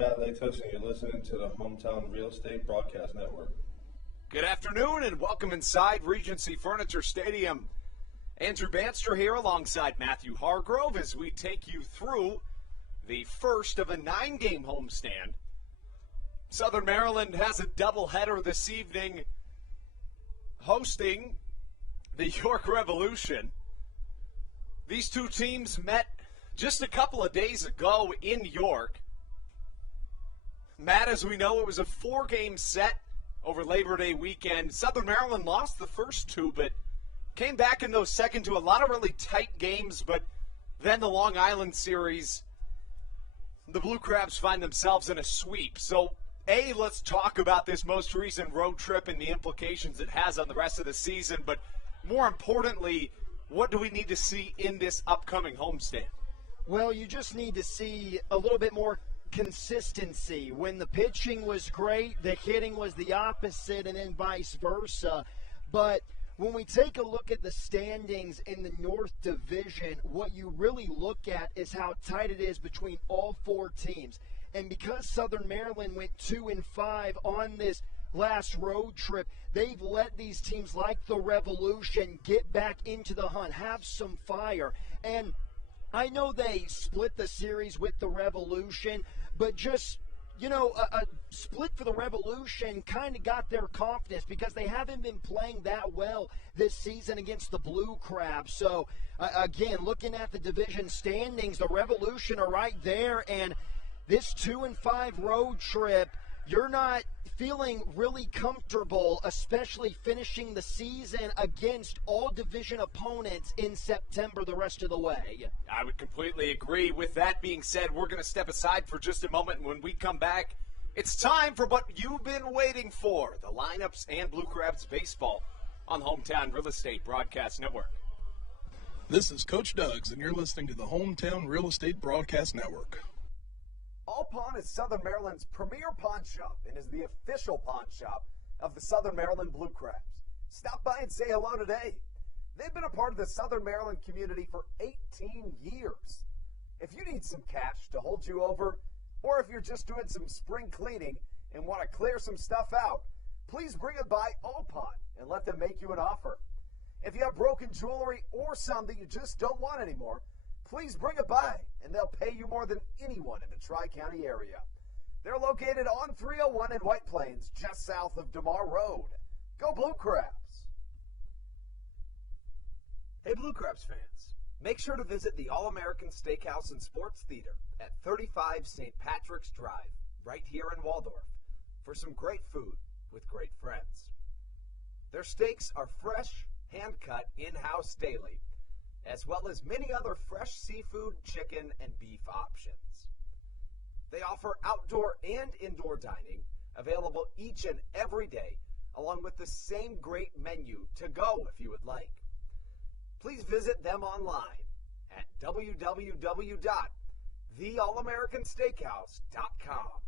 Matt Latos, and you're listening to the Hometown Real Estate Broadcast Network. Good afternoon and welcome inside Regency Furniture Stadium. Andrew Banster here alongside Matthew Hargrove as we take you through the first of a 9-game homestand. Southern Maryland has a doubleheader this evening hosting the York Revolution. These two teams met just a couple of days ago in York. Matt, as we know, it was a 4-game set over Labor Day weekend. Southern Maryland lost the first two, but came back in those second two. A lot of really tight games, but then the Long Island series, the Blue Crabs find themselves in a sweep. So, let's talk about this most recent road trip and the implications it has on the rest of the season. But more importantly, what do we need to see in this upcoming homestand? Well, you just need to see a little bit more consistency. When the pitching was great, the hitting was the opposite, and then vice versa. But when we take a look at the standings in the North Division, what you really look at is how tight it is between all four teams. And because Southern Maryland went 2-5 on this last road trip, they've let these teams like the Revolution get back into the hunt, have some fire. And I know they split the series with the Revolution, but just, a split for the Revolution kind of got their confidence because they haven't been playing that well this season against the Blue Crabs. So, again, looking at the division standings, the Revolution are right there, and this 2-5 road trip, you're not feeling really comfortable, especially finishing the season against all division opponents in September the rest of the way. I would completely agree. With that being said, we're going to step aside for just a moment, and when we come back, it's time for what you've been waiting for, the lineups and Blue Crabs baseball on Hometown Real Estate Broadcast Network. This is Coach Doug's, and you're listening to the Hometown Real Estate Broadcast Network. All Pawn is Southern Maryland's premier pawn shop and is the official pawn shop of the Southern Maryland Blue Crabs. Stop by and say hello today. They've been a part of the Southern Maryland community for 18 years. If you need some cash to hold you over, or if you're just doing some spring cleaning and want to clear some stuff out, please bring it by All Pawn and let them make you an offer. If you have broken jewelry or some that you just don't want anymore, please bring it by, and they'll pay you more than anyone in the Tri-County area. They're located on 301 in White Plains, just south of DeMar Road. Go Blue Crabs! Hey Blue Crabs fans, make sure to visit the All-American Steakhouse and Sports Theater at 35 St. Patrick's Drive, right here in Waldorf, for some great food with great friends. Their steaks are fresh, hand-cut, in-house daily, as well as many other fresh seafood, chicken, and beef options. They offer outdoor and indoor dining available each and every day, along with the same great menu to go if you would like. Please visit them online at www.theallamericansteakhouse.com.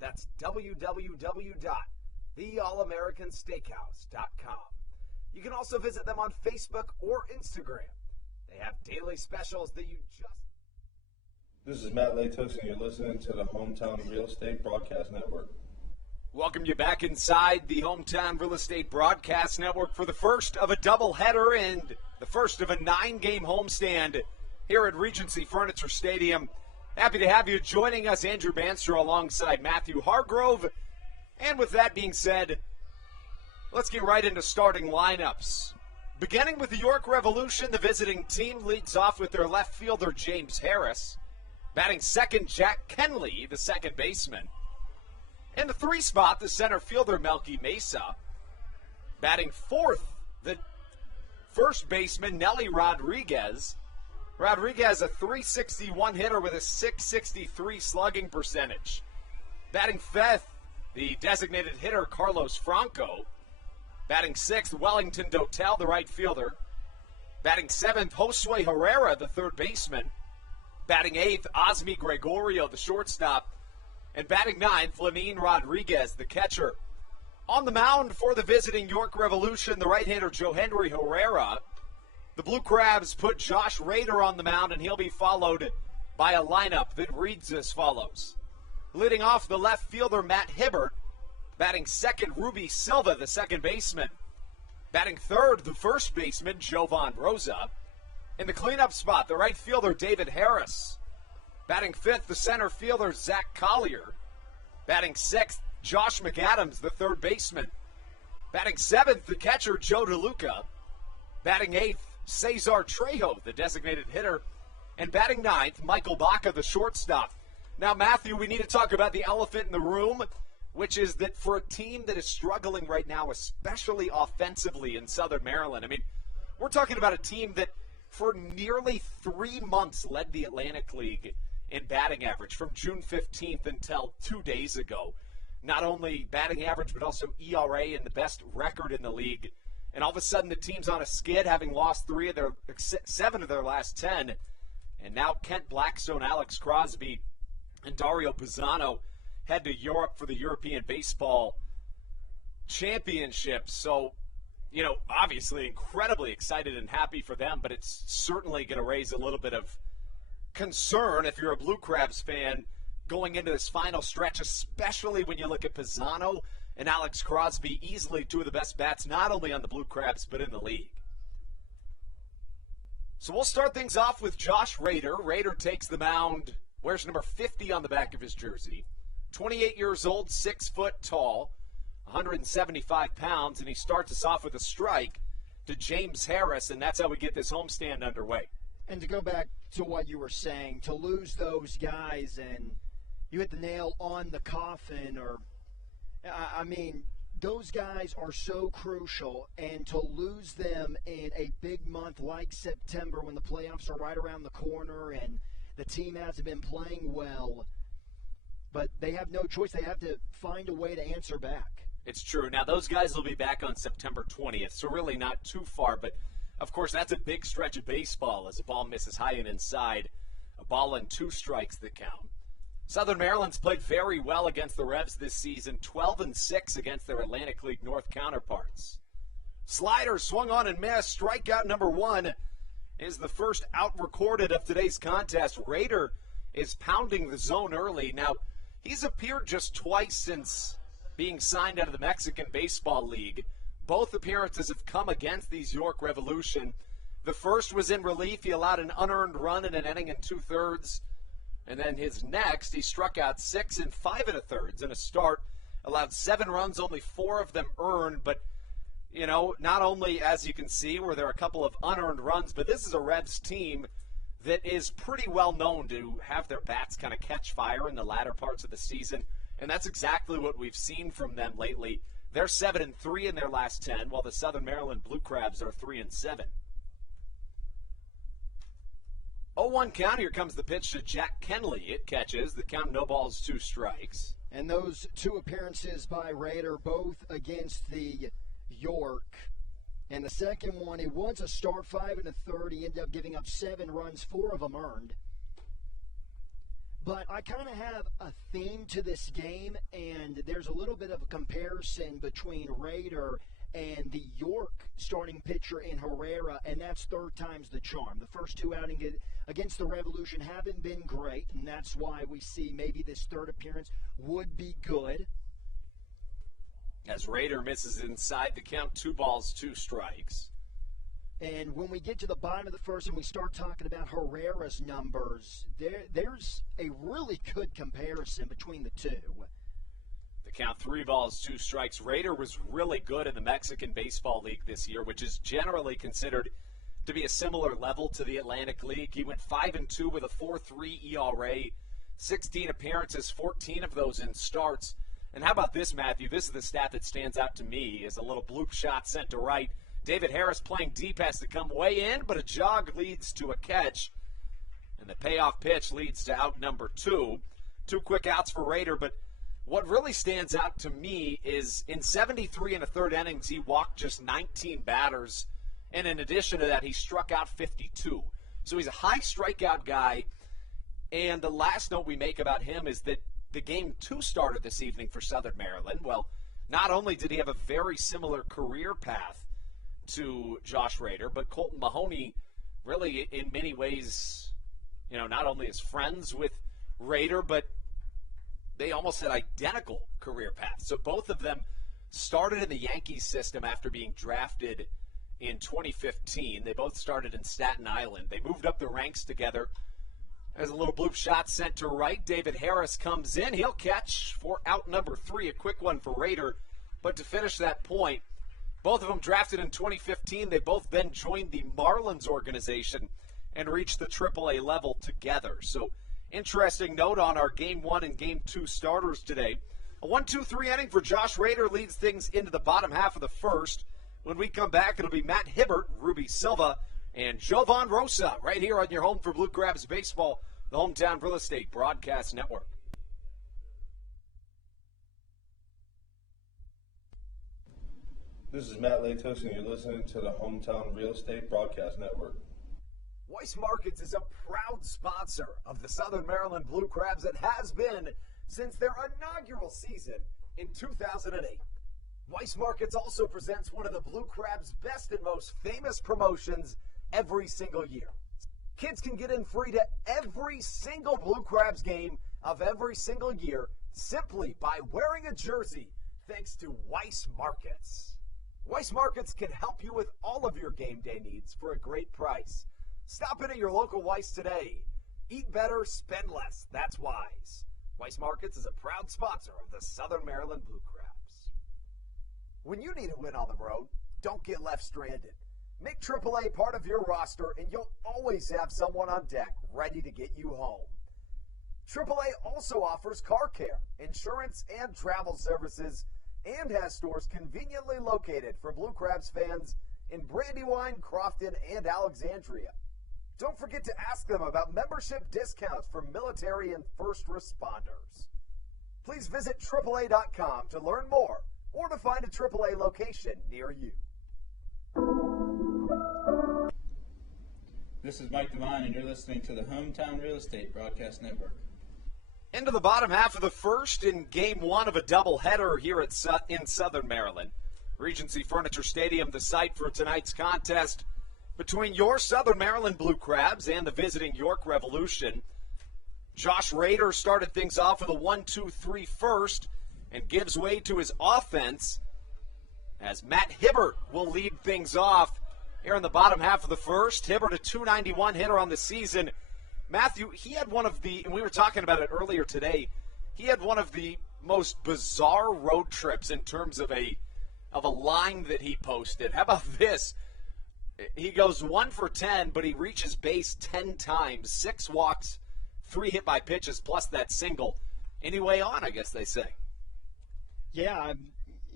That's www.theallamericansteakhouse.com. You can also visit them on Facebook or Instagram. They have daily specials that you just... This is Matt Latos, and you're listening to the Hometown Real Estate Broadcast Network. Welcome you back inside the Hometown Real Estate Broadcast Network for the first of a doubleheader and the first of a 9-game homestand here at Regency Furniture Stadium. Happy to have you joining us, Andrew Banster, alongside Matthew Hargrove. And with that being said, let's get right into starting lineups. Beginning with the York Revolution, the visiting team leads off with their left fielder, James Harris. Batting second, Jack Kenley, the second baseman. In the 3 spot, the center fielder, Melky Mesa. Batting fourth, the first baseman, Nelly Rodriguez. Rodriguez, a .361 hitter with a .663 slugging percentage. Batting fifth, the designated hitter, Carlos Franco. Batting sixth, Wellington Dotel, the right fielder. Batting seventh, Josue Herrera, the third baseman. Batting eighth, Osmi Gregorio, the shortstop. And batting ninth, Lenine Rodriguez, the catcher. On the mound for the visiting York Revolution, the right-hander Joe Henry Herrera. The Blue Crabs put Josh Rader on the mound, and he'll be followed by a lineup that reads as follows. Leading off, the left fielder, Matt Hibbert. Batting second, Ruby Silva, the second baseman. Batting third, the first baseman, Jovan Rosa. In the cleanup spot, the right fielder, David Harris. Batting fifth, the center fielder, Zach Collier. Batting sixth, Josh McAdams, the third baseman. Batting seventh, the catcher, Joe DeLuca. Batting eighth, Cesar Trejo, the designated hitter. And batting ninth, Michael Baca, the shortstop. Now, Matthew, we need to talk about the elephant in the room, which is that for a team that is struggling right now, especially offensively in Southern Maryland, I mean, we're talking about a team that for nearly 3 months led the Atlantic League in batting average from June 15th until 2 days ago. Not only batting average, but also ERA and the best record in the league. And all of a sudden, the team's on a skid, having lost 7 of their last 10. And now Kent Blackstone, Alex Crosby, and Dario Pisano head to Europe for the European Baseball Championship. So, obviously incredibly excited and happy for them, but it's certainly going to raise a little bit of concern if you're a Blue Crabs fan going into this final stretch, especially when you look at Pisano and Alex Crosby, easily two of the best bats, not only on the Blue Crabs, but in the league. So we'll start things off with Josh Rader. Rader takes the mound, wears number 50 on the back of his jersey. 28 years old, 6 foot tall, 175 pounds, and he starts us off with a strike to James Harris, and that's how we get this homestand underway. And to go back to what you were saying, to lose those guys, and you hit the nail on the coffin, those guys are so crucial, and to lose them in a big month like September when the playoffs are right around the corner and the team hasn't been playing well, but they have no choice. They have to find a way to answer back. It's true. Now, those guys will be back on September 20th, so really not too far. But, of course, that's a big stretch of baseball as a ball misses high and inside. A ball and 2 strikes that count. Southern Maryland's played very well against the Revs this season, 12-6 against their Atlantic League North counterparts. Slider swung on and missed. Strikeout number 1 is the first out recorded of today's contest. Rader is pounding the zone early. Now, he's appeared just twice since being signed out of the Mexican Baseball League. Both appearances have come against these York Revolution. The first was in relief. He allowed an unearned run in an inning and 2/3. And then his next, he struck out 6 and 5 1/3 in a start. Allowed 7 runs, only 4 of them earned. But, not only, as you can see, were there a couple of unearned runs, but this is a Revs team that is pretty well known to have their bats kind of catch fire in the latter parts of the season. And that's exactly what we've seen from them lately. They're 7-3 in their last 10, while the Southern Maryland Blue Crabs are 3-7. 0-1 count. Here comes the pitch to Jack Kenley. It catches. The count, no balls, 2 strikes. And those 2 appearances by Rader, both against the York. And the second one, it was a start, 5 1/3. He ended up giving up 7 runs, 4 of them earned. But I kind of have a theme to this game, and there's a little bit of a comparison between Rader and the York starting pitcher in Herrera, and that's 3rd time's the charm. The first 2 outings against the Revolution haven't been great, and that's why we see maybe this 3rd appearance would be good. As Rader misses inside the count, 2 balls, 2 strikes. And when we get to the bottom of the first and we start talking about Herrera's numbers, there's a really good comparison between the 2. The count, 3 balls, 2 strikes. Rader was really good in the Mexican Baseball League this year, which is generally considered to be a similar level to the Atlantic League. He went 5-2 with a 4.3 ERA, 16 appearances, 14 of those in starts. And how about this, Matthew? This is the stat that stands out to me as a little bloop shot sent to right. David Harris playing deep has to come way in, but a jog leads to a catch. And the payoff pitch leads to out number 2. 2 quick outs for Rader, but what really stands out to me is in 73 1/3 innings, he walked just 19 batters. And in addition to that, he struck out 52. So he's a high strikeout guy. And the last note we make about him is that the game 2 started this evening for Southern Maryland. Well, not only did he have a very similar career path to Josh Rader, but Colton Mahoney really in many ways, not only is friends with Rader, but they almost had identical career paths. So both of them started in the Yankees system after being drafted in 2015. They both started in Staten Island. They moved up the ranks together. There's a little bloop shot sent to right. David Harris comes in. He'll catch for out number 3, a quick one for Rader. But to finish that point, both of them drafted in 2015. They both then joined the Marlins organization and reached the AAA level together. So interesting note on our Game 1 and Game 2 starters today. A 1-2-3 inning for Josh Rader leads things into the bottom half of the first. When we come back, it'll be Matt Hibbert, Ruby Silva, and Jovan Rosa right here on your home for Blue Crabs Baseball, the Hometown Real Estate Broadcast Network. This is Matt Latos, and you're listening to the Hometown Real Estate Broadcast Network. Weiss Markets is a proud sponsor of the Southern Maryland Blue Crabs and has been since their inaugural season in 2008. Weiss Markets also presents one of the Blue Crabs' best and most famous promotions every single year. Kids can get in free to every single Blue Crabs game of every single year simply by wearing a jersey thanks to Weiss Markets. Weiss Markets can help you with all of your game day needs for a great price. Stop in at your local Weiss today. Eat better, spend less. That's wise. Weiss Markets is a proud sponsor of the Southern Maryland Blue Crabs. When you need a win on the road, don't get left stranded. Make AAA part of your roster, and you'll always have someone on deck ready to get you home. AAA also offers car care, insurance, and travel services, and has stores conveniently located for Blue Crabs fans in Brandywine, Crofton, and Alexandria. Don't forget to ask them about membership discounts for military and first responders. Please visit AAA.com to learn more or to find a AAA location near you. This is Mike Devine, and you're listening to the Hometown Real Estate Broadcast Network. Into the bottom half of the first in Game 1 of a doubleheader here in Southern Maryland. Regency Furniture Stadium, the site for tonight's contest between your Southern Maryland Blue Crabs and the visiting York Revolution. Josh Rader started things off with a 1-2-3 first and gives way to his offense as Matt Hibbert will lead things off here in the bottom half of the first. Hibbert, a .291 hitter on the season. Matthew, he had one of the, and we were talking about it earlier today, he had one of the most bizarre road trips in terms of a line that he posted. How about this? He goes 1 for 10, but he reaches base 10 times, 6 walks, 3 hit by pitches, plus that single. Anyway on, I guess they say. Yeah,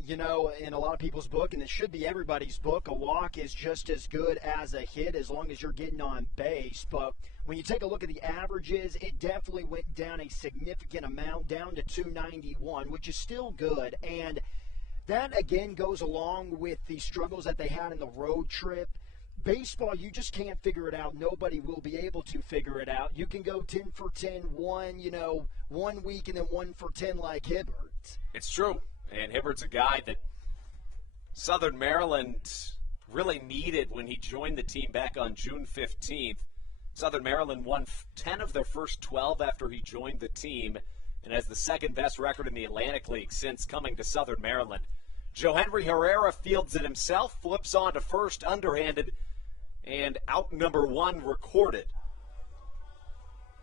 you know, in a lot of people's book, and it should be everybody's book, a walk is just as good as a hit as long as you're getting on base. But when you take a look at the averages, it definitely went down a significant amount, down to .291, which is still good. And that, again, goes along with the struggles that they had in the road trip. Baseball, you just can't figure it out. Nobody will be able to figure it out. You can go 10 for 10 one week and then 1 for 10 like Hibbert. It's true. And Hibbert's a guy that Southern Maryland really needed when he joined the team back on June 15th. Southern Maryland won 10 of their first 12 after he joined the team and has the second best record in the Atlantic League since coming to Southern Maryland. Joe Henry Herrera fields it himself, flips on to first underhanded, and out number 1 recorded.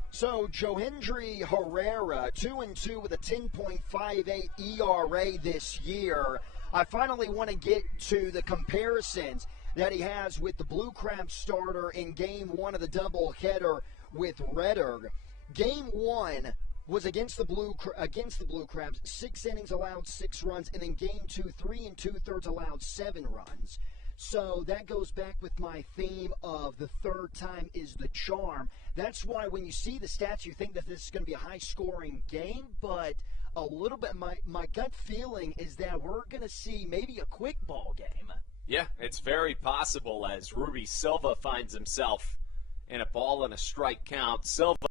So, Johendry Herrera, 2-2 with a 10.58 ERA this year. I finally want to get to the comparisons that he has with the Blue Crabs starter in Game 1 of the doubleheader with Redder. Game 1 was against the Blue Crabs, 6 innings allowed 6 runs, and then Game 2, 3 2/3 allowed 7 runs. So that goes back with my theme of the third time is the charm. That's why when you see the stats, you think that this is going to be a high-scoring game, but a little bit, my gut feeling is that we're going to see maybe a quick ball game. Yeah, it's very possible as Ruby Silva finds himself in a ball and a strike count. Silva,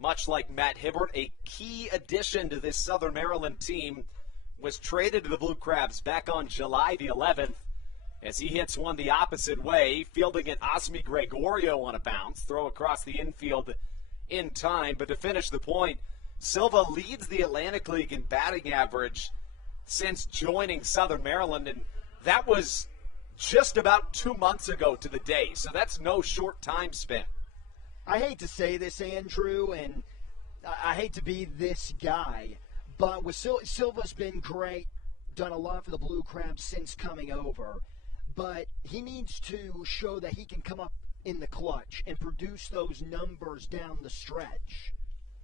much like Matt Hibbert, a key addition to this Southern Maryland team, was traded to the Blue Crabs back on July the 11th. As he hits one the opposite way, fielding at Osmi Gregorio on a bounce, throw across the infield in time. But to finish the point, Silva leads the Atlantic League in batting average since joining Southern Maryland, and that was just about 2 months ago to the day, so that's no short time span. I hate to say this, Andrew, and I hate to be this guy, but with Silva's been great, done a lot for the Blue Crabs since coming over, but he needs to show that he can come up in the clutch and produce those numbers down the stretch.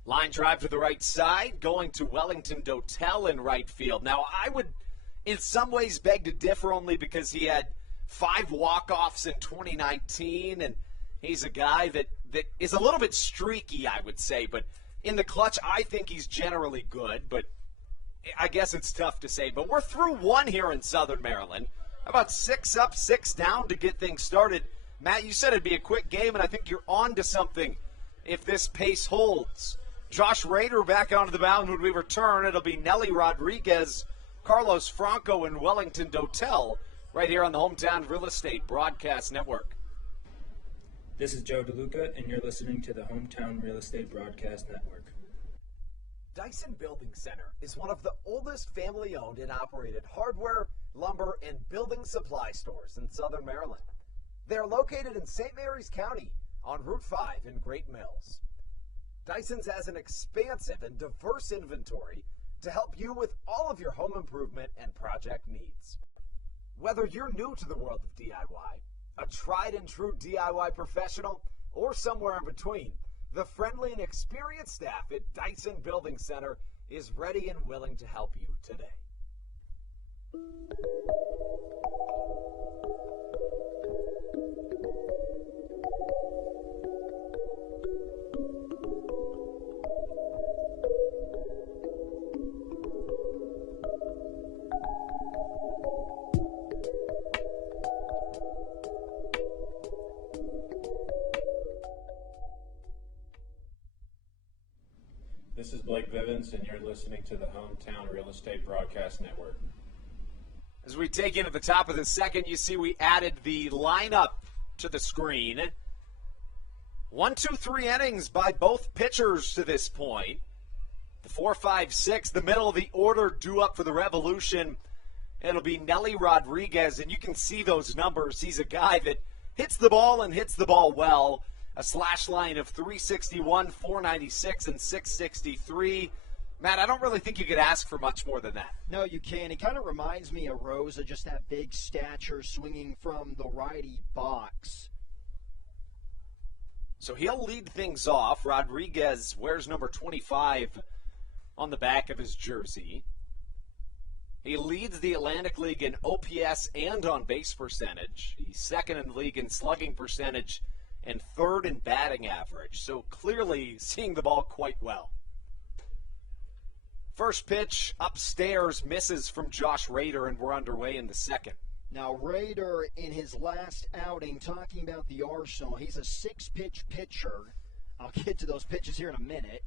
Line drive to the right side, going to Wellington Dotel in right field. Now, I would in some ways beg to differ, only because he had 5 walk-offs in 2019, and he's a guy that is a little bit streaky, I would say, but in the clutch, I think he's generally good, but I guess it's tough to say. But we're through 1 here in Southern Maryland. How about 6 up, 6 down to get things started? Matt, you said it'd be a quick game, and I think you're on to something if this pace holds. Josh Rader back onto the mound when we return. It'll be Nelly Rodriguez, Carlos Franco, and Wellington Dotel right here on the Hometown Real Estate Broadcast Network. This is Joe DeLuca, and you're listening to the Hometown Real Estate Broadcast Network. Dyson Building Center is one of the oldest family-owned and operated hardware, lumber, and building supply stores in Southern Maryland. They are located in St. Mary's County on Route 5 in Great Mills. Dyson's has an expansive and diverse inventory to help you with all of your home improvement and project needs. Whether you're new to the world of DIY, a tried and true DIY professional, or somewhere in between, the friendly and experienced staff at Dyson Building Center is ready and willing to help you today. This is Blake Vivens, and you're listening to the Hometown Real Estate Broadcast Network. As we take in at the top of the second, you see we added the lineup to the screen. 1, 2, 3 innings by both pitchers to this point. The 4, 5, 6, the middle of the order due up for the Revolution. It'll be Nelly Rodriguez, and you can see those numbers. He's a guy that hits the ball and hits the ball well. A slash line of 361, 496, and 663. Matt, I don't really think you could ask for much more than that. No, you can. It kind of reminds me of Rosa, just that big stature swinging from the righty box. So he'll lead things off. Rodriguez wears number 25 on the back of his jersey. He leads the Atlantic League in OPS and on base percentage. He's second in the league in slugging percentage and third in batting average. So clearly seeing the ball quite well. First pitch upstairs misses from Josh Rader, and we're underway in the second. Now, Rader, in his last outing, talking about the arsenal, he's a 6-pitch pitcher. I'll get to those pitches here in a minute.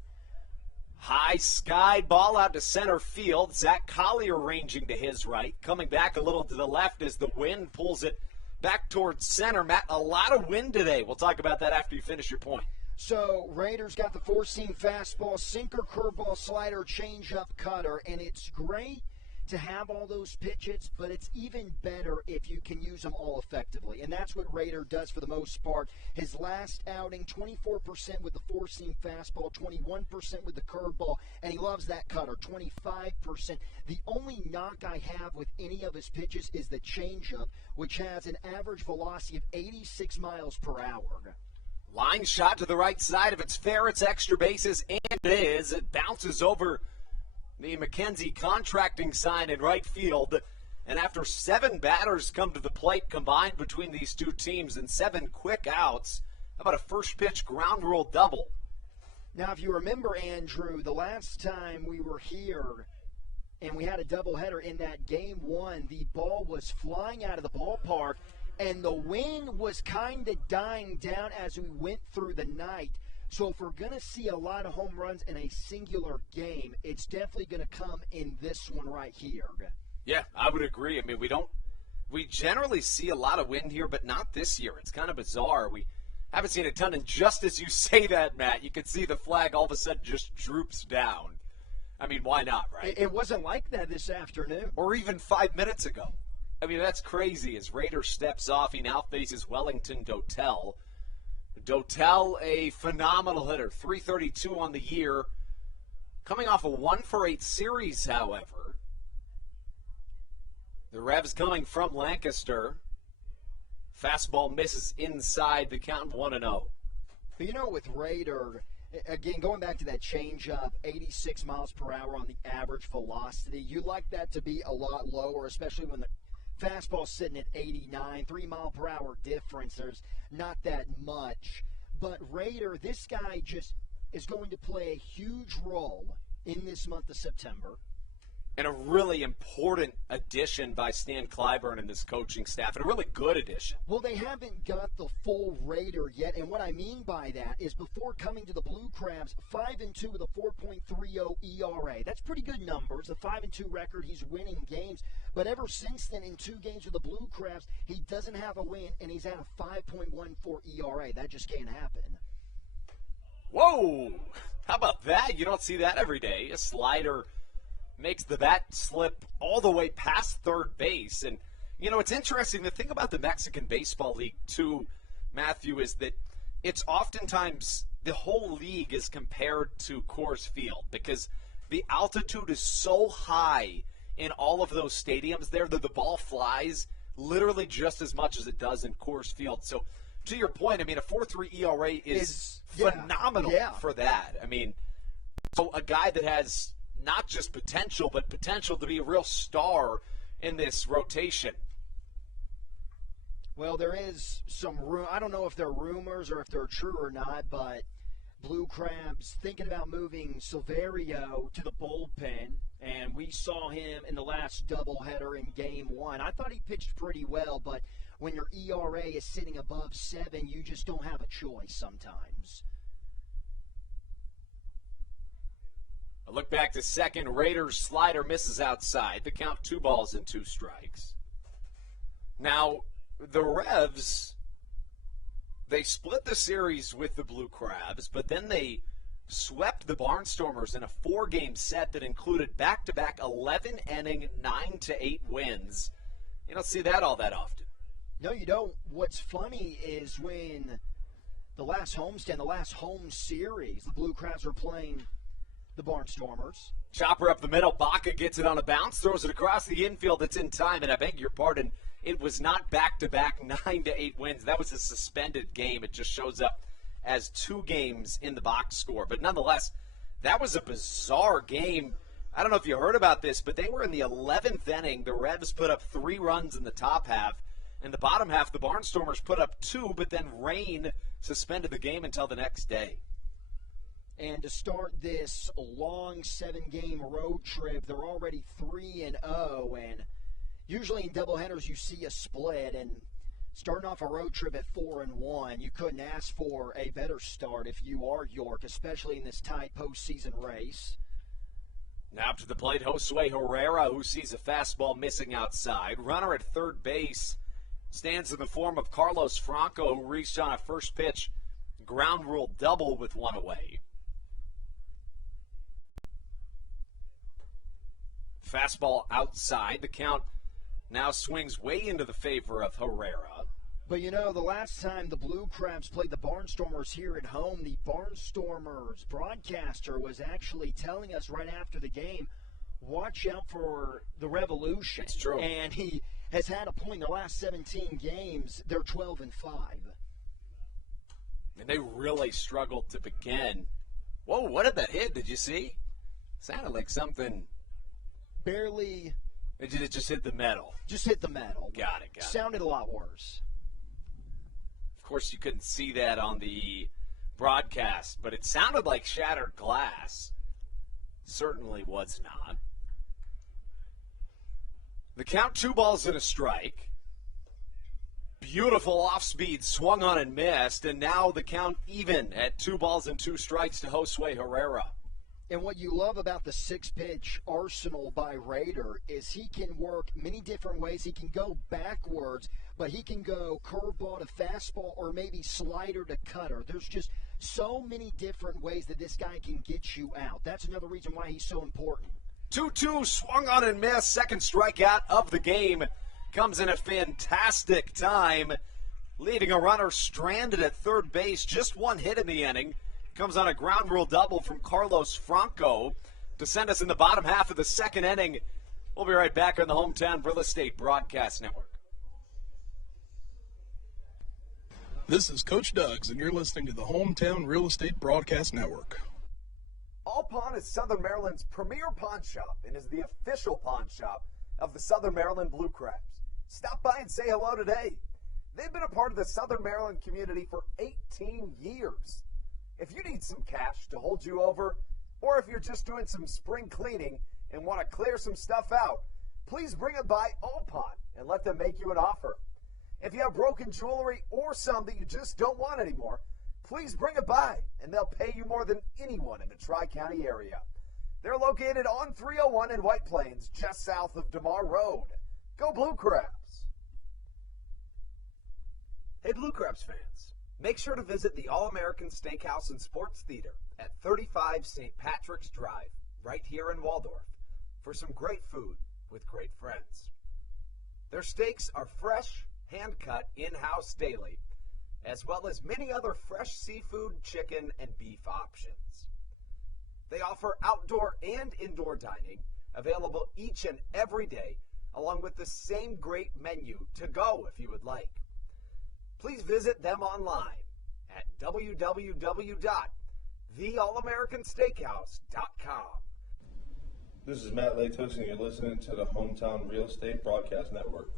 High sky ball out to center field. Zach Collier ranging to his right. Coming back a little to the left as the wind pulls it back towards center. Matt, a lot of wind today. We'll talk about that after you finish your point. So, Raiders got the 4-seam fastball, sinker, curveball, slider, changeup, cutter, and it's great to have all those pitches, but it's even better if you can use them all effectively, and that's what Rader does for the most part. His last outing, 24% with the 4-seam fastball, 21% with the curveball, and he loves that cutter, 25%. The only knock I have with any of his pitches is the changeup, which has an average velocity of 86 miles per hour. Line shot to the right side. If it's fair, it's extra bases, and it is. It bounces over the McKenzie contracting sign in right field. And after 7 batters come to the plate combined between these two teams and 7 quick outs, how about a first pitch ground rule double? Now, if you remember, Andrew, the last time we were here and we had a doubleheader in that game 1, the ball was flying out of the ballpark, and the wind was kind of dying down as we went through the night. So if we're going to see a lot of home runs in a singular game, it's definitely going to come in this one right here. Yeah, I would agree. I mean, we generally see a lot of wind here, but not this year. It's kind of bizarre. We Haven't seen a ton, and just as you say that, Matt, you can see the flag all of a sudden just droops down. I mean, why not, right? It wasn't like that this afternoon. Or even 5 minutes ago. I mean, that's crazy. As Rader steps off, he now faces Wellington Dotel. Dotel, a phenomenal hitter, 332 on the year. Coming off a 1-for-8 series, however. The Revs coming from Lancaster. Fastball misses inside, the count 1-0. But you know, with Rader, again, going back to that changeup, 86 miles per hour on the average velocity, you like that to be a lot lower, especially when the fastball's sitting at 89, 3 mile per hour difference. There's not that much. But Rader, this guy just is going to play a huge role in this month of September. And a really important addition by Stan Clyburn and this coaching staff, and a really good addition. Well, they haven't got the full Raider yet, and what I mean by that is before coming to the Blue Crabs, 5-2 with a 4.30 ERA. That's pretty good numbers. The 5-2 record, he's winning games. But ever since then, in 2 games with the Blue Crabs, he doesn't have a win, and he's at a 5.14 ERA. That just can't happen. Whoa! How about that? You don't see that every day. A slider makes the bat slip all the way past third base. And, you know, it's interesting. The thing about the Mexican Baseball League, too, Matthew, is that it's oftentimes the whole league is compared to Coors Field because the altitude is so high in all of those stadiums there that the ball flies literally just as much as it does in Coors Field. So, to your point, I mean, a 4.3 ERA is phenomenal for that. I mean, so a guy that has not just potential, but potential to be a real star in this rotation. Well, there is some I don't know if they're rumors or if they're true or not, but Blue Crabs thinking about moving Silverio to the bullpen, and we saw him in the last doubleheader in Game 1. I thought he pitched pretty well, but when your ERA is sitting above 7, you just don't have a choice sometimes. A look back to second. Raiders slider misses outside. The count 2 balls and 2 strikes. Now, the Revs, they split the series with the Blue Crabs, but then they swept the Barnstormers in a 4-game set that included back-to-back 11-inning, 9-8 wins. You don't see that all that often. No, you don't. What's funny is when the last homestand, the last home series, the Blue Crabs were playing the Barnstormers. Chopper up the middle. Baca gets it on a bounce, throws it across the infield. It's in time, and I beg your pardon, it was not back-to-back 9-8 wins. That was a suspended game. It just shows up as 2 games in the box score. But nonetheless, that was a bizarre game. I don't know if you heard about this, but they were in the 11th inning. The Revs put up 3 runs in the top half. In the bottom half, the Barnstormers put up 2, but then rain suspended the game until the next day. And to start this long 7-game road trip, they're already 3-0. And usually in doubleheaders you see a split. And starting off a road trip at 4-1, you couldn't ask for a better start if you are York, especially in this tight postseason race. Now to the plate, Josue Herrera, who sees a fastball missing outside. Runner at third base stands in the form of Carlos Franco, who reached on a first pitch ground rule double with 1 away. Fastball outside. The count now swings way into the favor of Herrera. But you know, the last time the Blue Crabs played the Barnstormers here at home, the Barnstormers broadcaster was actually telling us right after the game, watch out for the Revolution. It's true. And he has had a point in the last 17 games. They're 12-5. And they really struggled to begin. Whoa, what did that hit? Did you see? Sounded like something. Barely. It just hit the metal. Just hit the metal. Got it. Sounded a lot worse. Of course, you couldn't see that on the broadcast, but it sounded like shattered glass. Certainly was not. The count, 2 balls and a strike. Beautiful off-speed, swung on and missed, and now the count even at 2 balls and 2 strikes to Josue Herrera. And what you love about the six-pitch arsenal by Raider is he can work many different ways. He can go backwards, but he can go curveball to fastball or maybe slider to cutter. There's just so many different ways that this guy can get you out. That's another reason why he's so important. 2-2, swung on and missed. Second strikeout of the game. Comes in a fantastic time, leaving a runner stranded at third base. Just one hit in the inning. Comes on a ground rule double from Carlos Franco to send us in the bottom half of the second inning. We'll be right back on the Hometown Real Estate Broadcast Network. This is Coach Doug's, and you're listening to the Hometown Real Estate Broadcast Network. All Pawn is Southern Maryland's premier pawn shop and is the official pawn shop of the Southern Maryland Blue Crabs. Stop by and say hello today. They've been a part of the Southern Maryland community for 18 years. If you need some cash to hold you over, or if you're just doing some spring cleaning and want to clear some stuff out, please bring it by All Pawn and let them make you an offer. If you have broken jewelry or some that you just don't want anymore, please bring it by and they'll pay you more than anyone in the Tri-County area. They're located on 301 in White Plains, just south of DeMar Road. Go Blue Crabs! Hey Blue Crabs fans, make sure to visit the All-American Steakhouse and Sports Theater at 35 St. Patrick's Drive, right here in Waldorf, for some great food with great friends. Their steaks are fresh, hand-cut, in-house daily, as well as many other fresh seafood, chicken, and beef options. They offer outdoor and indoor dining, available each and every day, along with the same great menu to go if you would like. Please visit them online at www.theallamericansteakhouse.com. This is Matt Latos, and you're listening to the Hometown Real Estate Broadcast Network.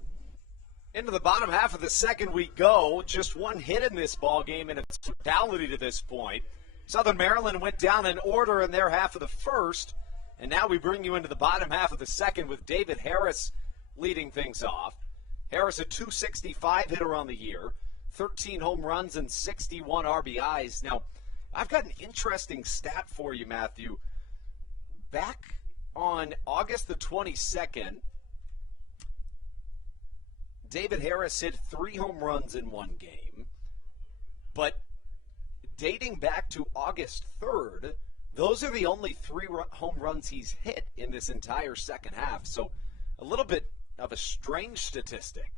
Into the bottom half of the second we go. Just one hit in this ball game in its totality to this point. Southern Maryland went down in order in their half of the first, and now we bring you into the bottom half of the second with David Harris leading things off. Harris, a .265 hitter on the year, 13 home runs and 61 RBIs. Now, I've got an interesting stat for you, Matthew. Back on August the 22nd, David Harris hit 3 home runs in one game, but dating back to August 3rd, those are the only 3 home runs he's hit in this entire second half. So a little bit of a strange statistic.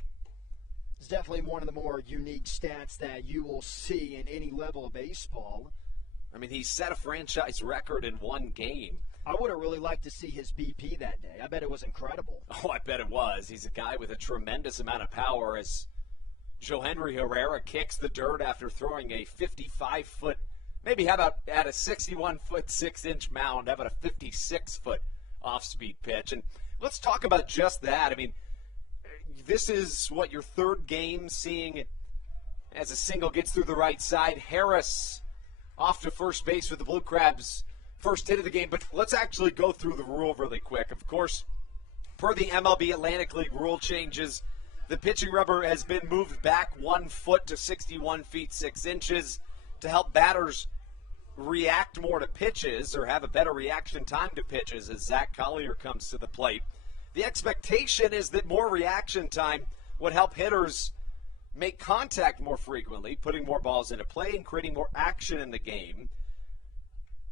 It's definitely one of the more unique stats that you will see in any level of baseball. I mean, he set a franchise record in one game. I would have really liked to see his BP that day. I bet it was incredible. Oh, I bet it was. He's a guy with a tremendous amount of power as Johenry Herrera kicks the dirt after throwing a 55-foot, maybe how about at a 61-foot, 6-inch mound, how about a 56-foot off-speed pitch? And let's talk about just that. I mean, this is, what, your third game seeing as a single gets through the right side. Harris off to first base with the Blue Crabs' first hit of the game. But let's actually go through the rule really quick. Of course, per the MLB Atlantic League rule changes, the pitching rubber has been moved back 1 foot to 61 feet 6 inches to help batters react more to pitches or have a better reaction time to pitches as Zach Collier comes to the plate. The expectation is that more reaction time would help hitters make contact more frequently, putting more balls into play and creating more action in the game.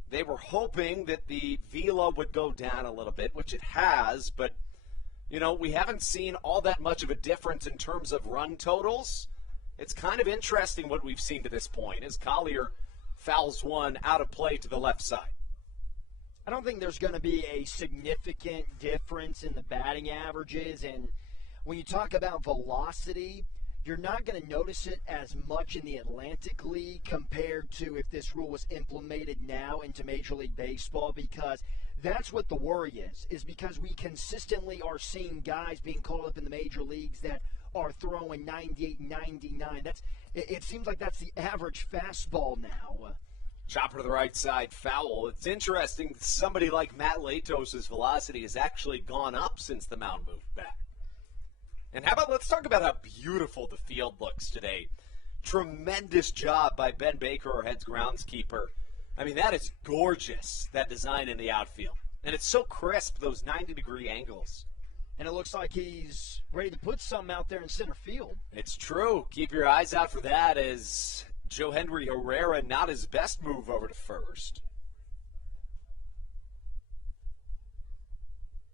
They were hoping that the velo would go down a little bit, which it has, but you know, we haven't seen all that much of a difference in terms of run totals. It's kind of interesting what we've seen to this point as Collier fouls one out of play to the left side. I don't think there's going to be a significant difference in the batting averages. And when you talk about velocity, you're not going to notice it as much in the Atlantic League compared to if this rule was implemented now into Major League Baseball, because that's what the worry is because we consistently are seeing guys being called up in the major leagues that are throwing 98, 99. It seems like that's the average fastball now. Chopper to the right side, foul. It's interesting, somebody like Matt Latos' velocity has actually gone up since the mound moved back. And how about, let's talk about how beautiful the field looks today. Tremendous job by Ben Baker, our head groundskeeper, I mean, that is gorgeous, that design in the outfield. And it's so crisp, those 90-degree angles. And it looks like he's ready to put something out there in center field. It's true. Keep your eyes out for that as Joe Henry Herrera, not his best move over to first.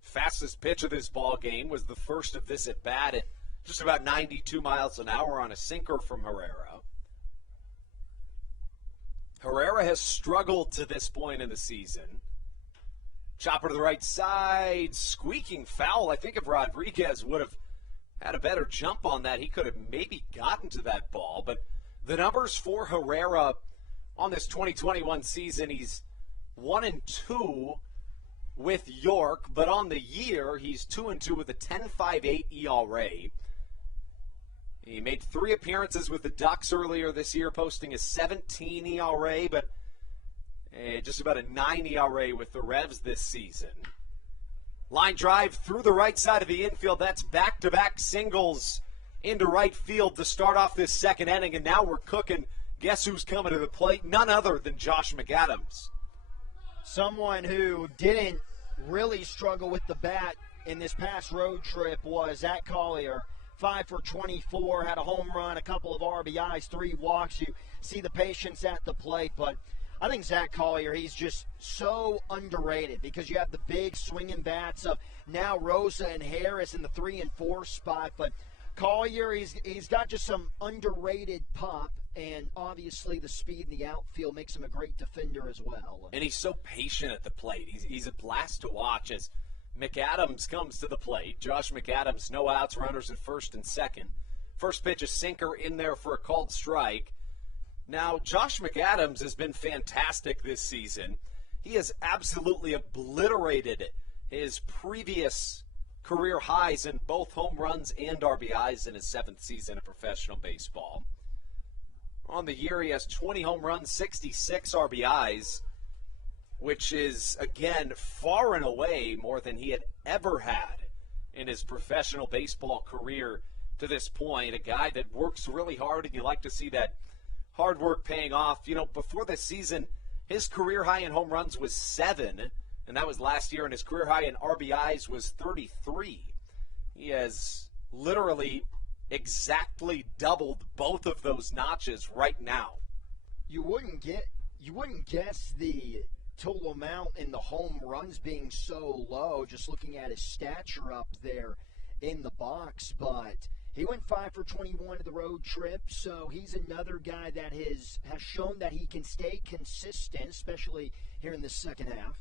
Fastest pitch of this ball game was the first of this at bat at just about 92 miles an hour on a sinker from Herrera. Herrera has struggled to this point in the season. Chopper to the right side, squeaking foul. I think if Rodriguez would have had a better jump on that, he could have maybe gotten to that ball. But the numbers for Herrera on this 2021 season, he's 1-2 with York, but on the year, he's 2-2 with a 10.58 ERA. He made 3 appearances with the Ducks earlier this year, posting a 17 ERA, but just about a 9 ERA with the Revs this season. Line drive through the right side of the infield. That's back-to-back singles into right field to start off this second inning, and now we're cooking. Guess who's coming to the plate? None other than Josh McAdams. Someone who didn't really struggle with the bat in this past road trip was Zach Collier. 5 for 24, had a home run, a couple of RBIs, 3 walks. You see the patience at the plate, but I think Zach Collier, he's just so underrated because you have the big swinging bats of now Rosa and Harris in the 3 and 4 spot. But Collier, he's got just some underrated pop, and obviously the speed in the outfield makes him a great defender as well. And he's so patient at the plate. He's a blast to watch as McAdams comes to the plate. Josh McAdams, no outs, runners at first and second. First pitch, a sinker in there for a called strike. Now, Josh McAdams has been fantastic this season. He has absolutely obliterated his previous career highs in both home runs and RBIs in his 7th season of professional baseball. On the year, he has 20 home runs, 66 RBIs, which is, again, far and away more than he had ever had in his professional baseball career to this point. A guy that works really hard, and you like to see that hard work paying off. You know, before this season, his career high in home runs was 7, and that was last year, and his career high in RBIs was 33. He has literally exactly doubled both of those notches right now. You wouldn't guess the total amount in the home runs being so low, just looking at his stature up there in the box, but he went 5 for 21 to the road trip, so he's another guy that has shown that he can stay consistent, especially here in the second half.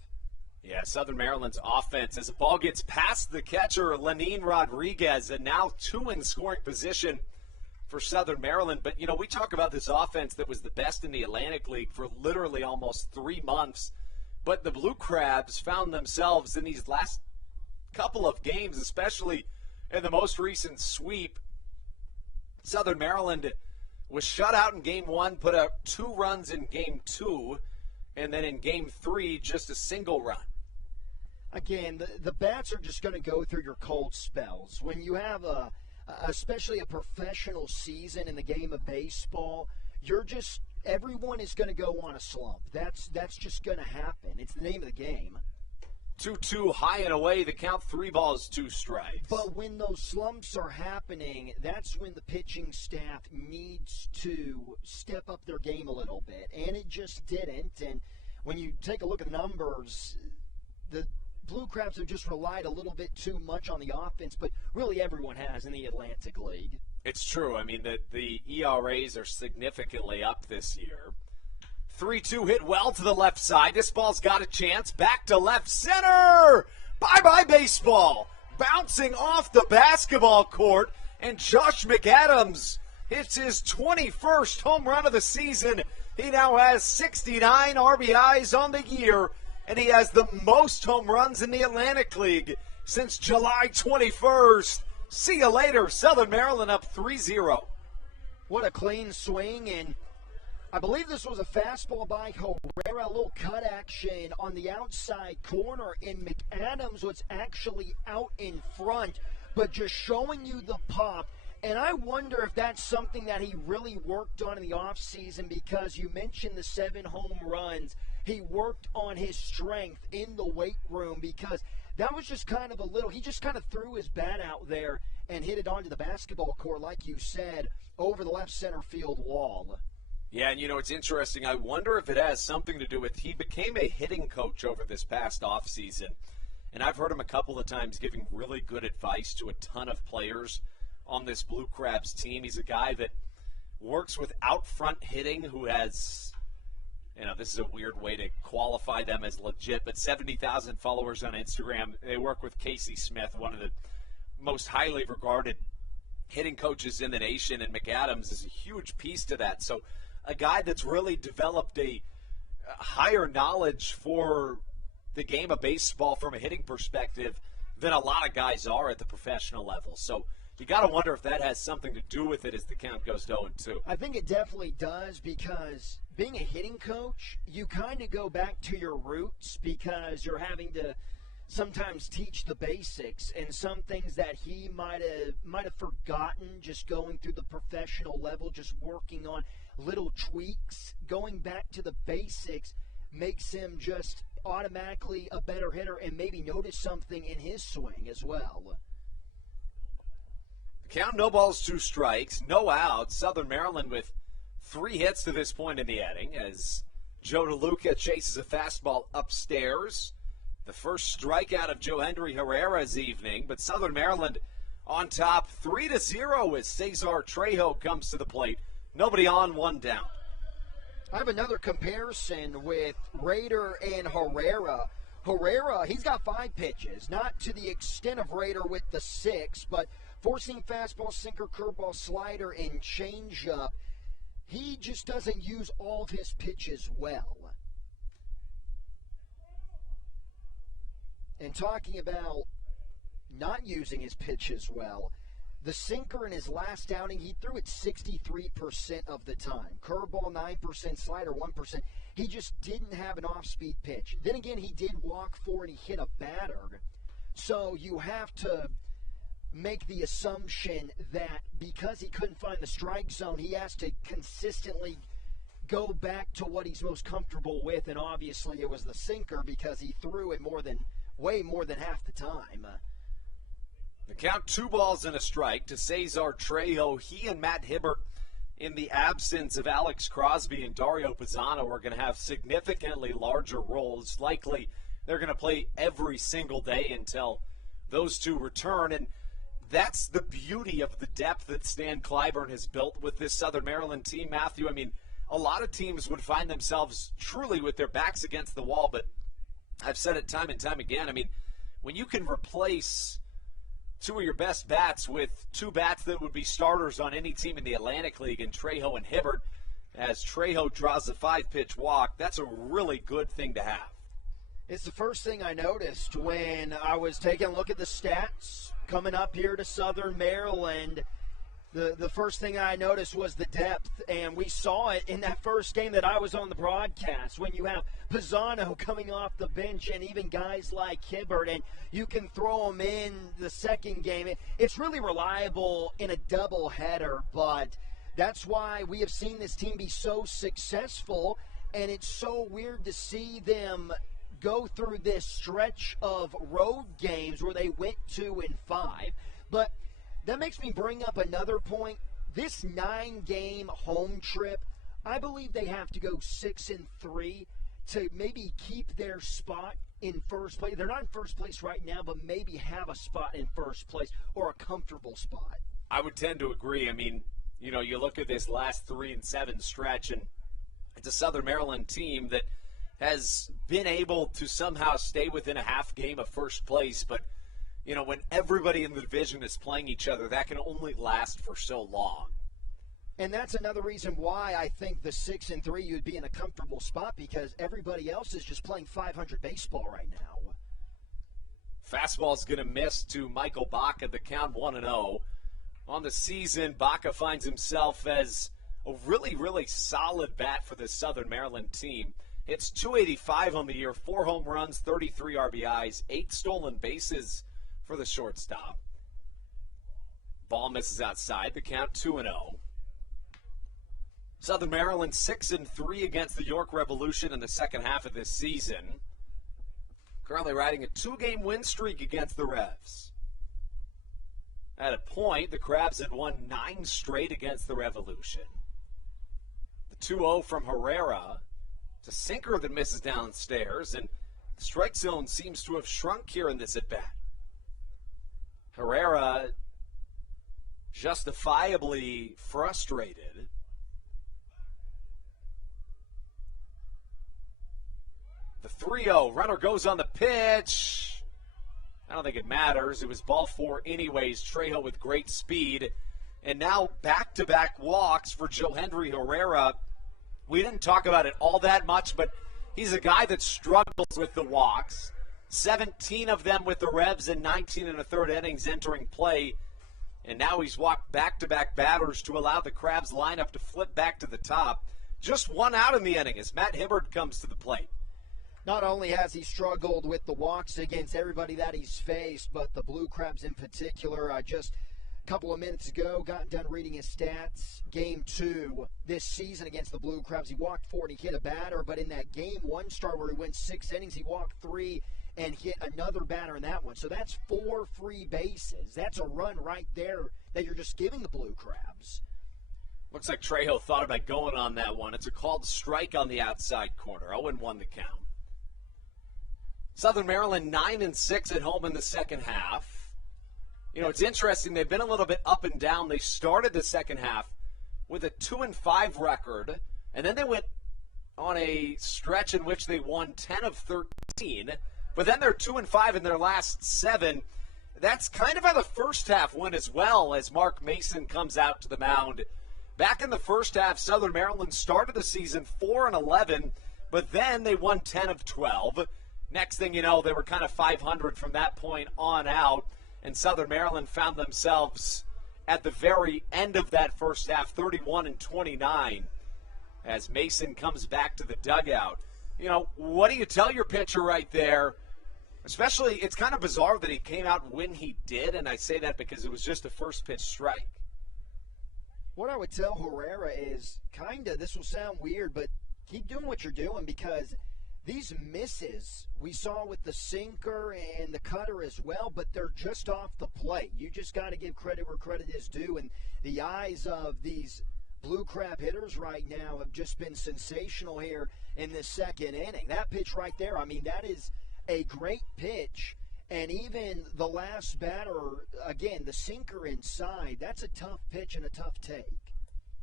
Yeah, Southern Maryland's offense, as the ball gets past the catcher, Lenin Rodriguez, and now 2 in scoring position for Southern Maryland. But, you know, we talk about this offense that was the best in the Atlantic League for literally almost 3 months. But the Blue Crabs found themselves in these last couple of games, especially in the most recent sweep. Southern Maryland was shut out in Game 1, put up 2 runs in Game 2, and then in Game 3, just a single run. Again, the bats are just going to go through your cold spells. When you have especially a professional season in the game of baseball, everyone is going to go on a slump. That's just going to happen. It's the name of the game. 2-2 high and away, the count, 3 balls, 2 strikes. But when those slumps are happening, that's when the pitching staff needs to step up their game a little bit. And it just didn't. And when you take a look at the numbers, the Blue Crabs have just relied a little bit too much on the offense, but really everyone has in the Atlantic League. It's true. I mean, the ERAs are significantly up this year. 3-2 hit well to the left side. This ball's got a chance. Back to left center. Bye-bye baseball. Bouncing off the basketball court. And Josh McAdams hits his 21st home run of the season. He now has 69 RBIs on the year. And he has the most home runs in the Atlantic League since July 21st. See you later. Southern Maryland up 3-0. What a clean swing, and I believe this was a fastball by Herrera, a little cut action on the outside corner, and McAdams was actually out in front, but just showing you the pop And I wonder if that's something that he really worked on in the offseason, because you mentioned the 7 home runs. He worked on his strength in the weight room, because that was just kind of he just kind of threw his bat out there and hit it onto the basketball court, like you said, over the left center field wall. Yeah, and it's interesting. I wonder if it has something to do with he became a hitting coach over this past offseason. And I've heard him a couple of times giving really good advice to a ton of players on this Blue Crabs team. He's a guy that works with out front hitting, who has, this is a weird way to qualify them as legit, but 70,000 followers on Instagram. They work with Casey Smith, one of the most highly regarded hitting coaches in the nation, and McAdams is a huge piece to that. So a guy that's really developed a higher knowledge for the game of baseball from a hitting perspective than a lot of guys are at the professional level. So you got to wonder if that has something to do with it as the count goes to 0-2. I think it definitely does, because being a hitting coach, you kind of go back to your roots, because you're having to sometimes teach the basics and some things that he might have forgotten just going through the professional level, just working on little tweaks. Going back to the basics makes him just automatically a better hitter and maybe notice something in his swing as well. Count, no balls, 2 strikes, no outs. Southern Maryland with 3 hits to this point in the inning as Joe DeLuca chases a fastball upstairs. The first strikeout of Joe Henry Herrera's evening, but Southern Maryland on top 3-0 as Cesar Trejo comes to the plate. Nobody on, 1 down. I have another comparison with Rader and Herrera. Herrera, he's got 5 pitches, not to the extent of Rader with the 6, but forcing fastball, sinker, curveball, slider, and changeup. He just doesn't use all of his pitches well. And talking about not using his pitches well, the sinker in his last outing, he threw it 63% of the time. Curveball 9%, slider 1%. He just didn't have an off-speed pitch. Then again, he did walk 4 and he hit a batter. So you have to make the assumption that because he couldn't find the strike zone, he has to consistently go back to what he's most comfortable with, and obviously it was the sinker because he threw it way more than half the time. The count 2 balls and a strike to Cesar Trejo. He and Matt Hibbert, in the absence of Alex Crosby and Dario Pisano, are going to have significantly larger roles. Likely they're going to play every single day until those 2 return, and that's the beauty of the depth that Stan Clyburn has built with this Southern Maryland team, Matthew. I mean, a lot of teams would find themselves truly with their backs against the wall, but I've said it time and time again. I mean, when you can replace 2 of your best bats with 2 bats that would be starters on any team in the Atlantic League, in Trejo and Hibbert, as Trejo draws a 5-pitch walk, that's a really good thing to have. It's the first thing I noticed when I was taking a look at the stats coming up here to Southern Maryland. The first thing I noticed was the depth, and we saw it in that first game that I was on the broadcast when you have Pisano coming off the bench and even guys like Hibbert, and you can throw them in the second game. It's really reliable in a doubleheader, but that's why we have seen this team be so successful, and it's so weird to see them go through this stretch of road games where they went 2-5. But that makes me bring up another point. This 9-game home trip, I believe they have to go 6-3 to maybe keep their spot in first place. They're not in first place right now, but maybe have a spot in first place or a comfortable spot. I would tend to agree. I mean, you look at this last 3-7 stretch, and it's a Southern Maryland team that has been able to somehow stay within a half game of first place, but when everybody in the division is playing each other, that can only last for so long. And that's another reason why I think the 6-3 you'd be in a comfortable spot, because everybody else is just playing 500 baseball right now. Fastball's going to miss to Michael Baca, the count 1-0. On the season, Baca finds himself as a really, really solid bat for this Southern Maryland team. It's .285 on the year, 4 home runs, 33 RBIs, 8 stolen bases for the shortstop. Ball misses outside. The count 2-0. Southern Maryland 6-3 against the York Revolution in the second half of this season. Currently riding a 2-game win streak against the Revs. At a point, the Crabs had won 9 straight against the Revolution. The 2-0 from Herrera. It's a sinker that misses downstairs, and the strike zone seems to have shrunk here in this at-bat. Herrera justifiably frustrated. The 3-0, runner goes on the pitch. I don't think it matters. It was ball 4 anyways. Trejo with great speed. And now back-to-back walks for Joe Henry Herrera. We didn't talk about it all that much, but he's a guy that struggles with the walks. 17 of them with the Revs and 19 in the third innings entering play. And now he's walked back-to-back batters to allow the Crabs lineup to flip back to the top. Just 1 out in the inning as Matt Hibbert comes to the plate. Not only has he struggled with the walks against everybody that he's faced, but the Blue Crabs in particular. Just a couple of minutes ago, got done reading his stats. Game 2 this season against the Blue Crabs, he walked 4 and he hit a batter. But in that Game 1 start where he went 6 innings, he walked 3 and hit another batter in that one. So that's 4 free bases. That's a run right there that you're just giving the Blue Crabs. Looks like Trejo thought about going on that one. It's a called strike on the outside corner. 0-1 the count. Southern Maryland 9-6 at home in the second half. You know, it's interesting. They've been a little bit up and down. They started the second half with a 2-5 record, and then they went on a stretch in which they won 10 of 13. But then they're 2-5 in their last 7. That's kind of how the first half went as well, as Mark Mason comes out to the mound. Back in the first half, Southern Maryland started the season 4-11, but then they won 10 of 12. Next thing you know, they were kind of 500 from that point on out, and Southern Maryland found themselves at the very end of that first half, 31-29, as Mason comes back to the dugout. You know, what do you tell your pitcher right there? Especially, it's kind of bizarre that he came out when he did, and I say that because it was just a first pitch strike. What I would tell Herrera is this will sound weird, but keep doing what you're doing, because these misses we saw with the sinker and the cutter as well, but they're just off the plate. You just got to give credit where credit is due, and the eyes of these Blue Crab hitters right now have just been sensational here in this second inning. That pitch right there, I mean, that is a great pitch. And even the last batter, again, the sinker inside, that's a tough pitch and a tough take.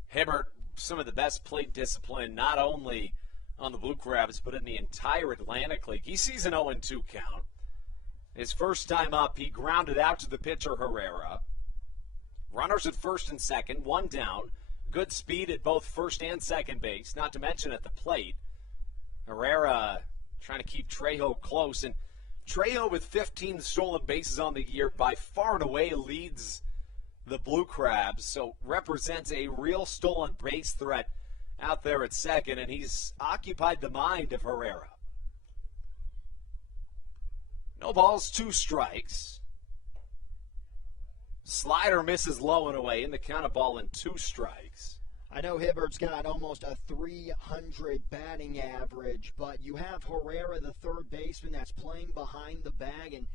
Hibbert, some of the best plate discipline, not only on the Blue Crabs, but in the entire Atlantic League. He sees an 0-2 count. His first time up, he grounded out to the pitcher, Herrera. Runners at first and second, 1 down. Good speed at both first and second base, not to mention at the plate. Herrera trying to keep Trejo close, and Trejo with 15 stolen bases on the year by far and away leads the Blue Crabs, so represents a real stolen base threat out there at second, and he's occupied the mind of Herrera. No balls, 2 strikes. Slider misses low and away in the count, of ball and 2 strikes. I know Hibbert's got almost a 300 batting average, but you have Herrera, the third baseman, that's playing behind the bag, and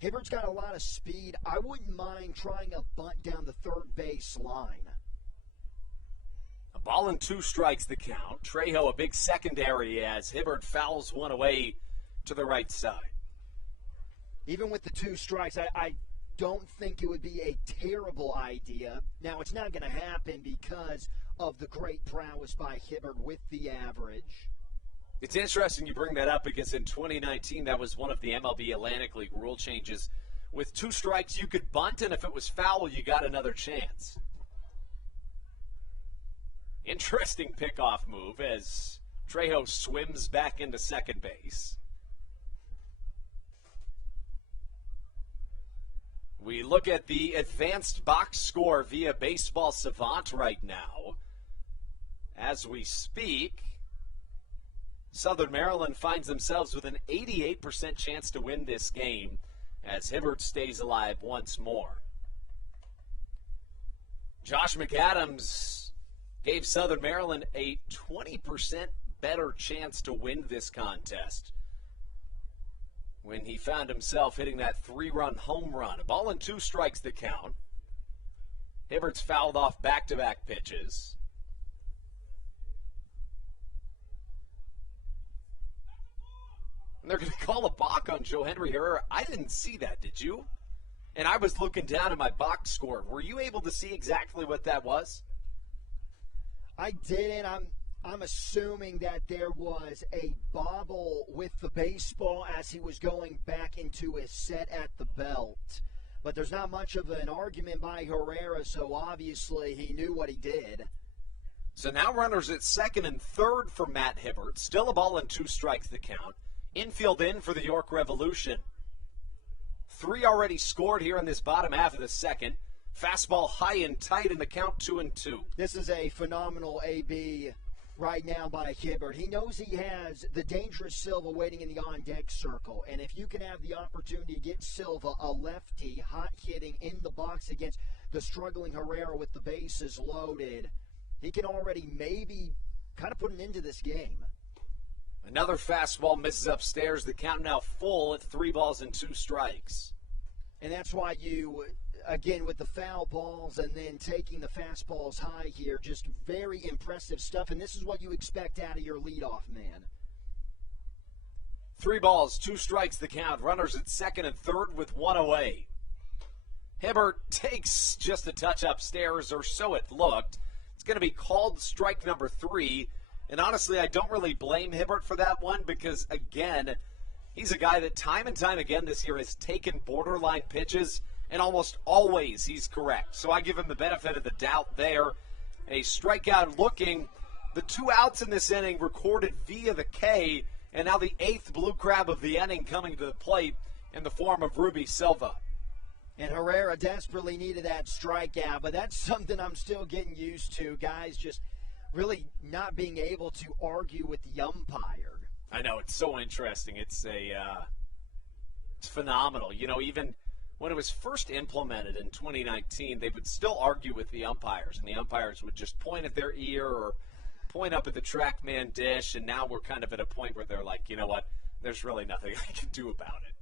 Hibbert's got a lot of speed. I wouldn't mind trying a bunt down the third base line. A ball and 2 strikes the count. Trejo a big secondary as Hibbert fouls one away to the right side. Even with the 2 strikes, I don't think it would be a terrible idea. Now, it's not going to happen because of the great prowess by Hibbert with the average. It's interesting you bring that up because in 2019, that was one of the MLB Atlantic League rule changes. With 2 strikes, you could bunt, and if it was foul, you got another chance. Interesting pickoff move as Trejo swims back into second base. We look at the advanced box score via Baseball Savant right now. As we speak, Southern Maryland finds themselves with an 88% chance to win this game as Hibbert stays alive once more. 2-0 Josh McAdams gave Southern Maryland a 20% better chance to win this contest when he found himself hitting that 3-run home run. A ball and 2 strikes the count. Hibbert's fouled off back-to-back pitches. And they're going to call a balk on Joe Henry Herrera. I didn't see that, did you? And I was looking down at my box score. Were you able to see exactly what that was? I didn't. I'm assuming that there was a bobble with the baseball as he was going back into his set at the belt. But there's not much of an argument by Herrera, so obviously he knew what he did. So now runners at second and third for Matt Hibbert. Still a ball and 2 strikes the count. Infield in for the York Revolution. 3 already scored here in this bottom half of the second. Fastball high and tight in the count, 2-2. This is a phenomenal AB right now by Hibbert. He knows he has the dangerous Silva waiting in the on-deck circle. And if you can have the opportunity to get Silva, a lefty, hot hitting in the box against the struggling Herrera with the bases loaded, he can already maybe kind of put an end to this game. Another fastball misses upstairs. The count now full at 3 balls and 2 strikes. And that's why you, again, with the foul balls and then taking the fastballs high here, just very impressive stuff. And this is what you expect out of your leadoff man. 3 balls, 2 strikes the count. Runners at second and third with 1 away. Hibbert takes just a touch upstairs, or so it looked. It's going to be called strike number 3. And honestly, I don't really blame Hibbert for that one because, again, he's a guy that time and time again this year has taken borderline pitches, and almost always he's correct. So I give him the benefit of the doubt there. A strikeout looking. The 2 outs in this inning recorded via the K, and now the 8th Blue Crab of the inning coming to the plate in the form of Ruby Silva. And Herrera desperately needed that strikeout, but that's something I'm still getting used to, guys, just really not being able to argue with the umpire. I know, it's so interesting. It's phenomenal. You know, even when it was first implemented in 2019, they would still argue with the umpires, and the umpires would just point at their ear or point up at the TrackMan dish, and now we're kind of at a point where they're like, you know what, there's really nothing I can do about it.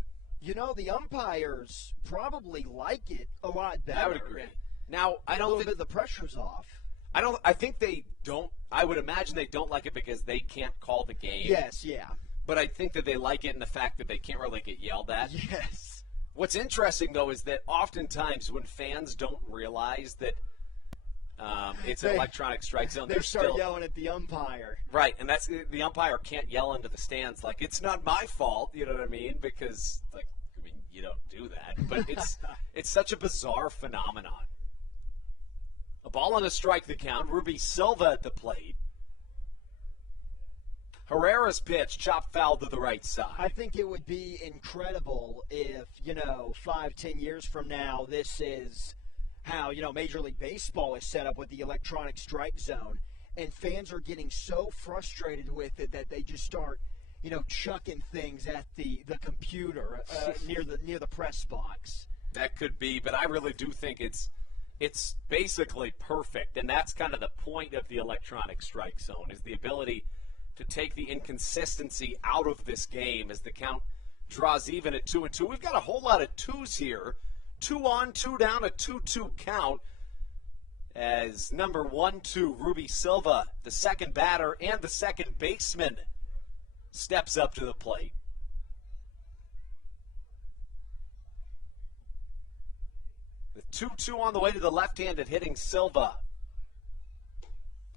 You know, the umpires probably like it a lot better. I would agree. Now, I don't think the pressure's off. I think they don't. I would imagine they don't like it because they can't call the game. Yes, yeah. But I think that they like it in the fact that they can't really get yelled at. Yes. What's interesting, though, is that oftentimes when fans don't realize that it's an electronic strike zone, they start yelling at the umpire. Right, and that's the umpire can't yell into the stands like, it's not my fault, you know what I mean? Because, like, I mean, you don't do that. But it's such a bizarre phenomenon. A ball and a strike the count. Ruby Silva at the plate. Herrera's pitch, chopped foul to the right side. I think it would be incredible if, 5-10 years from now, this is how, Major League Baseball is set up with the electronic strike zone. And fans are getting so frustrated with it that they just start, chucking things at the computer near the press box. That could be, but I really do think it's basically perfect, and that's kind of the point of the electronic strike zone, is the ability to take the inconsistency out of this game as the count draws even at 2-2. We've got a whole lot of 2s here. 2 on, 2 down, a 2-2 count as number 1-2, Ruby Silva, the second batter and the second baseman, steps up to the plate. The 2-2 on the way to the left-handed hitting Silva.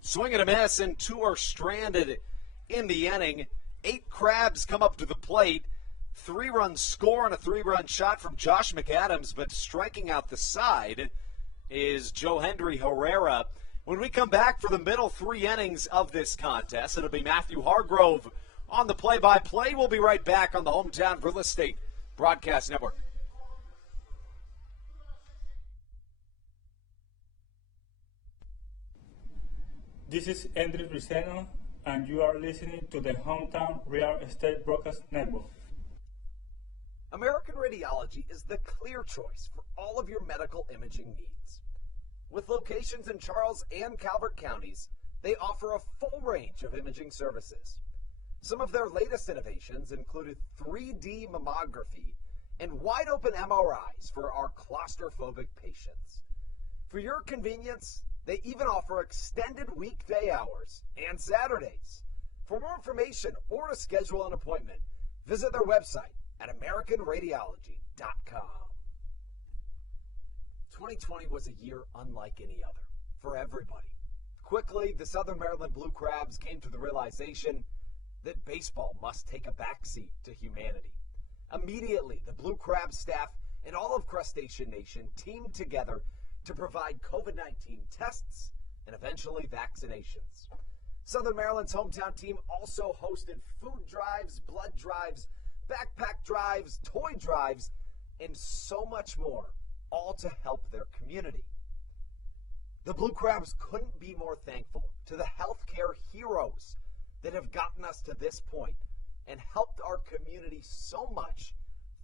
Swing and a miss, and 2 are stranded in the inning. 8 Crabs come up to the plate. 3-run score and a 3-run shot from Josh McAdams, but striking out the side is Joe Henry Herrera. When we come back for the middle 3 innings of this contest, it'll be Matthew Hargrove on the play-by-play. We'll be right back on the Hometown Real Estate Broadcast Network. This is Andrew Riceno, and you are listening to the Hometown Real Estate Broadcast Network. American Radiology is the clear choice for all of your medical imaging needs. With locations in Charles and Calvert counties, they offer a full range of imaging services. Some of their latest innovations included 3D mammography and wide-open MRIs for our claustrophobic patients. For your convenience, they even offer extended weekday hours and Saturdays. For more information or to schedule an appointment, visit their website at AmericanRadiology.com. 2020 was a year unlike any other for everybody. Quickly, the Southern Maryland Blue Crabs came to the realization that baseball must take a backseat to humanity. Immediately, the Blue Crabs staff and all of Crustacean Nation teamed together to provide COVID-19 tests and eventually vaccinations. Southern Maryland's hometown team also hosted food drives, blood drives, backpack drives, toy drives, and so much more, all to help their community. The Blue Crabs couldn't be more thankful to the healthcare heroes that have gotten us to this point and helped our community so much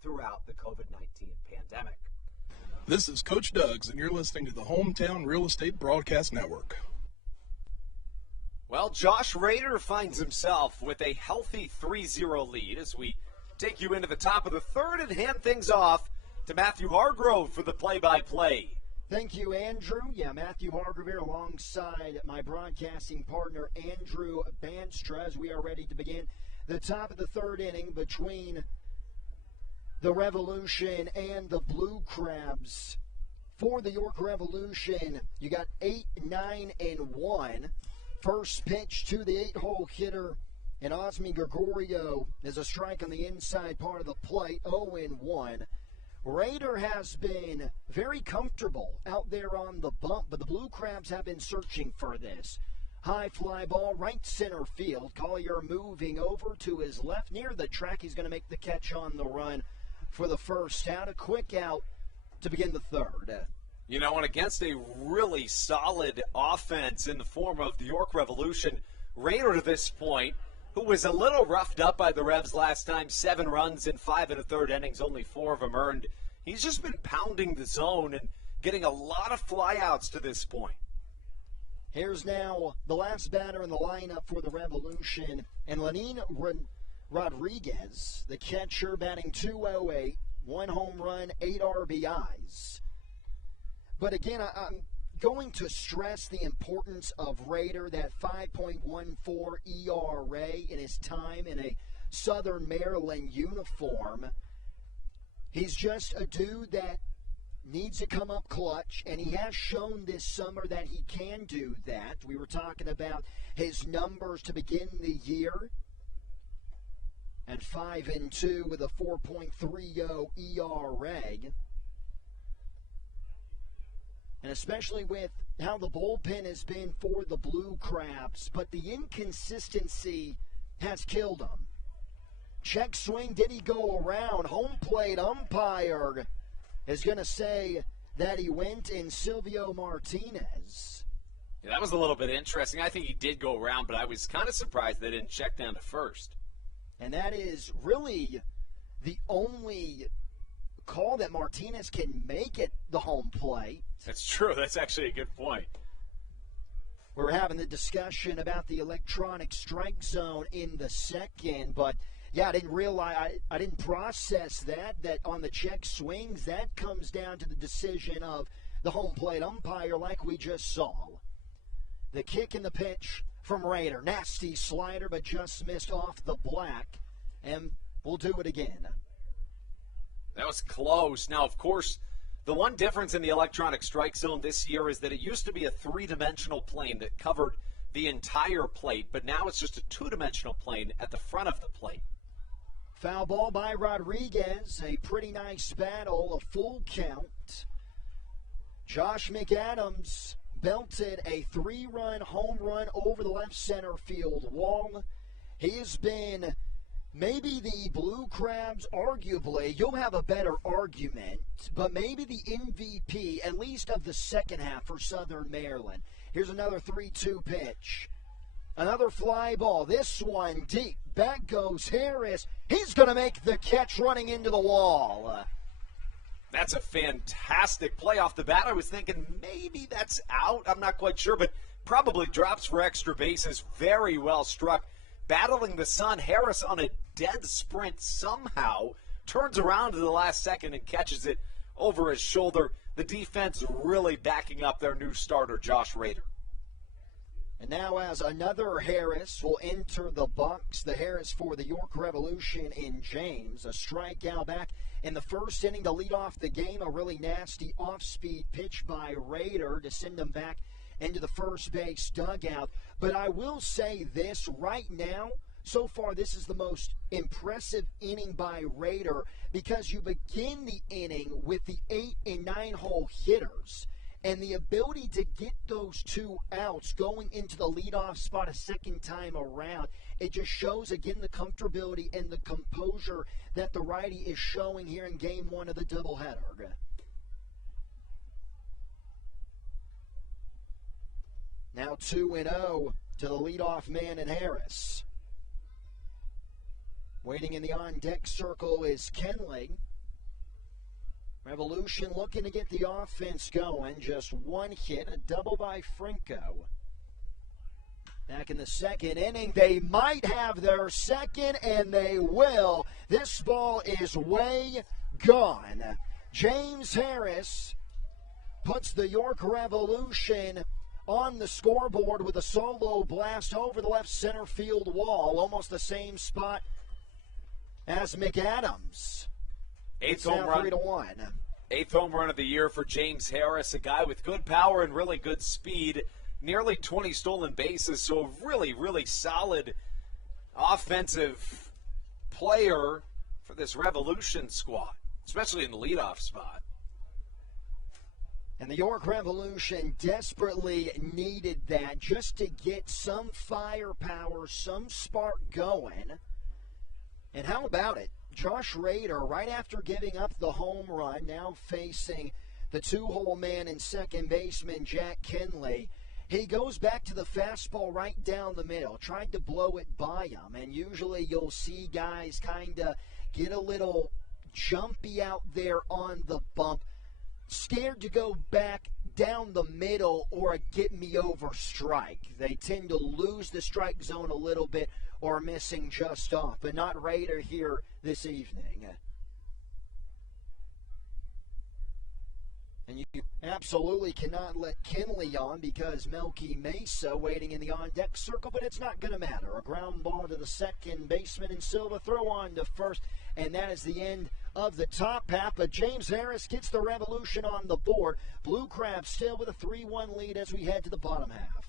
throughout the COVID-19 pandemic. This is Coach Doug's, and you're listening to the Hometown Real Estate Broadcast Network. Well, Josh Rader finds himself with a healthy 3-0 lead as we take you into the top of the third and hand things off to Matthew Hargrove for the play-by-play. Thank you, Andrew. Yeah, Matthew Hargrove here alongside my broadcasting partner, Andrew Banstra, as we are ready to begin the top of the third inning between the Revolution and the Blue Crabs. For the York Revolution, you got 8, 9, and 1. First pitch to the 8-hole hitter, and Osmi Gregorio is a strike on the inside part of the plate, 0-1. Rader has been very comfortable out there on the bump, but the Blue Crabs have been searching for this. High fly ball, right center field. Collier moving over to his left near the track. He's going to make the catch on the run for the first out. A quick out to begin the third. You know, and against a really solid offense in the form of the York Revolution, Rader to this point, who was a little roughed up by the Revs last time, 7 runs in 5 1/3 innings, only 4 of them earned. He's just been pounding the zone and getting a lot of flyouts to this point. Here's now the last batter in the lineup for the Revolution, and Lenin Rodriguez, the catcher, batting .208, 1 home run, 8 RBIs. But again, I'm going to stress the importance of Rader, that 5.14 ERA in his time in a Southern Maryland uniform. He's just a dude that needs to come up clutch, and he has shown this summer that he can do that. We were talking about his numbers to begin the year at 5-2 with a 4.30 ERA. And especially with how the bullpen has been for the Blue Crabs, but the inconsistency has killed him. Check swing, did he go around? Home plate umpire is going to say that he went in Silvio Martinez. Yeah, that was a little bit interesting. I think he did go around, but I was kind of surprised they didn't check down to first. And that is really the only call that Martinez can make at the home plate. That's true. That's actually a good point. We're having the discussion about the electronic strike zone in the second, but yeah, I didn't realize, I didn't process that on the check swings, that comes down to the decision of the home plate umpire like we just saw. The kick and the pitch from Rader. Nasty slider, but just missed off the black, and we'll do it again. That was close. Now, of course, the one difference in the electronic strike zone this year is that it used to be a 3-dimensional plane that covered the entire plate, but now it's just a 2-dimensional plane at the front of the plate. Foul ball by Rodriguez. A pretty nice battle, a full count. Josh McAdams belted a 3-run home run over the left center field wall. He has been maybe the Blue Crabs, arguably, you'll have a better argument, but maybe the MVP, at least of the second half for Southern Maryland. Here's another 3-2 pitch. Another fly ball. This one deep. Back goes Harris. He's going to make the catch running into the wall. That's a fantastic play off the bat. I was thinking maybe that's out. I'm not quite sure, but probably drops for extra bases. Very well struck. Battling the sun, Harris on a dead sprint somehow turns around in the last second and catches it over his shoulder. The defense really backing up their new starter, Josh Rader. And now as another Harris will enter the box, the Harris for the York Revolution in James. A strikeout back in the first inning to lead off the game. A really nasty off-speed pitch by Rader to send him back into the first base dugout. But I will say this right now, so far this is the most impressive inning by Rader because you begin the inning with the 8 and 9 hole hitters. And the ability to get those two outs going into the leadoff spot a second time around, it just shows, again, the comfortability and the composure that the righty is showing here in Game 1 of the doubleheader. Now 2-0 to the leadoff man in Harris. Waiting in the on-deck circle is Kenley. Revolution looking to get the offense going. Just one hit, a double by Franco. Back in the second inning, they might have their second, and they will. This ball is way gone. James Harris puts the York Revolution on the scoreboard with a solo blast over the left center field wall, almost the same spot as McAdams. Eighth home run. 3-1. Eighth home run of the year for James Harris, a guy with good power and really good speed. Nearly 20 stolen bases, so a really, really solid offensive player for this Revolution squad, especially in the leadoff spot. And the York Revolution desperately needed that just to get some firepower, some spark going. And how about it? Josh Rader, right after giving up the home run, now facing the two-hole man and second baseman Jack Kenley. He goes back to the fastball right down the middle, tried to blow it by him. And usually you'll see guys kind of get a little jumpy out there on the bump, scared to go back down the middle or a get-me-over strike. They tend to lose the strike zone a little bit or missing just off, but not Rader here this evening. And you absolutely cannot let Kenley on because Melky Mesa waiting in the on-deck circle, but it's not going to matter. A ground ball to the second baseman and Silva, throw on to first, and that is the end of the top half. But James Harris gets the Revolution on the board. Blue Crabs still with a 3-1 lead as we head to the bottom half.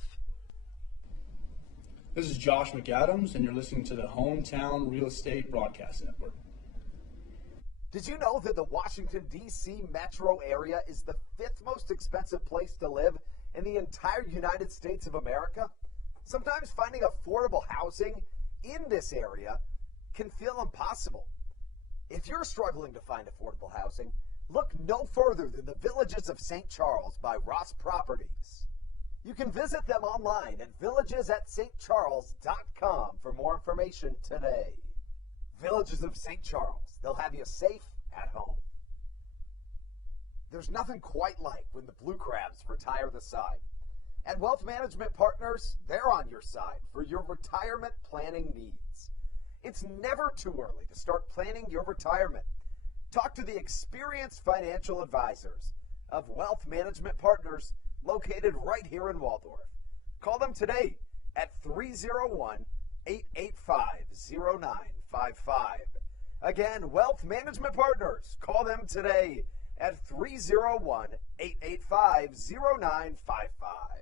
This is Josh McAdams, and you're listening to the Hometown Real Estate Broadcast Network. Did you know that the Washington, D.C. metro area is the 5th most expensive place to live in the entire United States of America? Sometimes finding affordable housing in this area can feel impossible. If you're struggling to find affordable housing, look no further than the Villages of St. Charles by Ross Properties. You can visit them online at villagesatstcharles.com for more information today. Villages of St. Charles. They'll have you safe at home. There's nothing quite like when the Blue Crabs retire the side. At Wealth Management Partners, they're on your side for your retirement planning needs. It's never too early to start planning your retirement. Talk to the experienced financial advisors of Wealth Management Partners located right here in Waldorf. Call them today at 301-885-0955. Again, Wealth Management Partners. Call them today at 301-885-0955.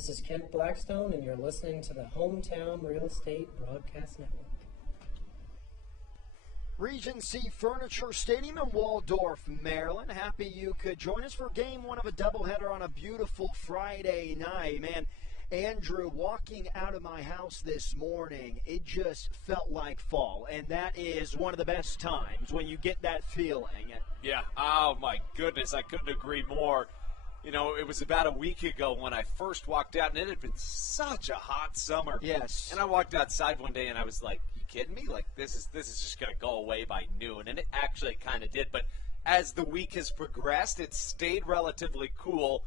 This is Kent Blackstone, and you're listening to the Hometown Real Estate Broadcast Network. Regency Furniture Stadium in Waldorf, Maryland. Happy you could join us for game one of a doubleheader on a beautiful Friday night. Man, Andrew, walking out of my house this morning, it just felt like fall, and that is one of the best times when you get that feeling. Yeah, oh my goodness, I couldn't agree more. You know, it was about a week ago when I first walked out, and it had been such a hot summer. Yes. And I walked outside one day, and I was like, you kidding me? Like, this is just going to go away by noon. And it actually kind of did. But as the week has progressed, it stayed relatively cool.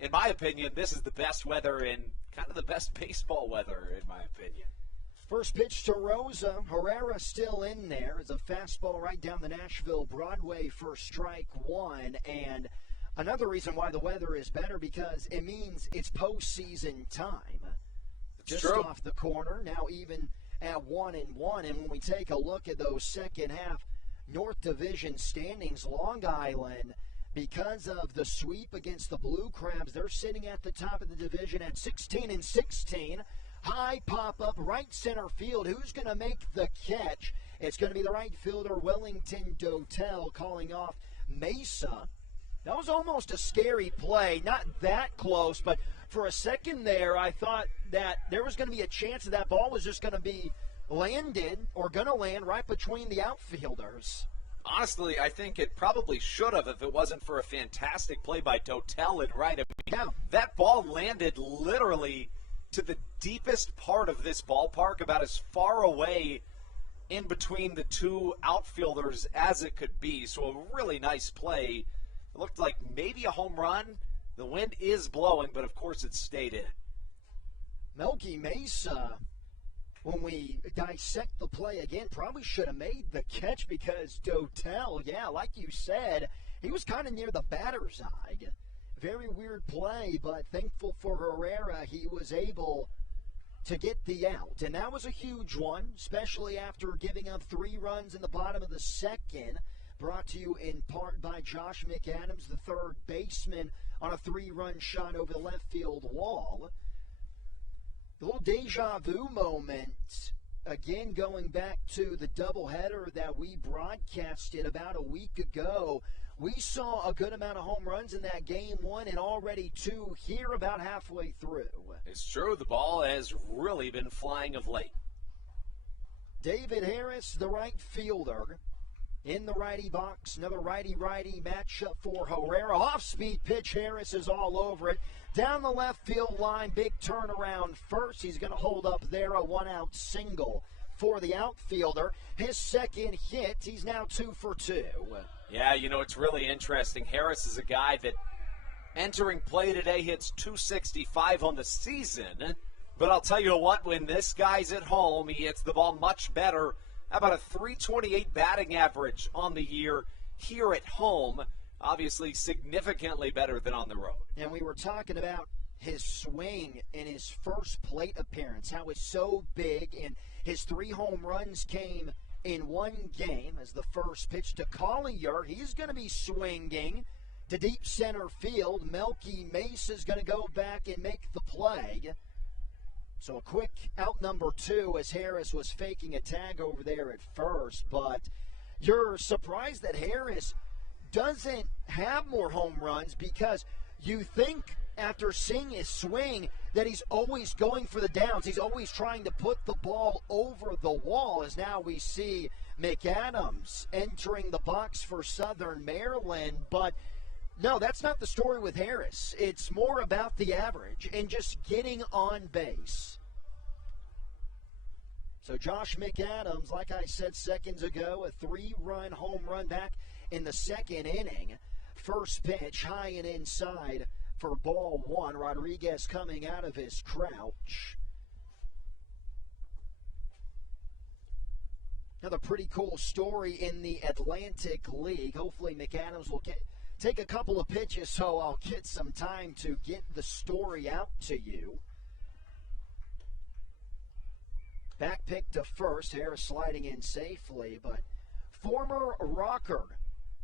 In my opinion, this is the best weather and kind of the best baseball weather, in my opinion. First pitch to Rosa. Herrera still in there. It's a fastball right down the Nashville Broadway for strike one. And another reason why the weather is better, because it means it's postseason time. Just true. Off the corner, now even at 1-1. And when we take a look at those second half North Division standings, Long Island, because of the sweep against the Blue Crabs, they're sitting at the top of the division at 16-16. High pop-up, right center field. Who's going to make the catch? It's going to be the right fielder, Wellington Dotel, calling off Mesa. That was almost a scary play. Not that close, but for a second there, I thought that there was going to be a chance that ball was just going to be landed or going to land right between the outfielders. Honestly, I think it probably should have if it wasn't for a fantastic play by Dotel and right. I mean, Yeah. that ball landed literally to the deepest part of this ballpark, about as far away in between the two outfielders as it could be. So a really nice play. It looked like maybe a home run. The wind is blowing, but of course it stayed in. Melky Mesa, when we dissect the play again, probably should have made the catch, because Dotel, yeah, like you said, he was kind of near the batter's eye. Very weird play, but thankful for Herrera, he was able to get the out. And that was a huge one, especially after giving up 3 runs in the bottom of the second. Brought to you in part by Josh McAdams, the third baseman, on a 3-run shot over the left field wall. The little deja vu moment, again going back to the doubleheader that we broadcasted about a week ago. We saw a good amount of home runs in that game one, and already 2 here about halfway through. It's true, the ball has really been flying of late. David Harris, the right fielder, in the righty box. Another righty-righty matchup for Herrera. Off-speed pitch, Harris is all over it. Down the left field line, big turnaround first. He's going to hold up there, a 1-out single for the outfielder. His second hit, he's now 2 for 2. Yeah, you know, it's really interesting. Harris is a guy that entering play today hits .265 on the season. But I'll tell you what, when this guy's at home, he hits the ball much better. How about a .328 batting average on the year here at home? Obviously significantly better than on the road. And we were talking about his swing in his first plate appearance, how it's so big, and his 3 home runs came in one game. As the first pitch to Collier, he's going to be swinging to deep center field. Melky Mesa is going to go back and make the play. So a quick out number 2 as Harris was faking a tag over there at first. But you're surprised that Harris doesn't have more home runs, because you think after seeing his swing that he's always going for the downs. He's always trying to put the ball over the wall, as now we see McAdams entering the box for Southern Maryland. But no, that's not the story with Harris. It's more about the average and just getting on base. So Josh McAdams, like I said seconds ago, a 3-run home run back in the second inning. First pitch, high and inside for ball 1. Rodriguez coming out of his crouch. Another pretty cool story in the Atlantic League. Hopefully McAdams will take a couple of pitches, so I'll get some time to get the story out to you. Back pick to first. Harris sliding in safely, but former rocker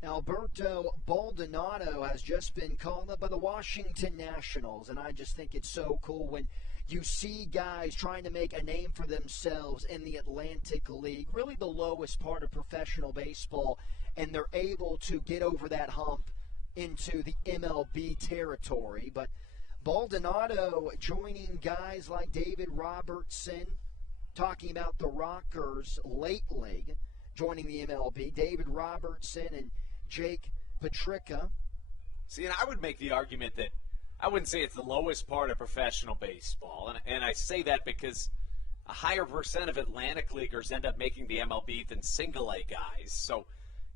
Alberto Baldonado has just been called up by the Washington Nationals, and I just think it's so cool when you see guys trying to make a name for themselves in the Atlantic League, really the lowest part of professional baseball, and they're able to get over that hump into the MLB territory. But Baldonado joining guys like David Robertson, talking about the Rockers lately, joining the MLB, David Robertson and Jake Petricka. See, and I would make the argument that I wouldn't say it's the lowest part of professional baseball. And I say that because a higher percent of Atlantic Leaguers end up making the MLB than single-A guys. So,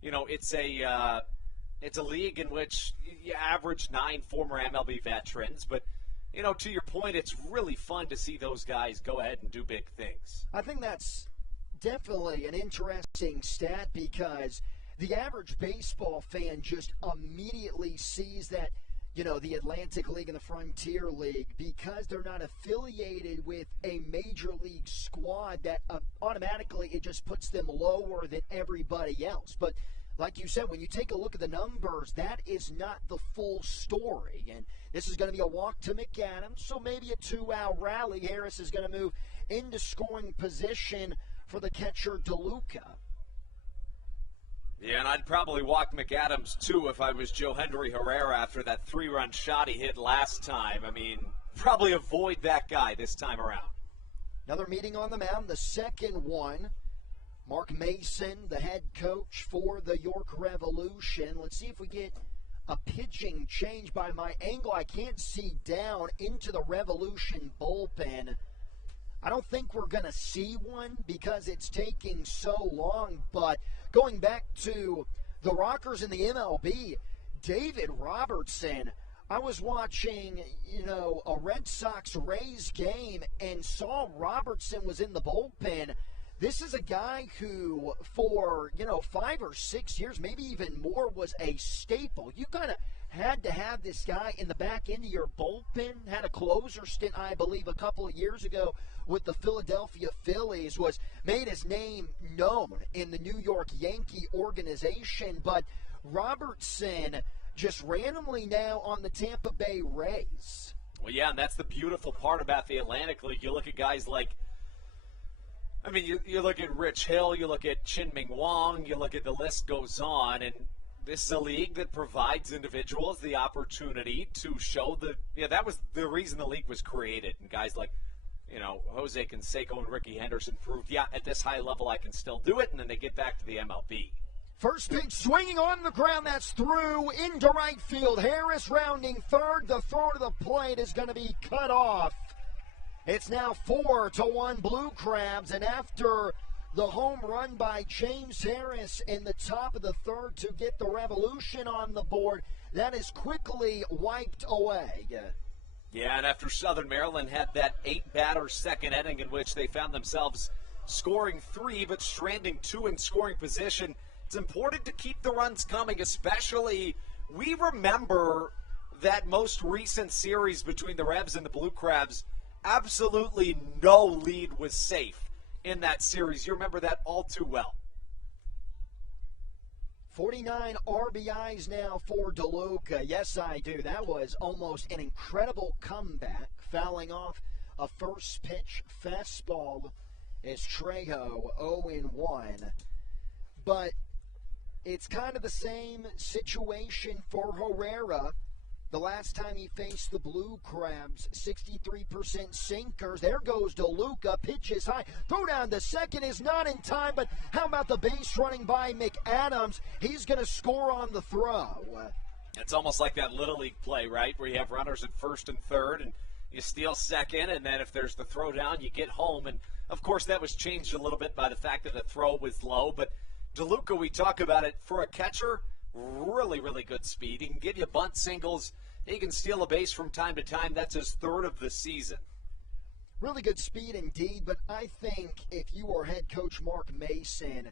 it's a league in which you average 9 former MLB veterans. But, to your point, it's really fun to see those guys go ahead and do big things. I think that's definitely an interesting stat because the average baseball fan just immediately sees that, the Atlantic League and the Frontier League, because they're not affiliated with a major league squad, that automatically it just puts them lower than everybody else. But like you said, when you take a look at the numbers, that is not the full story. And this is going to be a walk to McAdams, so maybe a 2-out rally. Harris is going to move into scoring position for the catcher DeLuca. Yeah, and I'd probably walk McAdams, too, if I was Joe Henry Herrera after that 3-run shot he hit last time. I mean, probably avoid that guy this time around. Another meeting on the mound, the second one. Mark Mason, the head coach for the York Revolution. Let's see if we get a pitching change. By my angle, I can't see down into the Revolution bullpen. I don't think we're going to see one because it's taking so long. But going back to the Rockers in the MLB, David Robertson, I was watching, a Red Sox-Rays game and saw Robertson was in the bullpen. This is a guy who, for, 5 or 6 years, maybe even more, was a staple. You kind of had to have this guy in the back end of your bullpen. Had a closer stint, I believe, a couple of years ago with the Philadelphia Phillies, made his name known in the New York Yankee organization. But Robertson just randomly now on the Tampa Bay Rays. Well, yeah, and that's the beautiful part about the Atlantic League. You look at guys like, you look at Rich Hill, you look at Chin-Ming Wong, you look at the list goes on, and this is a league that provides individuals the opportunity to show that was the reason the league was created. And guys like, Jose Canseco and Ricky Henderson proved, at this high level I can still do it, and then they get back to the MLB. First pitch swinging on the ground, that's through into right field. Harris rounding third. The throw to the plate is going to be cut off. It's now 4-1 Blue Crabs, and after the home run by James Harris in the top of the third to get the Revolution on the board, that is quickly wiped away. Yeah, and after Southern Maryland had that 8-batter second inning in which they found themselves scoring 3 but stranding 2 in scoring position, it's important to keep the runs coming, especially we remember that most recent series between the Revs and the Blue Crabs. Absolutely no lead was safe in that series. You remember that all too well. 49 RBIs now for DeLuca. Yes, I do. That was almost an incredible comeback. Fouling off a first pitch fastball is Trejo 0-1. But it's kind of the same situation for Herrera. The last time he faced the Blue Crabs, 63% sinkers. There goes DeLuca, pitches high. Throw down to second is not in time, but how about the base running by McAdams? He's going to score on the throw. It's almost like that Little League play, right, where you have runners at first and third, and you steal second, and then if there's the throw down, you get home. And, of course, that was changed a little bit by the fact that the throw was low. But DeLuca, we talk about it, for a catcher, really, really good speed. He can give you bunt singles. He can steal a base from time to time. That's his third of the season. Really good speed indeed, but I think if you are head coach Mark Mason,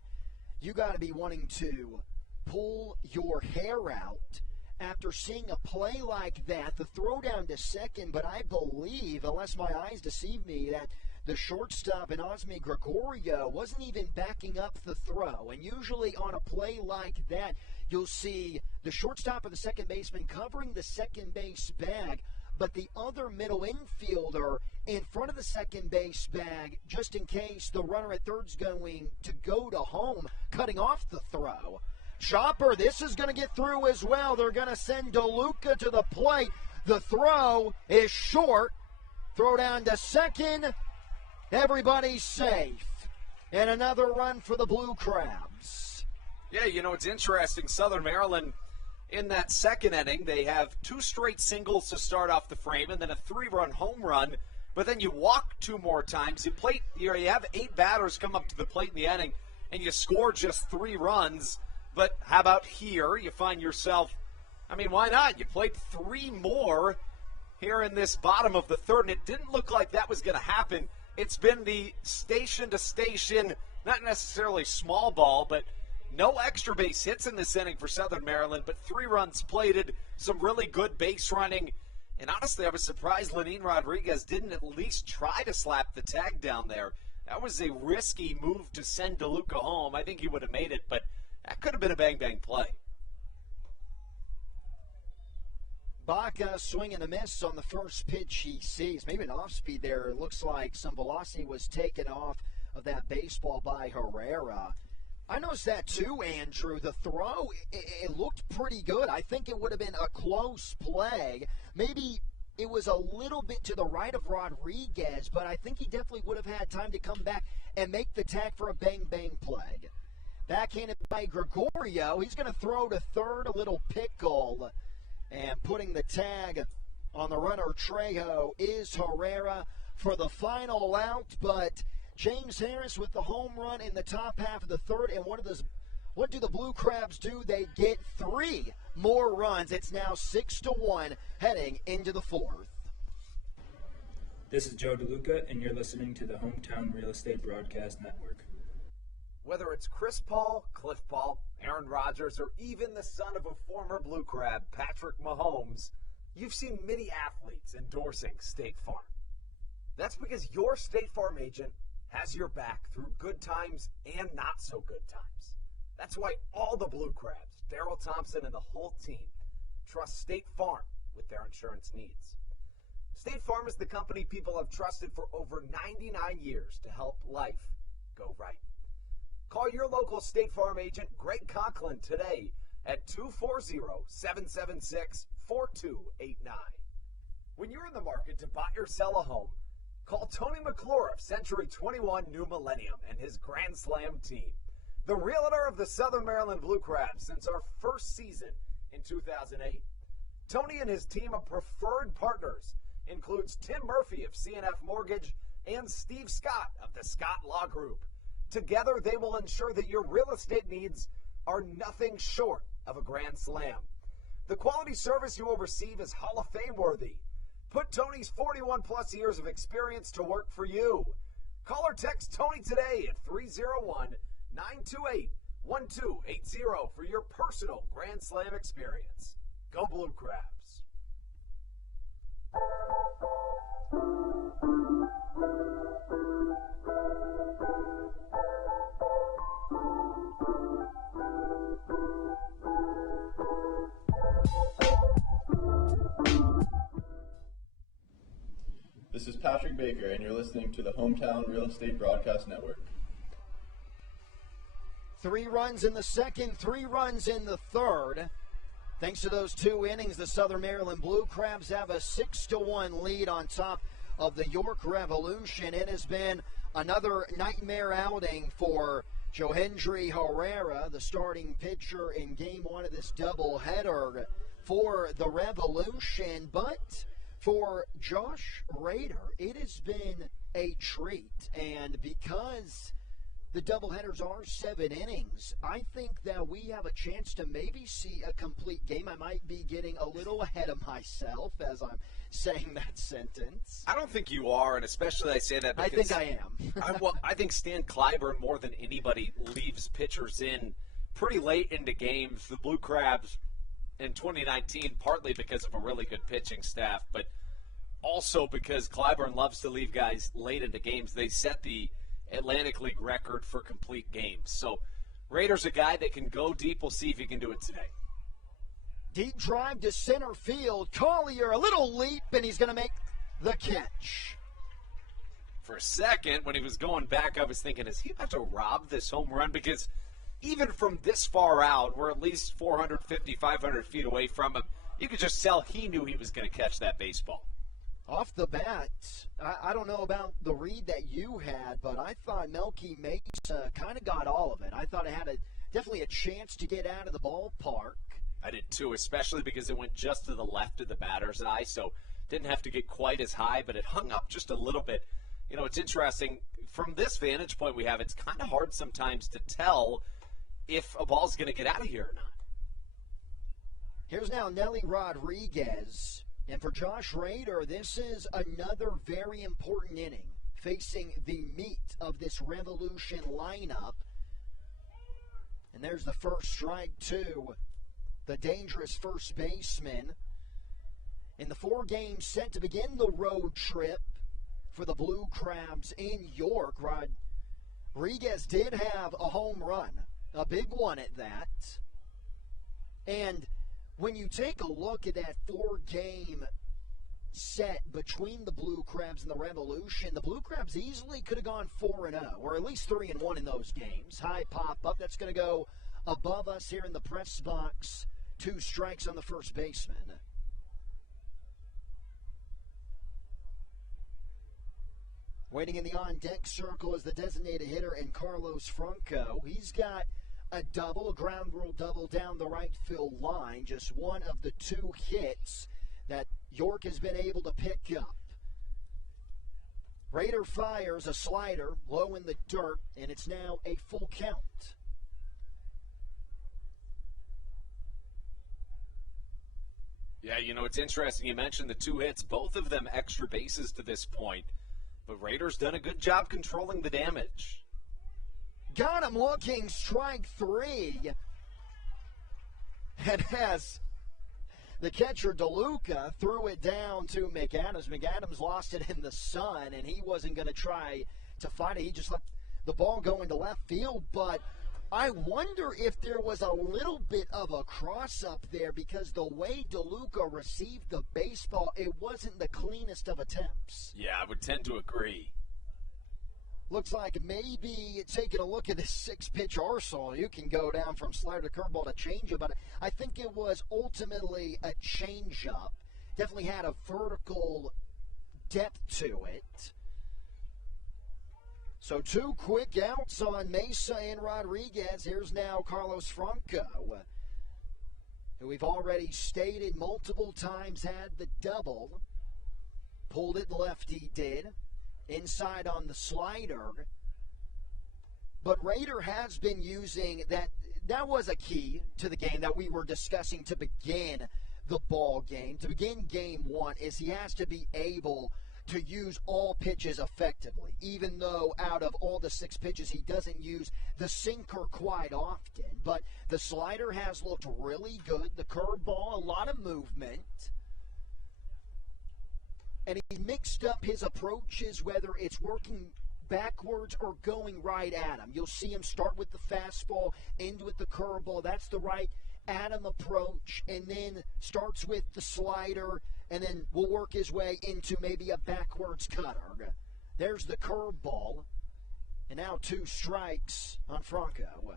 you got to be wanting to pull your hair out after seeing a play like that. The throw down to second, but I believe, unless my eyes deceive me, that the shortstop in Osme Gregorio wasn't even backing up the throw. And usually on a play like that, you'll see the shortstop or the second baseman covering the second base bag, but the other middle infielder in front of the second base bag, just in case the runner at third's going to go to home, cutting off the throw. Chopper, this is going to get through as well. They're going to send DeLuca to the plate. The throw is short. Throw down to second. Everybody's safe. And another run for the Blue Crabs. Yeah, it's interesting. Southern Maryland, in that second inning, they have 2 straight singles to start off the frame and then a 3-run home run. But then you walk 2 more times. You have 8 batters come up to the plate in the inning, and you score just 3 runs. But how about here? You find yourself, why not? You played 3 more here in this bottom of the third, and it didn't look like that was going to happen. It's been the station-to-station, not necessarily small ball, but no extra base hits in this inning for Southern Maryland, but 3 runs plated, some really good base running. And honestly, I was surprised Lenin Rodriguez didn't at least try to slap the tag down there. That was a risky move to send DeLuca home. I think he would have made it, but that could have been a bang-bang play. Baca swing and a miss on the first pitch he sees. Maybe an off-speed there. It looks like some velocity was taken off of that baseball by Herrera. I noticed that too, Andrew. The throw, it looked pretty good. I think it would have been a close play. Maybe it was a little bit to the right of Rodriguez, but I think he definitely would have had time to come back and make the tag for a bang-bang play. Backhanded by Gregorio. He's going to throw to third, a little pickle. And putting the tag on the runner, Trejo, is Herrera for the final out. But James Harris with the home run in the top half of the third. And what do the Blue Crabs do? They get 3 more runs. It's now 6-1 heading into the fourth. This is Joe DeLuca, and you're listening to the Hometown Real Estate Broadcast Network. Whether it's Chris Paul, Cliff Paul, Aaron Rodgers, or even the son of a former Blue Crab, Patrick Mahomes, you've seen many athletes endorsing State Farm. That's because your State Farm agent has your back through good times and not so good times. That's why all the Blue Crabs, Darryl Thompson and the whole team, trust State Farm with their insurance needs. State Farm is the company people have trusted for over 99 years to help life go right. Call your local State Farm agent, Greg Conklin, today at 240-776-4289. When you're in the market to buy or sell a home, call Tony McClure of Century 21 New Millennium and his Grand Slam team, the realtor of the Southern Maryland Blue Crabs since our first season in 2008. Tony and his team of preferred partners includes Tim Murphy of CNF Mortgage and Steve Scott of the Scott Law Group. Together, they will ensure that your real estate needs are nothing short of a grand slam. The quality service you will receive is Hall of Fame worthy. Put Tony's 41-plus years of experience to work for you. Call or text Tony today at 301-928-1280 for your personal Grand Slam experience. Go Blue Crabs. This is Patrick Baker, and you're listening to the Hometown Real Estate Broadcast Network. 3 runs in the second, 3 runs in the third. Thanks to those 2 innings, the Southern Maryland Blue Crabs have a 6-1 lead on top of the York Revolution. It has been another nightmare outing for Johendry Herrera, the starting pitcher in Game 1 of this doubleheader for the Revolution. But for Josh Rader, it has been a treat. And because the doubleheaders are 7 innings, I think that we have a chance to maybe see a complete game. I might be getting a little ahead of myself as I'm saying that sentence. I don't think you are, and especially I say that because I think I am. I think Stan Clyburn, more than anybody, leaves pitchers in pretty late into games. The Blue Crabs in 2019, partly because of a really good pitching staff, but also because Clyburn loves to leave guys late into games. They set the Atlantic League record for complete games. So Raiders a guy that can go deep. We'll see if he can do it today. Deep drive to center field. Collier, a little leap, and he's going to make the catch. For a second, when he was going back, I was thinking, is he about to rob this home run? Because even from this far out, we're at least 450, 500 feet away from him. You could just tell he knew he was going to catch that baseball. Off the bat, I don't know about the read that you had, but I thought Melky Mesa kind of got all of it. I thought it had definitely a chance to get out of the ballpark. I did too, especially because it went just to the left of the batter's eye, so didn't have to get quite as high, but it hung up just a little bit. You know, it's interesting. From this vantage point we have, it's kind of hard sometimes to tell if a ball's going to get out of here or not. Here's now Nelly Rodriguez. And for Josh Rader, this is another very important inning, facing the meat of this Revolution lineup. And there's the first strike to the dangerous first baseman. In the 4 games set to begin the road trip for the Blue Crabs in York, Rodriguez did have a home run, a big one at that. And when you take a look at that 4-game set between the Blue Crabs and the Revolution, the Blue Crabs easily could have gone 4-0, or at least 3-1 in those games. High pop-up, that's going to go above us here in the press box. 2 strikes on the first baseman. Waiting in the on-deck circle is the designated hitter and Carlos Franco. He's got a double, a ground rule double down the right field line. Just one of the 2 hits that York has been able to pick up. Raider fires a slider low in the dirt, and it's now a full count. Yeah, you know, it's interesting. You mentioned the 2 hits, both of them extra bases to this point. But Raiders done a good job controlling the damage. Got him looking, strike 3. And as the catcher DeLuca threw it down to McAdams, McAdams lost it in the sun, and he wasn't going to try to fight it. He just let the ball go into left field. But I wonder if there was a little bit of a cross-up there, because the way DeLuca received the baseball, it wasn't the cleanest of attempts. Yeah, I would tend to agree. Looks like maybe taking a look at this 6-pitch arsenal, you can go down from slider to curveball to changeup, but I think it was ultimately a changeup. Definitely had a vertical depth to it. So 2 quick outs on Mesa and Rodriguez. Here's now Carlos Franco, who we've already stated multiple times had the double. Pulled it left, he did. Inside on the slider. But Raider has been using that. That was a key to the game that we were discussing to begin the ball game. To begin game 1 is he has to be able to use all pitches effectively, even though out of all the 6 pitches, he doesn't use the sinker quite often. But the slider has looked really good. The curveball, a lot of movement. And he mixed up his approaches, whether it's working backwards or going right at him. You'll see him start with the fastball, end with the curveball. That's the right at him approach, and then starts with the slider, and then will work his way into maybe a backwards cutter. There's the curveball, and now 2 strikes on Franco.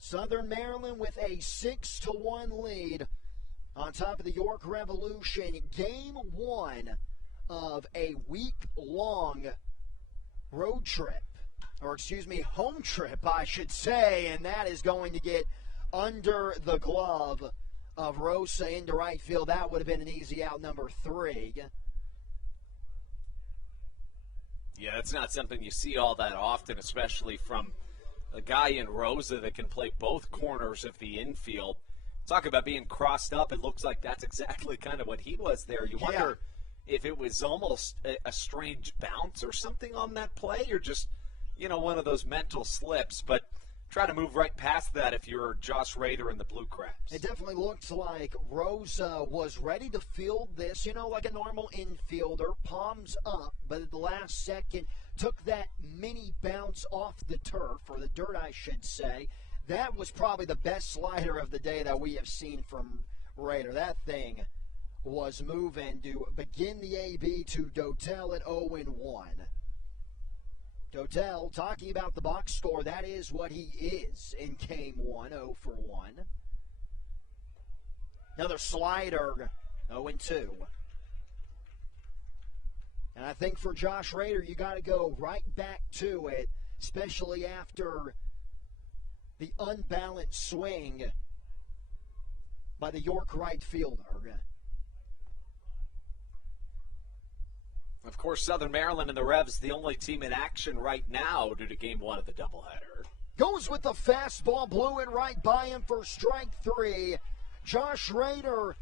Southern Maryland with a 6-1 lead on top of the York Revolution. Game 1 of a week-long road trip, or home trip, I should say, and that is going to get under the glove of Rosa into right field. That would have been an easy out, number 3. Yeah, that's not something you see all that often, especially from a guy in Rosa that can play both corners of the infield. Talk about being crossed up. It looks like that's exactly kind of what he was there. You wonder if it was almost a strange bounce or something on that play, or just, one of those mental slips. But try to move right past that if you're Josh Rader and the Blue Crabs. It definitely looks like Rosa was ready to field this, like a normal infielder, palms up, but at the last second took that mini bounce off the turf, or the dirt, I should say. That was probably the best slider of the day that we have seen from Rader. That thing was moving to begin the AB to Dotel at 0-1. Dotel talking about the box score. That is what he is in game 1, 0 for 1. Another slider, 0-2. And I think for Josh Rader, you got to go right back to it, especially after the unbalanced swing by the York right fielder. Of course, Southern Maryland and the Revs, the only team in action right now due to game 1 of the doubleheader. Goes with the fastball, blew it right by him for strike 3. Josh Rader,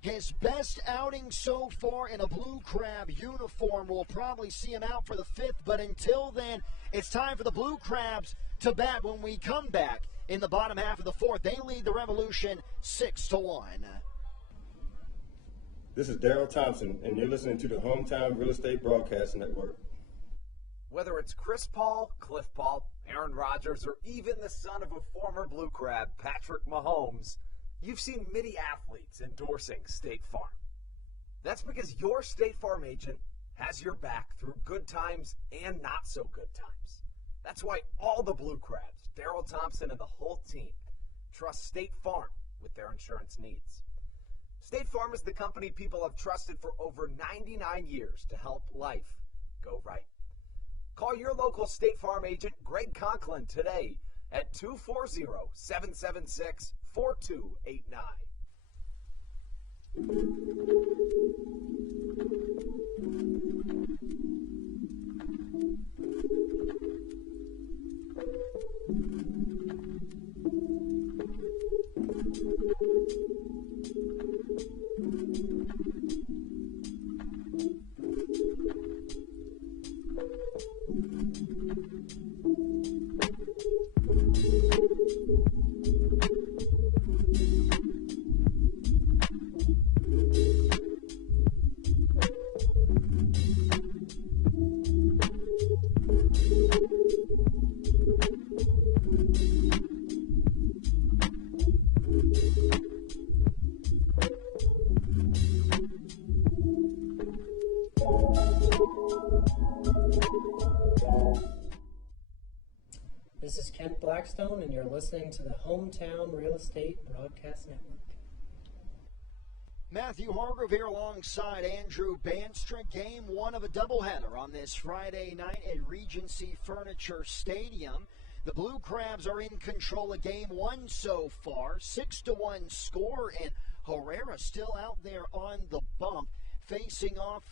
his best outing so far in a Blue Crab uniform. We'll probably see him out for the 5th, but until then, it's time for the Blue Crabs to bat when we come back in the bottom half of the 4th. They lead the Revolution 6-1. This is Daryl Thompson, and you're listening to the Hometown Real Estate Broadcast Network. Whether it's Chris Paul, Cliff Paul, Aaron Rodgers, or even the son of a former Blue Crab, Patrick Mahomes, you've seen many athletes endorsing State Farm. That's because your State Farm agent has your back through good times and not so good times. That's why all the Blue Crabs, Daryl Thompson and the whole team, trust State Farm with their insurance needs. State Farm is the company people have trusted for over 99 years to help life go right. Call your local State Farm agent, Greg Conklin, today at 240-776-4289. This is Kent Blackstone, and you're listening to the Hometown Real Estate Broadcast Network. Matthew Hargrove here alongside Andrew Banstra. Game 1 of a doubleheader on this Friday night at Regency Furniture Stadium. The Blue Crabs are in control of Game 1 so far. 6-1 score, and Herrera still out there on the bump, facing off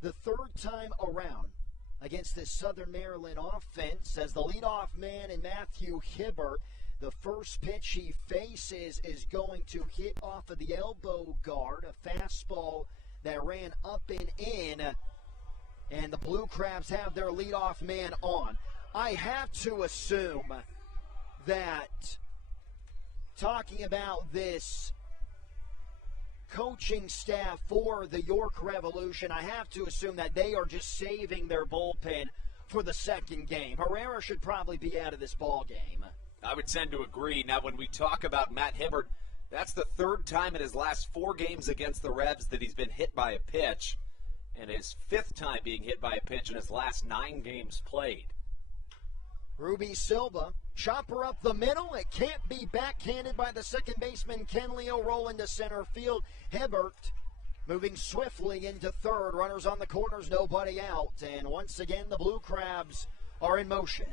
the 3rd time around against this Southern Maryland offense as the leadoff man in Matthew Hibbert. The first pitch he faces is going to hit off of the elbow guard, a fastball that ran up and in, and the Blue Crabs have their leadoff man on. I have to assume that talking about this coaching staff for the York Revolution, I have to assume that they are just saving their bullpen for the second game. Herrera should probably be out of this ball game. I would tend to agree. Now, when we talk about Matt Hibbert, that's the 3rd time in his last 4 games against the Revs that he's been hit by a pitch, and his 5th time being hit by a pitch in his last 9 games played. Ruby Silva, chopper up the middle. It can't be backhanded by the second baseman, Ken Leo, rolling to center field. Hibbert moving swiftly into 3rd. Runners on the corners, nobody out. And once again, the Blue Crabs are in motion.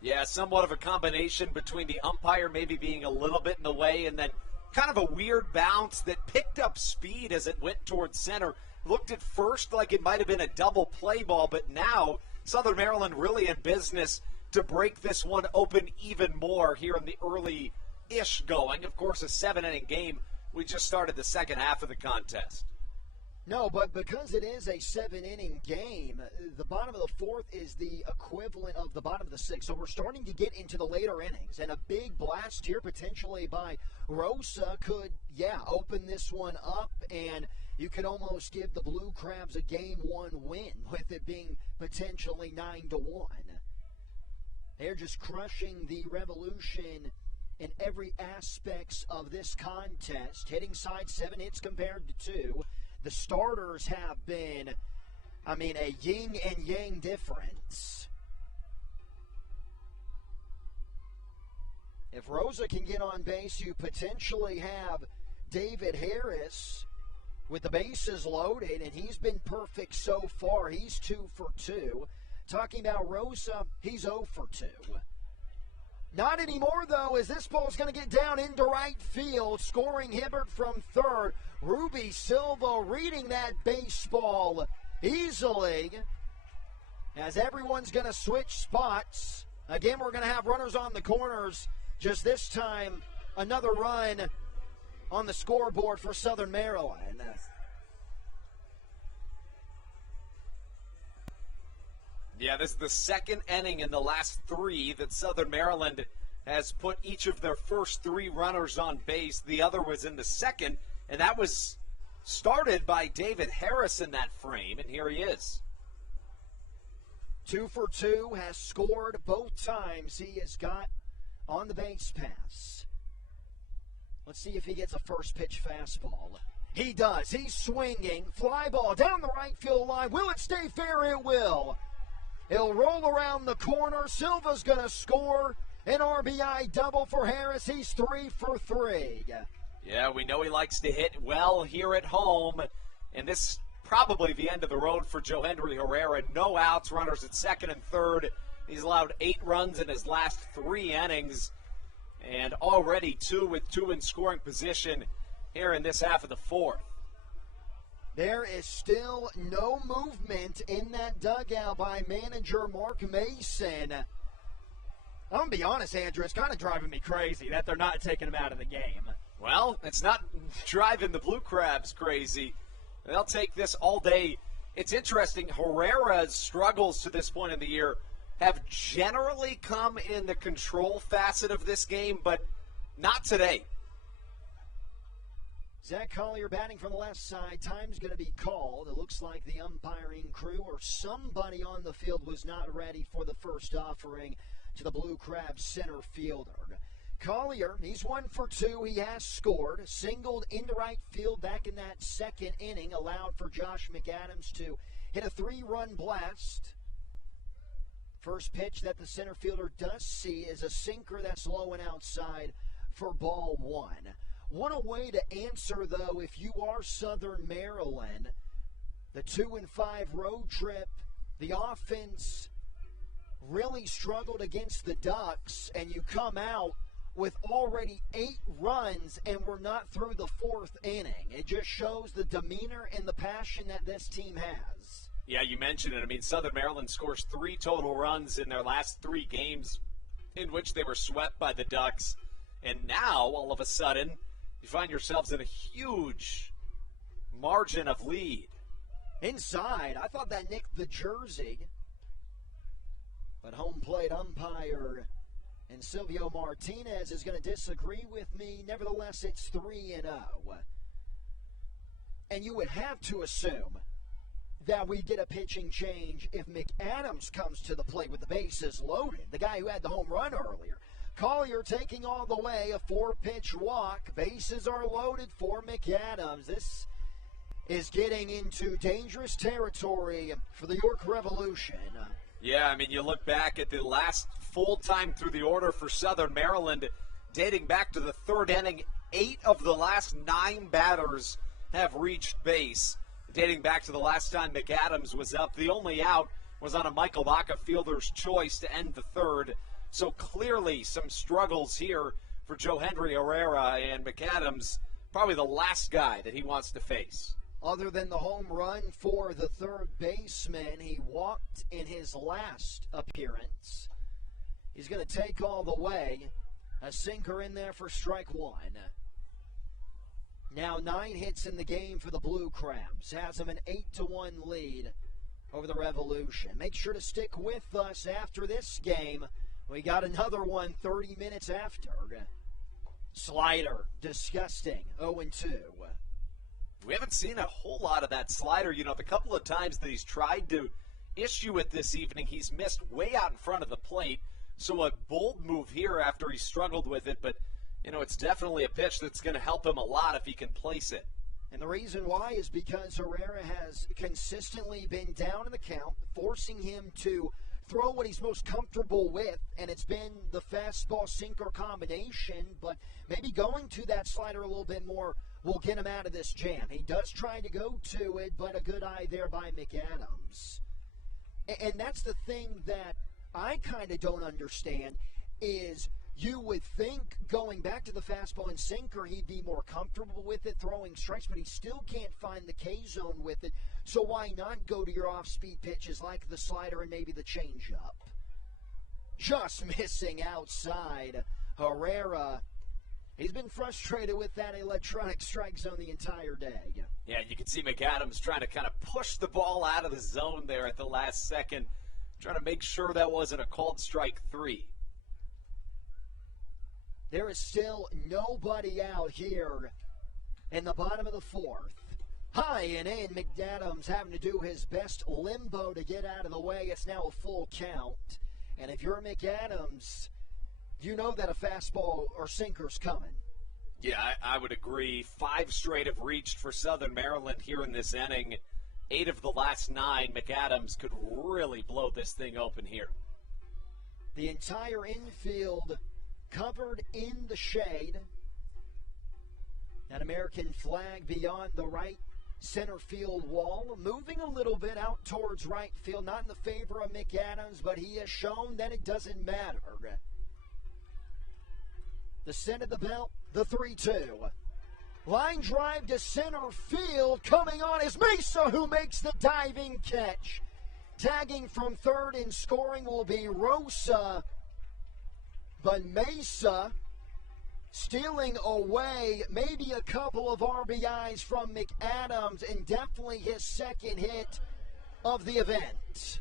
Yeah, somewhat of a combination between the umpire maybe being a little bit in the way and then kind of a weird bounce that picked up speed as it went towards center. Looked at first like it might have been a double play ball, but now Southern Maryland really in business to break this one open even more here in the early-ish going. Of course, a 7-inning game. We just started the second half of the contest. No, but because it is a 7-inning game, the bottom of the fourth is the equivalent of the bottom of the sixth. So we're starting to get into the later innings, and a big blast here potentially by Rosa could, open this one up, and you could almost give the Blue Crabs a Game 1 win with it being potentially 9-1. They're just crushing the Revolution in every aspect of this contest, hitting side 7 hits compared to 2. The starters have been, a yin and yang difference. If Rosa can get on base, you potentially have David Harris with the bases loaded, and he's been perfect so far. He's 2 for 2. Talking about Rosa, he's 0 for 2. Not anymore, though, as this ball's going to get down into right field, scoring Hibbert from third. Ruby Silva reading that baseball easily, as everyone's going to switch spots. Again, we're going to have runners on the corners. Just this time, another run on the scoreboard for Southern Maryland. Yeah, this is the second inning in the last 3 that Southern Maryland has put each of their first 3 runners on base. The other was in the second, and that was started by David Harris in that frame, and here he is. 2 for 2, has scored both times he has got on the base pass. Let's see if he gets a first pitch fastball. He does. He's swinging. Fly ball down the right field line. Will it stay fair? It will. It'll roll around the corner. Silva's going to score an RBI double for Harris. He's 3 for 3. Yeah, we know he likes to hit well here at home. And this probably the end of the road for Joe Henry Herrera. No outs, runners at second and third. He's allowed 8 runs in his last 3 innings. And already 2 with 2 in scoring position here in this half of the fourth. There is still no movement in that dugout by manager Mark Mason. I'm going to be honest, Andrew, it's kind of driving me crazy that they're not taking him out of the game. Well, it's not driving the Blue Crabs crazy. They'll take this all day. It's interesting, Herrera's struggles to this point in the year have generally come in the control facet of this game, but not today. Zach Collier batting from the left side. Time's going to be called. It looks like the umpiring crew or somebody on the field was not ready for the first offering to the Blue Crabs center fielder. Collier, he's 1 for 2. He has scored. Singled into right field back in that second inning. Allowed for Josh McAdams to hit a 3-run blast. First pitch that the center fielder does see is a sinker that's low and outside for ball 1. What a way to answer, though, if you are Southern Maryland. The 2-5 road trip, the offense really struggled against the Ducks, and you come out with already 8 runs, and we're not through the 4th inning. It just shows the demeanor and the passion that this team has. Yeah, you mentioned it. I mean, Southern Maryland scores 3 total runs in their last 3 games in which they were swept by the Ducks. And now, all of a sudden, you find yourselves in a huge margin of lead. Inside, I thought that nicked the jersey. But home plate umpire and Silvio Martinez is going to disagree with me. Nevertheless, it's 3-0. And you would have to assume that we get a pitching change if McAdams comes to the plate with the bases loaded, the guy who had the home run earlier. Collier taking all the way, a 4-pitch walk. Bases are loaded for McAdams. This is getting into dangerous territory for the York Revolution. Yeah, I mean, you look back at the last full time through the order for Southern Maryland, dating back to the 3rd inning, 8 of the last 9 batters have reached base. Dating back to the last time McAdams was up, the only out was on a Michael Baca fielder's choice to end the 3rd. So clearly some struggles here for Joe Henry Herrera, and McAdams probably the last guy that he wants to face. Other than the home run for the 3rd baseman, he walked in his last appearance. He's going to take all the way. A sinker in there for strike 1. Now 9 hits in the game for the Blue Crabs. Has them an 8-1 lead over the Revolution. Make sure to stick with us after this game. We got another one 30 minutes after. Slider, disgusting, 0-2. We haven't seen a whole lot of that slider. You know, the couple of times that he's tried to issue it this evening, he's missed way out in front of the plate. So a bold move here after he struggled with it, but you know, it's definitely a pitch that's going to help him a lot if he can place it. And the reason why is because Herrera has consistently been down in the count, forcing him to throw what he's most comfortable with, and it's been the fastball-sinker combination, but maybe going to that slider a little bit more will get him out of this jam. He does try to go to it, but a good eye there by McAdams. And that's the thing that I kind of don't understand is you would think going back to the fastball and sinker, he'd be more comfortable with it, throwing strikes, but he still can't find the K-zone with it. So why not go to your off-speed pitches like the slider and maybe the changeup? Just missing outside. Herrera, he's been frustrated with that electronic strike zone the entire day. Yeah, you can see McAdams trying to kind of push the ball out of the zone there at the last second, trying to make sure that wasn't a called strike 3. There is still nobody out here in the bottom of the 4th. High and in, McAdams having to do his best limbo to get out of the way. It's now a full count. And if you're McAdams, you know that a fastball or sinker's coming. Yeah, I would agree. 5 straight have reached for Southern Maryland here in this inning. 8 of the last 9. McAdams could really blow this thing open here. The entire infield covered in the shade. That American flag beyond the right center field wall, moving a little bit out towards right field, not in the favor of McAdams, but he has shown that it doesn't matter. The center of the belt, the 3-2. Line drive to center field. Coming on is Mesa, who makes the diving catch. Tagging from third and scoring will be Rosa. But Mesa stealing away maybe a couple of RBIs from McAdams and definitely his second hit of the event.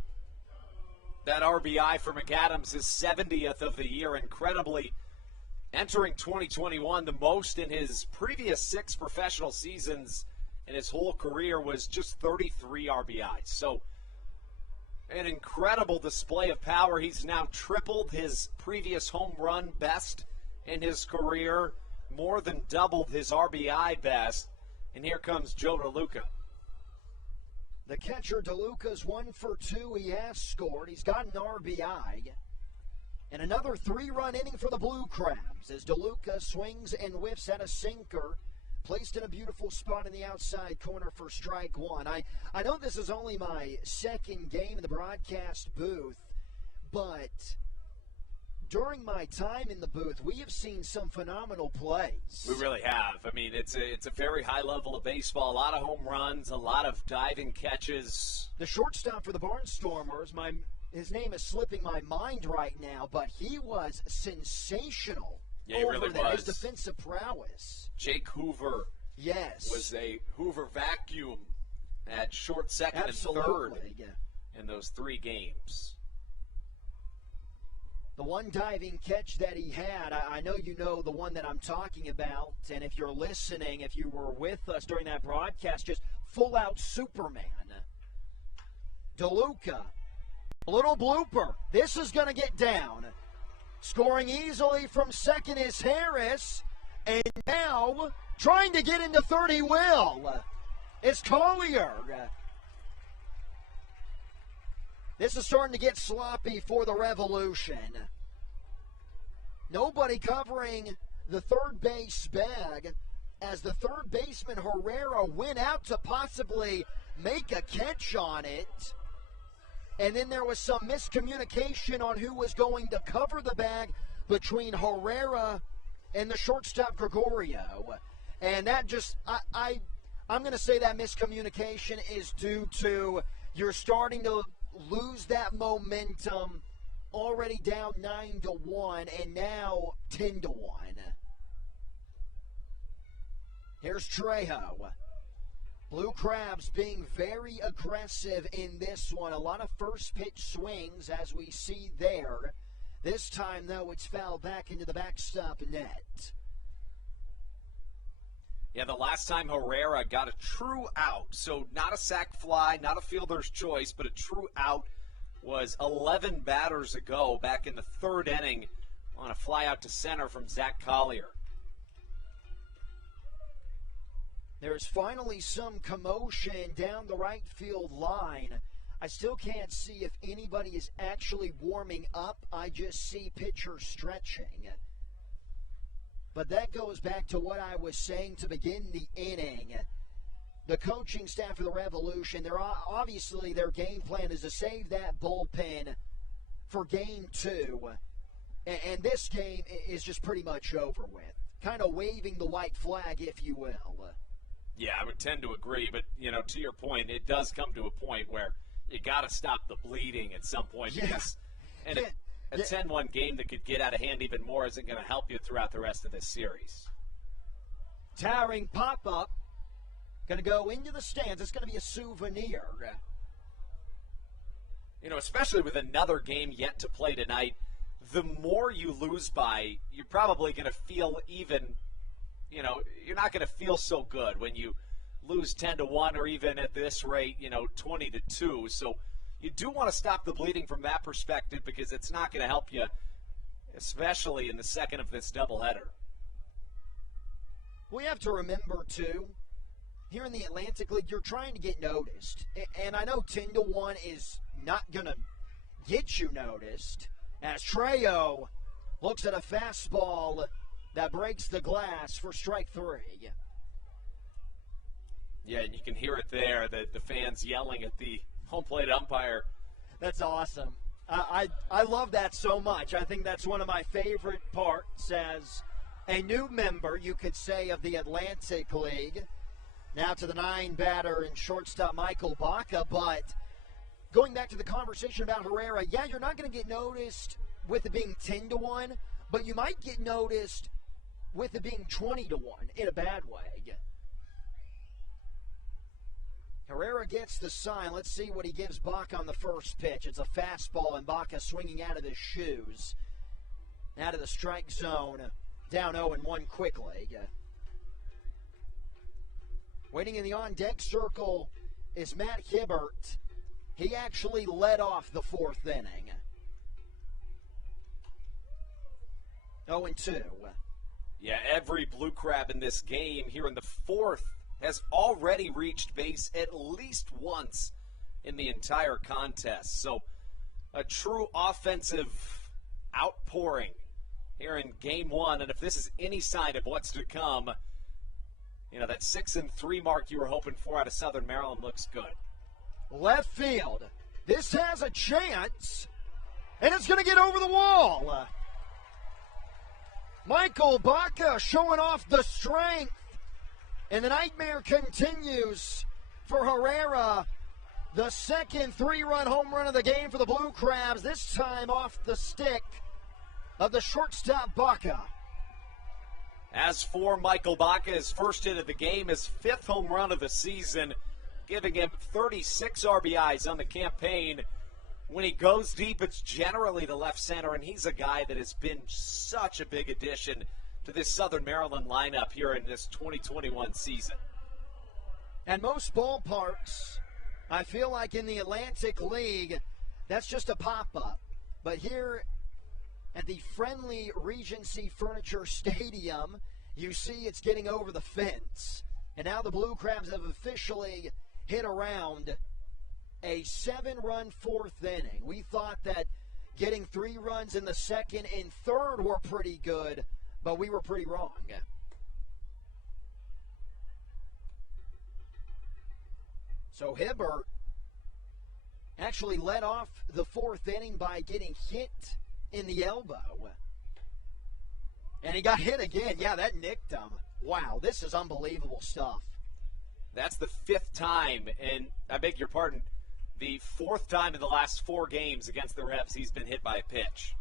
That RBI for McAdams is 70th of the year. Incredibly, entering 2021, the most in his previous 6 professional seasons in his whole career was just 33 RBIs. So an incredible display of power. He's now tripled his previous home run best in his career, more than doubled his RBI best. And here comes Joe DeLuca. The catcher DeLuca's 1 for 2. He has scored. He's got an RBI. And another 3-run inning for the Blue Crabs as DeLuca swings and whiffs at a sinker. Placed in a beautiful spot in the outside corner for strike 1. I know this is only my second game in the broadcast booth, but during my time in the booth, we have seen some phenomenal plays. We really have. I mean, it's a very high level of baseball. A lot of home runs, a lot of diving catches. The shortstop for the Barnstormers, his name is slipping my mind right now, but he was sensational. Yeah, he really was. His defensive prowess. Jake Hoover. Yes. Was a Hoover vacuum at short, second, Absolutely. and third in those 3 games. The one diving catch that he had, I know you know the one that I'm talking about, and if you're listening, if you were with us during that broadcast, just full-out Superman. DeLuca, a little blooper. This is going to get down. Scoring easily from second is Harris. And now, trying to get into third, he will. It's Collier. This is starting to get sloppy for the Revolution. Nobody covering the third base bag as the third baseman Herrera went out to possibly make a catch on it. And then there was some miscommunication on who was going to cover the bag between Herrera and the shortstop Gregorio. And that just, I'm going to say that miscommunication is due to you're starting to lose that momentum, already down 9-1 and now 10-1. Here's Trejo. Blue Crabs being very aggressive in this one. A lot of first pitch swings as we see there. This time, though, it's fouled back into the backstop net. Yeah, the last time Herrera got a true out, so not a sac fly, not a fielder's choice, but a true out was 11 batters ago back in the third inning on a fly out to center from Zach Collier. There's finally some commotion down the right field line. I still can't see if anybody is actually warming up. I just see pitchers stretching. But that goes back to what I was saying to begin the inning. The coaching staff of the Revolution, obviously their game plan is to save that bullpen for game 2. And this game is just pretty much over with. Kind of waving the white flag, if you will. Yeah, I would tend to agree, but, to your point, it does come to a point where you got to stop the bleeding at some point. Yeah. Because, and a 10-1 game that could get out of hand even more isn't going to help you throughout the rest of this series. Towering pop-up. Going to go into the stands. It's going to be a souvenir. Especially with another game yet to play tonight, the more you lose by, you're probably going to feel even, you're not going to feel so good when you lose 10-1 or even at this rate, 20-2. So you do want to stop the bleeding from that perspective because it's not going to help you, especially in the second of this doubleheader. We have to remember, too, here in the Atlantic League, you're trying to get noticed. And I know 10-1 is not going to get you noticed as Trejo looks at a fastball that breaks the glass for strike 3. Yeah, and you can hear it there, the fans yelling at the home plate umpire. That's awesome. I love that so much. I think that's one of my favorite parts as a new member, you could say, of the Atlantic League. Now to the 9-batter and shortstop Michael Baca. But going back to the conversation about Herrera, yeah, you're not going to get noticed with it being 10-1, but you might get noticed with it being 20-1 in a bad way. Herrera gets the sign. Let's see what he gives Baca on the first pitch. It's a fastball, and Baca swinging out of his shoes. Out of the strike zone, down 0-1 quickly. Waiting in the on-deck circle is Matt Hibbert. He actually led off the fourth inning. 0-2. Yeah, every Blue Crab in this game here in the fourth has already reached base at least once in the entire contest. So a true offensive outpouring here in game 1. And if this is any sign of what's to come, that 6-3 mark you were hoping for out of Southern Maryland looks good. Left field. This has a chance, and it's going to get over the wall. Michael Baca showing off the strength. And the nightmare continues for Herrera. The second 3-run home run of the game for the Blue Crabs, this time off the stick of the shortstop Baca. As for Michael Baca, his first hit of the game, his 5th home run of the season, giving him 36 RBIs on the campaign. When he goes deep, it's generally to left center, and he's a guy that has been such a big addition to this Southern Maryland lineup here in this 2021 season. And most ballparks, I feel like in the Atlantic League, that's just a pop-up. But here at the friendly Regency Furniture Stadium, you see it's getting over the fence. And now the Blue Crabs have officially hit around a 7-run fourth inning. We thought that getting 3 runs in the second and third were pretty good, but we were pretty wrong. So Hibbert actually led off the fourth inning by getting hit in the elbow. And he got hit again. Yeah, that nicked him. Wow, this is unbelievable stuff. That's the 5th time, and I beg your pardon, the 4th time in the last 4 games against the Revs he's been hit by a pitch.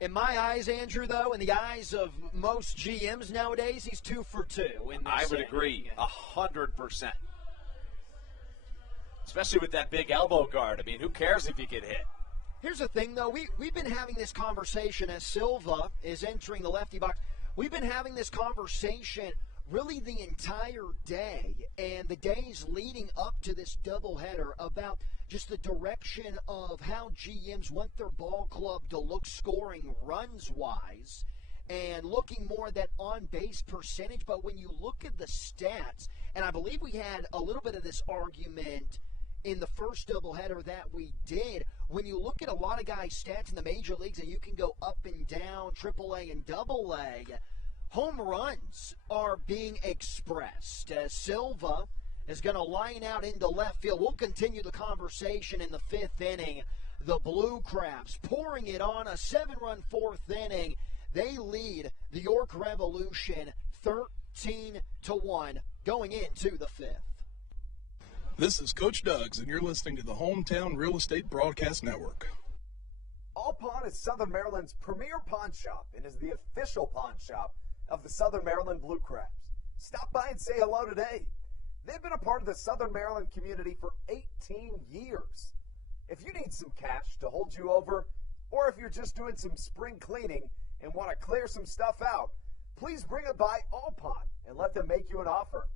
In my eyes, Andrew, though, in the eyes of most GMs nowadays, he's 2 for 2. I would agree 100%. Especially with that big elbow guard. I mean, who cares if you get hit? Here's the thing, though. We've been having this conversation as Silva is entering the lefty box. We've been having this conversation really the entire day and the days leading up to this doubleheader about just the direction of how GMs want their ball club to look scoring runs-wise and looking more at that on-base percentage. But when you look at the stats, and I believe we had a little bit of this argument in the first doubleheader that we did, when you look at a lot of guys' stats in the major leagues and you can go up and down, AAA and AA, home runs are being expressed. Silva is going to line out into left field. We'll continue the conversation in the 5th inning. The Blue Crabs pouring it on, a 7-run 4th inning. They lead the York Revolution 13-1 going into the 5th. This is Coach Doug's, and you're listening to the Hometown Real Estate Broadcast Network. All Pawn is Southern Maryland's premier pawn shop and is the official pawn shop of the Southern Maryland Blue Crabs. Stop by and say hello today. They've been a part of the Southern Maryland community for 18 years. If you need some cash to hold you over, or if you're just doing some spring cleaning and want to clear some stuff out, please bring it by All Pawn and let them make you an offer.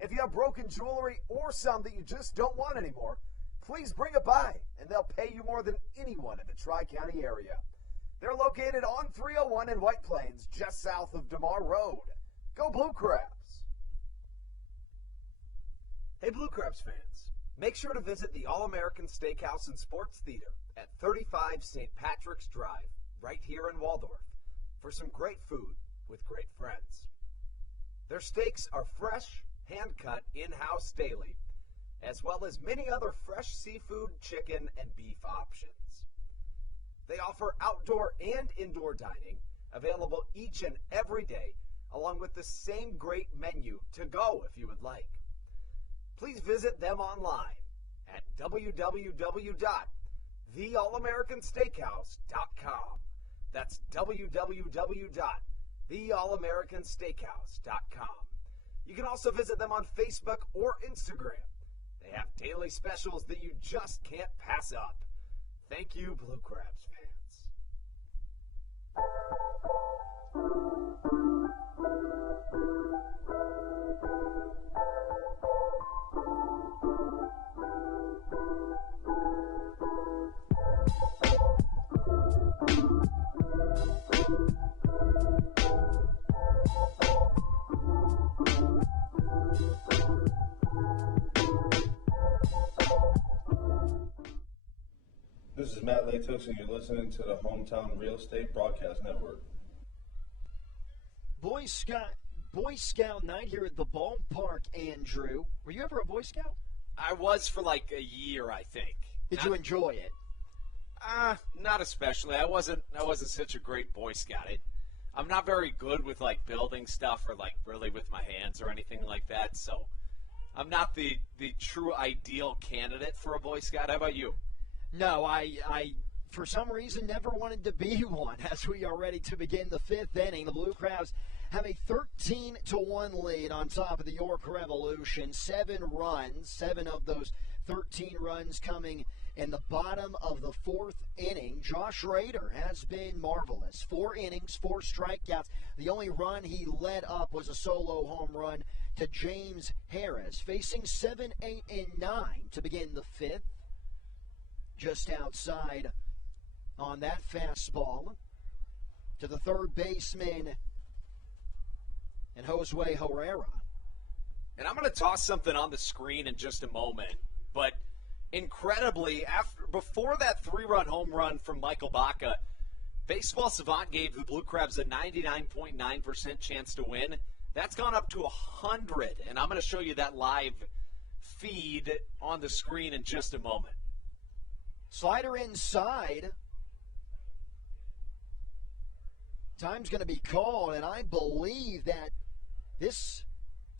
If you have broken jewelry or some that you just don't want anymore, please bring it by and they'll pay you more than anyone in the Tri-County area. They're located on 301 in White Plains, just south of DeMar Road. Go Blue Crabs! Hey Blue Crabs fans, make sure to visit the All-American Steakhouse and Sports Theater at 35 St. Patrick's Drive, right here in Waldorf, for some great food with great friends. Their steaks are fresh, hand-cut, in-house daily, as well as many other fresh seafood, chicken, and beef options. They offer outdoor and indoor dining, available each and every day, along with the same great menu to go if you would like. Please visit them online at www.theallamericansteakhouse.com. That's www.theallamericansteakhouse.com. You can also visit them on Facebook or Instagram. They have daily specials that you just can't pass up. Thank you, Blue Crabs fans. This is Matt Latos, and you're listening to the Hometown Real Estate Broadcast Network. Boy Scout night here at the ballpark, Andrew. Were you ever a Boy Scout? I was for like a year, I think. Did you enjoy it? Not especially. I wasn't such a great Boy Scout. I'm not very good with like building stuff or like really with my hands or anything like that. So I'm not the true ideal candidate for a Boy Scout. How about you? No, I for some reason never wanted to be one. As we are ready to begin the 5th inning, the Blue Crabs have a 13-1 lead on top of the York Revolution. 7 runs, 7 of those 13 runs coming in the bottom of the 4th inning. Josh Rader has been marvelous. 4 innings, 4 strikeouts. The only run he led up was a solo home run to James Harris. Facing 7, 8, and 9 to begin the 5th. Just outside on that fastball to the third baseman and Josue Herrera. And I'm going to toss something on the screen in just a moment, but incredibly, before that 3-run home run from Michael Baca, Baseball Savant gave the Blue Crabs a 99.9% chance to win. That's gone up to 100, and I'm going to show you that live feed on the screen in just a moment. Slider inside. Time's going to be called, and I believe that this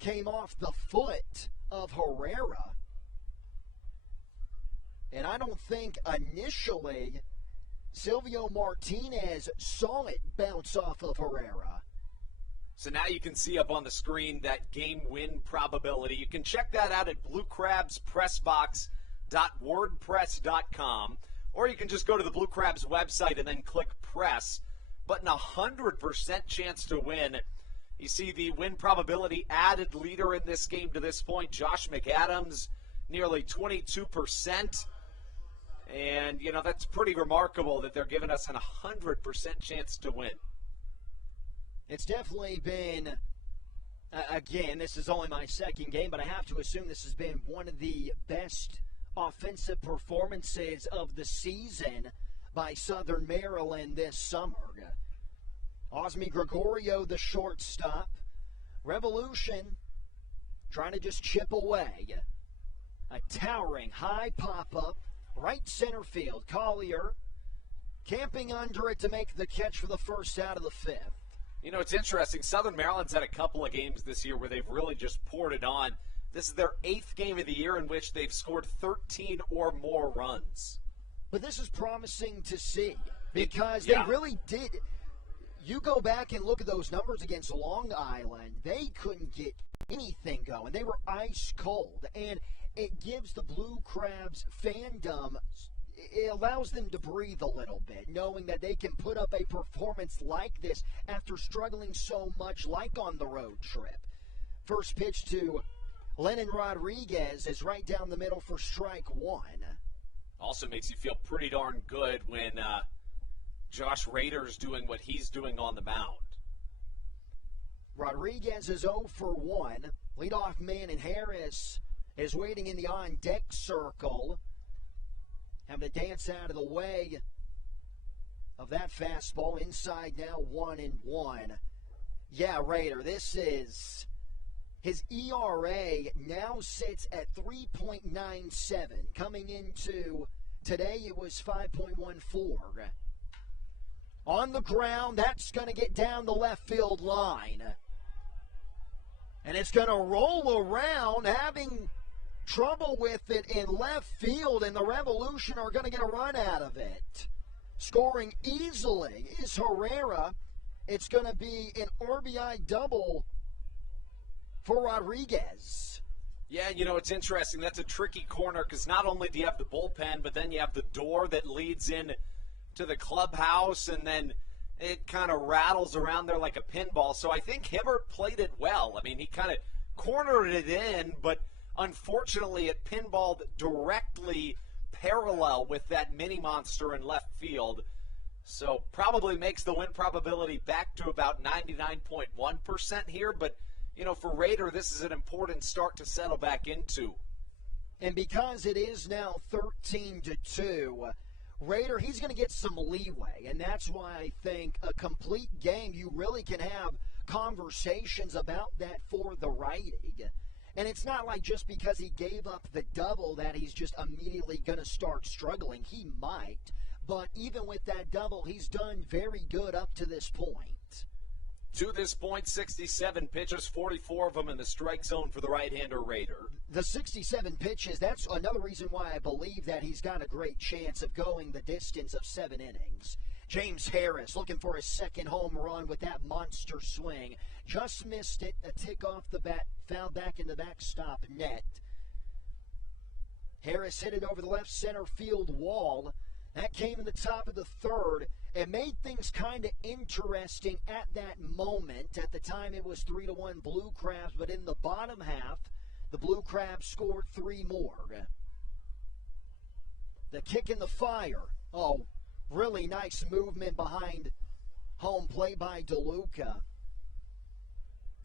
came off the foot of Herrera. And I don't think initially Silvio Martinez saw it bounce off of Herrera. So now you can see up on the screen that game win probability. You can check that out at bluecrabspressbox.wordpress.com, or you can just go to the Blue Crabs website and then click press. But an 100% chance to win. You see the win probability added leader in this game to this point, Josh McAdams, nearly 22%. And, that's pretty remarkable that they're giving us an 100% chance to win. It's definitely been, again, this is only my second game, but I have to assume this has been one of the best offensive performances of the season by Southern Maryland this summer. Osmi Gregorio, the shortstop. Revolution trying to just chip away. A towering high pop-up, right center field. Collier camping under it to make the catch for the first out of the fifth. It's interesting. Southern Maryland's had a couple of games this year where they've really just poured it on. This is their 8th game of the year in which they've scored 13 or more runs. But this is promising to see because they really did. You go back and look at those numbers against Long Island. They couldn't get anything going. They were ice cold. And it gives the Blue Crabs fandom, it allows them to breathe a little bit, knowing that they can put up a performance like this after struggling so much, like on the road trip. First pitch to Lennon Rodriguez is right down the middle for strike one. Also makes you feel pretty darn good when Josh Rader's doing what he's doing on the mound. Rodriguez is 0 for 1. Leadoff man and Harris is waiting in the on-deck circle. Having to dance out of the way of that fastball. Inside now 1-1. Yeah, Raider, this is... His ERA now sits at 3.97. Coming into today, it was 5.14. On the ground, that's going to get down the left field line. And it's going to roll around, having trouble with it in left field, and the Revolution are going to get a run out of it. Scoring easily is Herrera. It's going to be an RBI double for Rodriguez. Yeah, it's interesting. That's a tricky corner because not only do you have the bullpen, but then you have the door that leads in to the clubhouse, and then it kind of rattles around there like a pinball. So I think Hibbert played it well. I mean, he kind of cornered it in, but unfortunately it pinballed directly parallel with that mini monster in left field. So probably makes the win probability back to about 99.1% here, but for Raider, this is an important start to settle back into. And because it is now 13-2, Raider, he's going to get some leeway. And that's why I think a complete game, you really can have conversations about that for the righty. And it's not like just because he gave up the double that he's just immediately going to start struggling. He might. But even with that double, he's done very good up to this point. To this point, 67 pitches, 44 of them in the strike zone for the right-hander Raider. The 67 pitches, that's another reason why I believe that he's got a great chance of going the distance of 7 innings. James Harris looking for his second home run with that monster swing. Just missed it, a tick off the bat, foul back in the backstop net. Harris hit it over the left center field wall. That came in the top of the third. It made things kind of interesting at that moment. At the time, it was 3-1 Blue Crabs, but in the bottom half, the Blue Crabs scored 3 more. The kick in the fire. Oh, really nice movement behind home plate by DeLuca.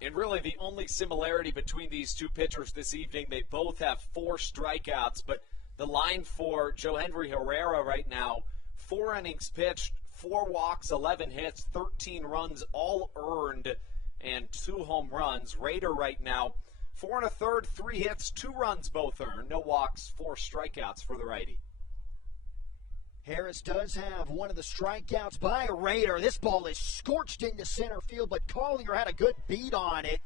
And really the only similarity between these two pitchers this evening, they both have 4 strikeouts, but the line for Joe Henry Herrera right now, 4 innings pitched, 4 walks, 11 hits, 13 runs, all earned, and 2 home runs. Raider right now, 4 1/3, 3 hits, 2 runs both earned, no walks, 4 strikeouts for the righty. Harris does have one of the strikeouts by a Raider. This ball is scorched into center field, but Collier had a good beat on it.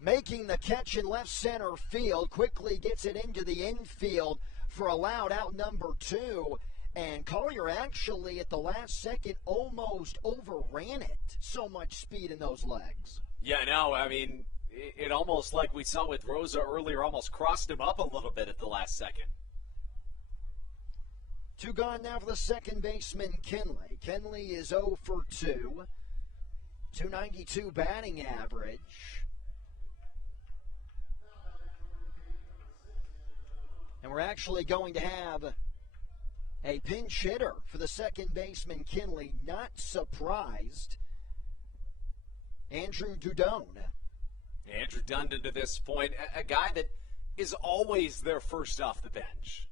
Making the catch in left center field, quickly gets it into the infield for allowed out number 2. And Collier actually, at the last second, almost overran it. So much speed in those legs. Yeah, no, I mean, it almost, like we saw with Rosa earlier, almost crossed him up a little bit at the last second. 2 gone now for the second baseman, Kenley. Kenley is 0 for 2. 292 batting average. And we're actually going to have a pinch hitter for the second baseman, Kenley. Not surprised. Andrew Dudone. Andrew Dundon to this point, a guy that is always there first off the bench.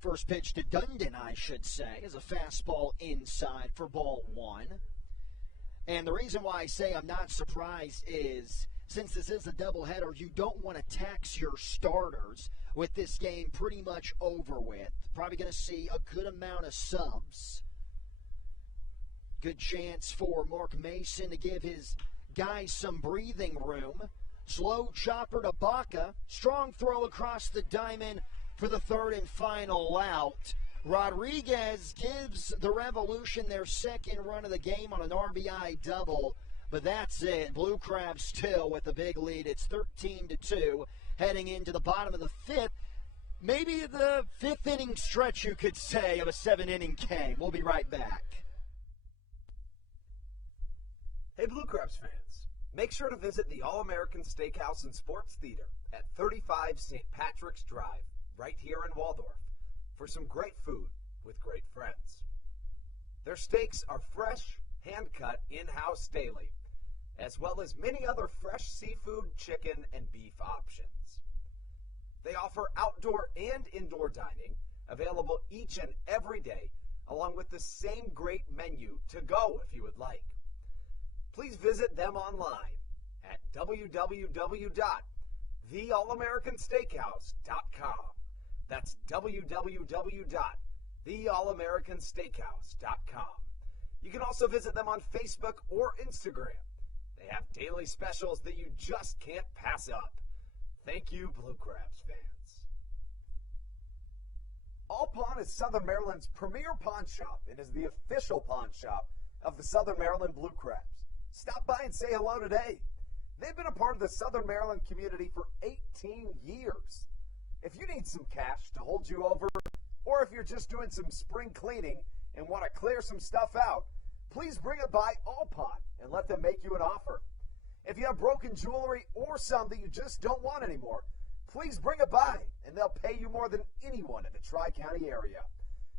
First pitch to Dundon, I should say, is a fastball inside for ball 1. And the reason why I say I'm not surprised is, since this is a doubleheader, you don't want to tax your starters with this game pretty much over with. Probably going to see a good amount of subs. Good chance for Mark Mason to give his guys some breathing room. Slow chopper to Baca. Strong throw across the diamond for the third and final out. Rodriguez gives the Revolution their second run of the game on an RBI double. But that's it. Blue Crabs still with a big lead. It's 13-2 heading into the bottom of the 5th. Maybe the 5th inning stretch, you could say, of a 7-inning game. We'll be right back. Hey, Blue Crabs fans, make sure to visit the All-American Steakhouse and Sports Theater at 35 St. Patrick's Drive, right here in Waldorf, for some great food with great friends. Their steaks are fresh, hand-cut, in-house daily, as well as many other fresh seafood, chicken, and beef options. They offer outdoor and indoor dining, available each and every day, along with the same great menu to go if you would like. Please visit them online at www.theallamericansteakhouse.com. That's www.theallamericansteakhouse.com. You can also visit them on Facebook or Instagram. They have daily specials that you just can't pass up. Thank you, Blue Crabs fans. All Pawn is Southern Maryland's premier pawn shop and is the official pawn shop of the Southern Maryland Blue Crabs. Stop by and say hello today. They've been a part of the Southern Maryland community for 18 years. If you need some cash to hold you over, or if you're just doing some spring cleaning and want to clear some stuff out, please bring it by All Pawn and let them make you an offer. If you have broken jewelry or some that you just don't want anymore, please bring it by and they'll pay you more than anyone in the Tri-County area.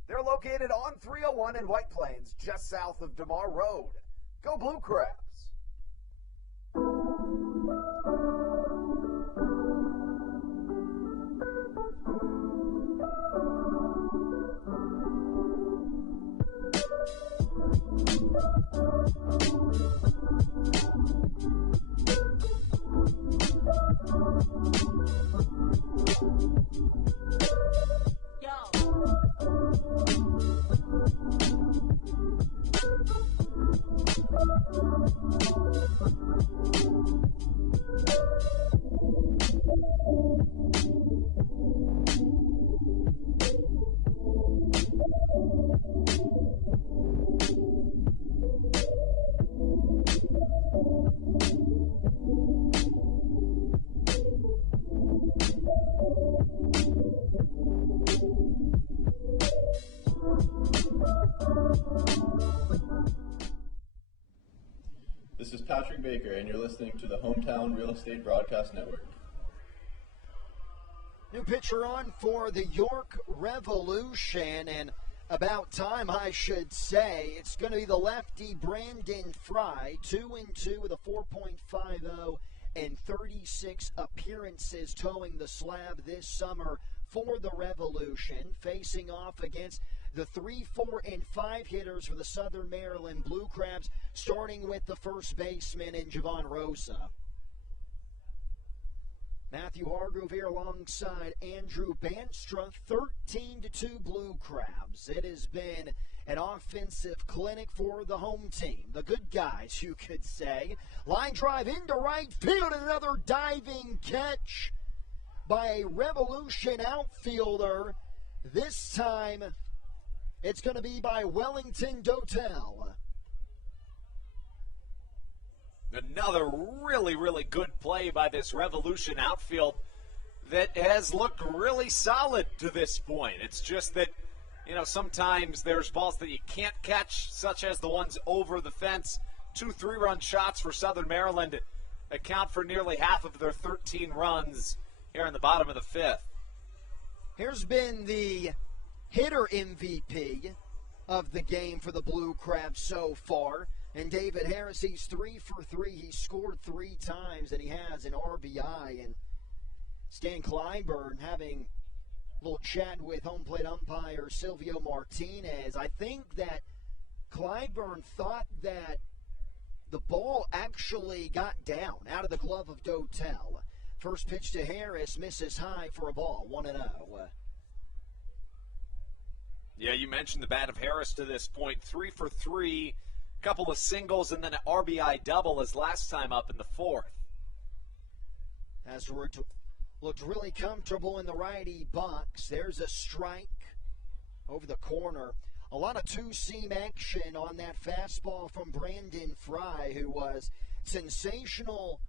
They're located on 301 in White Plains, just south of DeMar Road. Go Blue Crabs! This is Patrick Baker, and you're listening to the Hometown Real Estate Broadcast Network. New pitcher on for the York Revolution, and about time, I should say. It's going to be the lefty Brandon Fry, 2-2 with a 4.50 and 36 appearances towing the slab this summer for the Revolution, facing off against the 3, 4, and 5 hitters for the Southern Maryland Blue Crabs, starting with the first baseman in Javon Rosa. Matthew Hargrove here alongside Andrew Banstra, 13-2 Blue Crabs. It has been an offensive clinic for the home team. The good guys, you could say. Line drive into right field, another diving catch by a Revolution outfielder. This time, it's going to be by Wellington Dotel. Another really, really good play by this Revolution outfield that has looked really solid to this point. It's just that, sometimes there's balls that you can't catch, such as the ones over the fence. 2 3-run shots for Southern Maryland account for nearly half of their 13 runs here in the bottom of the fifth. Here's been the hitter MVP of the game for the Blue Crabs so far. And David Harris, he's 3 for 3. He scored 3 times, and he has an RBI. And Stan Kleinberg having a little chat with home plate umpire Silvio Martinez. I think that Kleinberg thought that the ball actually got down out of the glove of Dotel. First pitch to Harris, misses high for a ball, 1-0. Yeah, you mentioned the bat of Harris to this point. 3 for 3, couple of singles, and then an RBI double his last time up in the fourth. Has looked really comfortable in the righty box. There's a strike over the corner. A lot of two-seam action on that fastball from Brandon Fry, who was sensational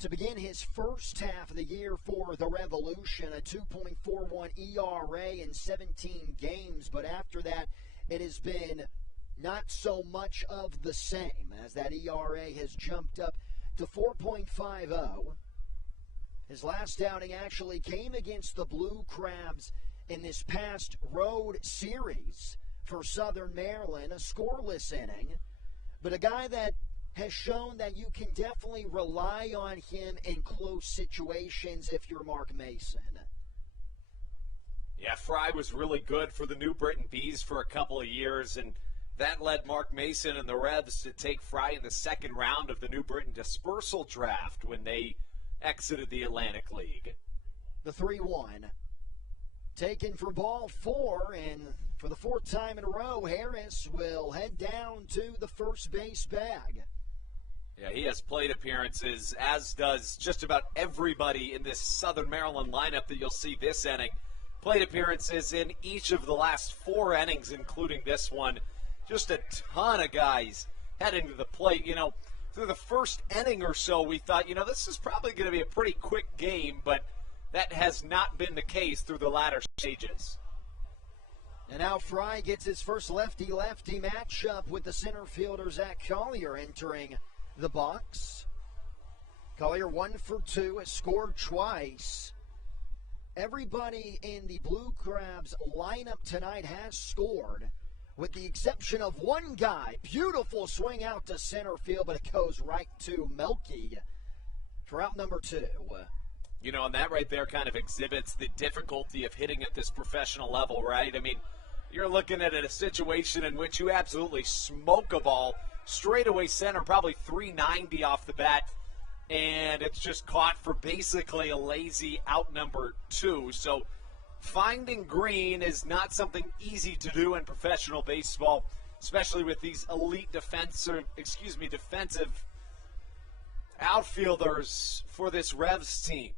to begin his first half of the year for the Revolution, a 2.41 ERA in 17 games. But after that, it has been not so much of the same, as that ERA has jumped up to 4.50. His last outing actually came against the Blue Crabs in this past road series for Southern Maryland, a scoreless inning, but a guy that has shown that you can definitely rely on him in close situations if you're Mark Mason. Yeah, Fry was really good for the New Britain Bees for a couple of years, and that led Mark Mason and the Revs to take Fry in the second round of the New Britain Dispersal Draft when they exited the Atlantic League. The 3-1. Taken for ball 4, and for the 4th time in a row, Harris will head down to the first base bag. Yeah, he has plate appearances, as does just about everybody in this Southern Maryland lineup that you'll see this inning. Plate appearances in each of the last 4 innings, including this one. Just a ton of guys heading to the plate. Through the first inning or so, we thought, this is probably going to be a pretty quick game, but that has not been the case through the latter stages. And now Fry gets his first lefty-lefty matchup with the center fielder Zach Collier entering the box. Collier 1 for 2, has scored twice. Everybody in the Blue Crabs lineup tonight has scored, with the exception of one guy. Beautiful swing out to center field, but it goes right to Melky for out number 2. And that right there kind of exhibits the difficulty of hitting at this professional level, right? I mean, you're looking at a situation in which you absolutely smoke a ball straightaway center, probably 390 off the bat, and it's just caught for basically a lazy out number 2. So finding green is not something easy to do in professional baseball, especially with these elite defensive outfielders for this Revs team.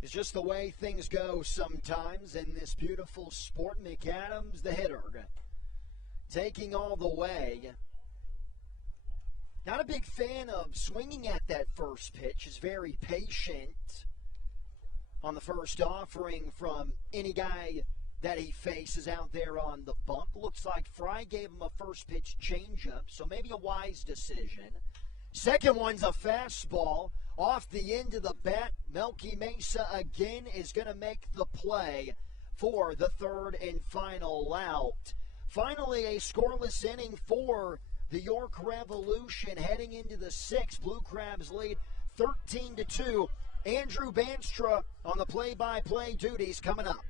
It's just the way things go sometimes in this beautiful sport. McAdams, the hitter, taking all the way. Not a big fan of swinging at that first pitch. Is very patient on the first offering from any guy that he faces out there on the bump. Looks like Fry gave him a first pitch changeup, so maybe a wise decision. Second one's a fastball off the end of the bat. Melky Mesa again is going to make the play for the third and final out. Finally, a scoreless inning for the York Revolution heading into the 6th. Blue Crabs lead 13-2. Andrew Banstra on the play-by-play duties coming up.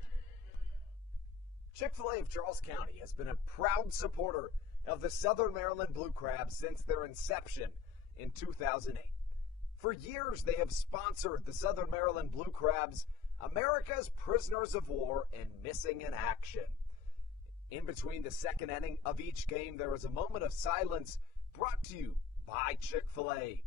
Chick-fil-A of Charles County has been a proud supporter of the Southern Maryland Blue Crabs since their inception in 2008. For years, they have sponsored the Southern Maryland Blue Crabs, America's prisoners of war and missing in action. In between the second inning of each game, there is a moment of silence brought to you by Chick-fil-A.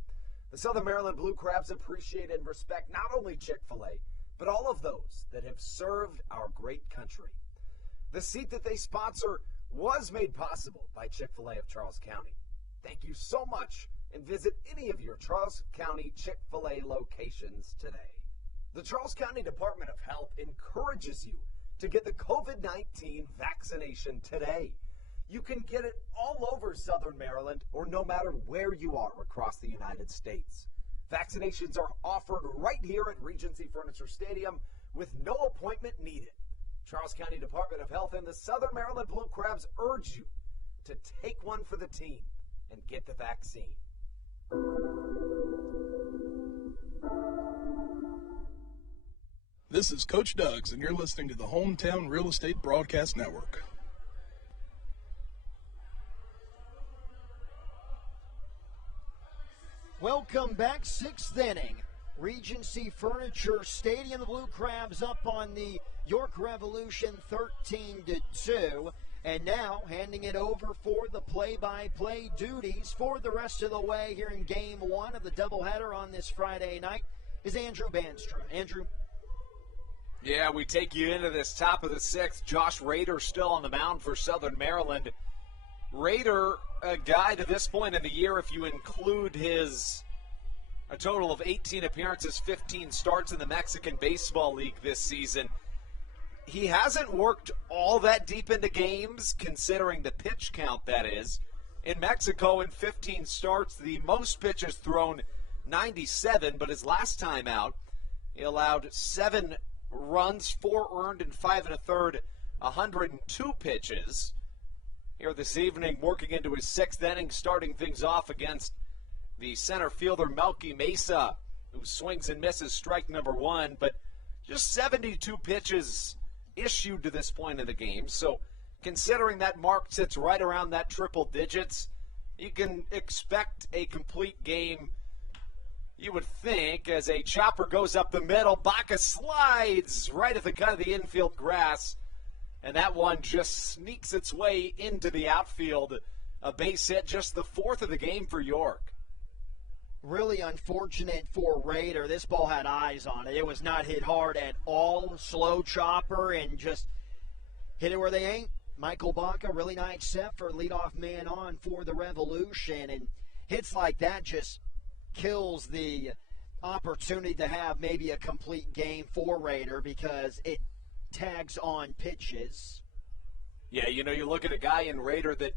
The Southern Maryland Blue Crabs appreciate and respect not only Chick-fil-A, but all of those that have served our great country. The seat that they sponsor was made possible by Chick-fil-A of Charles County. Thank you so much, and visit any of your Charles County Chick-fil-A locations today. The Charles County Department of Health encourages you to get the COVID-19 vaccination today. You can get it all over Southern Maryland or no matter where you are across the United States. Vaccinations are offered right here at Regency Furniture Stadium with no appointment needed. Charles County Department of Health and the Southern Maryland Blue Crabs urge you to take one for the team and get the vaccine. This is Coach Doug's, and you're listening to the Hometown Real Estate Broadcast Network. Welcome back, sixth inning. Regency Furniture Stadium, the Blue Crabs up on the York Revolution 13-2. And now handing it over for the play-by-play duties for the rest of the way here in Game 1 of the doubleheader on this Friday night is Andrew Banstra. Andrew? Yeah, we take you into this top of the sixth. Josh Rader still on the mound for Southern Maryland. Rader, a guy to this point in the year, if you include a total of 18 appearances, 15 starts in the Mexican Baseball League this season. He hasn't worked all that deep into games, considering the pitch count, that is. In Mexico, in 15 starts, the most pitches thrown, 97, but his last time out, he allowed 7 runs, 4 earned, and 5 1/3, 102 pitches. Here this evening, working into his sixth inning, starting things off against the center fielder, Melky Mesa, who swings and misses strike number 1, but just 72 pitches issued to this point in the game. So considering that mark sits right around that triple digits, you can expect a complete game, you would think, as a chopper goes up the middle. Baca slides right at the cut of the infield grass, and that one just sneaks its way into the outfield. A base hit, just the 4th of the game for York. Really unfortunate for Rader. This ball had eyes on it. It was not hit hard at all. Slow chopper and just hit it where they ain't. Michael Baca, really nice set for leadoff man on for the Revolution. And hits like that just kills the opportunity to have maybe a complete game for Rader because it tags on pitches. Yeah, you look at a guy in Rader that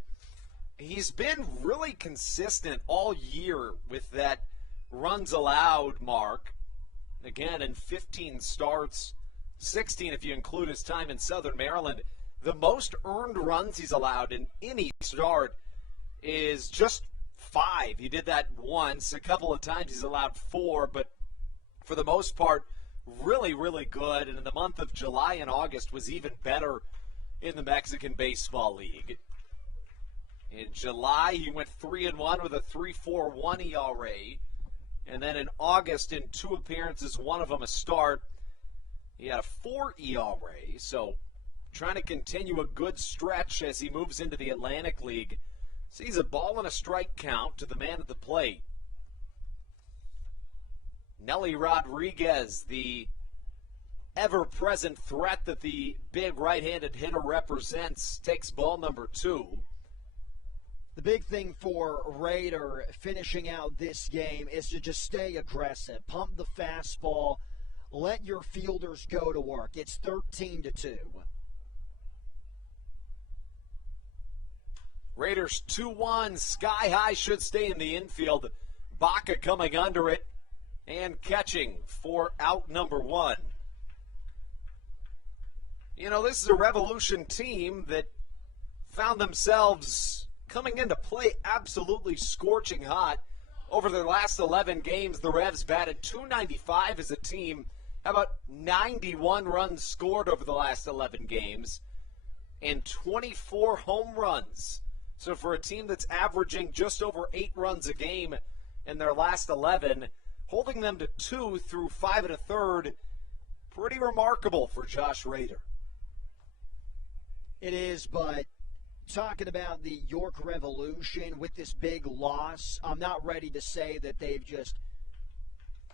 he's been really consistent all year with that runs allowed mark. Again, in 15 starts, 16 if you include his time in Southern Maryland. The most earned runs he's allowed in any start is just 5. He did that once. A couple of times he's allowed 4, but for the most part, really, really good. And in the month of July and August was even better in the Mexican Baseball League. In July, he went 3-1 with a 3.41 ERA. And then in August, in 2 appearances, one of them a start, he had a 4 ERA. So trying to continue a good stretch as he moves into the Atlantic League. Sees a ball and a strike count to the man at the plate. Nelly Rodriguez, the ever-present threat that the big right-handed hitter represents, takes ball number 2. The big thing for Rader finishing out this game is to just stay aggressive. Pump the fastball. Let your fielders go to work. It's 13-2. Raiders 2-1. Sky high, should stay in the infield. Baca coming under it and catching for out number 1. This is a Revolution team that found themselves coming into play absolutely scorching hot. Over their last 11 games, the Revs batted .295 as a team. How about 91 runs scored over the last 11 games and 24 home runs. So for a team that's averaging just over 8 runs a game in their last 11, holding them to 2 through 5 1/3, pretty remarkable for Josh Rader. It is, but talking about the York Revolution with this big loss, I'm not ready to say that they've just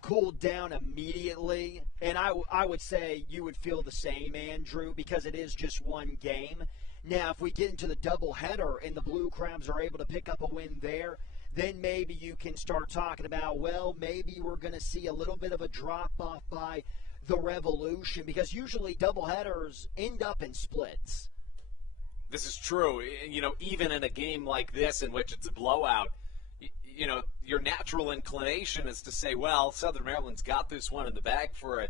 cooled down immediately, and I would say you would feel the same, Andrew, because it is just one game. Now, if we get into the doubleheader and the Blue Crabs are able to pick up a win there, then maybe you can start talking about, well, maybe we're going to see a little bit of a drop-off by the Revolution, because usually doubleheaders end up in splits. This is true. You know, even in a game like this in which it's a blowout, you know, your natural inclination is to say, well, Southern Maryland's got this one in the bag for a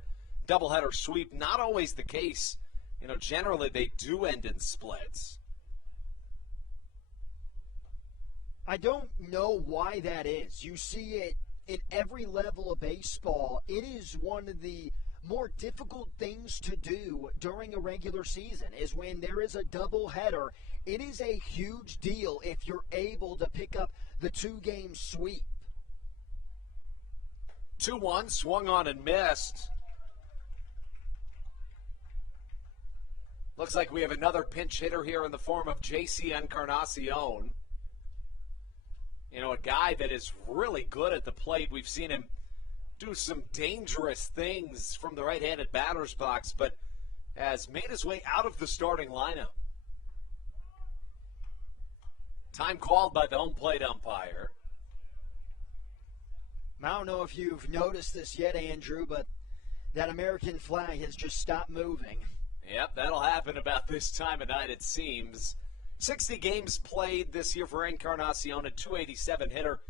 doubleheader sweep. Not always the case. You know, generally they do end in splits. I don't know why that is. You see it in every level of baseball. It is one of the more difficult things to do during a regular season is when there is a doubleheader. It is a huge deal if you're able to pick up the two-game sweep. 2-1, swung on and missed. Looks like we have another pinch hitter here in the form of J.C. Encarnacion. You know, a guy that is really good at the plate. We've seen him do some dangerous things from the right-handed batter's box, but has made his way out of the starting lineup. Time called by the home plate umpire. I don't know if you've noticed this yet, Andrew, but that American flag has just stopped moving. Yep, that'll happen about this time of night, it seems. 60 games played this year for Encarnacion, a .287 hitter.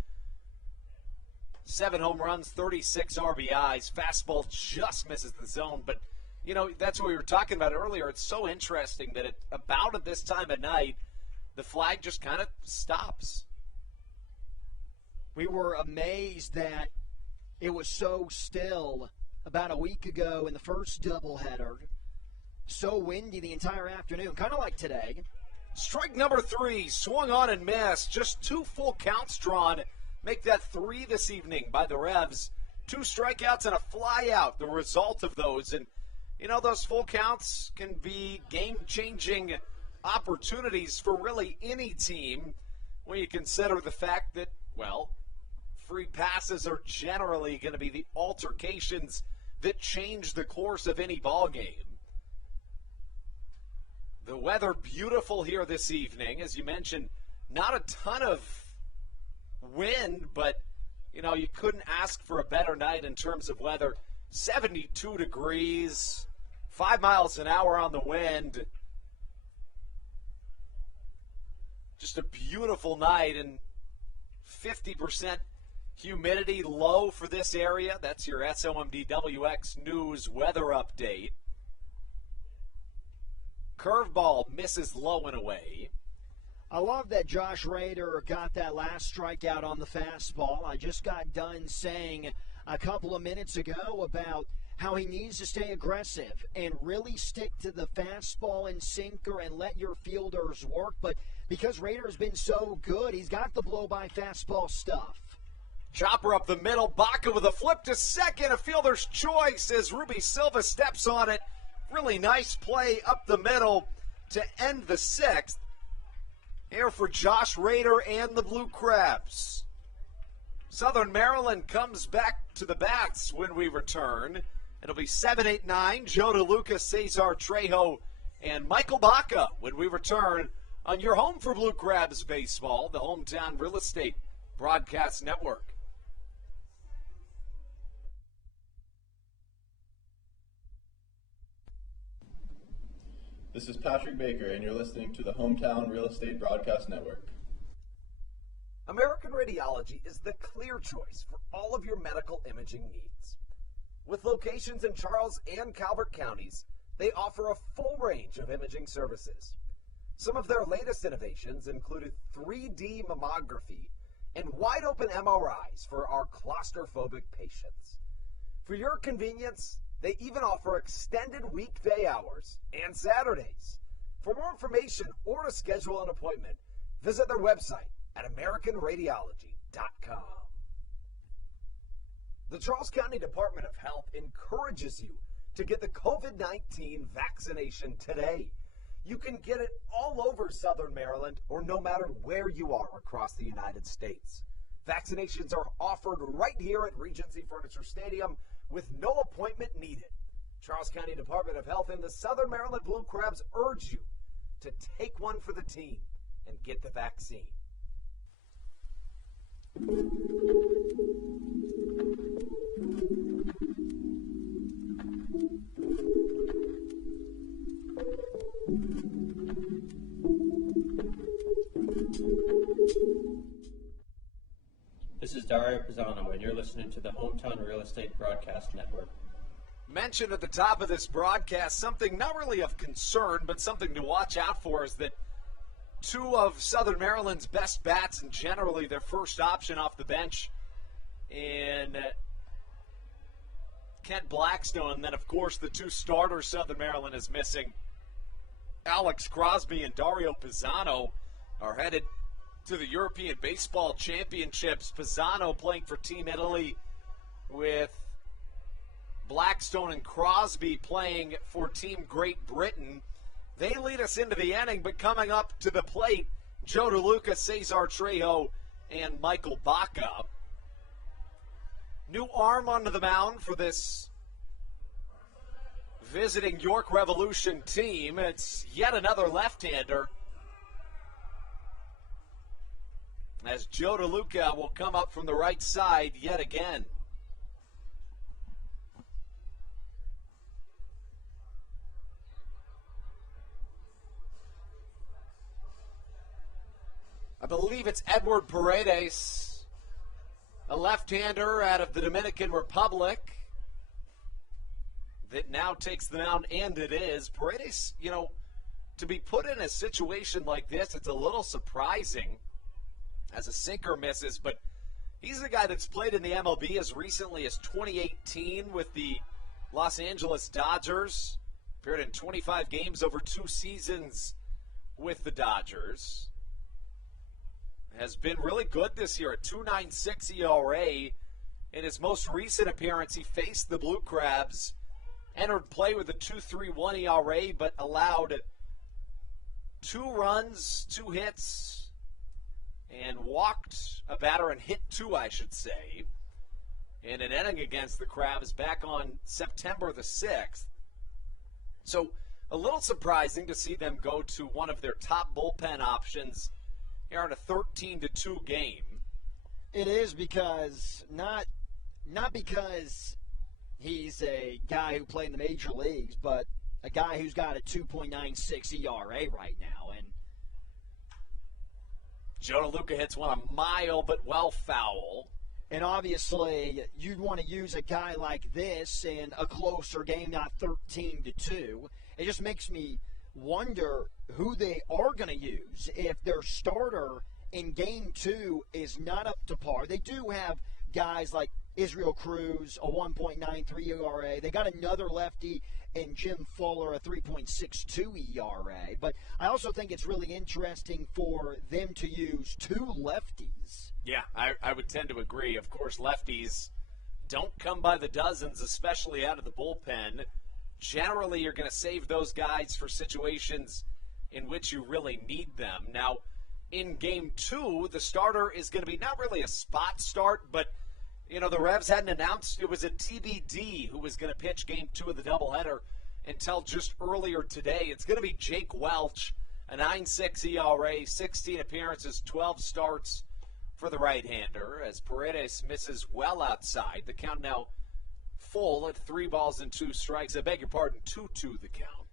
7 home runs, 36 RBIs. Fastball just misses the zone. But, you know, that's what we were talking about earlier. It's so interesting that about at this time of night, the flag just kind of stops. We were amazed that it was so still about a week ago in the first doubleheader. So windy the entire afternoon, kind of like today. Strike number 3, swung on and missed. Just 2 full counts drawn. Make that 3 this evening by the Revs. 2 strikeouts and a fly out, the result of those. And, you know, those full counts can be game-changing opportunities for really any team when you consider the fact that, well, free passes are generally going to be the altercations that change the course of any ball game. The weather beautiful here this evening. As you mentioned, not a ton of wind, but, you know, you couldn't ask for a better night in terms of weather. 72 degrees, 5 miles an hour on the wind. Just a beautiful night, and 50% humidity low for this area. That's your SOMDWX News weather update. Curveball misses low and away. I love that Josh Rader got that last strikeout on the fastball. I just got done saying a couple of minutes ago about how he needs to stay aggressive and really stick to the fastball and sinker and let your fielders work. But because Rader's been so good, he's got the blow-by fastball stuff. Chopper up the middle. Baca with a flip to second. A fielder's choice as Ruby Silva steps on it. Really nice play up the middle to end the 6th. Here for Josh Rader and the Blue Crabs. Southern Maryland comes back to the bats when we return. It'll be 7-8-9, Joe DeLuca, Cesar Trejo, and Michael Baca when we return on your home for Blue Crabs baseball, the Hometown Real Estate Broadcast Network. This is Patrick Baker, and you're listening to the Hometown Real Estate Broadcast Network. American Radiology is the clear choice for all of your medical imaging needs. With locations in Charles and Calvert counties, they offer a full range of imaging services. Some of their latest innovations included 3D mammography and wide-open MRIs for our claustrophobic patients. For your convenience, they even offer extended weekday hours and Saturdays. For more information or to schedule an appointment, visit their website at AmericanRadiology.com. The Charles County Department of Health encourages you to get the COVID-19 vaccination today. You can get it all over Southern Maryland or no matter where you are across the United States. Vaccinations are offered right here at Regency Furniture Stadium with no appointment needed. Charles County Department of Health and the Southern Maryland Blue Crabs urge you to take one for the team and get the vaccine. This is Dario Pisano, and you're listening to the Hometown Real Estate Broadcast Network. Mentioned at the top of this broadcast, something not really of concern, but something to watch out for is that two of Southern Maryland's best bats and generally their first option off the bench in Kent Blackstone, and then, of course, the two starters Southern Maryland is missing, Alex Crosby and Dario Pisano, are headed to the European Baseball Championships. Pisano playing for Team Italy with Blackstone and Crosby playing for Team Great Britain. They lead us into the inning, but coming up to the plate, Joe DeLuca, Cesar Trejo, and Michael Baca. New arm onto the mound for this visiting York Revolution team. It's yet another left-hander, as Joe DeLuca will come up from the right side yet again. I believe it's Edward Paredes, a left-hander out of the Dominican Republic, that now takes the mound, and it is. Paredes, to be put in a situation like this, it's a little surprising as a sinker misses, but he's a guy that's played in the MLB as recently as 2018 with the Los Angeles Dodgers, appeared in 25 games over 2 seasons with the Dodgers. Has been really good this year at 2.96 ERA. In his most recent appearance, he faced the Blue Crabs, entered play with a 2.31 ERA, but allowed 2 runs, 2 hits, and walked a batter and hit 2, I should say, in an inning against the Crabs back on September the 6th. So a little surprising to see them go to one of their top bullpen options here in a 13-2 game. It is because not because he's a guy who played in the major leagues, but a guy who's got a 2.96 ERA right now. And Joe DeLuca hits one a mile, but well foul. And obviously, you'd want to use a guy like this in a closer game, not 13-2. It just makes me wonder who they are going to use if their starter in Game 2 is not up to par. They do have guys like Israel Cruz, a 1.93 ERA. They got another lefty in Jim Fuller, a 3.62 ERA. But I also think it's really interesting for them to use 2 lefties. Yeah, I would tend to agree. Of course, lefties don't come by the dozens, especially out of the bullpen. Generally, you're going to save those guys for situations in which you really need them. Now, in Game 2, the starter is going to be not really a spot start, but, the Revs hadn't announced it was a TBD who was going to pitch Game 2 of the doubleheader until just earlier today. It's going to be Jake Welch, a 9.6 ERA, 16 appearances, 12 starts for the right-hander, as Paredes misses well outside. The count now full at 3 balls and 2 strikes. I beg your pardon, 2-2 the count.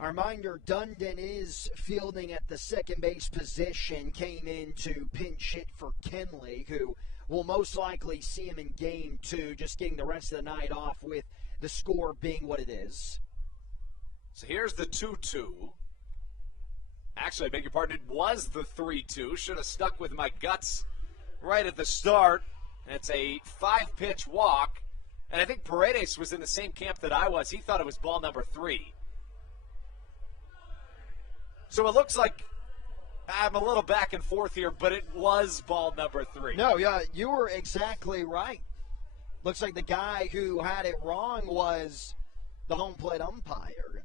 A reminder, Dundon is fielding at the second base position, came in to pinch hit for Kenley, who will most likely see him in Game 2, just getting the rest of the night off with the score being what it is. So here's the 2-2. Actually, I beg your pardon, it was the 3-2. Should have stuck with my guts right at the start. And it's a 5-pitch walk. And I think Paredes was in the same camp that I was. He thought it was ball number 3. So it looks like I'm a little back and forth here, but it was ball number 3. No, yeah, you were exactly right. Looks like the guy who had it wrong was the home plate umpire.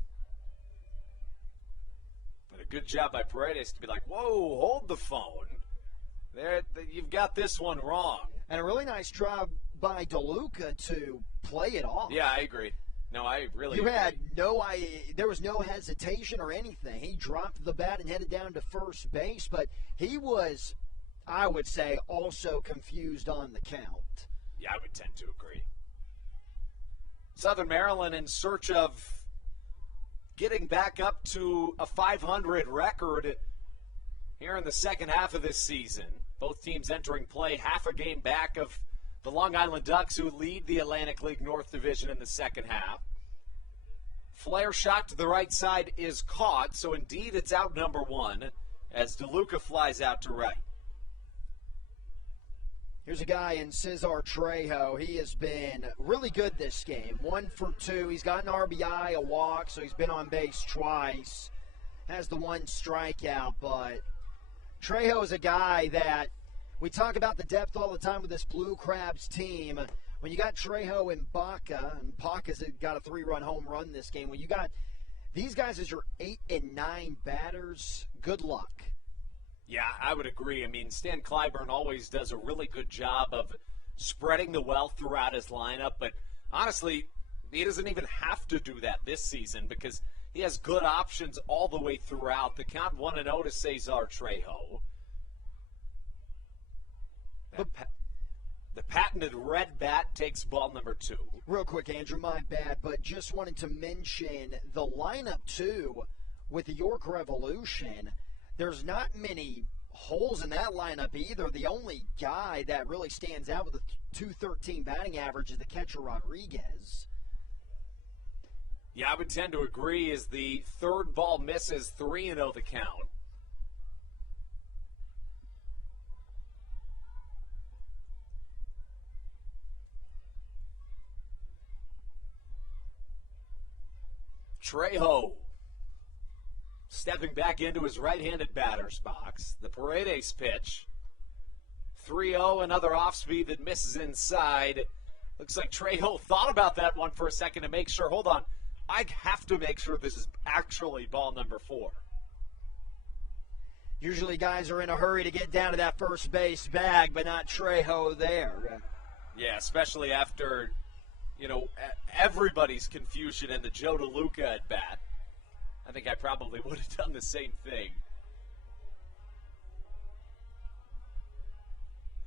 But a good job by Paredes to be like, whoa, hold the phone. You've got this one wrong. And a really nice job by DeLuca to play it off. Yeah, I agree. No, I really agree. There was no hesitation or anything. He dropped the bat and headed down to first base, but he was, I would say, also confused on the count. Yeah, I would tend to agree. Southern Maryland in search of getting back up to a 500 record here in the second half of this season. Both teams entering play half a game back of the Long Island Ducks, who lead the Atlantic League North Division in the second half. Flare shot to the right side is caught, so indeed it's out number one as DeLuca flies out to right. Here's a guy in Cesar Trejo. He has been really good this game. 1 for 2. He's got an RBI, a walk, so he's been on base twice. Has the one strikeout, but Trejo is a guy that we talk about the depth all the time with this Blue Crabs team. When you got Trejo and Baca's got a 3-run home run this game. When you got these guys as your 8 and 9 batters, good luck. Yeah, I would agree. I mean, Stan Clyburn always does a really good job of spreading the wealth throughout his lineup, but honestly, he doesn't even have to do that this season because he has good options all the way throughout. The count 1-0 to Cesar Trejo. The patented red bat takes ball number 2. Real quick, Andrew, my bad, but just wanted to mention the lineup, too, with the York Revolution. There's not many holes in that lineup either. The only guy that really stands out with a .213 batting average is the catcher Rodriguez. Yeah, I would tend to agree as the third ball misses, 3-0 the count. Trejo stepping back into his right-handed batter's box. The Paredes pitch. 3-0, another off-speed that misses inside. Looks like Trejo thought about that one for a second to make sure. Hold on. I have to make sure this is actually ball number 4. Usually guys are in a hurry to get down to that first base bag, but not Trejo there. Yeah, especially after, everybody's confusion in the Joe DeLuca at bat. I think I probably would have done the same thing.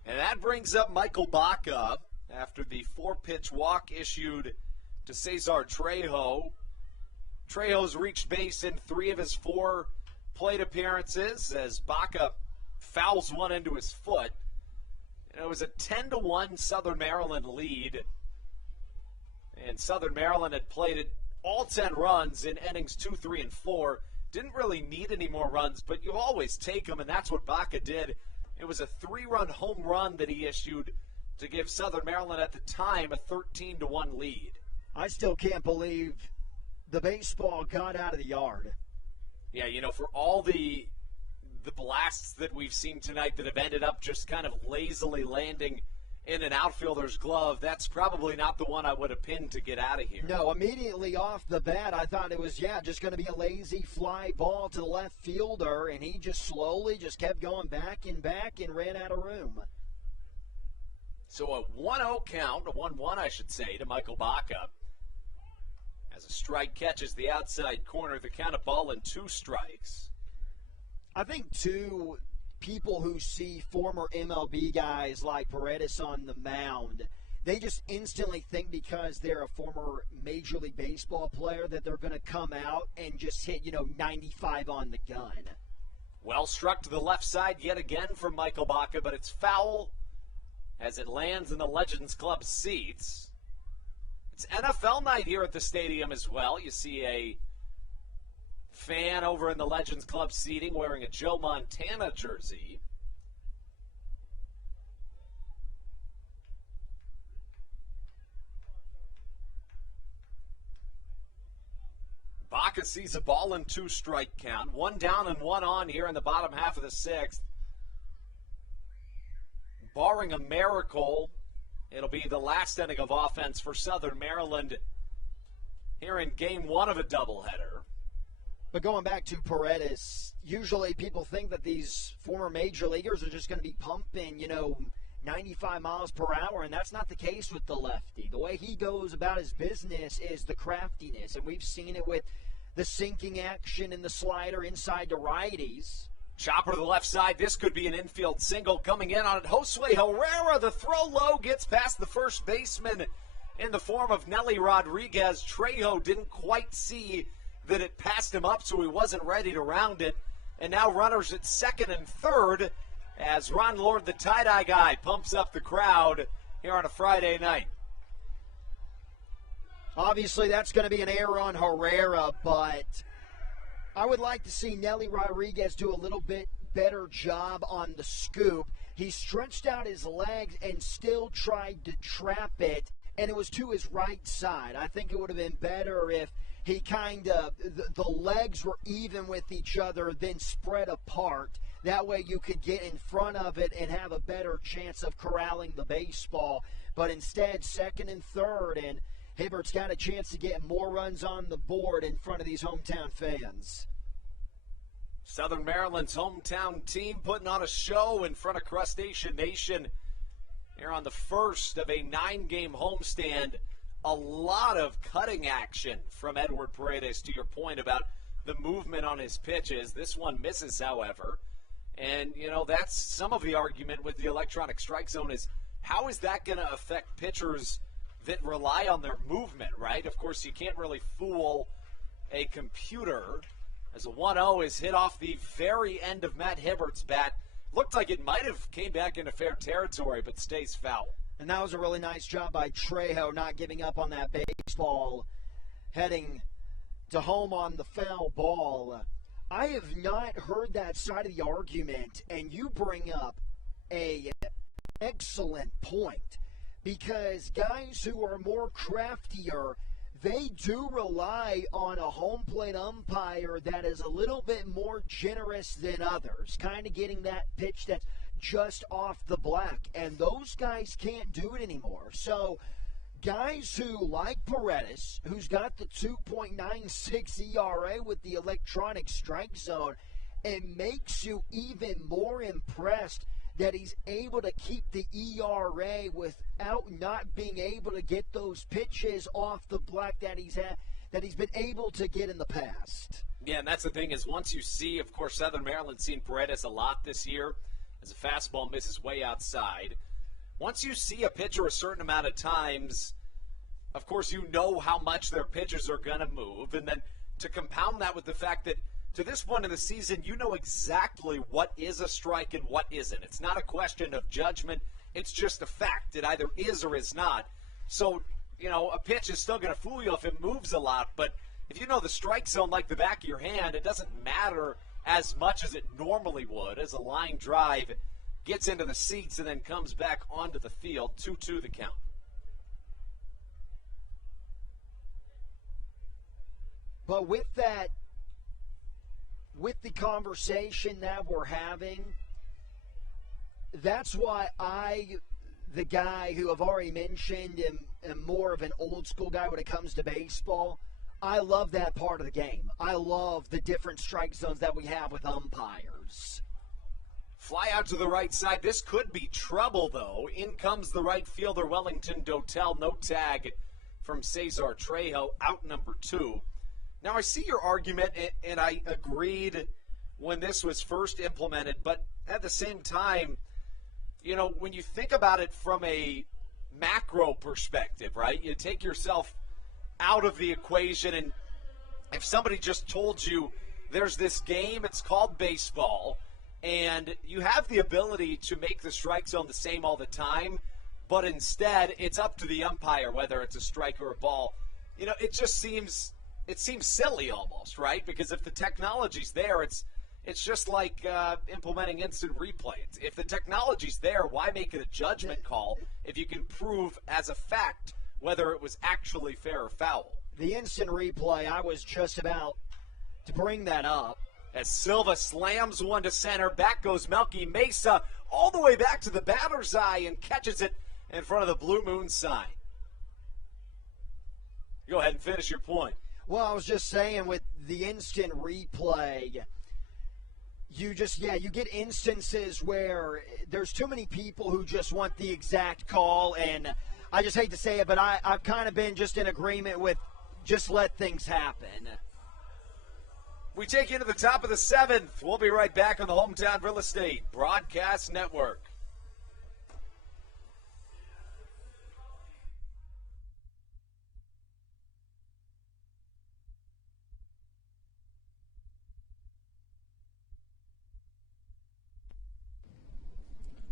And that brings up Michael Baca after the 4-pitch walk issued to Cesar Trejo. Trejo's reached base in 3 of his 4 plate appearances as Baca fouls one into his foot. And it was a 10-1 Southern Maryland lead. And Southern Maryland had plated all 10 runs in innings 2, 3, and 4. Didn't really need any more runs, but you always take them, and that's what Baca did. It was a 3-run home run that he issued to give Southern Maryland at the time a 13-1 lead. I still can't believe the baseball got out of the yard. Yeah, for all the blasts that we've seen tonight that have ended up just kind of lazily landing in an outfielder's glove, that's probably not the one I would have pinned to get out of here. No, immediately off the bat, I thought it was, just going to be a lazy fly ball to the left fielder, and he just slowly just kept going back and ran out of room. So a 1-0 count, a 1-1 I should say, to Michael Baca. As a strike catches the outside corner, the count of ball and 2 strikes. I think, too, people who see former MLB guys like Paredes on the mound, they just instantly think because they're a former Major League Baseball player that they're going to come out and just hit, 95 on the gun. Well struck to the left side yet again from Michael Baca, but it's foul as it lands in the Legends Club seats. It's NFL night here at the stadium as well. You see a fan over in the Legends Club seating wearing a Joe Montana jersey. Baca sees a ball and 2 strike count. 1 down and 1 on here in the bottom half of the 6th. Barring a miracle, it'll be the last inning of offense for Southern Maryland here in Game 1 of a doubleheader. But going back to Paredes, usually people think that these former major leaguers are just going to be pumping, 95 miles per hour, and that's not the case with the lefty. The way he goes about his business is the craftiness, and we've seen it with the sinking action and the slider inside the righties. Chopper to the left side. This could be an infield single coming in on it. Josue Herrera, the throw low, gets past the first baseman in the form of Nelly Rodriguez. Trejo didn't quite see that it passed him up, so he wasn't ready to round it. And now runners at second and third as Ron Lord, the tie-dye guy, pumps up the crowd here on a Friday night. Obviously, that's going to be an error on Herrera, but I would like to see Nelly Rodriguez do a little bit better job on the scoop. He stretched out his legs and still tried to trap it, and it was to his right side. I think it would have been better if he the legs were even with each other, then spread apart. That way you could get in front of it and have a better chance of corralling the baseball. But instead, second and third, and Hibbert's got a chance to get more runs on the board in front of these hometown fans. Southern Maryland's hometown team putting on a show in front of Crustacean Nation here on the first of a 9-game homestand. A lot of cutting action from Edward Paredes, to your point about the movement on his pitches. This one misses, however. And, that's some of the argument with the electronic strike zone is how is that going to affect pitchers that rely on their movement, right? Of course, you can't really fool a computer as a 1-0 is hit off the very end of Matt Hibbert's bat. Looked like it might have came back into fair territory, but stays foul. And that was a really nice job by Trejo, not giving up on that baseball, heading to home on the foul ball. I have not heard that side of the argument, and you bring up an excellent point, because guys who are more craftier, they do rely on a home plate umpire that is a little bit more generous than others, kind of getting that pitch that's just off the black, and those guys can't do it anymore. So guys who, like Paredes, who's got the 2.96 ERA with the electronic strike zone, it makes you even more impressed that he's able to keep the ERA without not being able to get those pitches off the black that he's been able to get in the past. Yeah, and that's the thing is once you see, of course, Southern Maryland's seen Paredes a lot this year as a fastball misses way outside. Once you see a pitcher a certain amount of times, of course, you know how much their pitches are going to move. And then to compound that with the fact that to this point in the season, you know exactly what is a strike and what isn't. It's not a question of judgment. It's just a fact. It either is or is not. So, a pitch is still going to fool you if it moves a lot. But if you know the strike zone like the back of your hand, it doesn't matter as much as it normally would as a line drive gets into the seats and then comes back onto the field. 2-2 the count. But with the conversation that we're having, that's why the guy who I've already mentioned, am more of an old school guy when it comes to baseball. I love that part of the game. I love the different strike zones that we have with umpires. Fly out to the right side. This could be trouble, though. In comes the right fielder, Wellington Dotel. No tag from Cesar Trejo, out number 2. Now, I see your argument, and I agreed when this was first implemented, but at the same time, when you think about it from a macro perspective, right, you take yourself out of the equation, and if somebody just told you there's this game, it's called baseball, and you have the ability to make the strike zone the same all the time, but instead it's up to the umpire whether it's a strike or a ball. It just seems silly almost, right? Because if the technology's there, it's just like implementing instant replay. If the technology's there, why make it a judgment call if you can prove as a fact whether it was actually fair or foul? The instant replay, I was just about to bring that up. As Silva slams one to center, back goes Melky Mesa all the way back to the batter's eye and catches it in front of the Blue Moon sign. Go ahead and finish your point. Well, I was just saying with the instant replay, you get instances where there's too many people who just want the exact call, and I just hate to say it, but I've kind of been just in agreement with just let things happen. We take you to the top of the 7th. We'll be right back on the Hometown Real Estate Broadcast Network.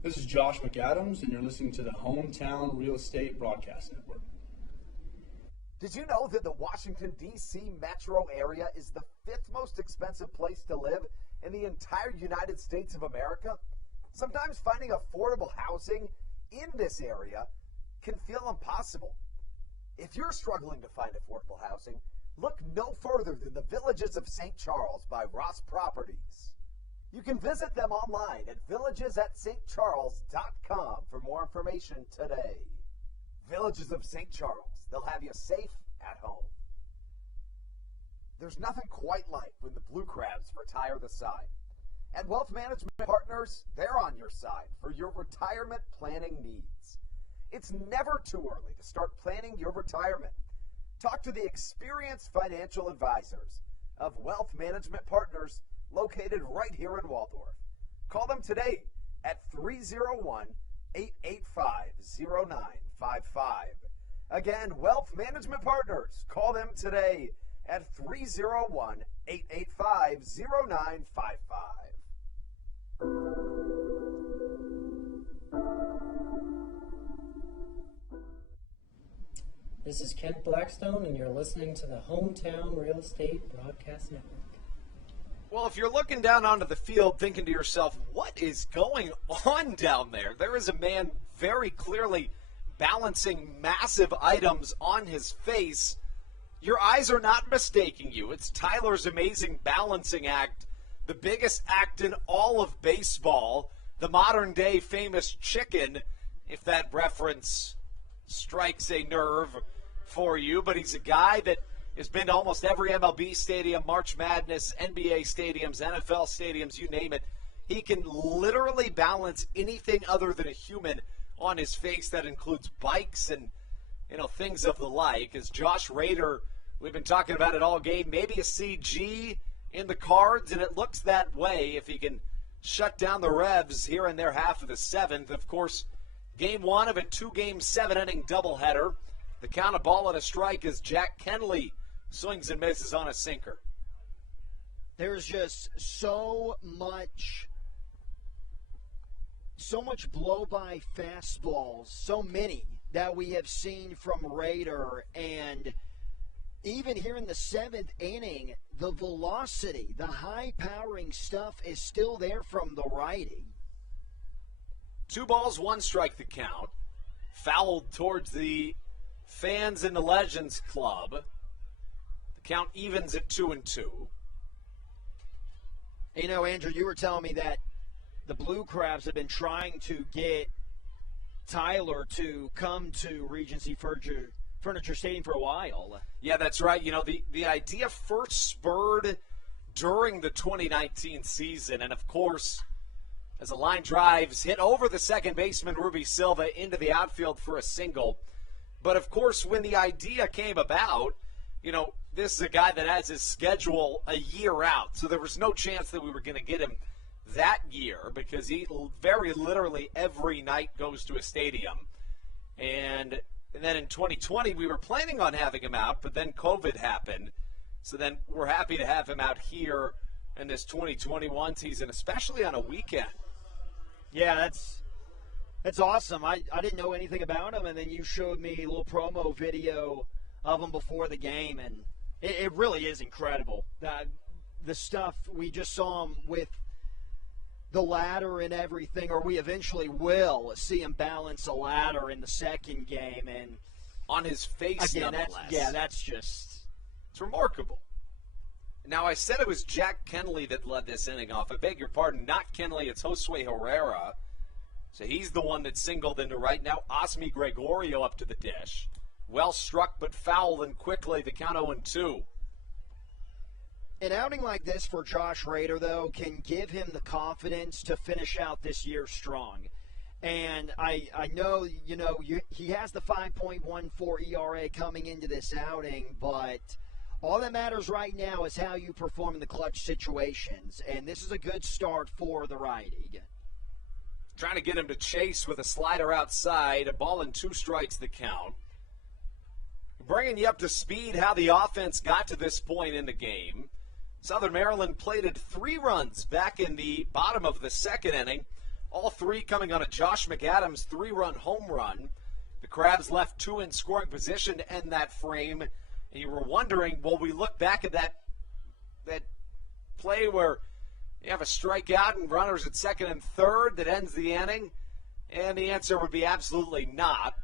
This is Josh McAdams, and you're listening to the Hometown Real Estate Broadcast Network. Did you know that the Washington, D.C. metro area is the 5th most expensive place to live in the entire United States of America? Sometimes finding affordable housing in this area can feel impossible. If you're struggling to find affordable housing, look no further than the Villages of St. Charles by Ross Properties. You can visit them online at villagesatstcharles.com for more information today. Villages of St. Charles. They'll have you safe at home. There's nothing quite like when the Blue Crabs retire the side. At Wealth Management Partners, they're on your side for your retirement planning needs. It's never too early to start planning your retirement. Talk to the experienced financial advisors of Wealth Management Partners located right here in Waldorf. Call them today at 301-885-0955. Again, Wealth Management Partners. Call them today at 301-885-0955. This is Kent Blackstone, and you're listening to the Hometown Real Estate Broadcast Network. Well, if you're looking down onto the field thinking to yourself, what is going on down there? There is a man very clearly balancing massive items on his face. Your eyes are not mistaking you. It's Tyler's amazing balancing act, the biggest act in all of baseball, the modern-day famous chicken, if that reference strikes a nerve for you. But he's a guy that has been to almost every MLB stadium, March Madness, NBA stadiums, NFL stadiums, you name it. He can literally balance anything other than a human on his face. That includes bikes and, things of the like. As Josh Rader, we've been talking about it all game, maybe a CG in the cards, and it looks that way if he can shut down the Revs here in their half of the 7th. Of course, game 1 of a 2-game, 7-inning doubleheader. The count of ball and a strike as Jack Kenley swings and misses on a sinker. There's just so much blow-by fastballs, so many that we have seen from Rader, and even here in the 7th inning, the velocity, the high-powering stuff is still there from the righty. 2 balls, 1 strike the count. Fouled towards the fans in the Legends Club. The count evens at 2-2. Andrew, you were telling me that the Blue Crabs have been trying to get Tyler to come to Regency Furniture Stadium for a while. Yeah, that's right. The idea first spurred during the 2019 season, and of course, as a line drives hit over the second baseman, Ruby Silva, into the outfield for a single. But of course, when the idea came about, this is a guy that has his schedule a year out, so there was no chance that we were going to get him that year because he very literally every night goes to a stadium. And then in 2020, we were planning on having him out, but then COVID happened. So then we're happy to have him out here in this 2021 season, especially on a weekend. Yeah, that's awesome. I didn't know anything about him, and then you showed me a little promo video of him before the game, and it really is incredible. The stuff we just saw him with the ladder and everything, or we eventually will see him balance a ladder in the second game, and on his face, again, nonetheless. That's just it's remarkable. Now, I said it was Jack Kenley that led this inning off. I beg your pardon, not Kenley, it's Josue Herrera. So he's the one that singled into right now. Osmi Gregorio up to the dish. Well struck but foul, and quickly the count 0-2. An outing like this for Josh Rader, though, can give him the confidence to finish out this year strong. And I know, he has the 5.14 ERA coming into this outing, but all that matters right now is how you perform in the clutch situations. And this is a good start for the righty. Trying to get him to chase with a slider outside, a ball and 2 strikes the count. Bringing you up to speed how the offense got to this point in the game. Southern Maryland plated 3 runs back in the bottom of the second inning, all 3 coming on a Josh McAdams 3-run home run. The Crabs left 2 in scoring position to end that frame, and you were wondering, will we look back at that play where you have a strikeout and runners at second and third that ends the inning? And the answer would be absolutely not,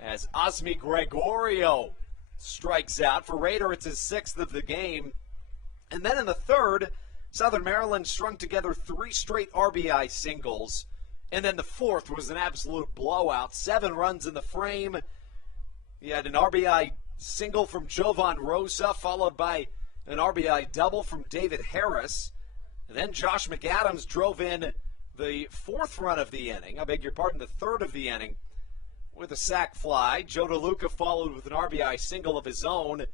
as Osmi Gregorio strikes out. For Rader, it's his 6th of the game. And then in the third, Southern Maryland strung together 3 straight RBI singles. And then the fourth was an absolute blowout. 7 runs in the frame. You had an RBI single from Jovan Rosa, followed by an RBI double from David Harris. And then Josh McAdams drove in the 4th run of the inning. The 3rd of the inning with a sac fly. Joe DeLuca followed with an RBI single of his own.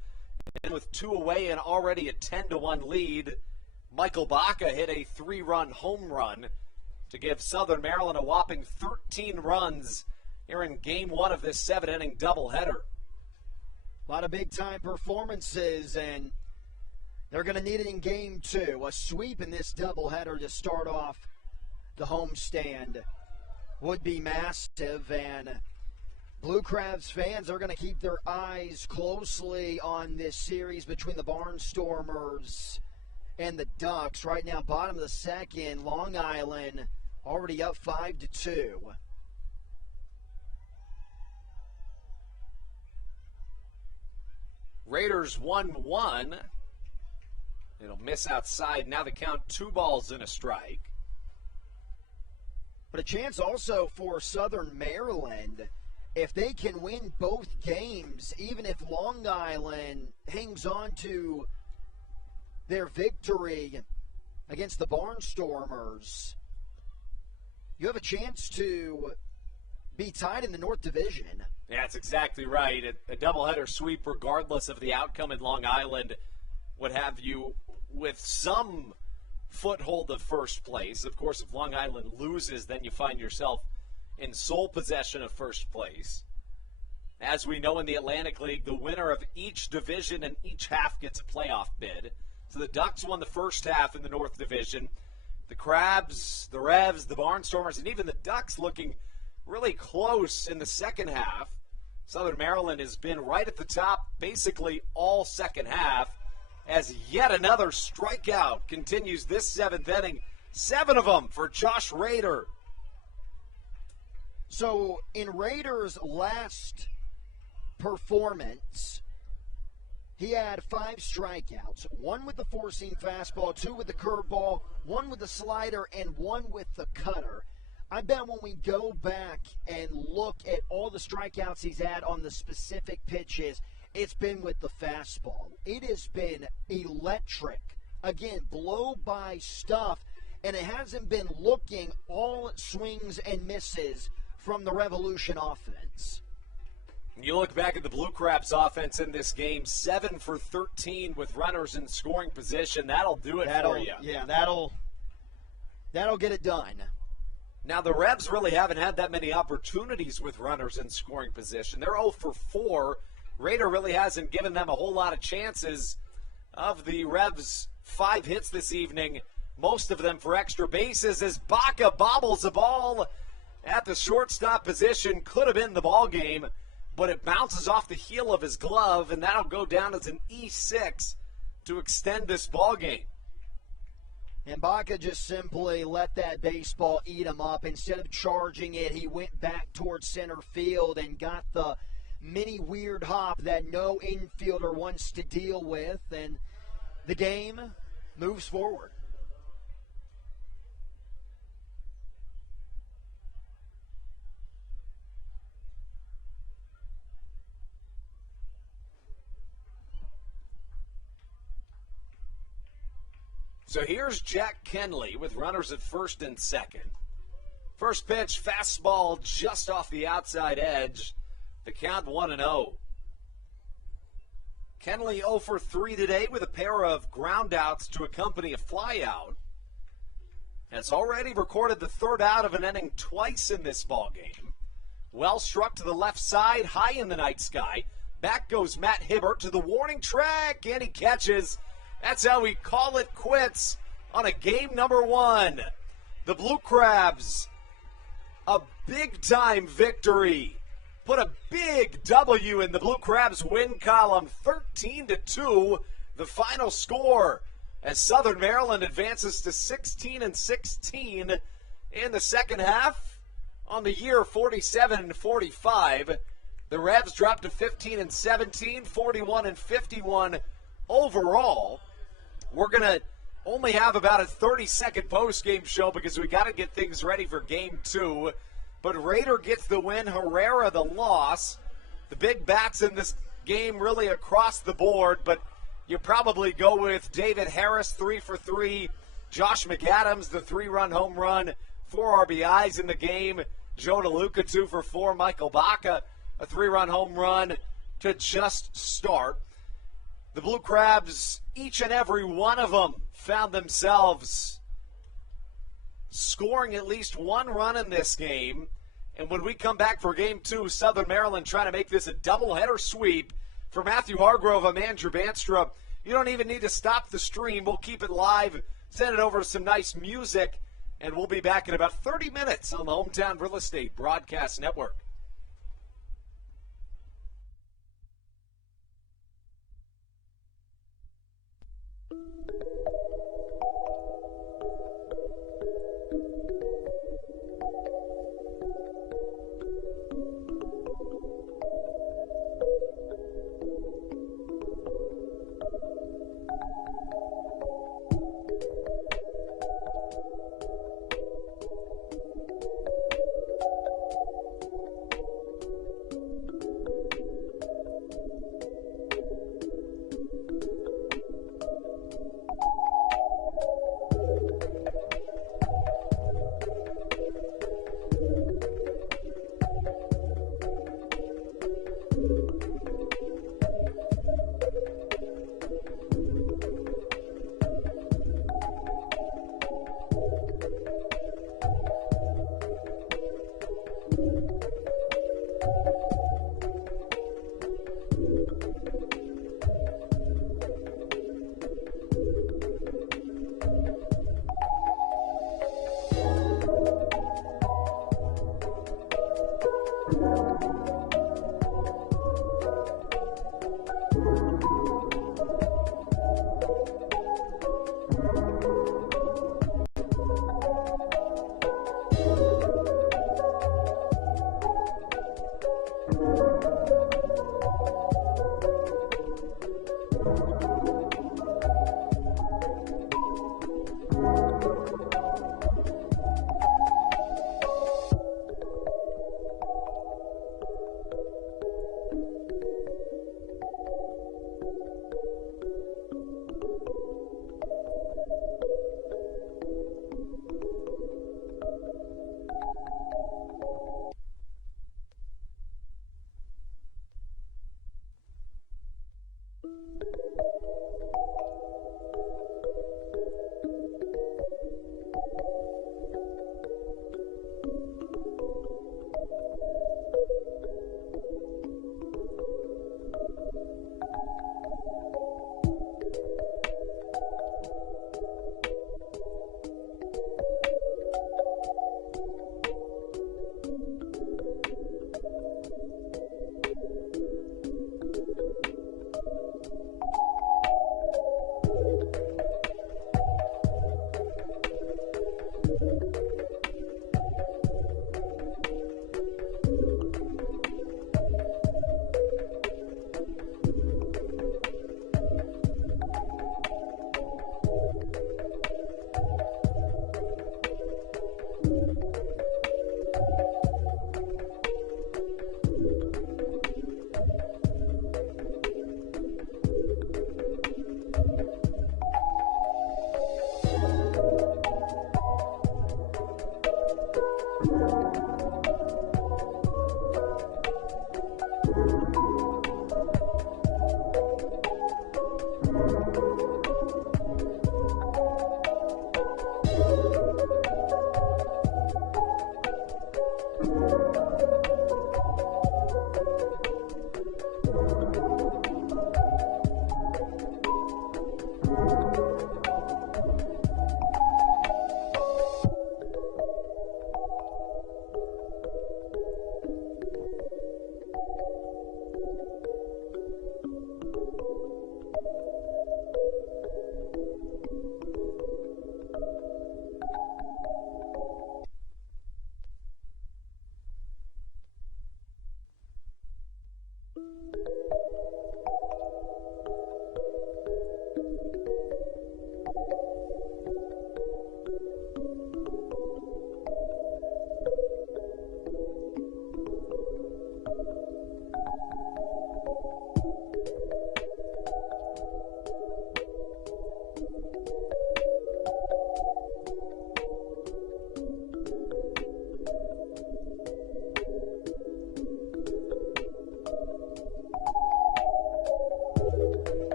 And with 2 away and already a 10-1 lead, Michael Baca hit a 3-run home run to give Southern Maryland a whopping 13 runs here in Game 1 of this 7-inning doubleheader. A lot of big-time performances, and they're going to need it in Game 2. A sweep in this doubleheader to start off the homestand would be massive, and Blue Crabs fans are going to keep their eyes closely on this series between the Barnstormers and the Ducks. Right now, bottom of the second, Long Island already up 5-2. Raiders 1-1. It'll miss outside. Now the count 2 balls and a strike. But a chance also for Southern Maryland. If they can win both games, even if Long Island hangs on to their victory against the Barnstormers, you have a chance to be tied in the North Division. Yeah, that's exactly right. A doubleheader sweep, regardless of the outcome in Long Island, would have you with some foothold of first place. Of course, if Long Island loses, then you find yourself in sole possession of first place. As we know in the Atlantic League, the winner of each division and each half gets a playoff bid. So the Ducks won the first half in the North Division. The Crabs, the Revs, the Barnstormers, and even the Ducks looking really close in the second half. Southern Maryland has been right at the top basically all second half, as yet another strikeout continues this 7th inning. 7 of them for Josh Rader. So in Rader's last performance, he had 5 strikeouts, 1 with the four-seam fastball, 2 with the curveball, 1 with the slider, and 1 with the cutter. I bet when we go back and look at all the strikeouts he's had on the specific pitches, it's been with the fastball. It has been electric. Again, blow-by stuff, and it hasn't been looking all swings and misses from the Revolution offense. You look back at the Blue Crabs offense in this game, 7 for 13 with runners in scoring position. That'll do it for you. Yeah, that'll get it done. Now, the Revs really haven't had that many opportunities with runners in scoring position. They're 0 for 4. Rader really hasn't given them a whole lot of chances. Of the Revs' 5 hits this evening, most of them for extra bases, as Baca bobbles the ball at the shortstop position. Could have been the ball game, but it bounces off the heel of his glove, and that'll go down as an E6 to extend this ball game. And Baca just simply let that baseball eat him up. Instead of charging it, he went back towards center field and got the mini weird hop that no infielder wants to deal with, and the game moves forward. So here's Jack Kenley with runners at first and second. First pitch, fastball just off the outside edge. The count 1-0. Kenley 0 for 3 today with a pair of groundouts to accompany a flyout. Has already recorded the third out of an inning twice in this ballgame. Well struck to the left side, high in the night sky. Back goes Matt Hibbert to the warning track, and he catches. That's how we call it quits on a game number 1. The Blue Crabs, a big-time victory. Put a big W in the Blue Crabs win column, 13-2, the final score, as Southern Maryland advances to 16-16 in the second half. On the year, 47-45. The Revs dropped to 15-17, 41-51 overall. We're going to only have about a 30-second post-game show because we got to get things ready for Game 2. But Raider gets the win, Herrera the loss. The big bats in this game really across the board, but you probably go with David Harris, 3 for 3. Josh McAdams, the 3-run home run, 4 RBIs in the game. Joe DeLuca, 2 for 4. Michael Baca, a 3-run home run to just start. The Blue Crabs, each and every one of them, found themselves scoring at least 1 run in this game. And when we come back for Game 2, Southern Maryland trying to make this a doubleheader sweep. For Matthew Hargrove, I'm Andrew Banstra. You don't even need to stop the stream. We'll keep it live, send it over to some nice music, and we'll be back in about 30 minutes on the Hometown Real Estate Broadcast Network.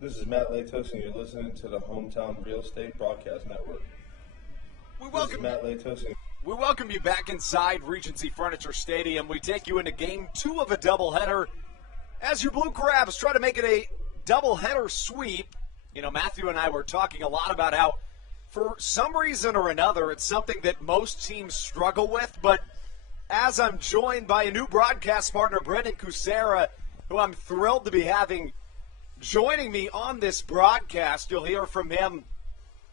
This is Matt Latos, and you're listening to the Hometown Real Estate Broadcast Network. We welcome Matt Latos. We welcome you back inside Regency Furniture Stadium. We take you into Game 2 of a doubleheader as your Blue Crabs try to make it a doubleheader sweep. You know, Matthew and I were talking a lot about how, for some reason or another, it's something that most teams struggle with. But as I'm joined by a new broadcast partner, Brendan Kucera, who I'm thrilled to be having joining me on this broadcast, you'll hear from him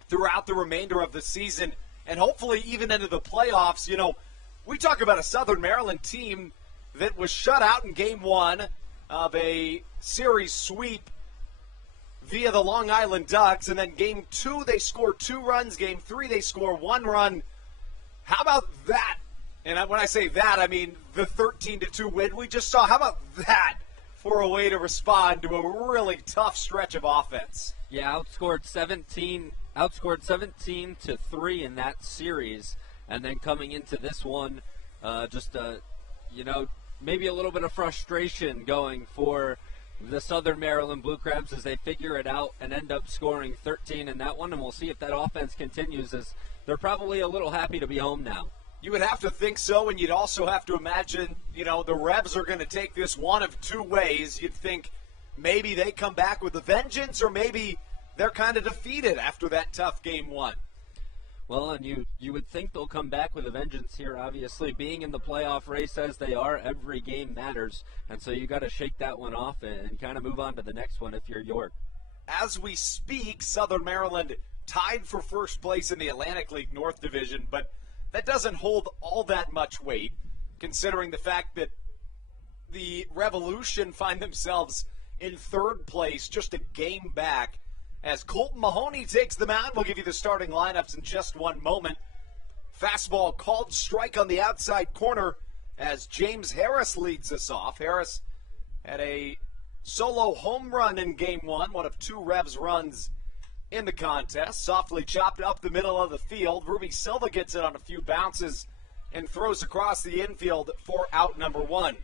throughout the remainder of the season and hopefully even into the playoffs. You know, we talk about a Southern Maryland team that was shut out in Game 1 of a series sweep via the Long Island Ducks, and then Game 2 they scored 2 runs, Game 3 they score 1 run. How about that? And when I say that, I mean the 13-2 win we just saw. How about that for a way to respond to a really tough stretch of offense? Yeah, outscored 17 to 3 in that series, and then coming into this one, maybe a little bit of frustration going for the Southern Maryland Blue Crabs as they figure it out and end up scoring 13 in that one, and we'll see if that offense continues, as they're probably a little happy to be home now. You would have to think so, and you'd also have to imagine, the Revs are going to take this one of 2 ways. You'd think maybe they come back with a vengeance, or maybe they're kind of defeated after that tough Game 1. Well, and you would think they'll come back with a vengeance here. Obviously, being in the playoff race as they are, every game matters, and so you got to shake that one off and kind of move on to the next one if you're York. As we speak, Southern Maryland tied for first place in the Atlantic League North Division, but that doesn't hold all that much weight, considering the fact that the Revolution find themselves in 3rd place, just a game back, as Colton Mahoney takes the mound. We'll give you the starting lineups in just one moment. Fastball called, strike on the outside corner as James Harris leads us off. Harris had a solo home run in Game 1, one of 2 Revs runs in the contest. Softly chopped up the middle of the field. Ruby Silva gets it on a few bounces and throws across the infield for out number 1.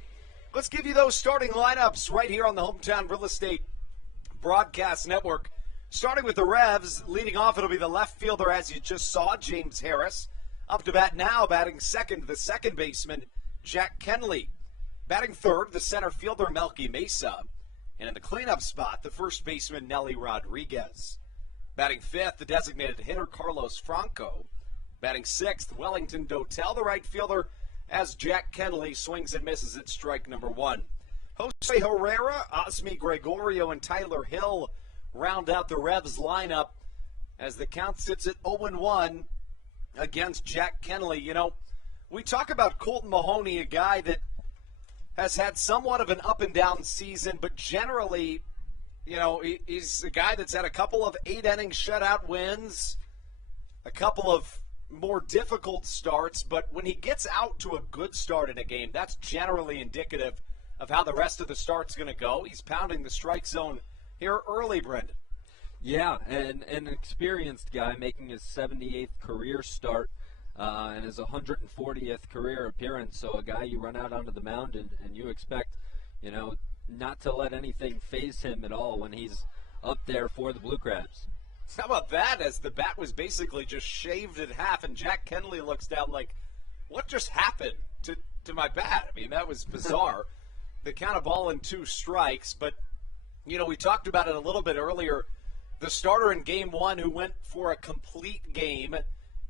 Let's give you those starting lineups right here on the Hometown Real Estate Broadcast Network. Starting with the Revs, leading off, it'll be the left fielder, as you just saw, James Harris. Up to bat now, batting second, the second baseman, Jack Kenley. Batting third, the center fielder, Melky Mesa. And in the cleanup spot, the first baseman, Nelly Rodriguez. Batting fifth, the designated hitter, Carlos Franco. Batting sixth, Wellington Dotel, the right fielder, as Jack Kenley swings and misses at strike number 1. Jose Herrera, Osmi Gregorio, and Tyler Hill round out the Revs lineup as the count sits at 0-1 against Jack Kenley. You know, we talk about Colton Mahoney, a guy that has had somewhat of an up-and-down season, but generally he's a guy that's had a couple of 8-inning shutout wins, a couple of more difficult starts, but when he gets out to a good start in a game, that's generally indicative of how the rest of the start's going to go. He's pounding the strike zone here early, Brendan. Yeah, and an experienced guy making his 78th career start and his 140th career appearance. So a guy you run out onto the mound and you expect, not to let anything faze him at all when he's up there for the Blue Crabs. How about that, as the bat was basically just shaved in half, and Jack Kenley looks down like, what just happened to my bat? I mean, that was bizarre. The count of ball and 2 strikes, but, we talked about it a little bit earlier. The starter in Game 1 who went for a complete game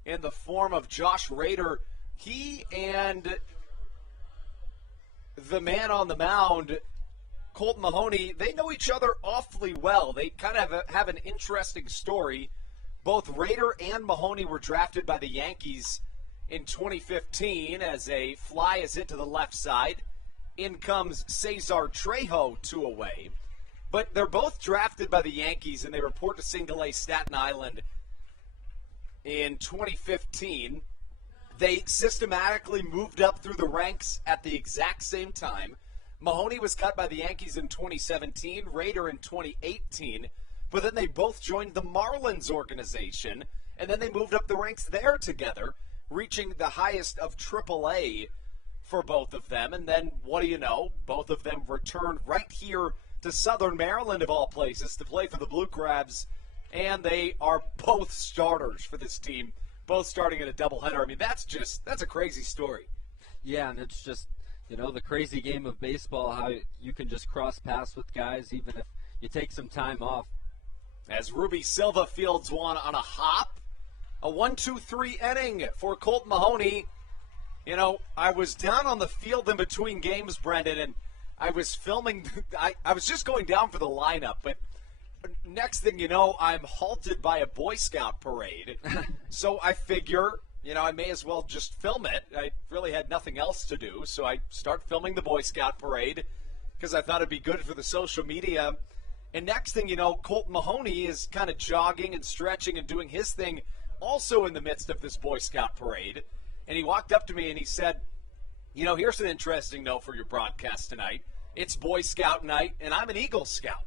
in the form of Josh Rader, he and the man on the mound, Colton Mahoney, they know each other awfully well. They kind of have an interesting story. Both Rader and Mahoney were drafted by the Yankees in 2015 as a fly is hit to the left side. In comes Cesar Trejo 2 away. But they're both drafted by the Yankees, and they report to Single A Staten Island in 2015. They systematically moved up through the ranks at the exact same time. Mahoney was cut by the Yankees in 2017, Rader in 2018, but then they both joined the Marlins organization, and then they moved up the ranks there together, reaching the highest of AAA for both of them. And then, what do you know, both of them returned right here to Southern Maryland, of all places, to play for the Blue Crabs, and they are both starters for this team, both starting in a doubleheader. I mean, that's a crazy story. Yeah, and it's just, the crazy game of baseball, how you can just cross paths with guys even if you take some time off. As Ruby Silva fields one on a hop, a 1-2-3 inning for Colt Mahoney. I was down on the field in between games, Brendan, and I was filming. I was just going down for the lineup, but next thing you know, I'm halted by a Boy Scout parade. So I figure, I may as well just film it. I really had nothing else to do, so I start filming the Boy Scout parade because I thought it'd be good for the social media. And next thing you know, Colt Mahoney is kind of jogging and stretching and doing his thing also in the midst of this Boy Scout parade. And he walked up to me and he said, here's an interesting note for your broadcast tonight. It's Boy Scout night, and I'm an Eagle Scout.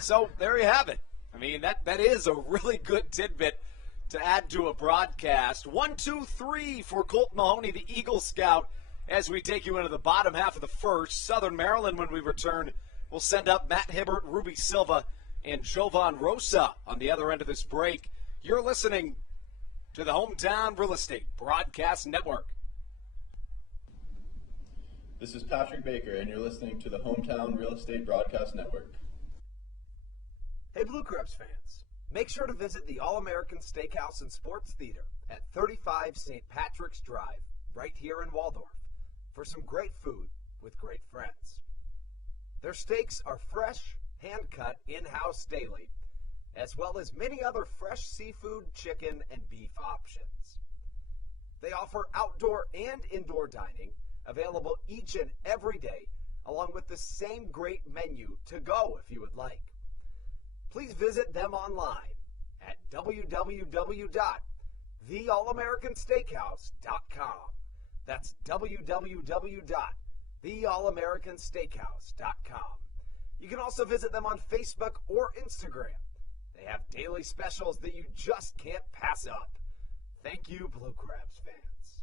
So there you have it. I mean, that is a really good tidbit to add to a broadcast. 1-2-3 for Colt Mahoney, the Eagle Scout, as we take you into the bottom half of the first. Southern Maryland, when we return, will send up Matt Hibbert, Ruby Silva, and Jovan Rosa on the other end of this break. You're listening to the Hometown Real Estate Broadcast Network. This is Patrick Baker, and you're listening to the Hometown Real Estate Broadcast Network. Hey, Blue Crabs fans, make sure to visit the All-American Steakhouse and Sports Theater at 35 St. Patrick's Drive, right here in Waldorf, for some great food with great friends. Their steaks are fresh, hand-cut, in-house daily, as well as many other fresh seafood, chicken, and beef options. They offer outdoor and indoor dining, available each and every day, along with the same great menu to go if you would like. Please visit them online at www.theallamericansteakhouse.com. That's www.theallamericansteakhouse.com. You can also visit them on Facebook or Instagram. They have daily specials that you just can't pass up. Thank you, Blue Crabs fans.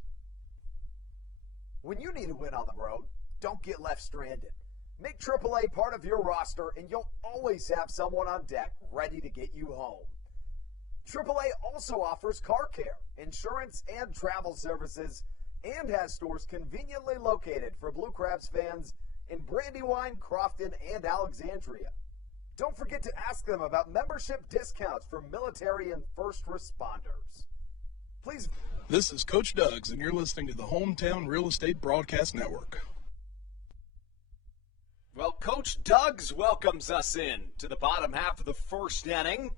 When you need a win on the road, don't get left stranded. Make AAA part of your roster, and you'll always have someone on deck ready to get you home. AAA also offers car care, insurance, and travel services, and has stores conveniently located for Blue Crabs fans in Brandywine, Crofton, and Alexandria. Don't forget to ask them about membership discounts for military and first responders. Please. This is Coach Doug's, and you're listening to the Hometown Real Estate Broadcast Network. Well, Coach Doug's welcomes us in to the bottom half of the first inning.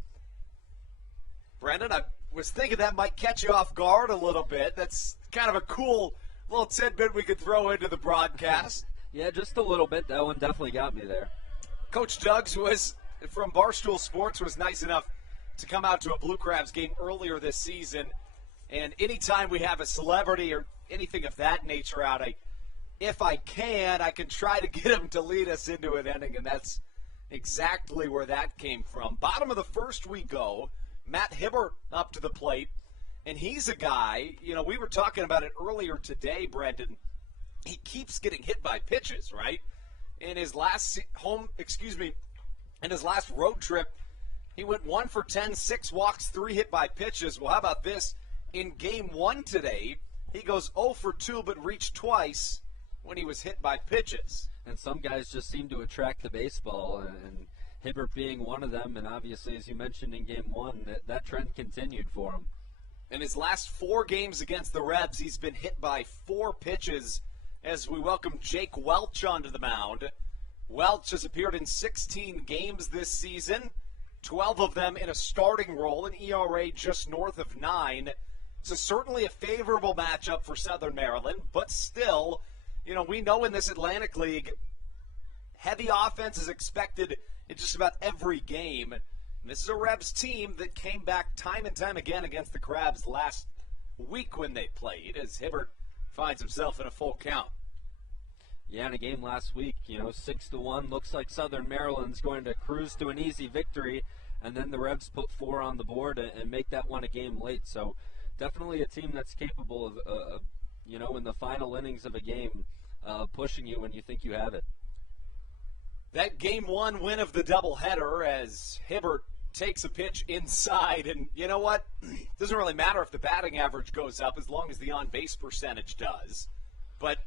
Brendan, I was thinking that might catch you off guard a little bit. That's kind of a cool little tidbit we could throw into the broadcast. Yeah, just a little bit. That one definitely got me there. Coach Doug's was from Barstool Sports was nice enough to come out to a Blue Crabs game earlier this season. And anytime we have a celebrity or anything of that nature out, if I can try to get him to lead us into an inning, and that's exactly where that came from. Bottom of the first we go, Matt Hibbert up to the plate, and he's a guy, we were talking about it earlier today, Brendan. He keeps getting hit by pitches, right? In his last road trip, he went 1 for 10, 6 walks, 3 hit by pitches. Well, how about this? In game 1 today, he goes 0 for 2, but reached twice when he was hit by pitches. And some guys just seem to attract the baseball, and Hibbert being one of them, and obviously, as you mentioned in game 1, that trend continued for him. In his last 4 games against the Revs, he's been hit by 4 pitches as we welcome Jake Welch onto the mound. Welch has appeared in 16 games this season, 12 of them in a starting role, an ERA just north of 9. So certainly a favorable matchup for Southern Maryland, but still, we know in this Atlantic League, heavy offense is expected in just about every game. And this is a Revs team that came back time and time again against the Crabs last week when they played, as Hibbert finds himself in a full count. Yeah, in a game last week, 6-1. Looks like Southern Maryland's going to cruise to an easy victory, and then the Revs put 4 on the board and make that one a game late. So definitely a team that's capable of in the final innings of a game, pushing you when you think you have it. That game 1 win of the doubleheader as Hibbert takes a pitch inside, and you know what? It doesn't really matter if the batting average goes up as long as the on-base percentage does. But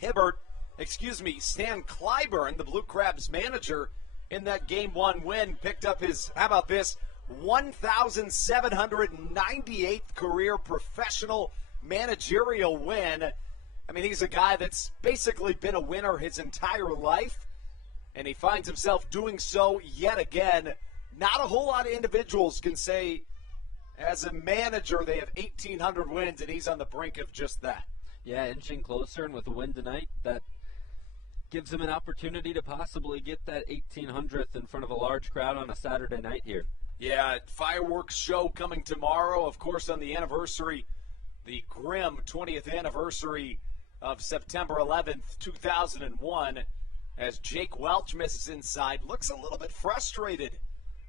Stan Clyburn, the Blue Crabs manager, in that game 1 win, picked up his, 1,798th career professional managerial win. I mean, he's a guy that's basically been a winner his entire life, and he finds himself doing so yet again. Not a whole lot of individuals can say, as a manager, they have 1,800 wins, and he's on the brink of just that. Yeah, inching closer, and with a win tonight, that gives him an opportunity to possibly get that 1,800th in front of a large crowd on a Saturday night here. Yeah, fireworks show coming tomorrow, of course, on the anniversary, the grim 20th anniversary of September 11th, 2001, as Jake Welch misses inside, looks a little bit frustrated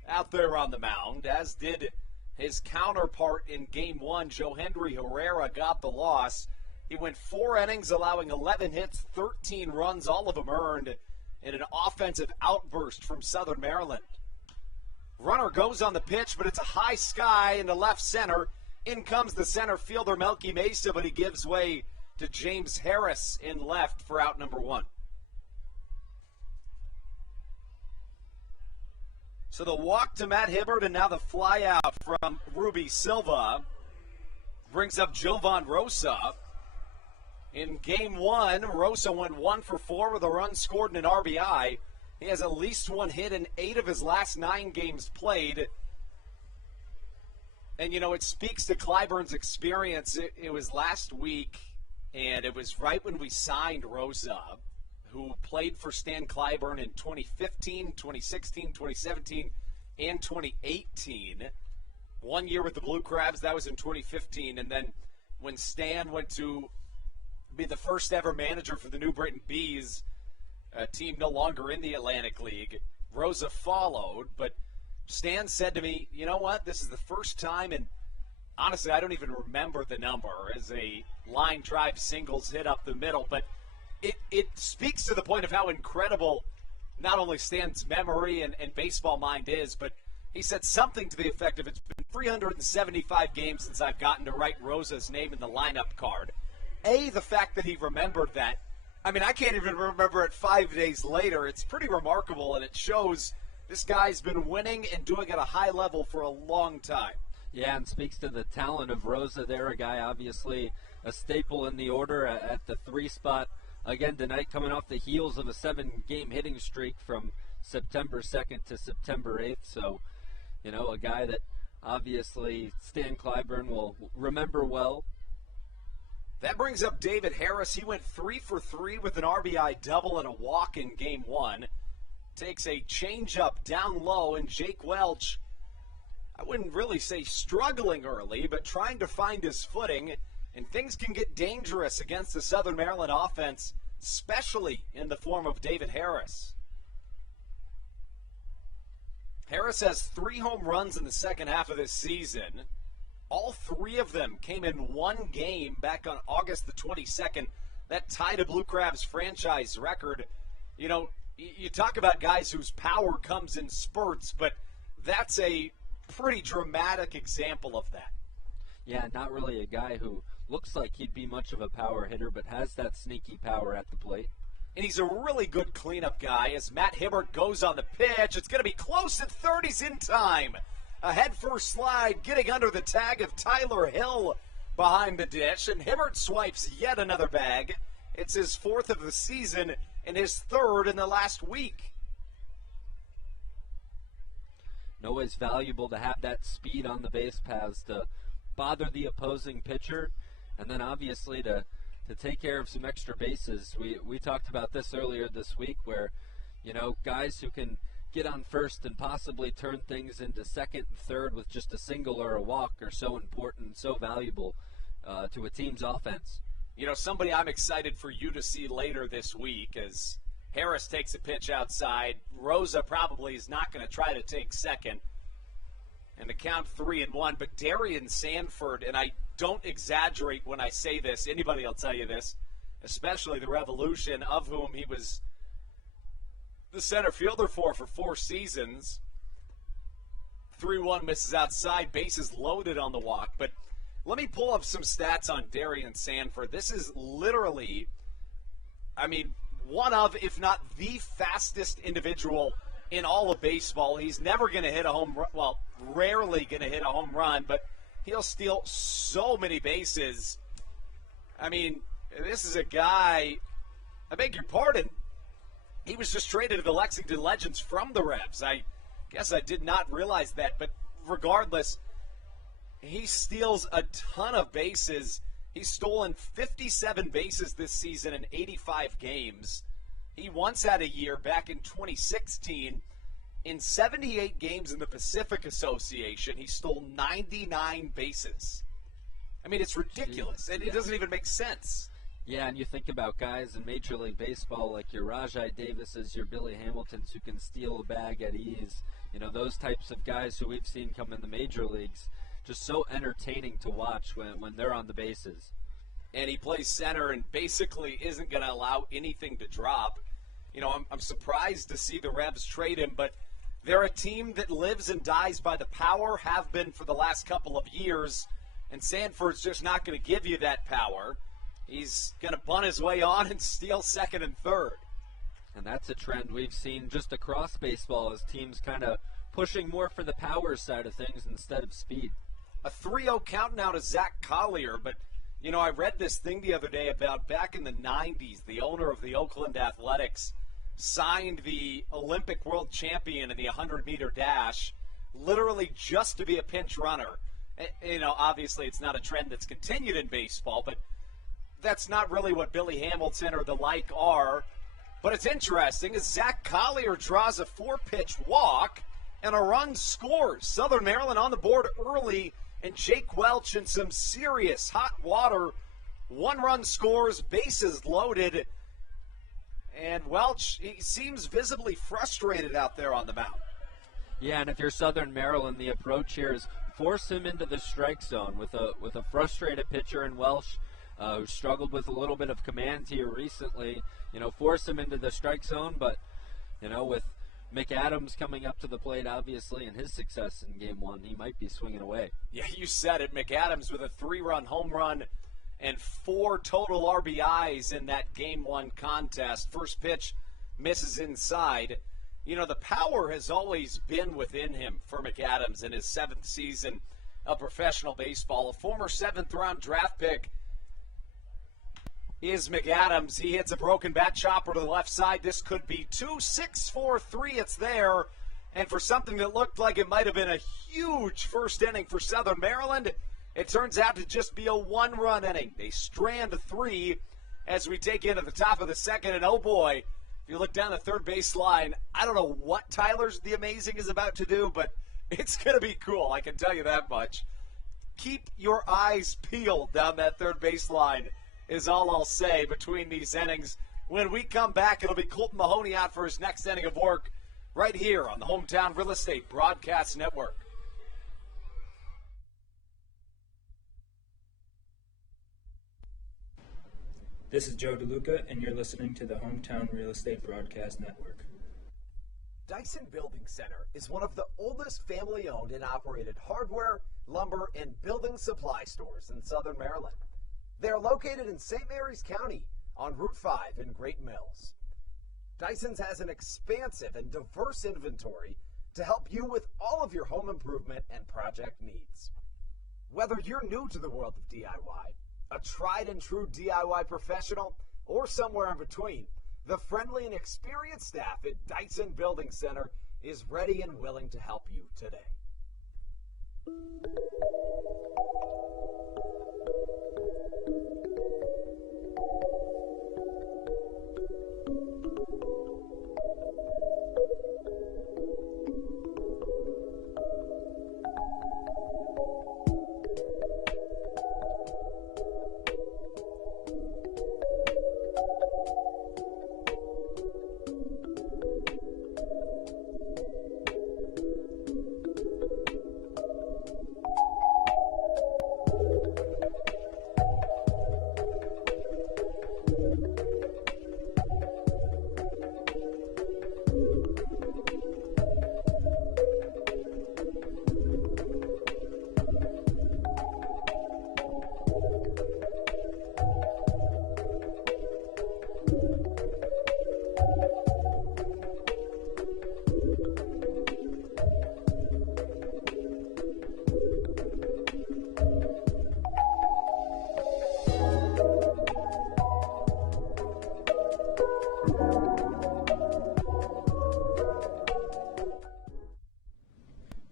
out there on the mound, as did his counterpart in Game 1, Joe Henry Herrera, got the loss. He went 4 innings, allowing 11 hits, 13 runs, all of them earned, in an offensive outburst from Southern Maryland. Runner goes on the pitch, but it's a high sky into left center. In comes the center fielder, Melky Mesa, but he gives way to James Harris in left for out number 1. So the walk to Matt Hibbert, and now the fly out from Ruby Silva brings up Jovan Rosa. In Game 1, Rosa went 1 for 4 with a run scored and an RBI. He has at least 1 hit in 8 of his last 9 games played. And, it speaks to Clyburn's experience. It was last week, and it was right when we signed Rosa, who played for Stan Clyburn in 2015, 2016, 2017, and 2018. 1 year with the Blue Crabs, that was in 2015. And then when Stan went to be the first ever manager for the New Britain Bees, a team no longer in the Atlantic League, Rosa followed. But Stan said to me, you know what, this is the first time, and honestly, I don't even remember the number, as a line drive singles hit up the middle, but it speaks to the point of how incredible not only Stan's memory and baseball mind is, but he said something to the effect of, it's been 375 games since I've gotten to write Rosa's name in the lineup card. The fact that he remembered that, I mean, I can't even remember it 5 days later. It's pretty remarkable, and it shows this guy's been winning and doing at a high level for a long time. Yeah, and speaks to the talent of Rosa there, a guy obviously a staple in the order at the 3 spot. Again tonight, coming off the heels of a 7-game hitting streak from September 2nd to September 8th. So, a guy that obviously Stan Clyburn will remember well. That brings up David Harris. He went 3 for 3 with an RBI double and a walk in Game 1. takes a changeup down low, and Jake Welch, I wouldn't really say struggling early, but trying to find his footing, and things can get dangerous against the Southern Maryland offense, especially in the form of David Harris. Harris has 3 home runs in the second half of this season. All 3 of them came in one game back on August the 22nd. That tied a Blue Crabs franchise record. You know, you talk about guys whose power comes in spurts, but that's a pretty dramatic example of that. Yeah, not really a guy who looks like he'd be much of a power hitter, but has that sneaky power at the plate. And he's a really good cleanup guy as Matt Hibbert goes on the pitch. It's going to be close at 30s in time. A head-first slide getting under the tag of Tyler Hill behind the dish, and Hibbert swipes yet another bag. It's his 4th of the season and his 3rd in the last week. Always valuable to have that speed on the base paths to bother the opposing pitcher, and then obviously to take care of some extra bases. We talked about this earlier this week where, you know, guys who can get on first and possibly turn things into second and third with just a single or a walk are so important, so valuable to a team's offense. You know, somebody I'm excited for you to see later this week as Harris takes a pitch outside. Rosa probably is not going to try to take second. And the count 3-1. But Darian Sanford, and I don't exaggerate when I say this, anybody will tell you this, especially the Revolution, of whom he was the center fielder for 4 seasons. 3-1 misses outside, bases loaded on the walk. But let me pull up some stats on Darian Sanford. This is literally, I mean, one of, if not the fastest individual in all of baseball. He's never going to hit a home run, well, rarely going to hit a home run, but he'll steal so many bases. I mean, this is a guy, I beg your pardon, he was just traded to the Lexington Legends from the Revs. I guess I did not realize that, but regardless, he steals a ton of bases. He's stolen 57 bases this season in 85 games. He once had a year back in 2016. In 78 games in the Pacific Association, he stole 99 bases. I mean, it's ridiculous. It doesn't even make sense. Yeah, and you think about guys in Major League Baseball like your Rajai Davises, your Billy Hamiltons who can steal a bag at ease. You know, those types of guys who we've seen come in the major leagues. Just so entertaining to watch when they're on the bases. And he plays center and basically isn't going to allow anything to drop. You know, I'm surprised to see the Revs trade him, but they're a team that lives and dies by the power, have been for the last couple of years, and Sanford's just not going to give you that power. He's going to bunt his way on and steal second and third. And that's a trend we've seen just across baseball as teams kind of pushing more for the power side of things instead of speed. A 3-0 count now to Zach Collier, but, you know, I read this thing the other day about back in the 90s, the owner of the Oakland Athletics signed the Olympic world champion in the 100-meter dash literally just to be a pinch runner. You know, obviously it's not a trend that's continued in baseball, but that's not really what Billy Hamilton or the like are. But it's interesting as Zach Collier draws a 4-pitch walk and a run scores. Southern Maryland on the board early, and Jake Welch in some serious hot water. 1 run scores, bases loaded. And Welch, he seems visibly frustrated out there on the mound. Yeah, and if you're Southern Maryland, the approach here is force him into the strike zone with a frustrated pitcher in Welch, who struggled with a little bit of command here recently. You know, force him into the strike zone, but, you know, with McAdams coming up to the plate, obviously, and his success in Game 1, he might be swinging away. Yeah, you said it. McAdams with a 3-run home run and 4 total RBIs in that Game 1 contest. First pitch misses inside. You know, the power has always been within him for McAdams in his 7th season of professional baseball. A former 7th-round draft pick is McAdams. He hits a broken bat chopper to the left side. This could be 2, 6, 4, 3. It's there. And for something that looked like it might have been a huge first inning for Southern Maryland, it turns out to just be a 1-run inning. They strand 3 as we take into the top of the second. And oh boy, If you look down the third base line, I don't know what Tyler's the Amazing is about to do, but it's going to be cool. I can tell you that much. Keep your eyes peeled down that third base line is all I'll say between these innings. When we come back, it'll be Colton Mahoney out for his next inning of work right here on the Hometown Real Estate Broadcast Network. This is Joe DeLuca, and you're listening to the Hometown Real Estate Broadcast Network. Dyson Building Center is one of the oldest family-owned and operated hardware, lumber, and building supply stores in Southern Maryland. They are located in St. Mary's County on Route 5 in Great Mills. Dyson's has an expansive and diverse inventory to help you with all of your home improvement and project needs. Whether you're new to the world of DIY, a tried and true DIY professional, or somewhere in between, the friendly and experienced staff at Dyson Building Center is ready and willing to help you today.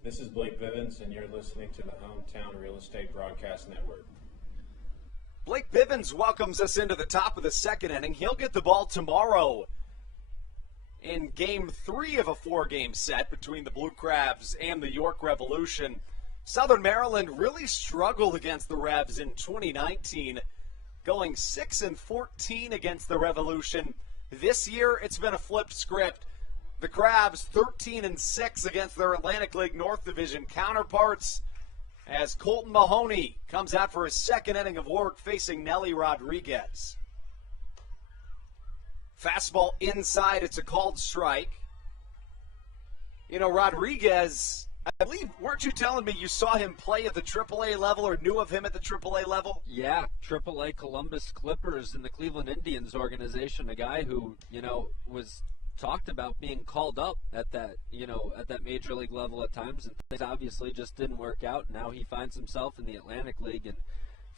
This is Blake Vivens, and you're listening to the Hometown Real Estate Broadcast Network. Blake Bivens welcomes us into the top of the second inning. He'll get the ball tomorrow in Game 3 of a 4-game set between the Blue Crabs and the York Revolution. Southern Maryland really struggled against the Revs in 2019, going 6-14 against the Revolution. This year, it's been a flipped script. The Crabs 13-6 against their Atlantic League North Division counterparts as Colton Mahoney comes out for his second inning of work facing Nelly Rodriguez. Fastball inside, it's a called strike. You know, Rodriguez, I believe, weren't you telling me you saw him play at the AAA level or knew of him at the AAA level? Yeah, AAA Columbus Clippers in the Cleveland Indians organization, a guy who, was talked about being called up at that, at that major league level at times, and things obviously just didn't work out. Now he finds himself in the Atlantic League and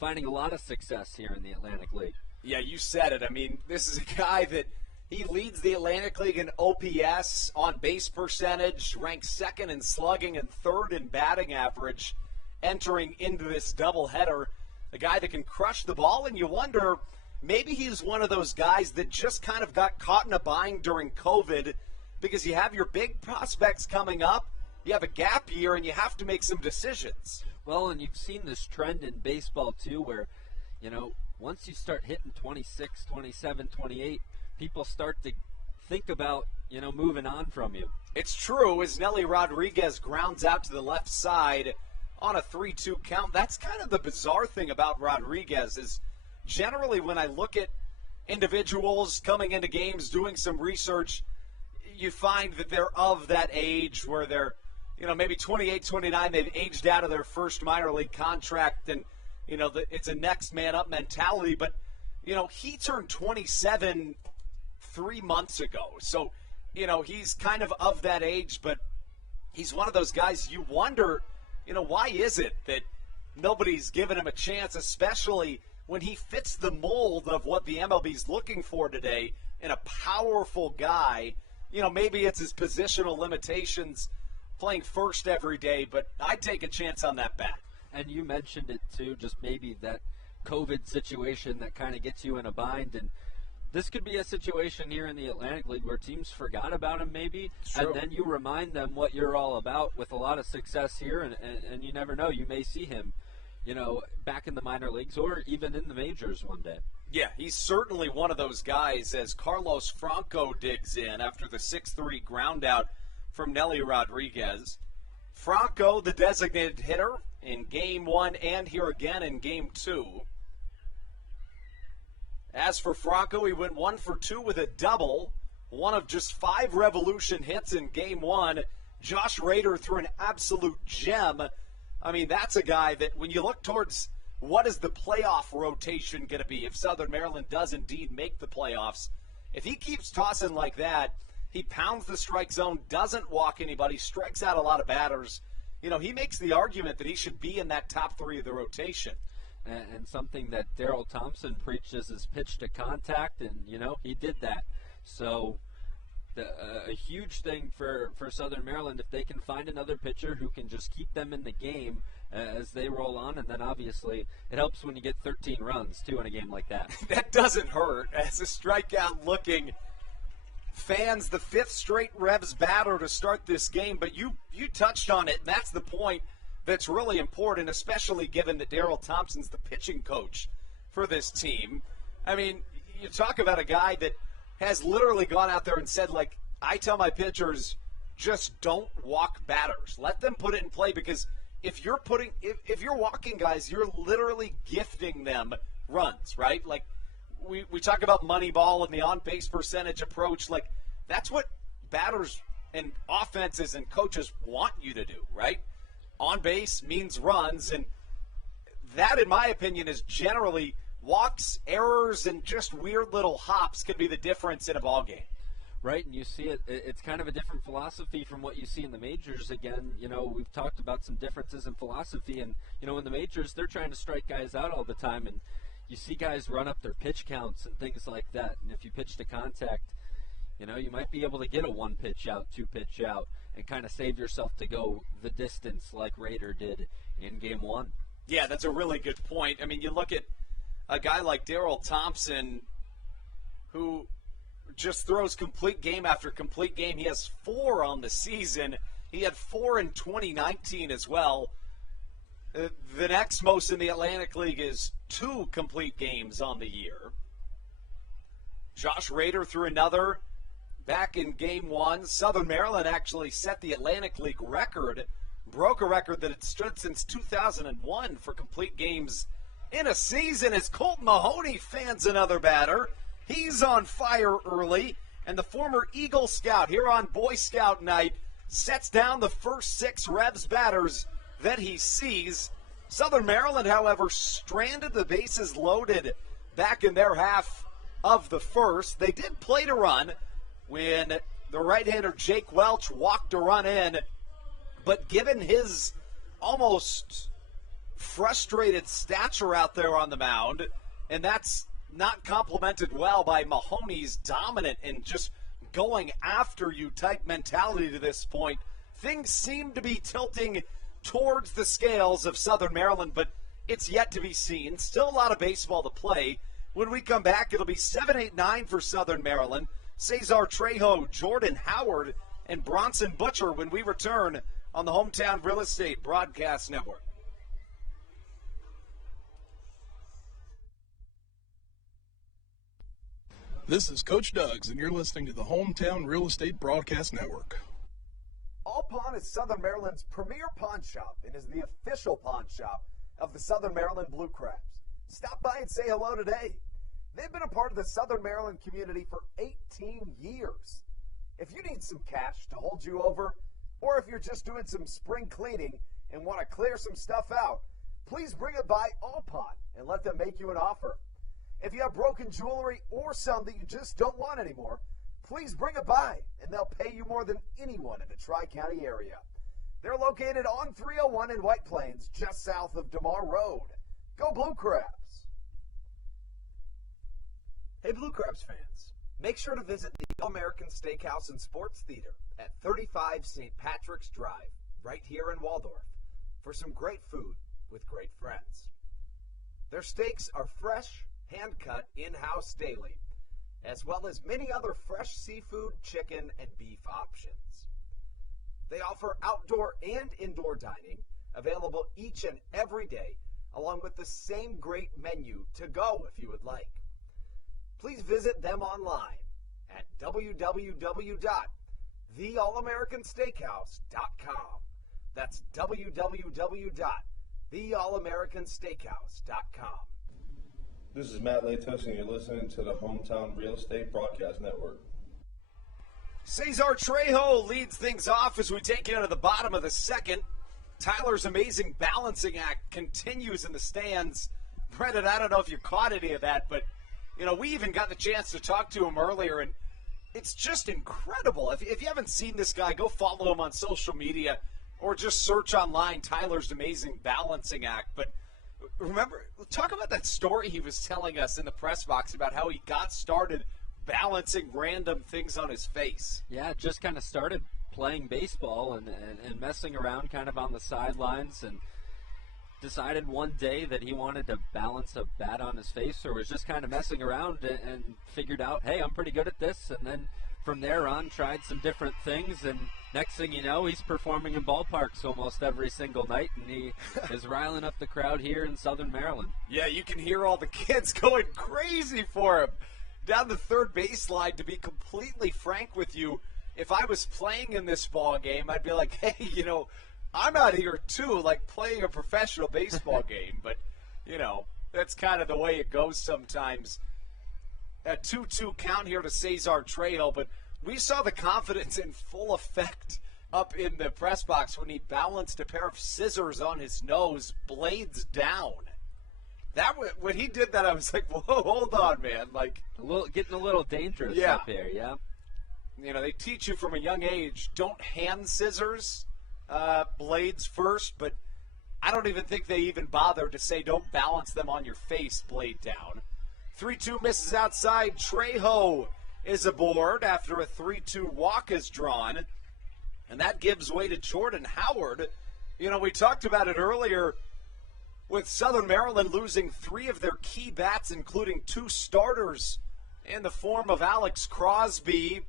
finding a lot of success here in the Atlantic League. Yeah, you said it. I mean, this is a guy that he leads the Atlantic League in OPS, on base percentage, ranks second in slugging and third in batting average entering into this doubleheader. A guy that can crush the ball, and you wonder, maybe he's one of those guys that just kind of got caught in a bind during COVID because you have your big prospects coming up, you have a gap year, and you have to make some decisions. Well, and you've seen this trend in baseball, too, where, once you start hitting 26, 27, 28, people start to think about, moving on from you. It's true, as Nelly Rodriguez grounds out to the left side on a 3-2 count. That's kind of the bizarre thing about Rodriguez is generally when I look at individuals coming into games, doing some research, you find that they're of that age where they're, maybe 28, 29, they've aged out of their first minor league contract, and, it's a next man up mentality. But, he turned 27 3 months ago. So, he's kind of that age, but he's one of those guys you wonder, why is it that nobody's given him a chance, especially when he fits the mold of what the MLB's looking for today in a powerful guy. Maybe it's his positional limitations playing first every day, but I'd take a chance on that bat. And you mentioned it too, just maybe that COVID situation that kind of gets you in a bind. And this could be a situation here in the Atlantic League where teams forgot about him maybe, and then you remind them what you're all about with a lot of success here, and you never know. You may see him, back in the minor leagues or even in the majors one day. Yeah, he's certainly one of those guys as Carlos Franco digs in after the 6-3 ground out from Nelly Rodriguez. Franco, the designated hitter in Game 1 and here again in Game 2. As for Franco, he went 1 for 2 with a double, one of just 5 Revolution hits in Game 1. Josh Rader threw an absolute gem. I mean, that's a guy that when you look towards what is the playoff rotation going to be if Southern Maryland does indeed make the playoffs, if he keeps tossing like that, he pounds the strike zone, doesn't walk anybody, strikes out a lot of batters. He makes the argument that he should be in that top 3 of the rotation. And something that Darryl Thompson preaches is pitch to contact, and, he did that. So a huge thing for Southern Maryland if they can find another pitcher who can just keep them in the game as they roll on, and then obviously it helps when you get 13 runs, too, in a game like that. That doesn't hurt. As a strikeout-looking fans, the 5th straight Revs batter to start this game, but you touched on it, and that's the point that's really important, especially given that Darryl Thompson's the pitching coach for this team. I mean, you talk about a guy that has literally gone out there and said, I tell my pitchers, just don't walk batters. Let them put it in play, because if you're walking guys, you're literally gifting them runs, right? We talk about Moneyball and the on-base percentage approach. That's what batters and offenses and coaches want you to do, right? On base means runs, and that, in my opinion, is generally walks, errors, and just weird little hops can be the difference in a ball game. Right, and you see it. It's kind of a different philosophy from what you see in the majors. Again, we've talked about some differences in philosophy, and in the majors they're trying to strike guys out all the time, and you see guys run up their pitch counts and things like that. And if you pitch to contact, you might be able to get a 1 pitch out, 2 pitch out, and kind of save yourself to go the distance like Rader did in Game 1. Yeah, that's a really good point. I mean, you look at a guy like Darryl Thompson who just throws complete game after complete game. He has 4 on the season. He had 4 in 2019 as well. The next most in the Atlantic League is 2 complete games on the year. Josh Rader threw another back in Game 1. Southern Maryland actually set the Atlantic League record, broke a record that had stood since 2001 for complete games in a season as Colt Mahoney fans another batter. He's on fire early, and the former Eagle Scout here on Boy Scout night sets down the first 6 Revs batters that he sees. Southern Maryland, however, stranded the bases loaded back in their half of the first. They did play to run when the right-hander Jake Welch walked a run in, but given his almost frustrated stature out there on the mound, and that's not complimented well by Mahoney's dominant and just going after you type mentality to this point, things seem to be tilting towards the scales of Southern Maryland, but it's yet to be seen. Still a lot of baseball to play. When we come back, it'll be 7-8-9 for Southern Maryland. Cesar Trejo, Jordan Howard, and Bronson Butcher when we return on the Hometown Real Estate Broadcast Network. This is Coach Doug's, and you're listening to the Hometown Real Estate Broadcast Network. All Pawn is Southern Maryland's premier pawn shop and is the official pawn shop of the Southern Maryland Blue Crabs. Stop by and say hello today. They've been a part of the Southern Maryland community for 18 years. If you need some cash to hold you over, or if you're just doing some spring cleaning and want to clear some stuff out, please bring it by All Pawn and let them make you an offer. If you have broken jewelry or some that you just don't want anymore, please bring it by, and they'll pay you more than anyone in the Tri-County area. They're located on 301 in White Plains, just south of DeMar Road. Go Blue Crabs! Hey Blue Crabs fans, make sure to visit the All-American Steakhouse and Sports Theater at 35 St. Patrick's Drive, right here in Waldorf, for some great food with great friends. Their steaks are fresh, hand-cut, in-house daily, as well as many other fresh seafood, chicken, and beef options. They offer outdoor and indoor dining, available each and every day, along with the same great menu to go if you would like. Please visit them online at www.theallamericansteakhouse.com. That's www.theallamericansteakhouse.com. This is Matt Latos, and you're listening to the Hometown Real Estate Broadcast Network. Cesar Trejo leads things off as we take you to the bottom of the second. Tyler's amazing balancing act continues in the stands. Brendan, I don't know if you caught any of that, but, we even got the chance to talk to him earlier, and it's just incredible. If you haven't seen this guy, go follow him on social media or just search online Tyler's amazing balancing act. But remember, talk about that story he was telling us in the press box about how he got started balancing random things on his face. Yeah, just kind of started playing baseball and messing around kind of on the sidelines, and decided one day that he wanted to balance a bat on his face, or was just kind of messing around and figured out, hey, I'm pretty good at this. And then from there on, tried some different things, and next thing you know, he's performing in ballparks almost every single night, and he is riling up the crowd here in Southern Maryland. Yeah, you can hear all the kids going crazy for him down the third baseline. To be completely frank with you, if I was playing in this ball game, I'd be like, hey, I'm out here too, like playing a professional baseball game. But, that's kind of the way it goes sometimes. A 2-2 count here to Cesar Trejo, but we saw the confidence in full effect up in the press box when he balanced a pair of scissors on his nose, blades down. When he did that, I was like, whoa, hold on, man. Like, getting a little dangerous up here, yeah. They teach you from a young age, don't hand scissors blades first, but I don't even think they even bothered to say don't balance them on your face, blade down. 3-2 misses outside. Trejo is aboard after a 3-2 walk is drawn, and that gives way to Jordan Howard. We talked about it earlier with Southern Maryland losing 3 of their key bats, including 2 starters in the form of Alex Crosby,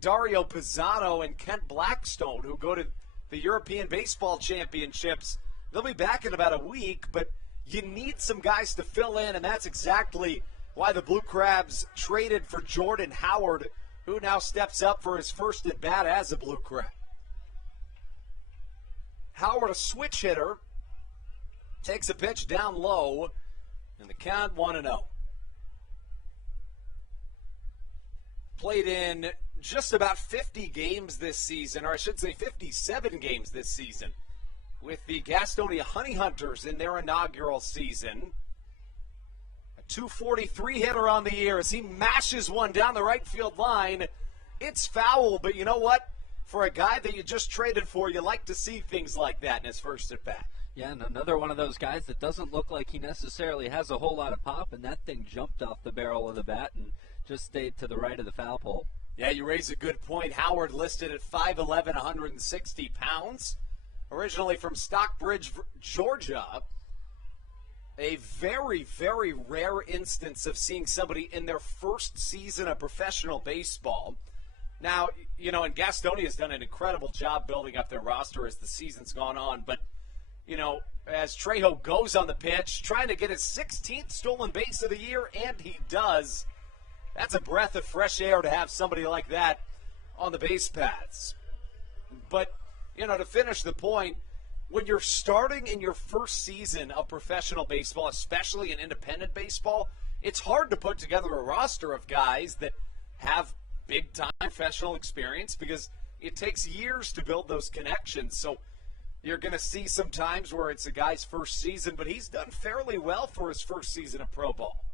Dario Pisano, and Kent Blackstone, who go to the European Baseball Championships. They'll be back in about a week, but you need some guys to fill in, and that's exactly why the Blue Crabs traded for Jordan Howard, who now steps up for his first at-bat as a Blue Crab. Howard, a switch hitter, takes a pitch down low, and the count 1-0. Played in just about 50 games this season, or I should say 57 games this season, with the Gastonia Honey Hunters in their inaugural season. A 243 hitter on the year as he mashes one down the right field line. It's foul, but you know what? For a guy that you just traded for, you like to see things like that in his first at-bat. Yeah, and another one of those guys that doesn't look like he necessarily has a whole lot of pop, and that thing jumped off the barrel of the bat and just stayed to the right of the foul pole. Yeah, you raise a good point. Howard listed at 5'11", 160 pounds. Originally from Stockbridge, Georgia. A very, very rare instance of seeing somebody in their first season of professional baseball. Now, and Gastonia has done an incredible job building up their roster as the season's gone on. But, as Trejo goes on the pitch, trying to get his 16th stolen base of the year, and he does. That's a breath of fresh air to have somebody like that on the base paths. But, to finish the point, when you're starting in your first season of professional baseball, especially in independent baseball, it's hard to put together a roster of guys that have big-time professional experience because it takes years to build those connections. So you're going to see some times where it's a guy's first season, but he's done fairly well for his first season of pro ball.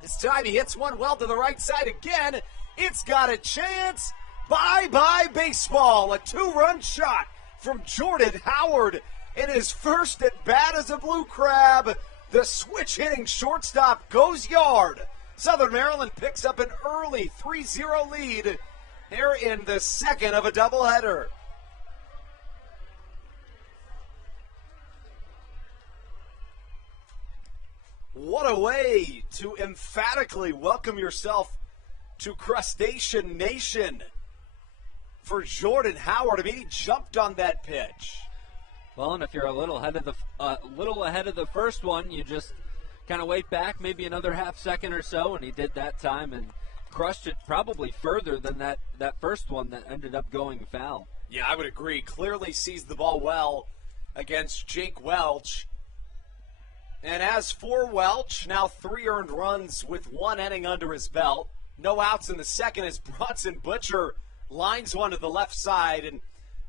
This time he hits one well to the right side again. It's got a chance. Bye-bye baseball. A 2-run shot from Jordan Howard in his first at-bat as a Blue Crab. The switch-hitting shortstop goes yard. Southern Maryland picks up an early 3-0 lead here in the second of a doubleheader. What a way to emphatically welcome yourself to Crustacean Nation for Jordan Howard. I mean, he jumped on that pitch. Well, and if you're a little ahead of the first one, you just kind of wait back maybe another half second or so, and he did that time and crushed it probably further than that first one that ended up going foul. Yeah, I would agree. Clearly sees the ball well against Jake Welch. And as for Welch, now 3 earned runs with 1 inning under his belt. No outs in the second as Bronson Butcher lines one to the left side. And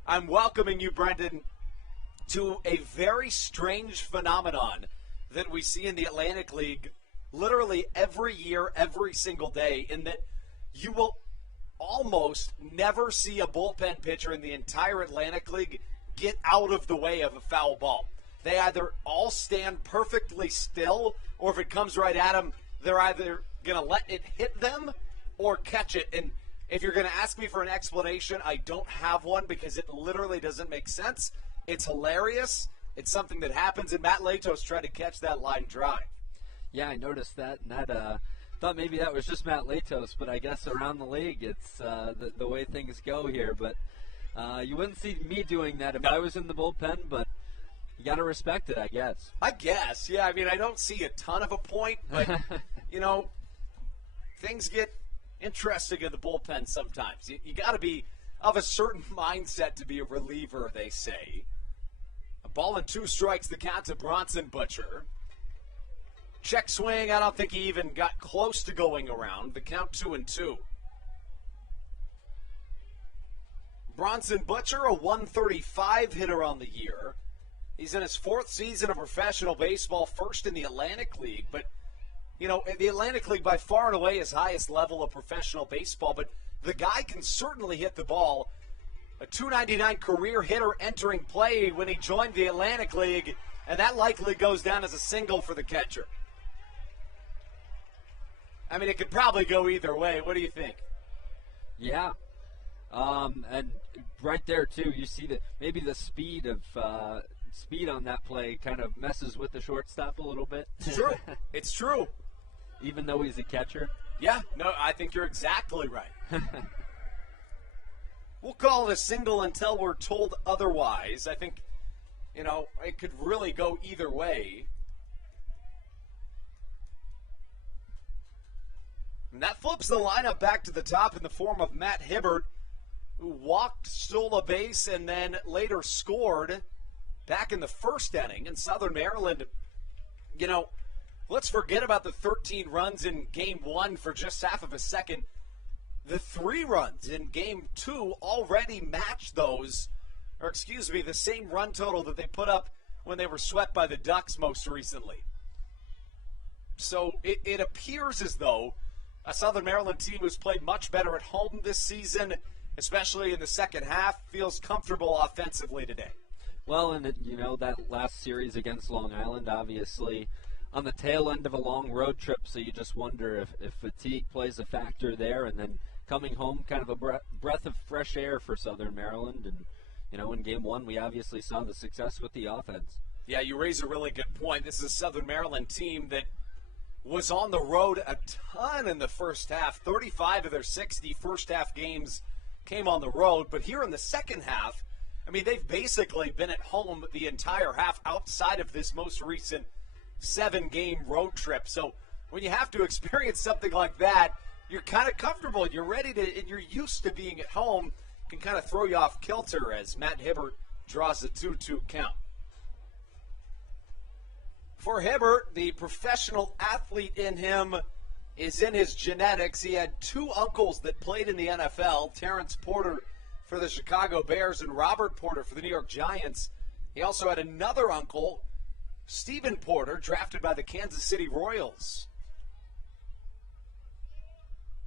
I'm welcoming you, Brendan, to a very strange phenomenon that we see in the Atlantic League literally every year, every single day, in that you will almost never see a bullpen pitcher in the entire Atlantic League get out of the way of a foul ball. They either all stand perfectly still, or if it comes right at them, they're either going to let it hit them or catch it. And if you're going to ask me for an explanation, I don't have one because it literally doesn't make sense. It's hilarious. It's something that happens, and Matt Latos tried to catch that line drive. Yeah, I noticed that, and thought maybe that was just Matt Latos, but I guess around the league it's the way things go here. But you wouldn't see me doing that if I was in the bullpen, but you got to respect it, I guess. I guess, yeah. I mean, I don't see a ton of a point, but, things get interesting in the bullpen sometimes. You got to be of a certain mindset to be a reliever, they say. A ball and 2 strikes, the count to Bronson Butcher. Check swing, I don't think he even got close to going around. The count 2-2. Bronson Butcher, a 135 hitter on the year. He's in his 4th season of professional baseball, first in the Atlantic League. But, the Atlantic League by far and away his highest level of professional baseball. But the guy can certainly hit the ball. A .299 career hitter entering play when he joined the Atlantic League, and that likely goes down as a single for the catcher. I mean, it could probably go either way. What do you think? Yeah. And right there, too, you see that maybe the speed on that play kind of messes with the shortstop a little bit. It's true. It's true. Even though he's a catcher. Yeah, no, I think you're exactly right. We'll call it a single until we're told otherwise. I think, it could really go either way. And that flips the lineup back to the top in the form of Matt Hibbert, who walked, stole a base, and then later scored back in the first inning. In Southern Maryland, let's forget about the 13 runs in Game 1 for just half of a second. The 3 runs in Game 2 already matched the same run total that they put up when they were swept by the Ducks most recently. So it appears as though a Southern Maryland team who's played much better at home this season, especially in the second half, feels comfortable offensively today. Well, and that last series against Long Island, obviously, on the tail end of a long road trip, so you just wonder if fatigue plays a factor there, and then coming home, kind of a breath of fresh air for Southern Maryland. And, in Game 1, we obviously saw the success with the offense. Yeah, you raise a really good point. This is a Southern Maryland team that was on the road a ton in the first half. 35 of their 60 first-half games came on the road. But here in the second half, I mean, they've basically been at home the entire half outside of this most recent 7-game road trip. So when you have to experience something like that, you're kind of comfortable. You're ready to, and you're used to being at home. Can kind of throw you off kilter as Matt Hibbert draws the 2-2 count. For Hibbert, the professional athlete in him is in his genetics. He had 2 uncles that played in the NFL, Terrence Porter for the Chicago Bears and Robert Porter for the New York Giants. He also had another uncle, Stephen Porter, drafted by the Kansas City Royals.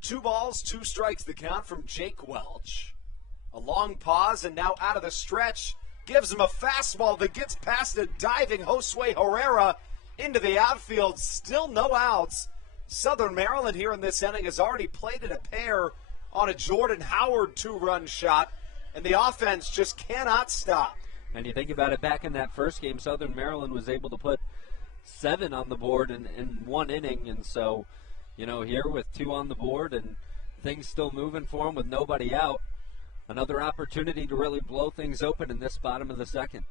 2 balls, 2 strikes the count from Jake Welch. A long pause, and now out of the stretch, gives him a fastball that gets past a diving Josue Herrera into the outfield. Still no outs. Southern Maryland here in this inning has already plated a pair on a Jordan Howard 2-run shot, and the offense just cannot stop. And you think about it, back in that first game, Southern Maryland was able to put 7 on the board in one inning. And so, here with 2 on the board and things still moving for him with nobody out, another opportunity to really blow things open in this bottom of the second.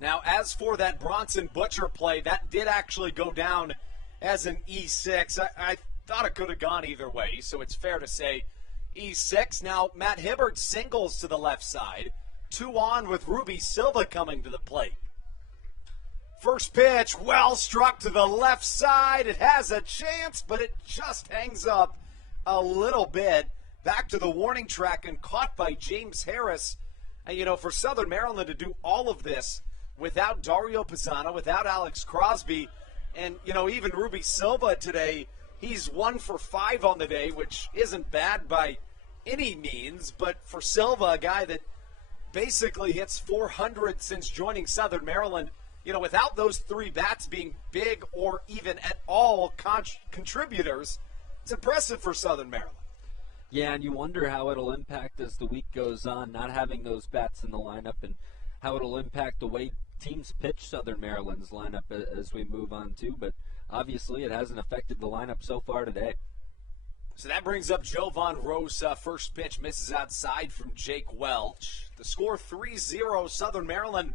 Now, as for that Bronson Butcher play, that did actually go down as an E6. I thought it could have gone either way, so it's fair to say E6. Now, Matt Hibbert singles to the left side. 2 on with Ruby Silva coming to the plate. First pitch, well struck to the left side. It has a chance, but it just hangs up a little bit. Back to the warning track and caught by James Harris. And, for Southern Maryland to do all of this without Dario Pisano, without Alex Crosby, and, even Ruby Silva today, he's 1 for 5 on the day, which isn't bad by any means. But for Silva, a guy that basically hits 400 since joining Southern Maryland, without those 3 bats being big or even at all contributors, it's impressive for Southern Maryland. Yeah, and you wonder how it'll impact as the week goes on, not having those bats in the lineup, and how it'll impact the way teams pitch Southern Maryland's lineup as we move on too. But obviously it hasn't affected the lineup so far today. So that brings up Jovan Rosa. First pitch misses outside from Jake Welch. The score 3-0. Southern Maryland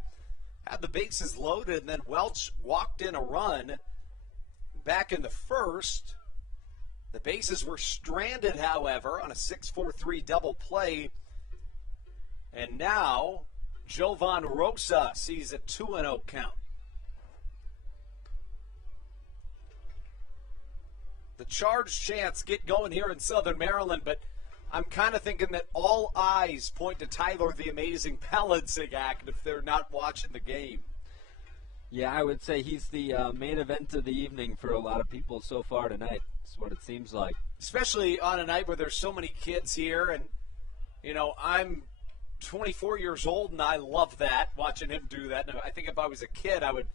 had the bases loaded, and then Welch walked in a run back in the first. The bases were stranded, however, on a 6-4-3 double play. And now Jovan Rosa sees a 2-0 count. The charge chants get going here in Southern Maryland, but I'm kind of thinking that all eyes point to Tyler the Amazing Paladsigak if they're not watching the game. Yeah, I would say he's the main event of the evening for a lot of people so far tonight. That's what it seems like. Especially on a night where there's so many kids here, and, I'm 24 years old, and I love that, watching him do that. And I think if I was a kid, I would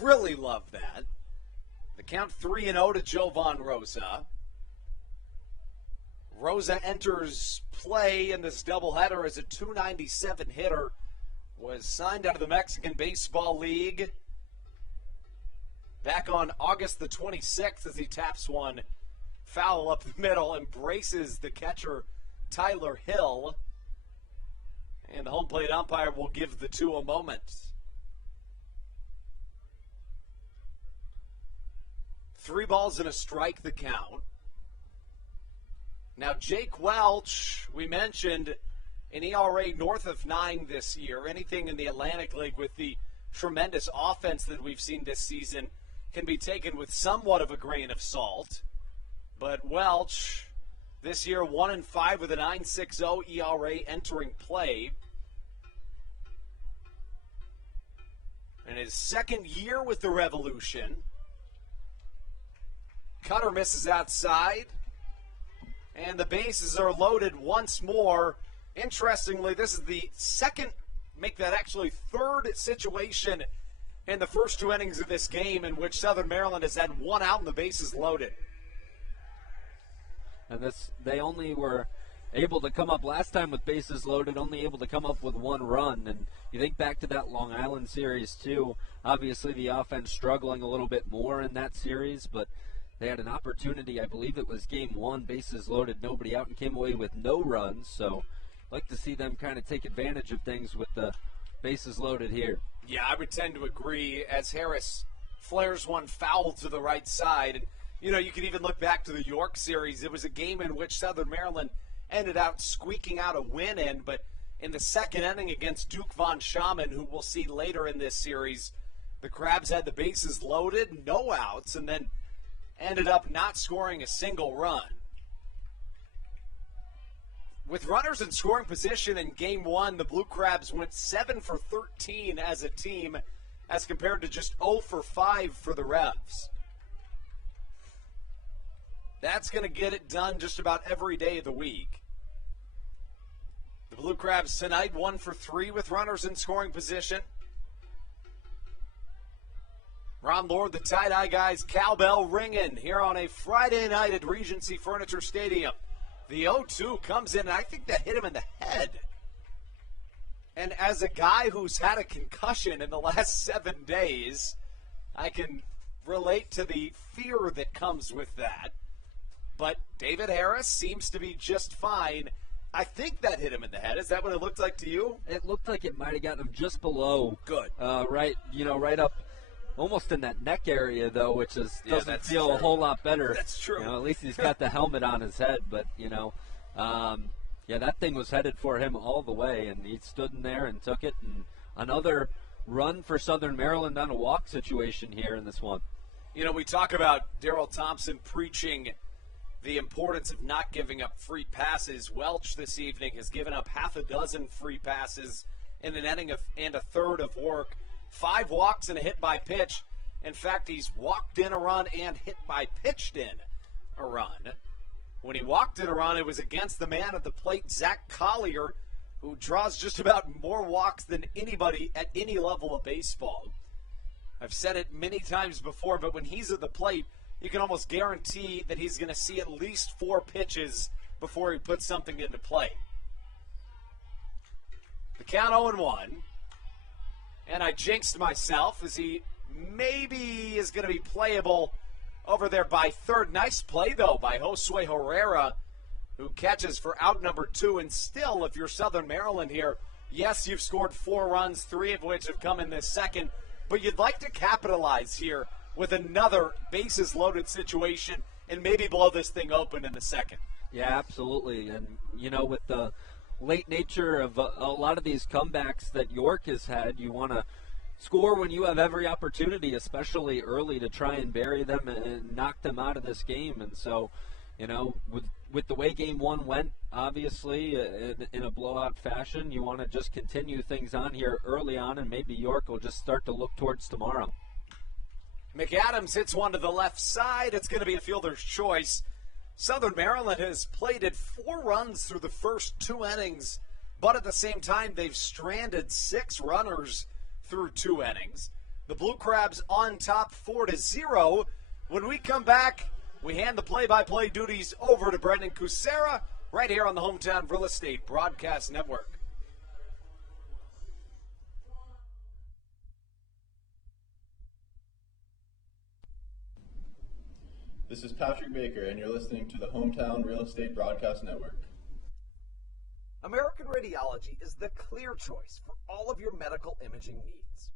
really love that. The count 3-0 to Jovan Rosa. Rosa enters play in this doubleheader as a .297 hitter. Was signed out of the Mexican Baseball League back on August the 26th as he taps one foul up the middle, embraces the catcher Tyler Hill. And the home plate umpire will give the 2 a moment. 3 balls and a strike the count. Now, Jake Welch, we mentioned an ERA north of 9 this year. Anything in the Atlantic League with the tremendous offense that we've seen this season can be taken with somewhat of a grain of salt. But Welch, this year 1-5 with a 9.60 ERA entering play. In his second year with the Revolution, cutter misses outside, and the bases are loaded once more. Interestingly, this is the second, make that actually third situation in the first 2 innings of this game in which Southern Maryland has had 1 out and the bases loaded. And they only were able to come up last time with bases loaded, only able to come up with 1 run. And you think back to that Long Island series too. Obviously the offense struggling a little bit more in that series, but they had an opportunity, I believe it was game 1, bases loaded, nobody out, and came away with no runs. So I'd like to see them kind of take advantage of things with the bases loaded here. Yeah, I would tend to agree as Harris flares one foul to the right side. And, you can even look back to the York series. It was a game in which Southern Maryland ended out squeaking out a win in, but in the second inning against Duke Von Schaman, who we'll see later in this series, the Crabs had the bases loaded, no outs, and then ended up not scoring a single run. With runners in scoring position in Game 1, the Blue Crabs went 7 for 13 as a team as compared to just 0 for 5 for the Revs. That's going to get it done just about every day of the week. The Blue Crabs tonight 1 for 3 with runners in scoring position. Ron Lord, the tie-dye guys, cowbell ringing here on a Friday night at Regency Furniture Stadium. The 0-2 comes in, and I think that hit him in the head. And as a guy who's had a concussion in the last 7 days, I can relate to the fear that comes with that. But David Harris seems to be just fine. I think that hit him in the head. Is that what it looked like to you? It looked like it might have gotten him just below. Good. Right up, almost in that neck area, though, which doesn't feel true. A whole lot better. That's true. At least he's got the helmet on his head. But, that thing was headed for him all the way, and he stood in there and took it. And another run for Southern Maryland on a walk situation here in this one. We talk about Darrell Thompson preaching the importance of not giving up free passes. Welch this evening has given up half a dozen free passes in an inning and a third of work. 5 walks and a hit by pitch. In fact, he's walked in a run and hit by pitched in a run. When he walked in a run, it was against the man at the plate, Zach Collier, who draws just about more walks than anybody at any level of baseball. I've said it many times before, but when he's at the plate, you can almost guarantee that he's going to see at least 4 pitches before he puts something into play. The count 0-1. And I jinxed myself as he maybe is going to be playable over there by third. Nice play, though, by Josue Herrera, who catches for out number 2. And still, if you're Southern Maryland here, yes, you've scored 4 runs, 3 of which have come in this second, but you'd like to capitalize here with another bases-loaded situation and maybe blow this thing open in the second. Yeah, absolutely. And, with the late nature of a lot of these comebacks that York has had, you want to score when you have every opportunity, especially early, to try and bury them and knock them out of this game. And so, with the way Game 1 went, obviously, in a blowout fashion, you want to just continue things on here early on, and maybe York will just start to look towards tomorrow. McAdams hits one to the left side. It's going to be a fielder's choice. Southern Maryland has plated 4 runs through the first 2 innings, but at the same time, they've stranded 6 runners through 2 innings. The Blue Crabs on top 4-0. When we come back, we hand the play-by-play duties over to Brendan Kucera right here on the Hometown Real Estate Broadcast Network. This is Patrick Baker, and you're listening to the Hometown Real Estate Broadcast Network. American Radiology is the clear choice for all of your medical imaging needs.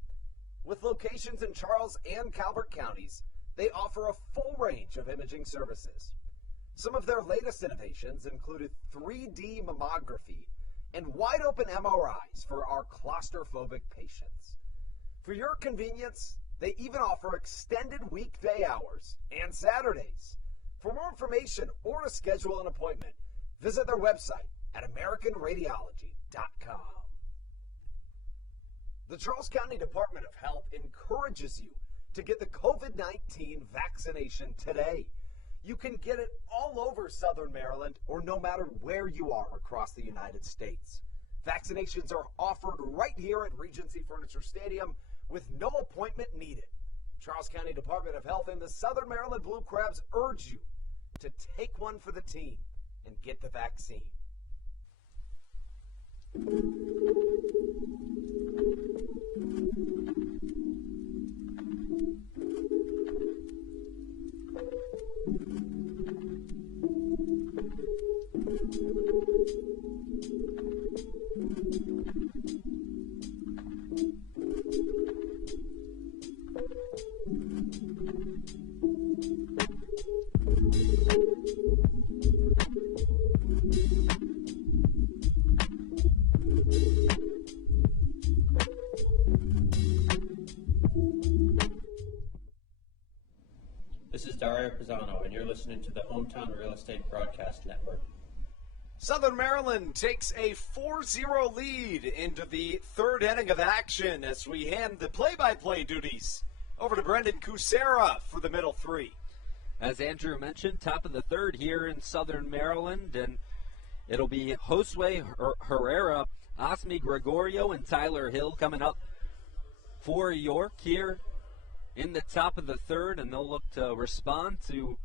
With locations in Charles and Calvert counties, they offer a full range of imaging services. Some of their latest innovations included 3D mammography and wide-open MRIs for our claustrophobic patients. For your convenience, they even offer extended weekday hours and Saturdays. For more information or to schedule an appointment, visit their website at AmericanRadiology.com. The Charles County Department of Health encourages you to get the COVID-19 vaccination today. You can get it all over Southern Maryland or no matter where you are across the United States. Vaccinations are offered right here at Regency Furniture Stadium with no appointment needed. Charles County Department of Health and the Southern Maryland Blue Crabs urge you to take one for the team and get the vaccine. This is Dario Pisano, and you're listening to the Hometown Real Estate Broadcast Network. Southern Maryland takes a 4-0 lead into the third inning of action as we hand the play-by-play duties over to Brendan Kucera for the middle 3. As Andrew mentioned, top of the third here in Southern Maryland, and it'll be Josue Herrera, Osmi Gregorio, and Tyler Hill coming up for York here in the top of the third, and they'll look to respond to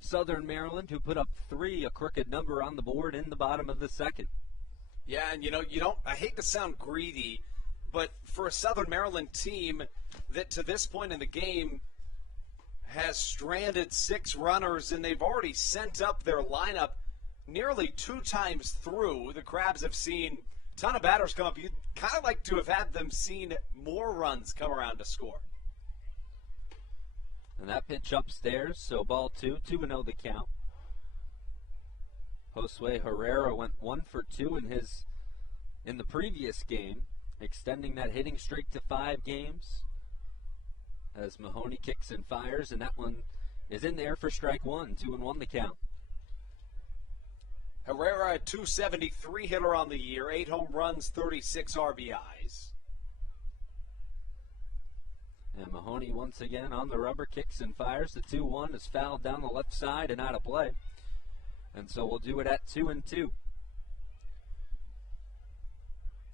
Southern Maryland, who put up 3, a crooked number on the board in the bottom of the second. Yeah, and you don't, I hate to sound greedy, but for a Southern Maryland team that to this point in the game has stranded 6 runners, and they've already sent up their lineup nearly 2 times through. The Crabs have seen a ton of batters come up. You'd kind of like to have had them seen more runs come around to score. And that pitch upstairs, so ball 2, 2-0 the count. Josue Herrera went 1 for 2 in the previous game, extending that hitting streak to 5 games. As Mahoney kicks and fires, and that one is in there for strike 1, 2-1 the count. Herrera, a .273 hitter on the year, 8 home runs, 36 RBIs. And Mahoney once again on the rubber, kicks and fires. The 2-1 is fouled down the left side and out of play. And so we'll do it at 2-2.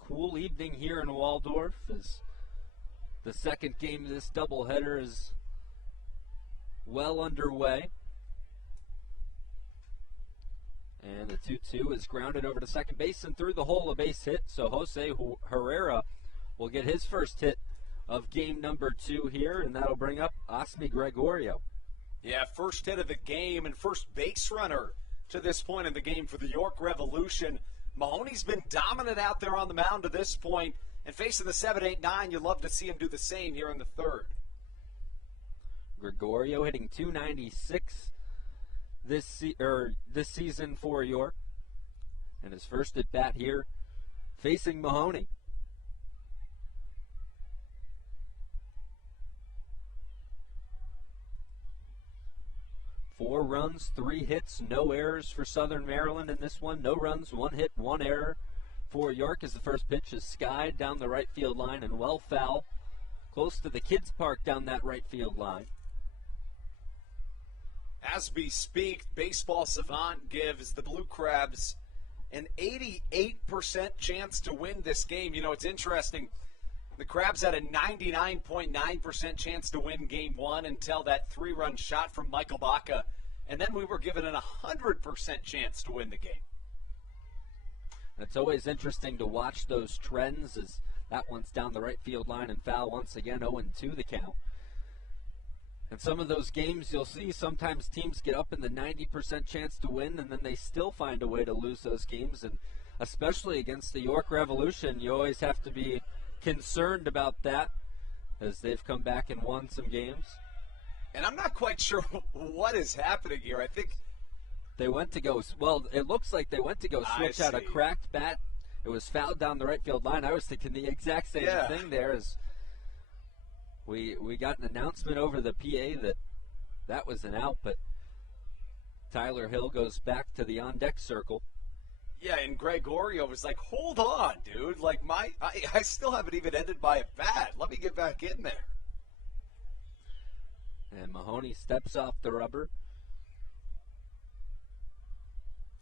Cool evening here in Waldorf as the second game of this doubleheader is well underway. And the 2-2 is grounded over to second base and through the hole, a base hit. So Jose Herrera will get his first hit of game number 2 here, and that'll bring up Osmi Gregorio. Yeah, first hit of the game and first base runner to this point in the game for the York Revolution. Mahoney's been dominant out there on the mound to this point, and facing the 7-8-9, you'd love to see him do the same here in the third. Gregorio hitting .296 this season for York, and his first at bat here facing Mahoney. Four runs, 3 hits, no errors for Southern Maryland in this one. No runs, 1 hit, 1 error for York as the first pitch is skied down the right field line and well foul, close to the kids' park down that right field line. As we speak, Baseball Savant gives the Blue Crabs an 88% chance to win this game. You know, it's interesting. The Crabs had a 99.9% chance to win Game 1 until that 3-run shot from Michael Baca, and then we were given an 100% chance to win the game. It's always interesting to watch those trends as that one's down the right field line and foul once again, 0-2 the count. And some of those games you'll see sometimes teams get up in the 90% chance to win, and then they still find a way to lose those games. And especially against the York Revolution, you always have to be concerned about that as they've come back and won some games. And I'm not quite sure what is happening here. I think they went to go, well, it looks like they went to go switch out a cracked bat. It was fouled down the right field line. I was thinking the exact same thing there as we got an announcement over the PA that was an out, but Tyler Hill goes back to the on-deck circle. Yeah, and Gregorio was like, hold on, dude. Like, I still haven't even ended my at-bat. Let me get back in there. And Mahoney steps off the rubber.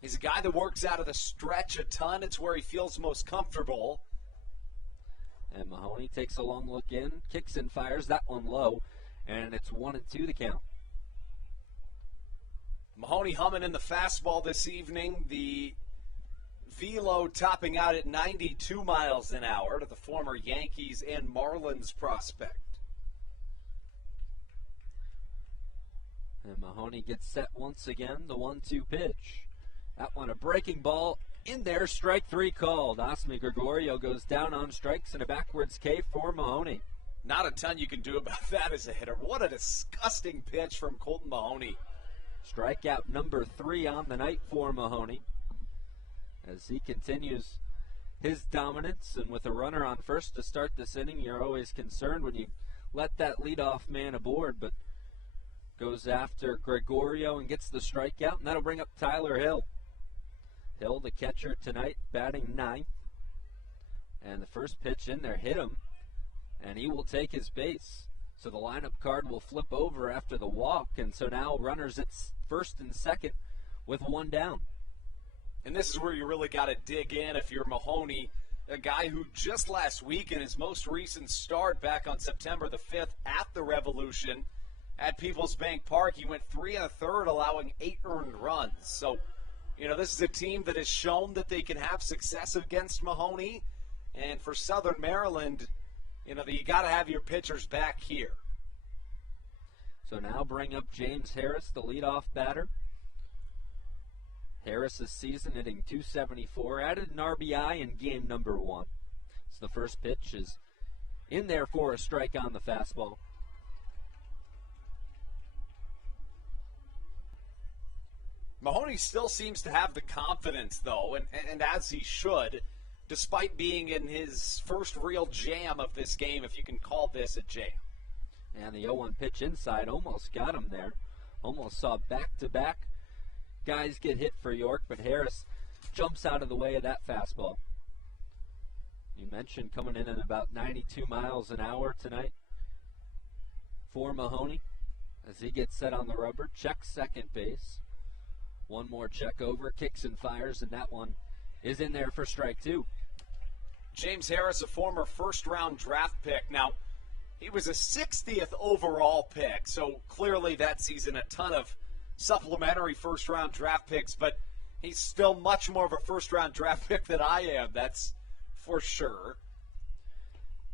He's a guy that works out of the stretch a ton. It's where he feels most comfortable. And Mahoney takes a long look in, kicks and fires that one low, and it's 1-2 the count. Mahoney humming in the fastball this evening. The velo topping out at 92 miles an hour to the former Yankees and Marlins prospect. And Mahoney gets set once again, the 1-2 pitch. That one a breaking ball in there, strike 3 called. Osmi Gregorio goes down on strikes and a backwards K for Mahoney. Not a ton you can do about that as a hitter. What a disgusting pitch from Colton Mahoney. Strikeout number 3 on the night for Mahoney as he continues his dominance, and with a runner on first to start this inning, you're always concerned when you let that leadoff man aboard, but goes after Gregorio and gets the strikeout, and that'll bring up Tyler Hill. Hill, the catcher tonight, batting 9th, and the first pitch in there hit him, and he will take his base. So the lineup card will flip over after the walk, and so now runners at first and second with 1 down. And this is where you really got to dig in if you're Mahoney, a guy who just last week in his most recent start back on September the 5th at the Revolution at People's Bank Park, he went 3 1/3, allowing 8 earned runs. So, you know, this is a team that has shown that they can have success against Mahoney. And for Southern Maryland, you know, you got to have your pitchers back here. So now bring up James Harris, the leadoff batter. Harris this season hitting .274, added an RBI in game number 1. So the first pitch is in there for a strike on the fastball. Mahoney still seems to have the confidence, though, and as he should, despite being in his first real jam of this game, if you can call this a jam. And the 0-1 pitch inside almost got him there. Almost saw back-to-back guys get hit for York, but Harris jumps out of the way of that fastball. You mentioned coming in at about 92 miles an hour tonight for Mahoney as he gets set on the rubber, checks second base. One more check over, kicks and fires, and that one is in there for strike 2. James Harris, a former first-round draft pick. Now, he was a 60th overall pick, so clearly that season a ton of supplementary first-round draft picks, but he's still much more of a first-round draft pick than I am, that's for sure.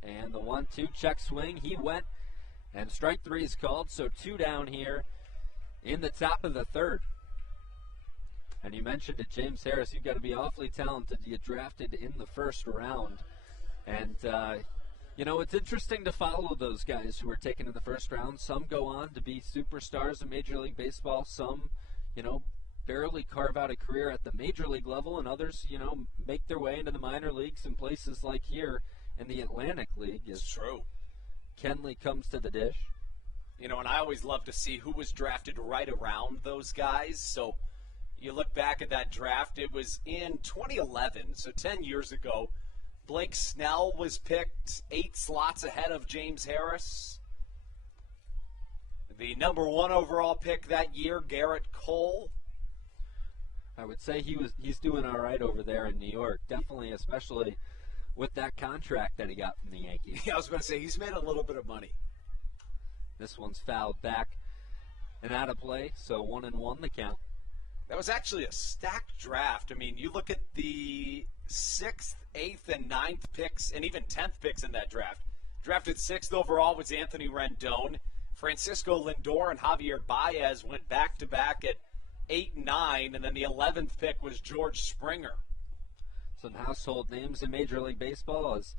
And the 1-2 check swing, he went, and strike 3 is called, so 2 down here in the top of the 3rd. And you mentioned it, James Harris, you've got to be awfully talented to get drafted in the first round. And, it's interesting to follow those guys who are taken in the first round. Some go on to be superstars in Major League Baseball. Some, barely carve out a career at the Major League level. And others, make their way into the minor leagues in places like here in the Atlantic League. It's true. Kenley comes to the dish. And I always love to see who was drafted right around those guys. So you look back at that draft, it was in 2011, so 10 years ago. Blake Snell was picked 8 slots ahead of James Harris. The number 1 overall pick that year, Garrett Cole. I would say he's doing all right over there in New York, definitely, especially with that contract that he got from the Yankees. Yeah, I was going to say, he's made a little bit of money. This one's fouled back and out of play, so 1-1 the count. That was actually a stacked draft. I mean, you look at the 6th, 8th, and 9th picks, and even 10th picks in that draft. Drafted 6th overall was Anthony Rendon. Francisco Lindor and Javier Baez went back-to-back at 8 and 9, and then the 11th pick was George Springer. Some household names in Major League Baseball as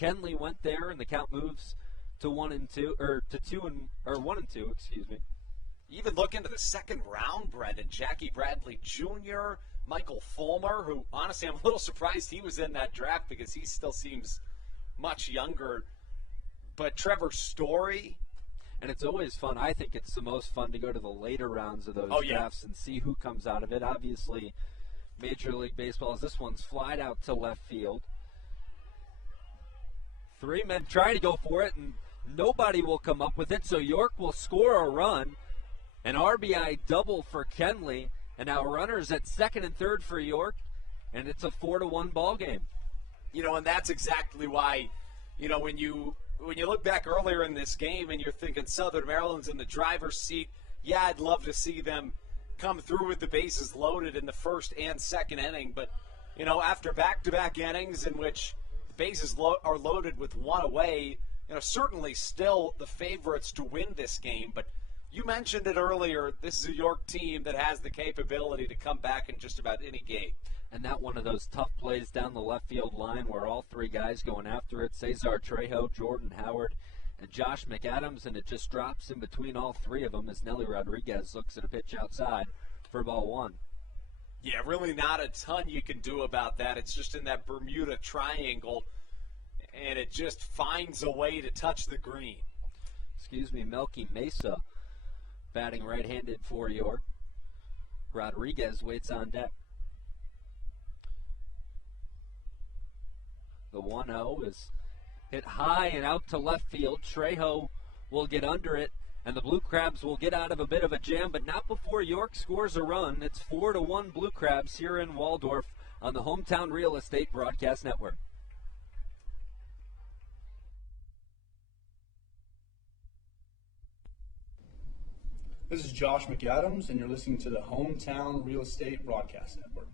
Kenley went there, and the count moves to 1-2, or to 1-2, excuse me. Even look into the second round, Brendan. Jackie Bradley Jr., Michael Fulmer, who, honestly, I'm a little surprised he was in that draft because he still seems much younger. But Trevor Story. And it's always fun. I think it's the most fun to go to the later rounds of those drafts and see who comes out of it. Obviously, Major League Baseball, this one's flied out to left field. 3 men try to go for it, and nobody will come up with it, so York will score a run. An RBI double for Kenley, and now runners at second and third for York, and it's a 4-1 ball game. And that's exactly why, when you look back earlier in this game and you're thinking Southern Maryland's in the driver's seat, yeah, I'd love to see them come through with the bases loaded in the first and second inning. But, after back-to-back innings in which the bases are loaded with 1 away, certainly still the favorites to win this game. But you mentioned it earlier, this is a York team that has the capability to come back in just about any game. And that one of those tough plays down the left field line where all 3 guys going after it, Cesar Trejo, Jordan Howard, and Josh McAdams, and it just drops in between all 3 of them as Nelly Rodriguez looks at a pitch outside for ball 1. Yeah, really not a ton you can do about that. It's just in that Bermuda Triangle, and it just finds a way to touch the green. Melky Mesa batting right-handed for York. Rodriguez waits on deck. The 1-0 is hit high and out to left field. Trejo will get under it, and the Blue Crabs will get out of a bit of a jam, but not before York scores a run. It's 4-1 Blue Crabs here in Waldorf on the Hometown Real Estate Broadcast Network. This is Josh McAdams, and you're listening to the Hometown Real Estate Broadcast Network.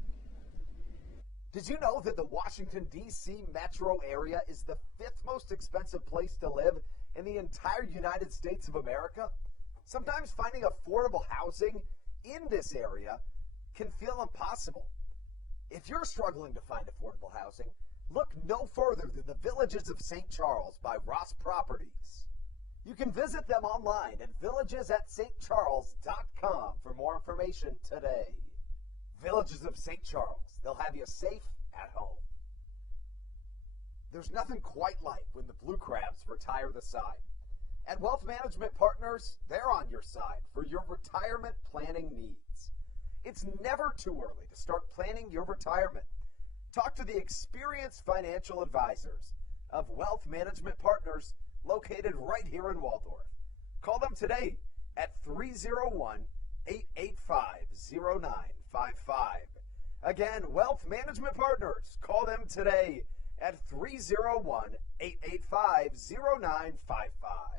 Did you know that the Washington, D.C. metro area is the 5th most expensive place to live in the entire United States of America? Sometimes finding affordable housing in this area can feel impossible. If you're struggling to find affordable housing, look no further than the Villages of St. Charles by Ross Properties. You can visit them online at villagesatstcharles.com for more information today. Villages of St. Charles, they'll have you safe at home. There's nothing quite like when the Blue Crabs retire the side. At Wealth Management Partners, they're on your side for your retirement planning needs. It's never too early to start planning your retirement. Talk to the experienced financial advisors of Wealth Management Partners located right here in Waldorf. Call them today at 301-885-0955. Again, Wealth Management Partners. Call them today at 301-885-0955.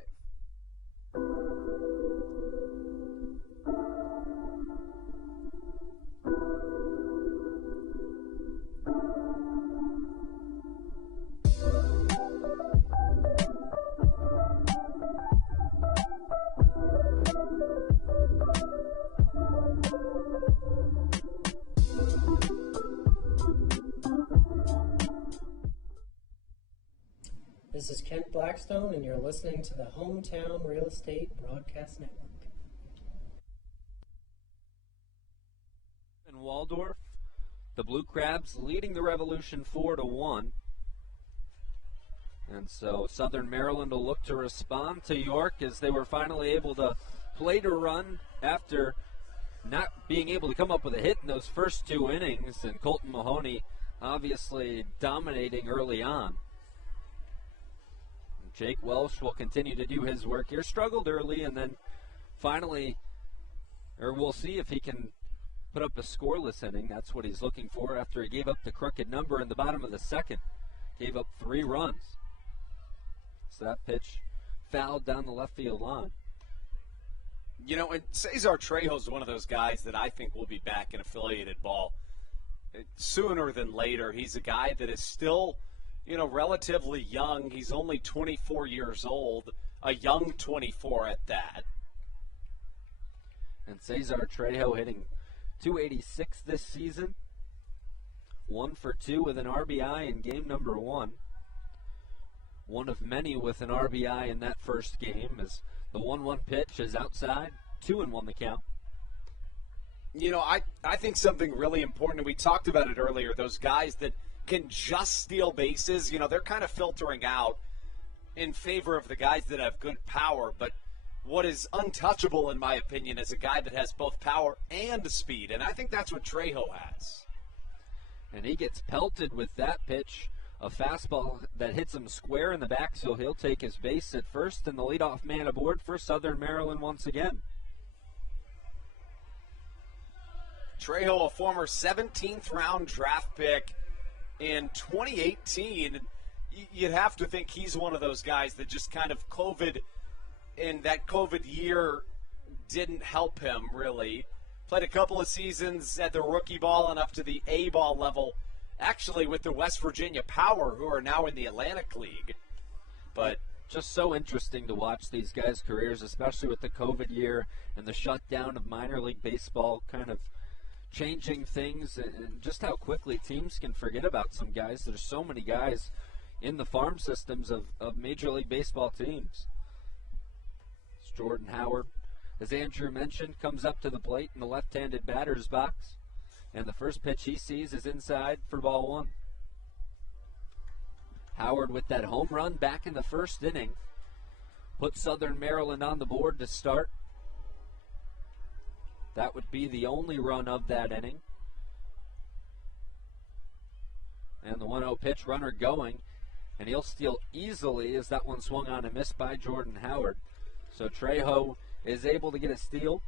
This is Kent Blackstone, and you're listening to the Hometown Real Estate Broadcast Network. In Waldorf, the Blue Crabs leading the Revolution 4-1. And so Southern Maryland will look to respond to York as they were finally able to play to run after not being able to come up with a hit in those first two innings, and Colton Mahoney obviously dominating early on. Jake Welsh will continue to do his work here. Struggled early and then finally, or we'll see if he can put up a scoreless inning. That's what he's looking for after he gave up the crooked number in the bottom of the second. Gave up 3 runs. So that pitch fouled down the left field line. You know, and Cesar Trejo's one of those guys that I think will be back in affiliated ball sooner than later. He's a guy that is still, relatively young. He's only 24 years old, a young 24 at that. And Cesar Trejo hitting .286 this season. 1 for 2 with an RBI in game number 1. One of many with an RBI in that first game as the 1-1 pitch is outside, 2-1 the count. I think something really important, and we talked about it earlier, those guys that can just steal bases, they're kind of filtering out in favor of the guys that have good power. But what is untouchable, in my opinion, is a guy that has both power and speed, and I think that's what Trejo has. And he gets pelted with that pitch, a fastball that hits him square in the back, so he'll take his base at first, and the leadoff man aboard for Southern Maryland once again. Trejo, a former 17th round draft pick in 2018. You'd have to think he's one of those guys that just kind of COVID year didn't help him really. Played a couple of seasons at the rookie ball and up to the A-ball level, actually with the West Virginia Power, who are now in the Atlantic League. But just so interesting to watch these guys' careers, especially with the COVID year and the shutdown of minor league baseball kind of changing things, and just how quickly teams can forget about some guys. There's so many guys in the farm systems of Major League Baseball teams. It's Jordan Howard, as Andrew mentioned, comes up to the plate in the left-handed batter's box, and the first pitch he sees is inside for ball 1. Howard with that home run back in the first inning put Southern Maryland on the board to start. That would be the only run of that inning. And the 1-0 pitch, runner going, and he'll steal easily as that one swung on and missed by Jordan Howard. So Trejo is able to get a steal,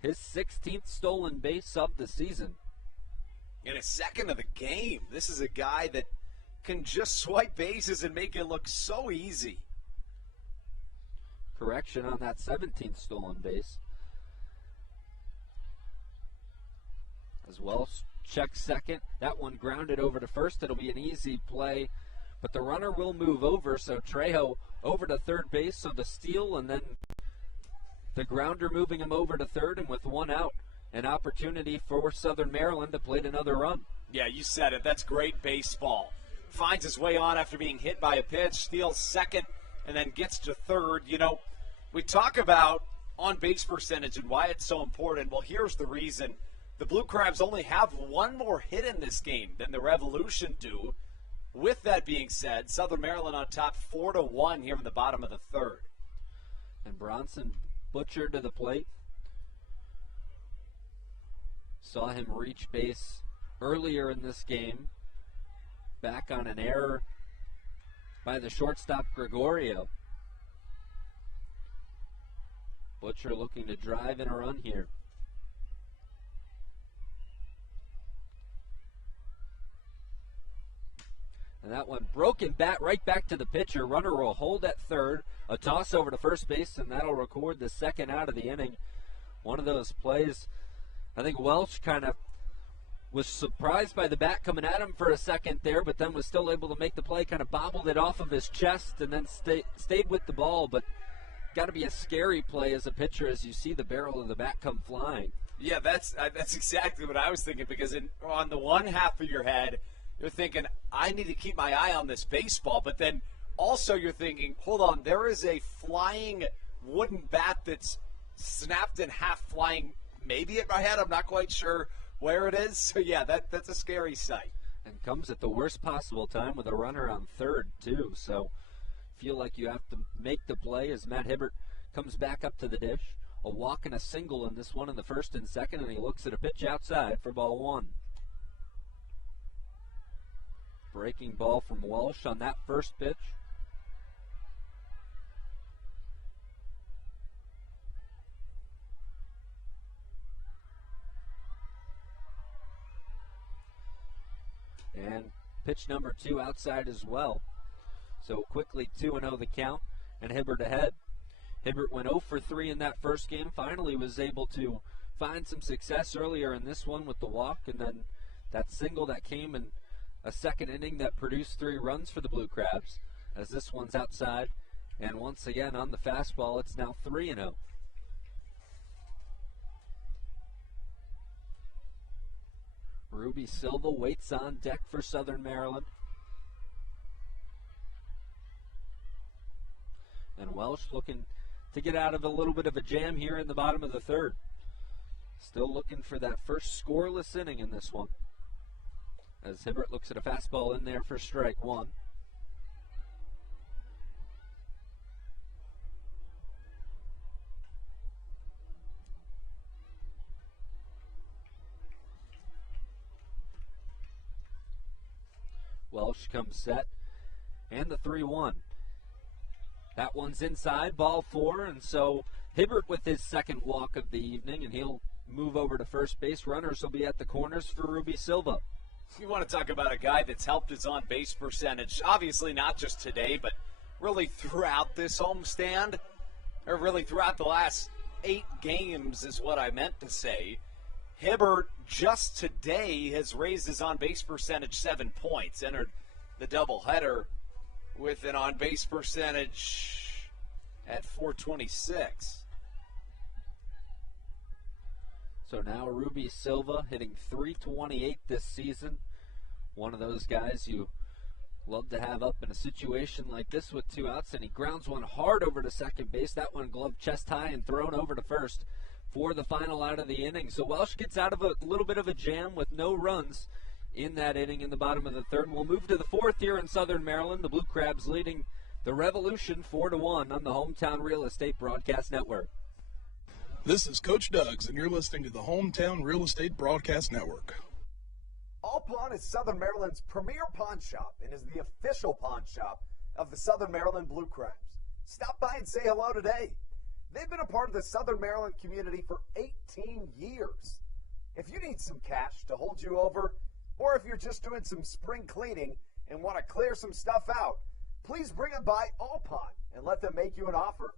his 16th stolen base of the season. In his second of the game, this is a guy that can just swipe bases and make it look so easy. Correction on that 17th stolen base. As well, check second. That one grounded over to first. It'll be an easy play, but the runner will move over, so Trejo over to third base, so the steal, and then the grounder moving him over to third, and with one out, an opportunity for Southern Maryland to plate another run. Yeah, you said it. That's great baseball. Finds his way on after being hit by a pitch, steals second, and then gets to third. You know, we talk about on-base percentage and why it's so important. Well, here's the reason. The Blue Crabs only have one more hit in this game than the Revolution do. With that being said, Southern Maryland on top 4-1 here in the bottom of the third. And Bronson Butcher to the plate. Saw him reach base earlier in this game, back on an error by the shortstop Gregorio. Butcher looking to drive in a run here. And that one broken bat right back to the pitcher. Runner will hold at third. A toss over to first base, and that'll record the second out of the inning. One of those plays, I think Welsh kind of was surprised by the bat coming at him for a second there, but then was still able to make the play, kind of bobbled it off of his chest and then stayed with the ball. But got to be a scary play as a pitcher as you see the barrel of the bat come flying. Yeah, that's exactly what I was thinking, because on the one half of your head, you're thinking, I need to keep my eye on this baseball. But then also you're thinking, hold on, there is a flying wooden bat that's snapped in half, flying maybe at my head. I'm not quite sure where it is. So, yeah, that's a scary sight. And comes at the worst possible time with a runner on third, too. So feel like you have to make the play as Matt Hibbert comes back up to the dish. A walk and a single in this one in the first and second, and he looks at a pitch outside for ball one. Breaking ball from Welsh on that first pitch. And pitch number 2 outside as well. So quickly 2-0 the count, and Hibbert ahead. Hibbert went 0 for 3 in that first game. Finally was able to find some success earlier in this one with the walk, and then that single that came in a second inning that produced 3 runs for the Blue Crabs, as this one's outside. And once again on the fastball, it's now 3-0. Ruby Silva waits on deck for Southern Maryland. And Welsh looking to get out of a little bit of a jam here in the bottom of the third. Still looking for that first scoreless inning in this one, as Hibbert looks at a fastball in there for strike one. Welsh comes set, and the 3-1. That one's inside, ball 4, and so Hibbert with his second walk of the evening, and he'll move over to first base. Runners will be at the corners for Ruby Silva. You want to talk about a guy that's helped his on-base percentage, obviously not just today, but really throughout this homestand, or really throughout the last 8 games is what I meant to say. Hibbert just today has raised his on-base percentage 7 points, entered the doubleheader with an on-base percentage at .426. So now Ruby Silva hitting .328 this season. One of those guys you love to have up in a situation like this with 2 outs, and he grounds one hard over to second base. That one gloved chest high and thrown over to first for the final out of the inning. So Welsh gets out of a little bit of a jam with no runs in that inning in the bottom of the third. We'll move to the fourth here in Southern Maryland. The Blue Crabs leading the Revolution 4-1 on the Hometown Real Estate Broadcast Network. This is Coach Doug's, and you're listening to the Hometown Real Estate Broadcast Network. All Pawn is Southern Maryland's premier pawn shop and is the official pawn shop of the Southern Maryland Blue Crabs. Stop by and say hello today. They've been a part of the Southern Maryland community for 18 years. If you need some cash to hold you over, or if you're just doing some spring cleaning and want to clear some stuff out, please bring it by All Pawn and let them make you an offer.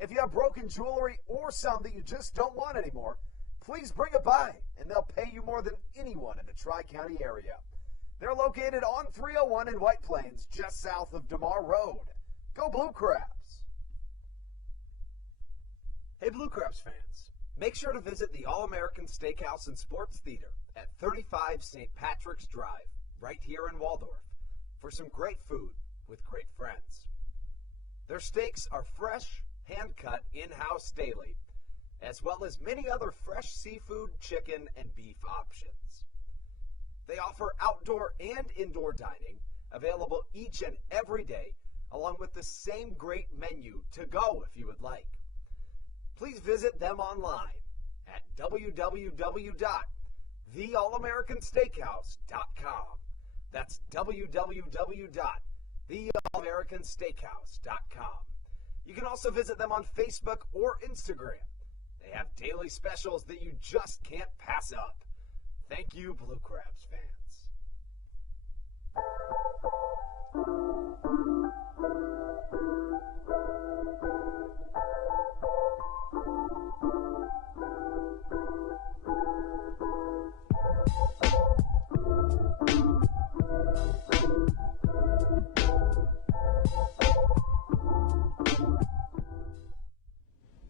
If you have broken jewelry or some that you just don't want anymore, please bring it by and they'll pay you more than anyone in the Tri-County area. They're located on 301 in White Plains, just south of DeMar Road. Go Blue Crabs! Hey, Blue Crabs fans, make sure to visit the All-American Steakhouse and Sports Theater at 35 St. Patrick's Drive, right here in Waldorf, for some great food with great friends. Their steaks are fresh, hand-cut, in-house daily, as well as many other fresh seafood, chicken, and beef options. They offer outdoor and indoor dining, available each and every day, along with the same great menu to go if you would like. Please visit them online at www.theallamericansteakhouse.com. That's www.theallamericansteakhouse.com. You can also visit them on Facebook or Instagram. They have daily specials that you just can't pass up. Thank you, Blue Crabs fans.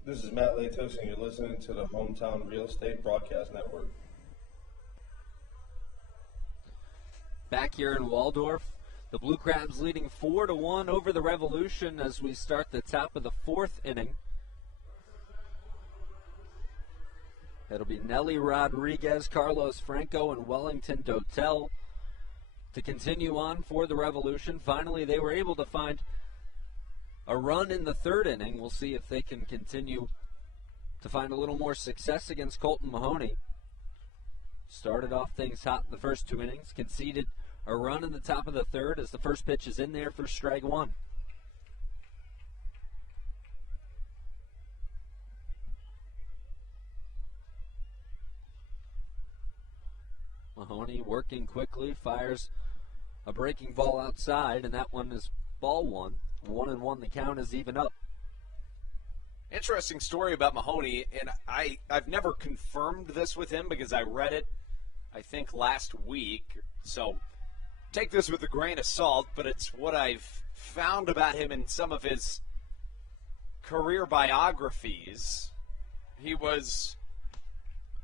This is Matt Latos, and you're listening to the Hometown Real Estate Broadcast Network. Back here in Waldorf, the Blue Crabs leading 4-1 over the Revolution as we start the top of the fourth inning. It'll be Nelly Rodriguez, Carlos Franco, and Wellington Dotel to continue on for the Revolution. Finally, they were able to find a run in the third inning. We'll see if they can continue to find a little more success against Colton Mahoney. Started off things hot in the first two innings, conceded a run in the top of the third as the first pitch is in there for strike one. Mahoney working quickly, fires a breaking ball outside, and that one is ball one. 1-1, the count is even up. Interesting story about Mahoney, and I've never confirmed this with him because I read it, I think, last week. So take this with a grain of salt, but it's what I've found about him in some of his career biographies. He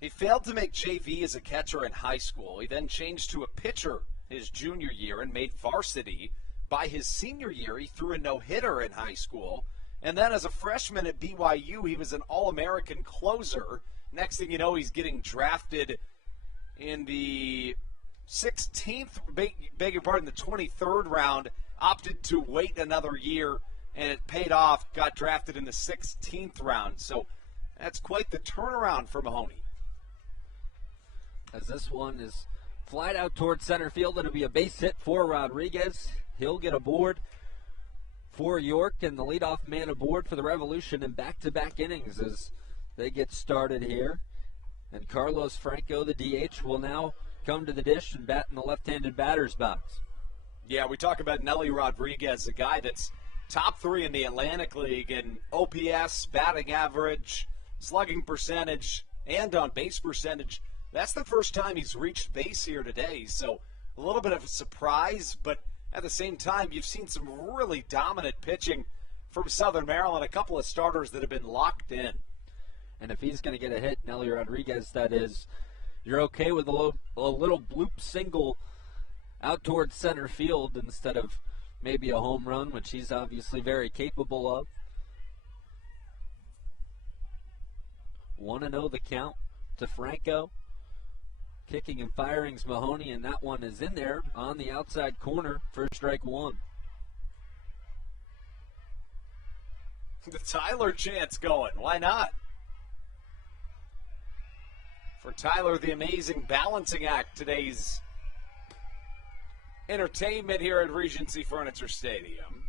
failed to make JV as a catcher in high school. He then changed to a pitcher his junior year and made varsity. By his senior year, he threw a no-hitter in high school. And then as a freshman at BYU, he was an All-American closer. Next thing you know, he's getting drafted in the 16th, beg your pardon, the 23rd round, opted to wait another year, and it paid off, got drafted in the 16th round. So that's quite the turnaround for Mahoney. As this one is flied out towards center field, it'll be a base hit for Rodriguez. He'll get aboard for York, and the leadoff man aboard for the Revolution in back-to-back innings as they get started here. And Carlos Franco, the DH, will now come to the dish and bat in the left-handed batter's box. Yeah, we talk about Nelly Rodriguez, a guy that's top 3 in the Atlantic League in OPS, batting average, slugging percentage, and on base percentage. That's the first time he's reached base here today, so a little bit of a surprise, but at the same time, you've seen some really dominant pitching from Southern Maryland, a couple of starters that have been locked in. And if he's going to get a hit, Nelly Rodriguez, that is, you're okay with a little bloop single out towards center field instead of maybe a home run, which he's obviously very capable of. 1-0 the count to Franco. Kicking and firing's Mahoney, and that one is in there on the outside corner for strike one. The Tyler chance going. Why not? For Tyler, the amazing balancing act, today's entertainment here at Regency Furniture Stadium.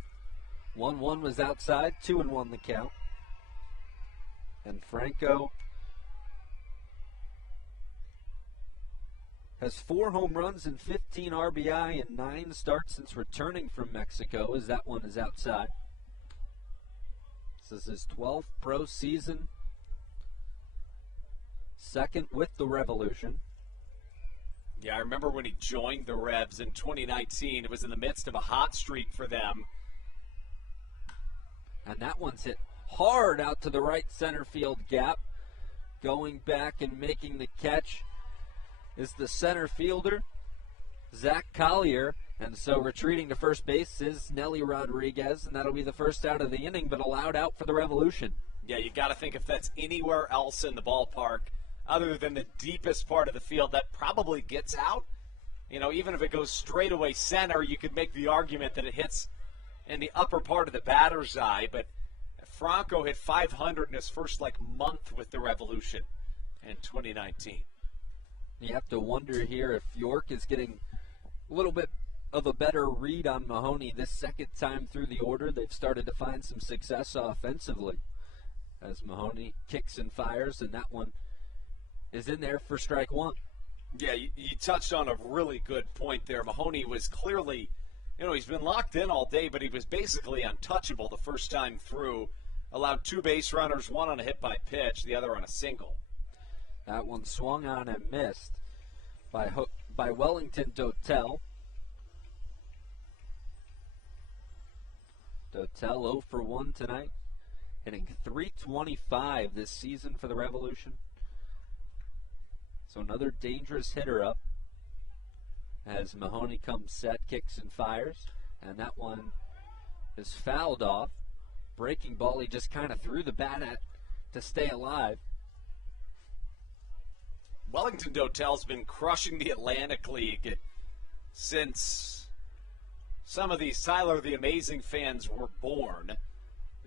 1-1 was outside, 2-1 the count. And Franco has 4 home runs and 15 RBI and 9 starts since returning from Mexico, as that one is outside. This is his 12th pro season, second with the Revolution. Yeah, I remember when he joined the Revs in 2019. It was in the midst of a hot streak for them. And that one's hit hard out to the right center field gap. Going back and making the catch is the center fielder, Zach Collier. And so retreating to first base is Nelly Rodriguez, and that'll be the first out of the inning, but allowed out for the Revolution. Yeah, you got to think if that's anywhere else in the ballpark other than the deepest part of the field, that probably gets out. You know, even if it goes straight away center, you could make the argument that it hits in the upper part of the batter's eye. But Franco hit 500 in his first, month with the Revolution in 2019. You have to wonder here if York is getting a little bit of a better read on Mahoney this second time through the order. They've started to find some success offensively as Mahoney kicks and fires, and that one is in there for strike one. Yeah, you touched on a really good point there. Mahoney was clearly, he's been locked in all day, but he was basically untouchable the first time through. Allowed 2 base runners, one on a hit by pitch, the other on a single. That one swung on and missed by Wellington Dotel. Dotel 0 for 1 tonight, hitting .325 this season for the Revolution. So another dangerous hitter up as Mahoney comes set, kicks and fires, and that one is fouled off. Breaking ball, he just kind of threw the bat at to stay alive. Wellington Dotel's been crushing the Atlantic League since some of these Tyler the Amazing fans were born.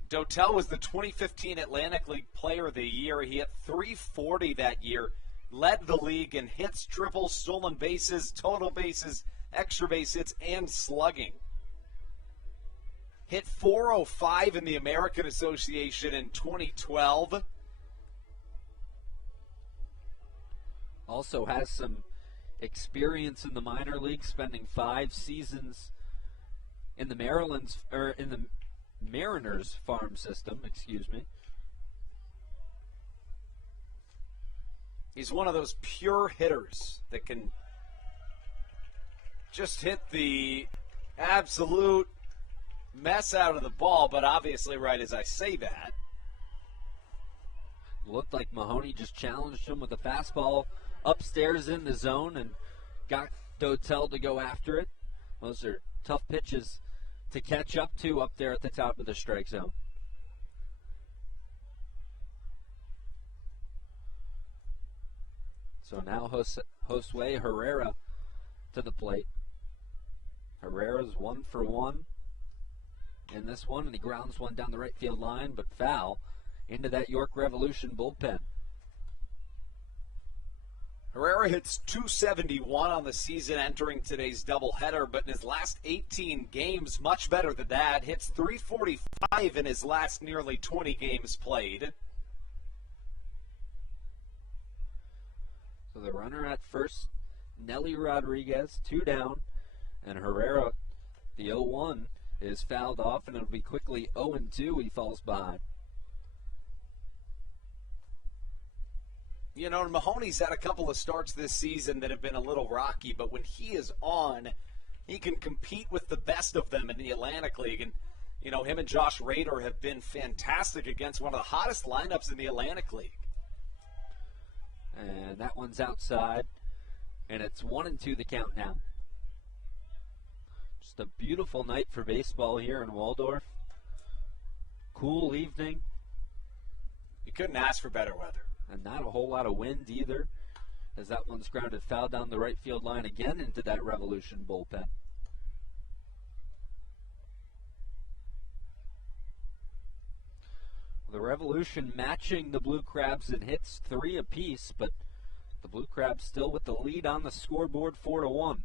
Dotel was the 2015 Atlantic League Player of the Year. He hit .340 that year, led the league in hits, triples, stolen bases, total bases, extra base hits, and slugging. Hit .405 in the American Association in 2012. Also has some experience in the minor league, spending 5 seasons in the Mariners farm system, He's one of those pure hitters that can just hit the absolute mess out of the ball, but obviously right as I say that. Looked like Mahoney just challenged him with a fastball upstairs in the zone and got Dotel to go after it. Those are tough pitches to catch up to up there at the top of the strike zone. So now Josue Herrera to the plate. Herrera's 1 for 1 in this one, and he grounds one down the right field line, but foul into that York Revolution bullpen. Herrera hits .271 on the season entering today's doubleheader, but in his last 18 games, much better than that. Hits .345 in his last nearly 20 games played. So the runner at first, Nelly Rodriguez, 2 down, and Herrera, the 0-1, is fouled off, and it'll be quickly 0-2. He falls behind. Mahoney's had a couple of starts this season that have been a little rocky, but when he is on, he can compete with the best of them in the Atlantic League. And, him and Josh Rader have been fantastic against one of the hottest lineups in the Atlantic League. And that one's outside, and it's 1-2 the count now. Just a beautiful night for baseball here in Waldorf. Cool evening. You couldn't ask for better weather. And not a whole lot of wind either, as that one's grounded foul down the right field line again into that Revolution bullpen. The Revolution matching the Blue Crabs in hits, 3 apiece, but the Blue Crabs still with the lead on the scoreboard, 4-1.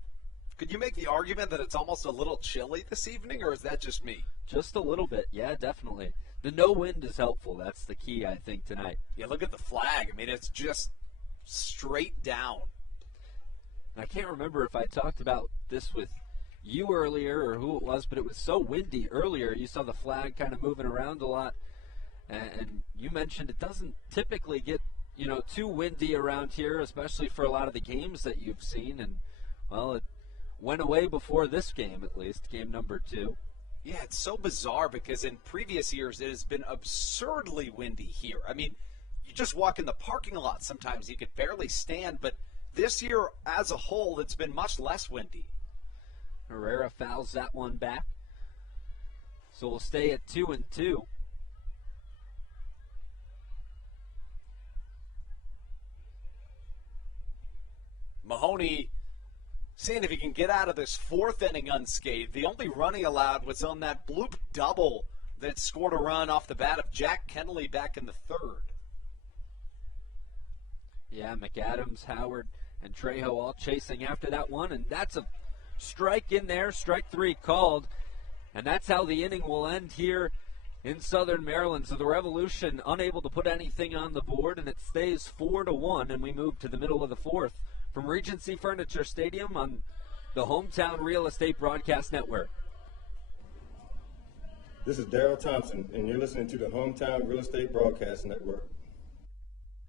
Could you make the argument that it's almost a little chilly this evening, or is that just me? Just a little bit, yeah, definitely. The no wind is helpful. That's the key, I think, tonight. Yeah, look at the flag. I mean, it's just straight down. I can't remember if I talked about this with you earlier or who it was, but it was so windy earlier. You saw the flag kind of moving around a lot. And you mentioned it doesn't typically get, too windy around here, especially for a lot of the games that you've seen. And, well, it went away before this game, at least, game number 2. Yeah, it's so bizarre because in previous years it has been absurdly windy here. I mean, you just walk in the parking lot sometimes, you could barely stand, but this year as a whole it's been much less windy. Herrera fouls that one back. So we'll stay at 2-2. Mahoney seeing if he can get out of this fourth inning unscathed. The only run he allowed was on that bloop double that scored a run off the bat of Jack Kennelly back in the third. Yeah, McAdams, Howard, and Trejo all chasing after that one, and that's a strike in there, strike 3 called, and that's how the inning will end here in Southern Maryland. So the Revolution unable to put anything on the board, and it stays 4-1, and we move to the middle of the fourth. From Regency Furniture Stadium on the Hometown Real Estate Broadcast Network. This is Daryl Thompson, and you're listening to the Hometown Real Estate Broadcast Network.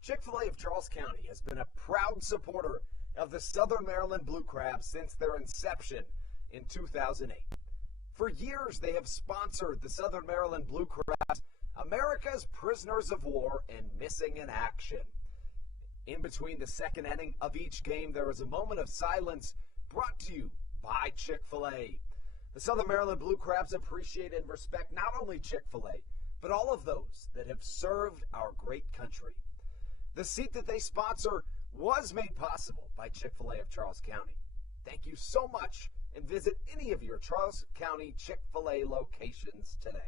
Chick-fil-A of Charles County has been a proud supporter of the Southern Maryland Blue Crabs since their inception in 2008. For years, they have sponsored the Southern Maryland Blue Crabs, America's prisoners of war and missing in action. In between the second inning of each game, there is a moment of silence brought to you by Chick-fil-A. The Southern Maryland Blue Crabs appreciate and respect not only Chick-fil-A, but all of those that have served our great country. The seat that they sponsor was made possible by Chick-fil-A of Charles County. Thank you so much, and visit any of your Charles County Chick-fil-A locations today.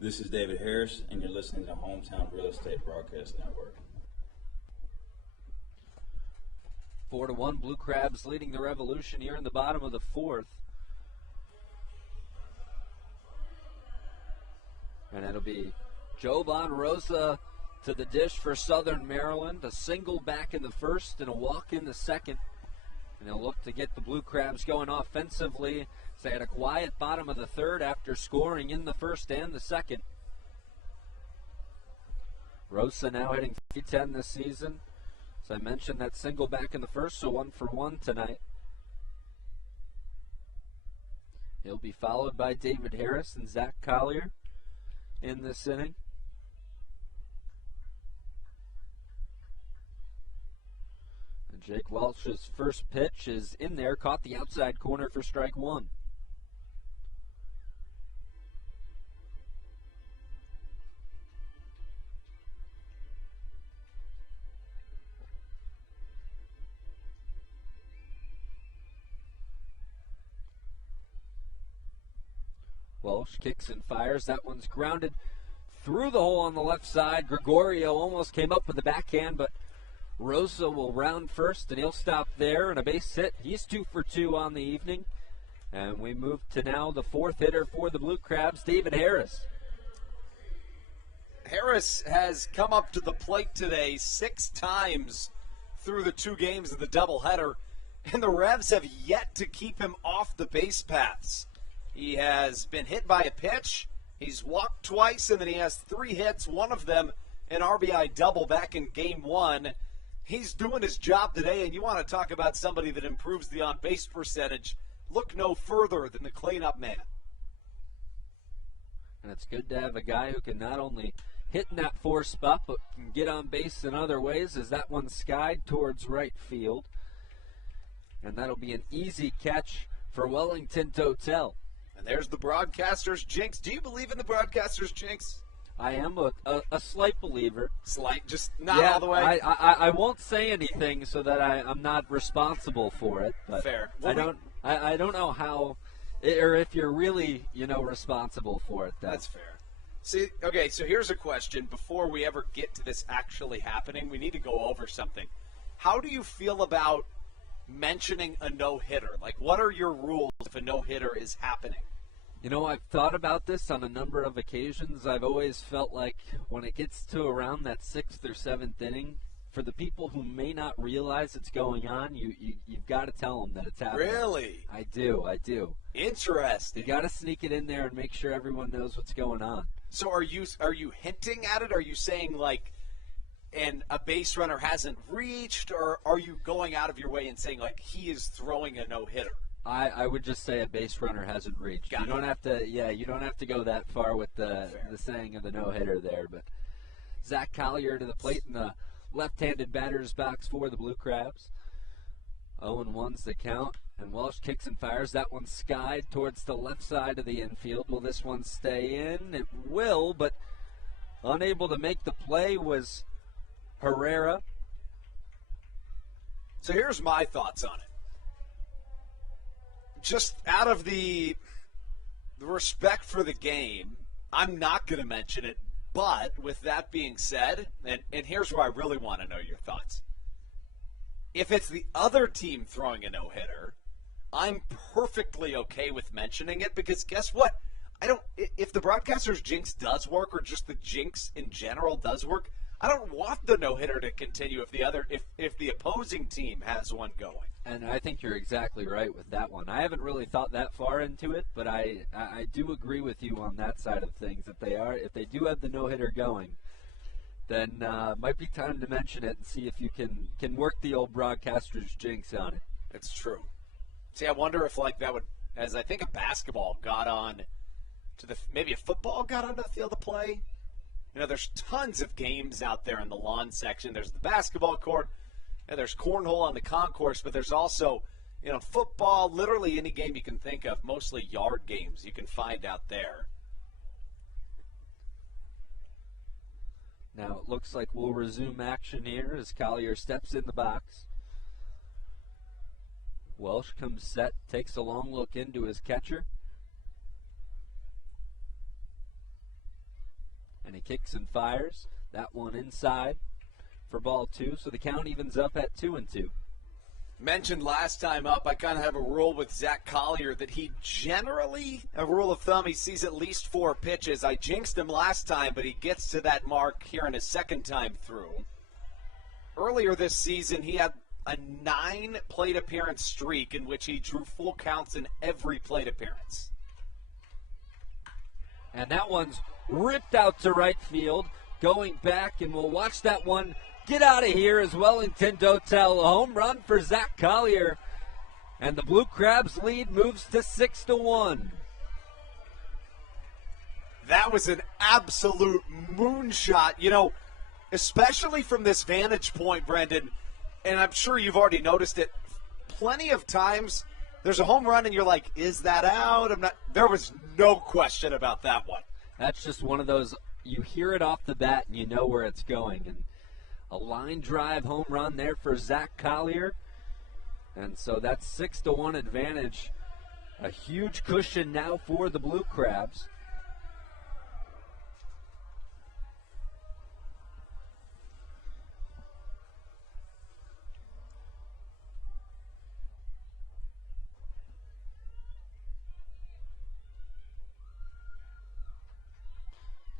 This is David Harris, and you're listening to Hometown Real Estate Broadcast Network. 4-1, Blue Crabs leading the Revolution here in the bottom of the fourth. And it'll be Joe Bonrosa to the dish for Southern Maryland. A single back in the first and a walk in the second. And they'll look to get the Blue Crabs going offensively. They had a quiet bottom of the third after scoring in the first and the second. Rosa now hitting .310 this season. As I mentioned, that single back in the first, so 1 for 1 tonight. He'll be followed by David Harris and Zach Collier in this inning. And Jake Welch's first pitch is in there, caught the outside corner for strike 1. Welch kicks and fires. That one's grounded through the hole on the left side. Gregorio almost came up with the backhand, but Rosa will round first, and he'll stop there. And a base hit. He's 2 for 2 on the evening. And we move to now the fourth hitter for the Blue Crabs, David Harris. Harris has come up to the plate today 6 times through the 2 games of the doubleheader, and the Revs have yet to keep him off the base paths. He has been hit by a pitch, he's walked twice, and then he has 3 hits, one of them an RBI double back in game 1. He's doing his job today, and you want to talk about somebody that improves the on-base percentage. Look no further than the cleanup man. And it's good to have a guy who can not only hit in that 4 spot, but can get on base in other ways, as that one skied towards right field. And that'll be an easy catch for Wellington Totel. there's the broadcaster's jinx. Do you believe in the broadcaster's jinx? I am a slight believer. Slight, just not all the way? I won't say anything so that I'm not responsible for it. But fair. Well, I don't know how, or if you're really, responsible for it. That's fair. See, okay, so here's a question. Before we ever get to this actually happening, we need to go over something. How do you feel about mentioning a no-hitter? Like, what are your rules if a no-hitter is happening? I've thought about this on a number of occasions. I've always felt like when it gets to around that 6th or 7th inning, for the people who may not realize it's going on, you've got to tell them that it's happening. Really? I do. Interesting. You got to sneak it in there and make sure everyone knows what's going on. So are you hinting at it? Are you saying, like, and a base runner hasn't reached, or are you going out of your way and saying, like, he is throwing a no-hitter? I would just say a base runner hasn't reached. You don't have to go that far with the saying of the no-hitter there. But Zach Collier to the plate in the left-handed batter's box for the Blue Crabs. 0-1's the count, and Welsh kicks and fires. That one skied towards the left side of the infield. Will this one stay in? It will, but unable to make the play was Herrera. So here's my thoughts on it. Just out of the respect for the game, I'm not going to mention it. But with that being said, and here's where I really want to know your thoughts. If it's the other team throwing a no-hitter, I'm perfectly okay with mentioning it because guess what? If the broadcaster's jinx does work or just the jinx in general does work, I don't want the no-hitter to continue if the opposing team has one going. And I think you're exactly right with that one. I haven't really thought that far into it, but I do agree with you on that side of things. If they do have the no-hitter going, then might be time to mention it and see if you can work the old broadcaster's jinx on it. It's true. See, I wonder if that would, as I think a basketball got on to maybe a football got onto the field of play. There's tons of games out there in the lawn section. There's the basketball court, and there's cornhole on the concourse, but there's also, football, literally any game you can think of, mostly yard games you can find out there. Now it looks like we'll resume action here as Collier steps in the box. Welsh comes set, takes a long look into his catcher. And he kicks and fires. That one inside for ball 2. So the count evens up at 2-2. Mentioned last time up, I kind of have a rule with Zach Collier that he generally, a rule of thumb, he sees at least 4 pitches. I jinxed him last time, but he gets to that mark here in his second time through. Earlier this season, he had a 9 plate appearance streak in which he drew full counts in every plate appearance. And that one's ripped out to right field, going back, and we'll watch that one get out of here as Wellington Dotel. A home run for Zach Collier, and the Blue Crabs lead moves to 6-1. That was an absolute moonshot, especially from this vantage point, Brendan, and I'm sure you've already noticed it plenty of times. There's a home run, and you're like, is that out? There was no question about that one. That's just one of those, you hear it off the bat, and you know where it's going. And a line drive home run there for Zach Collier. And so that's 6-1 advantage. A huge cushion now for the Blue Crabs.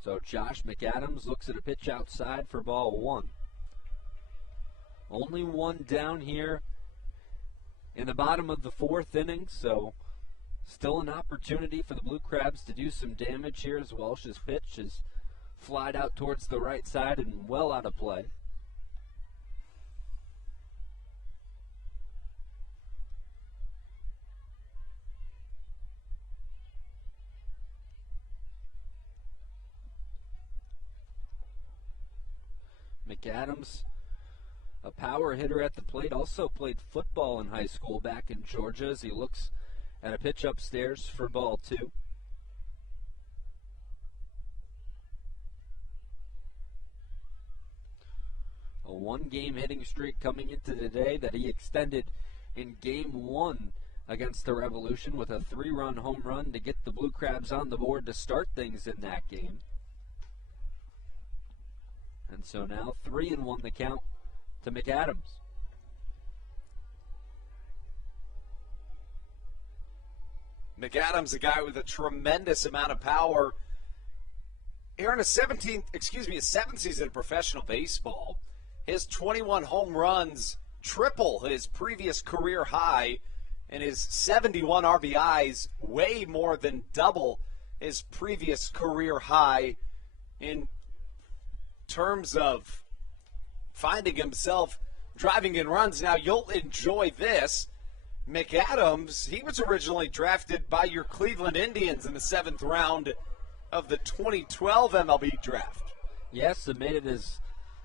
So Josh McAdams looks at a pitch outside for ball 1. Only one down here in the bottom of the 4th inning, so still an opportunity for the Blue Crabs to do some damage here as Welsh's pitch is flied out towards the right side and well out of play. McAdams, a power hitter at the plate, also played football in high school back in Georgia as he looks And a pitch upstairs for ball 2. A 1-game hitting streak coming into today that he extended in Game 1 against the Revolution with a 3-run home run to get the Blue Crabs on the board to start things in that game. And so now 3-1 the count to McAdams. McAdams, a guy with a tremendous amount of power. Here in his seventh season of professional baseball, his 21 home runs triple his previous career high, and his 71 RBIs way more than double his previous career high in terms of finding himself driving in runs. Now, you'll enjoy this. McAdams, he was originally drafted by your Cleveland Indians in the 7th round of the 2012 MLB draft. Yes, it made it as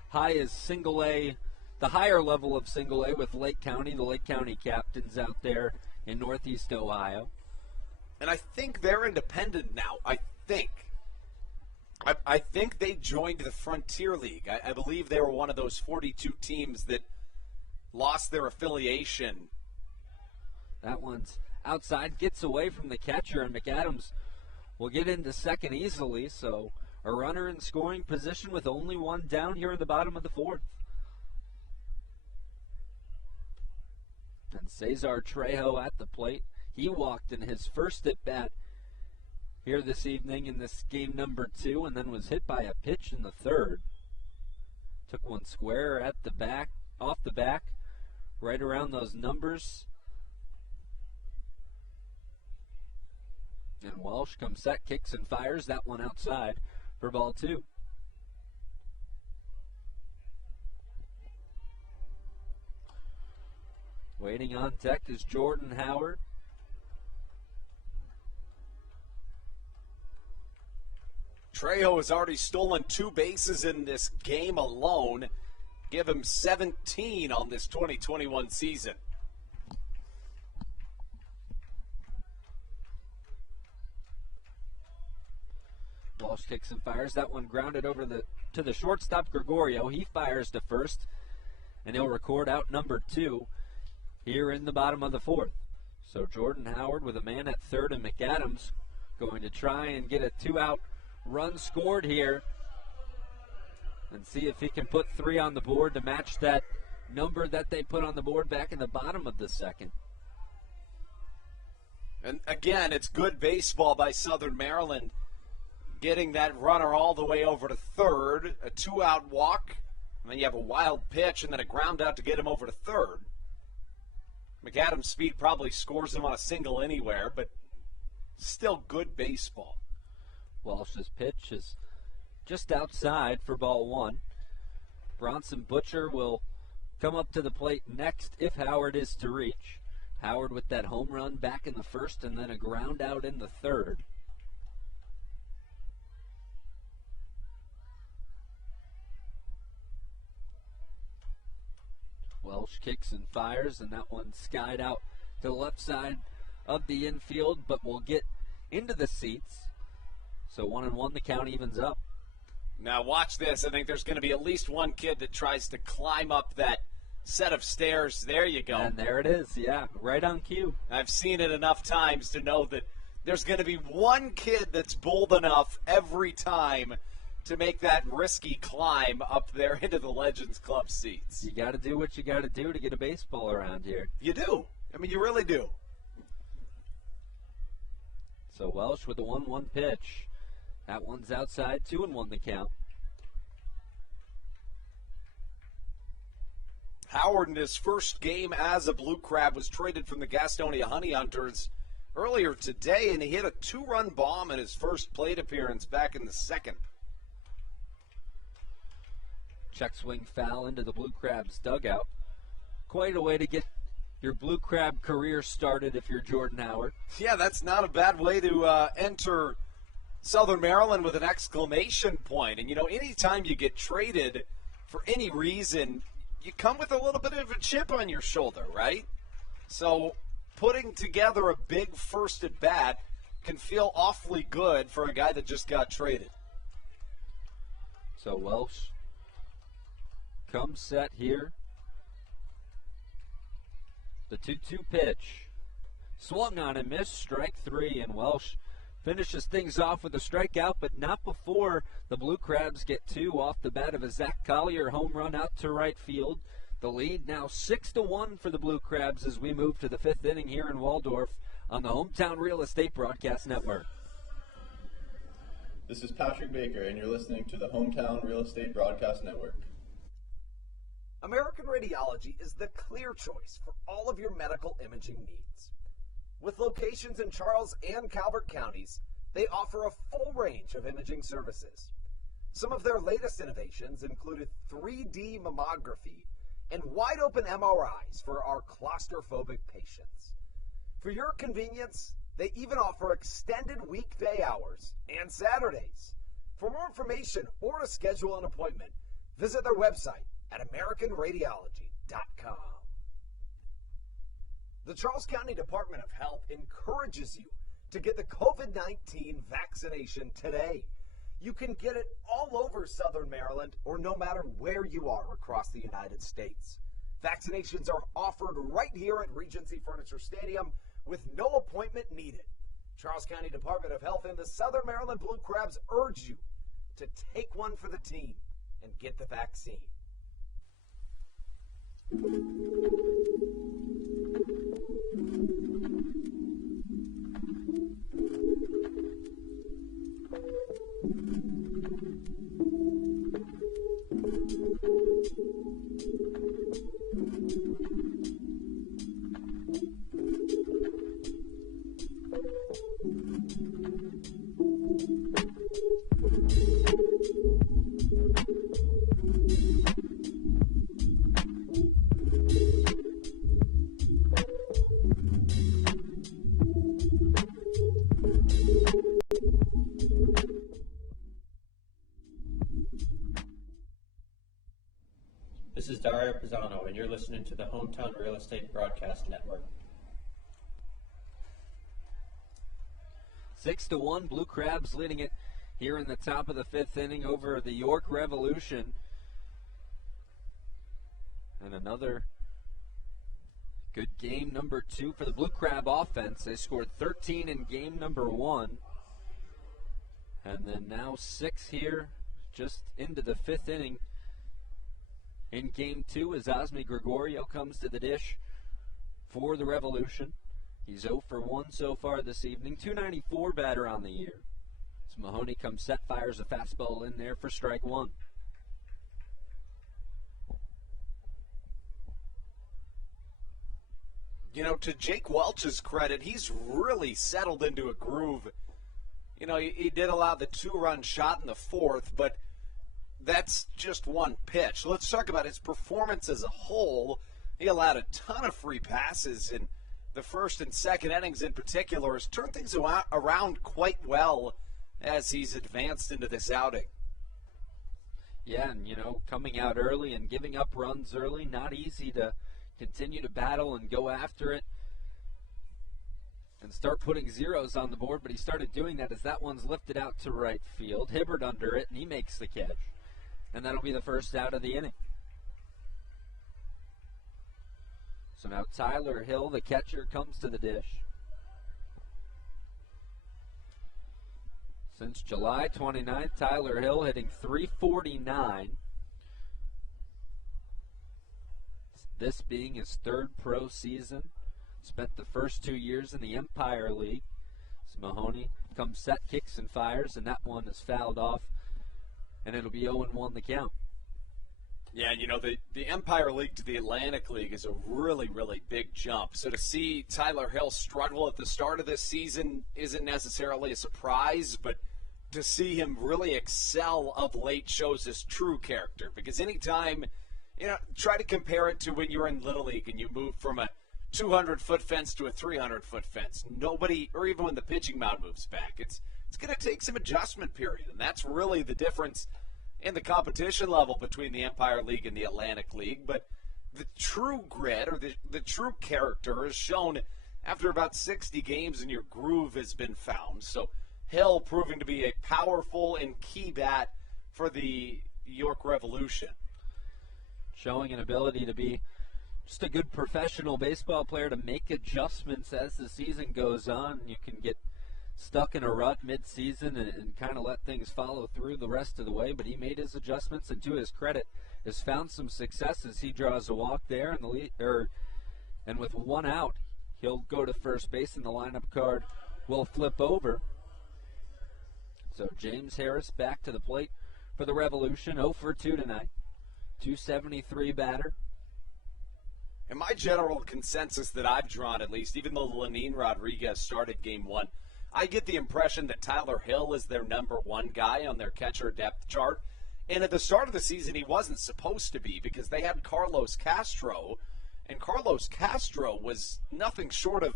high as single A, the higher level of single A with Lake County, the Lake County Captains out there in Northeast Ohio. And I think they're independent now. I think they joined the Frontier League. I believe they were one of those 42 teams that lost their affiliation. That one's outside, gets away from the catcher, and McAdams will get into second easily. So a runner in scoring position with only one down here in the bottom of the 4th. And Cesar Trejo at the plate. He walked in his first at-bat here this evening in this game number 2, and then was hit by a pitch in the 3rd. Took one square at the back, off the back, right around those numbers. And Welsh comes set, kicks and fires that one outside for ball 2. Waiting on deck is Jordan Howard. Trejo has already stolen 2 bases in this game alone. Give him 17 on this 2021 season. Walsh kicks and fires. That one grounded over to the shortstop, Gregorio. He fires to first, and he'll record out number 2 here in the bottom of the 4th. So Jordan Howard with a man at third, and McAdams going to try and get a 2-out run scored here and see if he can put 3 on the board to match that number that they put on the board back in the bottom of the 2nd. And again, it's good baseball by Southern Maryland, getting that runner all the way over to third, a 2-out walk, and then you have a wild pitch and then a ground out to get him over to third. McAdams' speed probably scores him on a single anywhere, but still good baseball. Walsh's pitch is just outside for ball 1. Bronson Butcher will come up to the plate next if Howard is to reach. Howard with that home run back in the 1st and then a ground out in the 3rd. Welsh kicks and fires, and that one skied out to the left side of the infield, but will get into the seats. So 1-1, the count evens up. Now watch this. I think there's going to be at least one kid that tries to climb up that set of stairs. There you go. And there it is, yeah, right on cue. I've seen it enough times to know that there's going to be one kid that's bold enough every time to make that risky climb up there into the Legends Club seats. You got to do what you got to do to get a baseball around here. You do. I mean, you really do. So Welsh with a 1-1 pitch. That one's outside, 2-1 the count. Howard in his first game as a Blue Crab was traded from the Gastonia Honey Hunters earlier today, and he hit a 2-run bomb in his first plate appearance back in the 2nd. Check swing foul into the Blue Crabs dugout. Quite a way to get your Blue Crab career started if you're Jordan Howard. Yeah, that's not a bad way to enter Southern Maryland with an exclamation point. And, you know, anytime you get traded for any reason, you come with a little bit of a chip on your shoulder, right? So putting together a big first at bat can feel awfully good for a guy that just got traded. So Welsh comes set here. The 2-2 pitch. Swung on and missed, strike three, and Welsh finishes things off with a strikeout, but not before the Blue Crabs get two off the bat of a Zach Collier home run out to right field. The lead now 6-1 for the Blue Crabs as we move to the fifth inning here in Waldorf on the Hometown Real Estate Broadcast Network. This is Patrick Baker, and you're listening to the Hometown Real Estate Broadcast Network. American Radiology is the clear choice for all of your medical imaging needs. With locations in Charles and Calvert counties, they offer a full range of imaging services. Some of their latest innovations included 3D mammography and wide-open MRIs for our claustrophobic patients. For your convenience, they even offer extended weekday hours and Saturdays. For more information or to schedule an appointment, visit their website at AmericanRadiology.com. The Charles County Department of Health encourages you to get the COVID-19 vaccination today. You can get it all over Southern Maryland or no matter where you are across the United States. Vaccinations are offered right here at Regency Furniture Stadium with no appointment needed. Charles County Department of Health and the Southern Maryland Blue Crabs urge you to take one for the team and get the vaccine. This is Dario Pisano, and you're listening to the Hometown Real Estate Broadcast Network. 6-1, Blue Crabs leading it here in the top of the fifth inning over the York Revolution. And another good game number 2 for the Blue Crab offense. They scored 13 in game number 1. And then now 6 here just into the fifth inning. In game 2, as Osmi Gregorio comes to the dish for the Revolution. He's 0 for 1 so far this evening. 294 batter on the year. As Mahoney comes set, fires a fastball in there for strike 1. You know, to Jake Welch's credit, he's really settled into a groove. You know, he did allow the 2-run shot in the 4th, but that's just one pitch. Let's talk about his performance as a whole. He allowed a ton of free passes in the first and second innings in particular. Has turned things around quite well as he's advanced into this outing. Yeah, and, you know, coming out early and giving up runs early, not easy to continue to battle and go after it and start putting zeros on the board, but he started doing that as that one's lifted out to right field. Hibbert under it, and he makes the catch. And that'll be the first out of the inning. So now Tyler Hill, the catcher, comes to the dish. Since July 29th, Tyler Hill hitting .349. This being his 3rd pro season. Spent the first 2 years in the Empire League. So Mahoney comes set, kicks and fires, and that one is fouled off. And it'll be 0-1 the count. Yeah, you know, the Empire League to the Atlantic League is a really, really big jump. So to see Tyler Hill struggle at the start of this season isn't necessarily a surprise, but to see him really excel of late shows his true character. Because anytime, you know, try to compare it to when you're in Little League and you move from a 200-foot fence to a 300-foot fence. Nobody, or even when the pitching mound moves back, it's going to take some adjustment period, and that's really the difference in the competition level between the Empire League and the Atlantic League. But the true grit or the true character is shown after about 60 games and your groove has been found. So Hill proving to be a powerful and key bat for the York Revolution. Showing an ability to be just a good professional baseball player to make adjustments as the season goes on. You can get stuck in a rut mid-season and kind of let things follow through the rest of the way, but he made his adjustments, and to his credit, has found some success as he draws a walk there in the lead, and with one out, he'll go to first base, and the lineup card will flip over. So James Harris back to the plate for the Revolution, 0 for 2 tonight, 273 batter. And my general consensus that I've drawn, at least, even though Lenin Rodriguez started game one, I get the impression that Tyler Hill is their number one guy on their catcher depth chart. And at the start of the season, he wasn't supposed to be because they had Carlos Castro, and Carlos Castro was nothing short of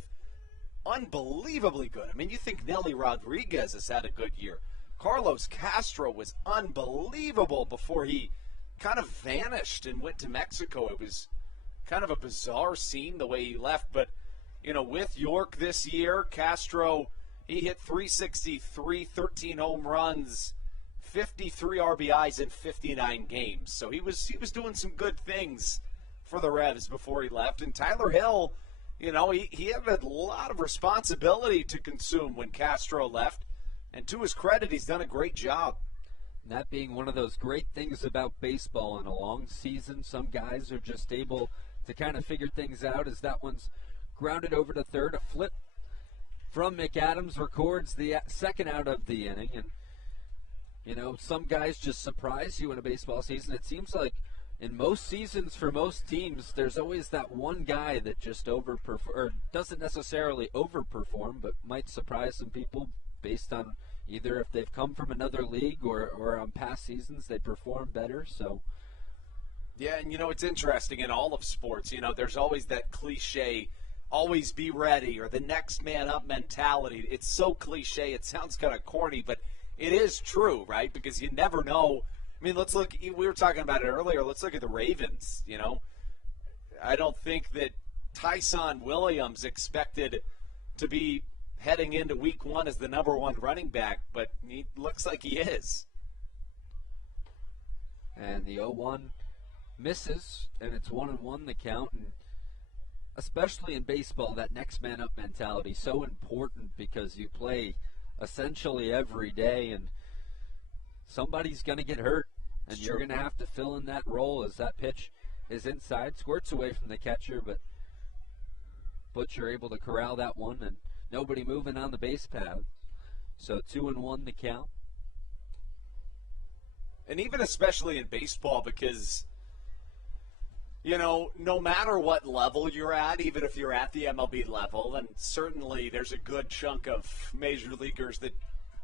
unbelievably good. I mean, you think Nelly Rodriguez has had a good year. Carlos Castro was unbelievable before he kind of vanished and went to Mexico. It was kind of a bizarre scene the way he left. But, you know, with York this year, Castro, he hit 363, 13 home runs, 53 RBIs in 59 games. So he was doing some good things for the Revs before he left. And Tyler Hill, you know, he had a lot of responsibility to consume when Castro left. And to his credit, he's done a great job. That being one of those great things about baseball in a long season, some guys are just able to kind of figure things out as that one's grounded over to third. A flip from McAdams records the second out of the inning. And, you know, some guys just surprise you in a baseball season. It seems like in most seasons for most teams, there's always that one guy that just doesn't necessarily overperform, but might surprise some people based on either if they've come from another league or on past seasons they perform better. So, yeah, and you know, it's interesting in all of sports, you know, there's always that cliche, always be ready, or the next man up mentality. It's so cliche, it sounds kind of corny, but it is true, right? Because you never know. I mean, let's look, we were talking about it earlier, let's look at the Ravens, you know. I don't think that Tyson Williams expected to be heading into week one as the number one running back, but he looks like he is. And the 0-1 misses, and it's 1-1 the count. And especially in baseball, that next man up mentality is so important because you play essentially every day, and somebody's going to get hurt, and you're going to have to fill in that role as that pitch is inside, squirts away from the catcher, but you're able to corral that one, and nobody moving on the base path. So 2-1 the count. And even especially in baseball, because, you know, no matter what level you're at, even if you're at the MLB level, and certainly there's a good chunk of major leaguers that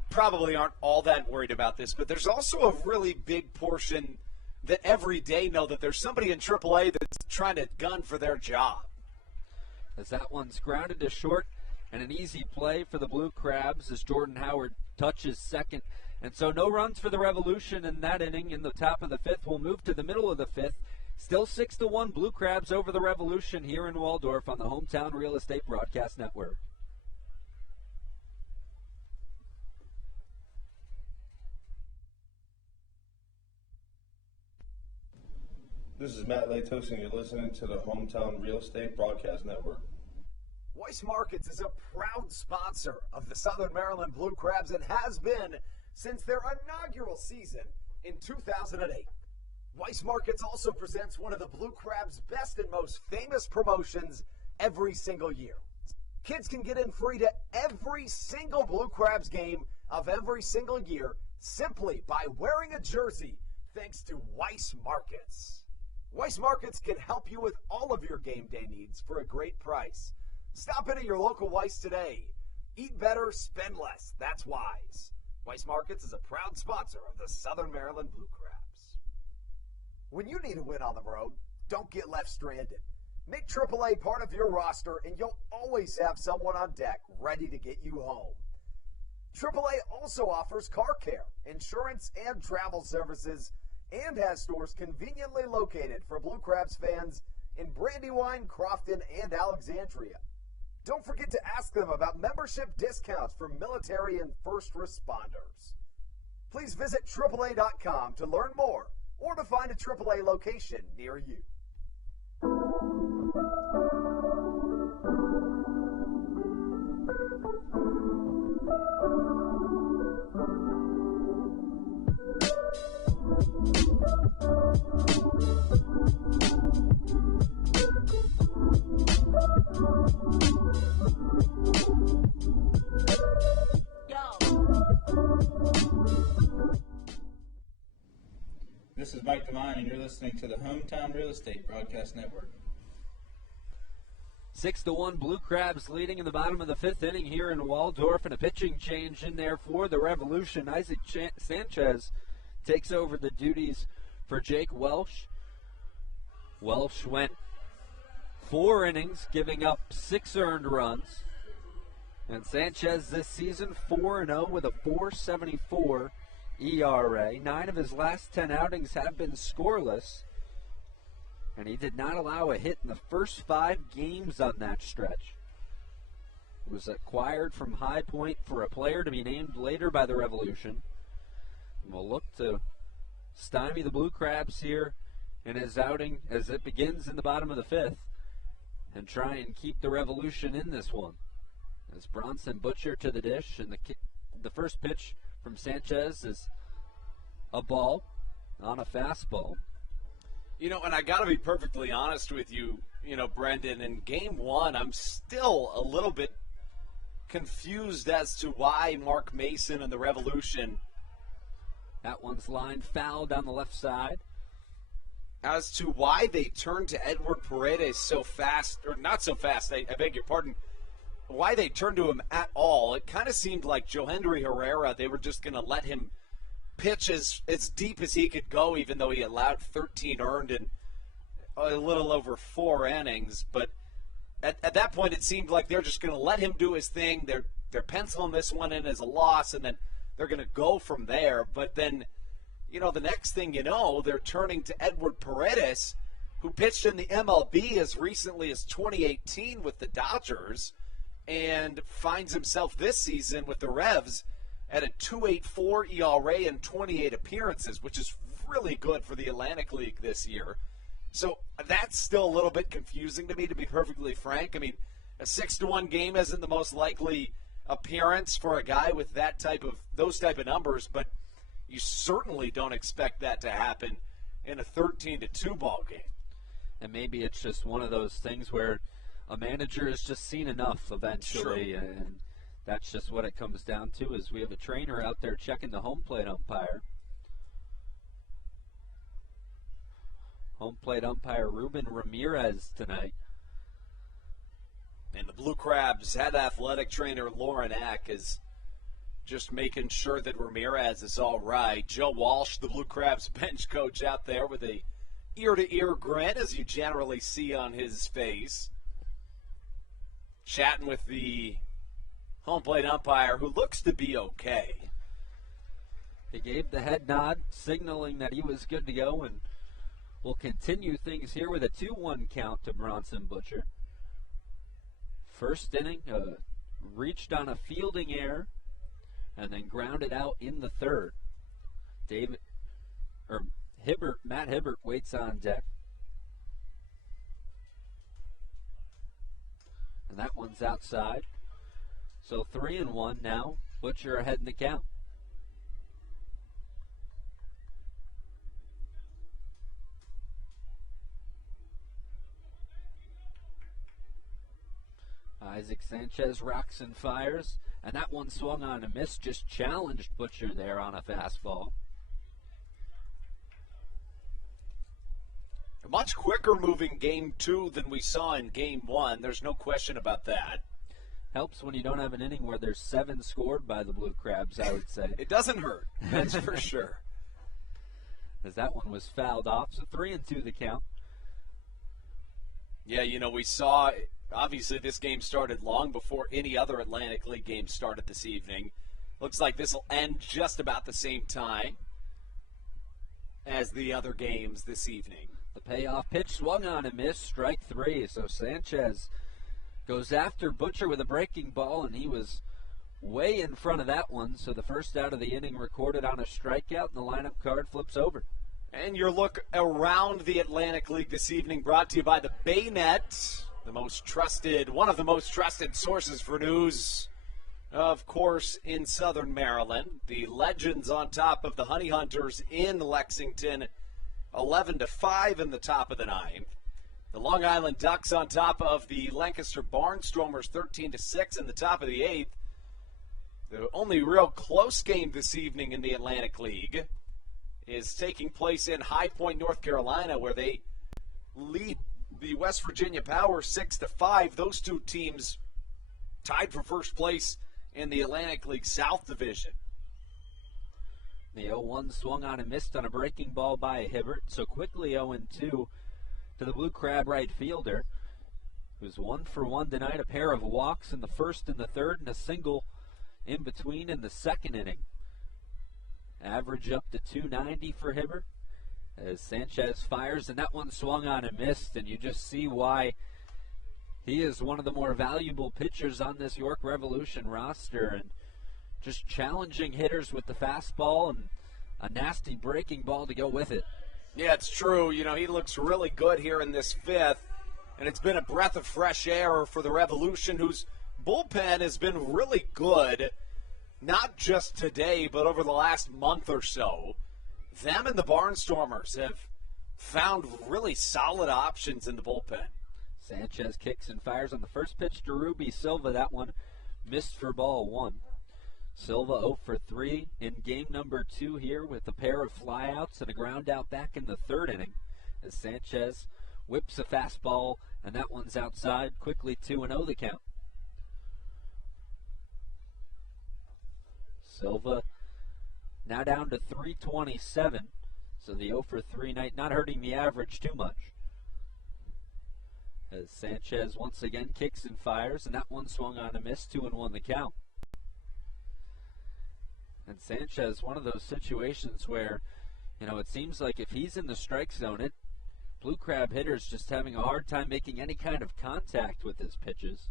probably aren't all that worried about this, but there's also a really big portion that every day know that there's somebody in AAA that's trying to gun for their job. As that one's grounded to short, and an easy play for the Blue Crabs as Jordan Howard touches second. And so no runs for the Revolution in that inning. In the top of the fifth, we'll move to the middle of the fifth. Still 6-1 Blue Crabs over the Revolution here in Waldorf on the Hometown Real Estate Broadcast Network. This is Matt Latos, and you're listening to the Hometown Real Estate Broadcast Network. Weiss Markets is a proud sponsor of the Southern Maryland Blue Crabs and has been since their inaugural season in 2008. Weiss Markets also presents one of the Blue Crabs' best and most famous promotions every single year. Kids can get in free to every single Blue Crabs game of every single year simply by wearing a jersey thanks to Weiss Markets. Weiss Markets can help you with all of your game day needs for a great price. Stop in at your local Weiss today. Eat better, spend less. That's wise. Weiss Markets is a proud sponsor of the Southern Maryland Blue Crabs. When you need a win on the road, don't get left stranded. Make AAA part of your roster, and you'll always have someone on deck ready to get you home. AAA also offers car care, insurance, and travel services, and has stores conveniently located for Blue Crabs fans in Brandywine, Crofton, and Alexandria. Don't forget to ask them about membership discounts for military and first responders. Please visit AAA.com to learn more or to find a AAA location near you. This is Mike Devine, and you're listening to the Hometown Real Estate Broadcast Network. 6-1 Blue Crabs leading in the bottom of the fifth inning here in Waldorf, and a pitching change in there for the Revolution. Isaac Sanchez takes over the duties for Jake Welsh. Welsh went 4 innings, giving up 6 earned runs. And Sanchez this season 4-0 with a .474 ERA. 9 of his last 10 outings have been scoreless. And he did not allow a hit in the first 5 games on that stretch. It was acquired from High Point for a player to be named later by the Revolution. And we'll look to stymie the Blue Crabs here in his outing as it begins in the bottom of the fifth and try and keep the Revolution in this one. As Bronson Butcher to the dish, and the first pitch from Sanchez is a ball on a fastball. You know, and I got to be perfectly honest with you, Brendan, in game 1, I'm still a little bit confused as to why Mark Mason and the Revolution. That one's lined foul down the left side. As to why they turned to Edward Paredes so fast, or not so fast, I beg your pardon, why they turned to him at all. It kind of seemed like Johendry Herrera, they were just going to let him pitch as deep as he could go, even though he allowed 13 earned in a little over 4 innings. But at that point, it seemed like they're just going to let him do his thing. They're penciling this one in as a loss, and then they're going to go from there. But then, the next thing you know, they're turning to Edward Paredes, who pitched in the MLB as recently as 2018 with the Dodgers, and finds himself this season with the Revs at a .284 ERA and 28 appearances, which is really good for the Atlantic League this year. So that's still a little bit confusing to me, to be perfectly frank. I mean, a 6-1 game isn't the most likely appearance for a guy with those type of numbers, but you certainly don't expect that to happen in a 13-2 ball game. And maybe it's just one of those things where a manager has just seen enough eventually, and that's just what it comes down to. Is we have a trainer out there checking the home plate umpire. Home plate umpire Ruben Ramirez tonight. And the Blue Crabs head athletic trainer Lauren Eck is just making sure that Ramirez is all right. Joe Walsh, the Blue Crabs bench coach, out there with a ear-to-ear grin, as you generally see on his face, chatting with the home plate umpire, who looks to be okay. He gave the head nod, signaling that he was good to go, and will continue things here with a 2-1 count to Bronson Butcher. First inning, reached on a fielding error, and then grounded out in the third. Matt Hibbert waits on deck. And that one's outside. So 3-1 now. Butcher ahead in the count. Isaac Sanchez rocks and fires. And that one swung on a miss. Just challenged Butcher there on a fastball. A much quicker moving game 2 than we saw in game 1. There's no question about that. Helps when you don't have an inning where there's 7 scored by the Blue Crabs, I would say. It doesn't hurt, that's for sure. As that one was fouled off, so 3-2 the count. Yeah, we saw, obviously this game started long before any other Atlantic League game started this evening. Looks like this will end just about the same time as the other games this evening. The payoff pitch swung on and missed, strike 3. So Sanchez goes after Butcher with a breaking ball, and he was way in front of that one. So the first out of the inning recorded on a strikeout, and the lineup card flips over. And your look around the Atlantic League this evening brought to you by the Baynet, one of the most trusted sources for news, of course, in Southern Maryland. The Legends on top of the Honey Hunters in Lexington, 11-5 in the top of the ninth. The Long Island Ducks on top of the Lancaster Barnstormers, 13-6 in the top of the eighth. The only real close game this evening in the Atlantic League is taking place in High Point, North Carolina, where they lead the West Virginia Power 6-5. Those two teams tied for first place in the Atlantic League South Division. The 0-1 swung on and missed on a breaking ball by Hibbert, so quickly 0-2 to the Blue Crab right fielder, who's 1 for 1 tonight, a pair of walks in the first and the third, and a single in between in the second inning. Average up to 290 for Hibbert as Sanchez fires, and that one swung on and missed, and you just see why he is one of the more valuable pitchers on this York Revolution roster, and just challenging hitters with the fastball and a nasty breaking ball to go with it. Yeah, it's true. He looks really good here in this fifth, and it's been a breath of fresh air for the Revolution, whose bullpen has been really good, not just today, but over the last month or so. Them and the Barnstormers have found really solid options in the bullpen. Sanchez kicks and fires on the first pitch to Ruby Silva. That one missed for ball one. Silva 0 for 3 in game number 2 here with a pair of flyouts and a ground out back in the third inning as Sanchez whips a fastball, and that one's outside. Quickly 2-0 the count. Silva now down to 327, so the 0 for 3 night not hurting the average too much. As Sanchez once again kicks and fires, and that one swung on a miss, 2-1 the count. And Sanchez, one of those situations where, it seems like if he's in the strike zone, Blue Crab hitters just having a hard time making any kind of contact with his pitches.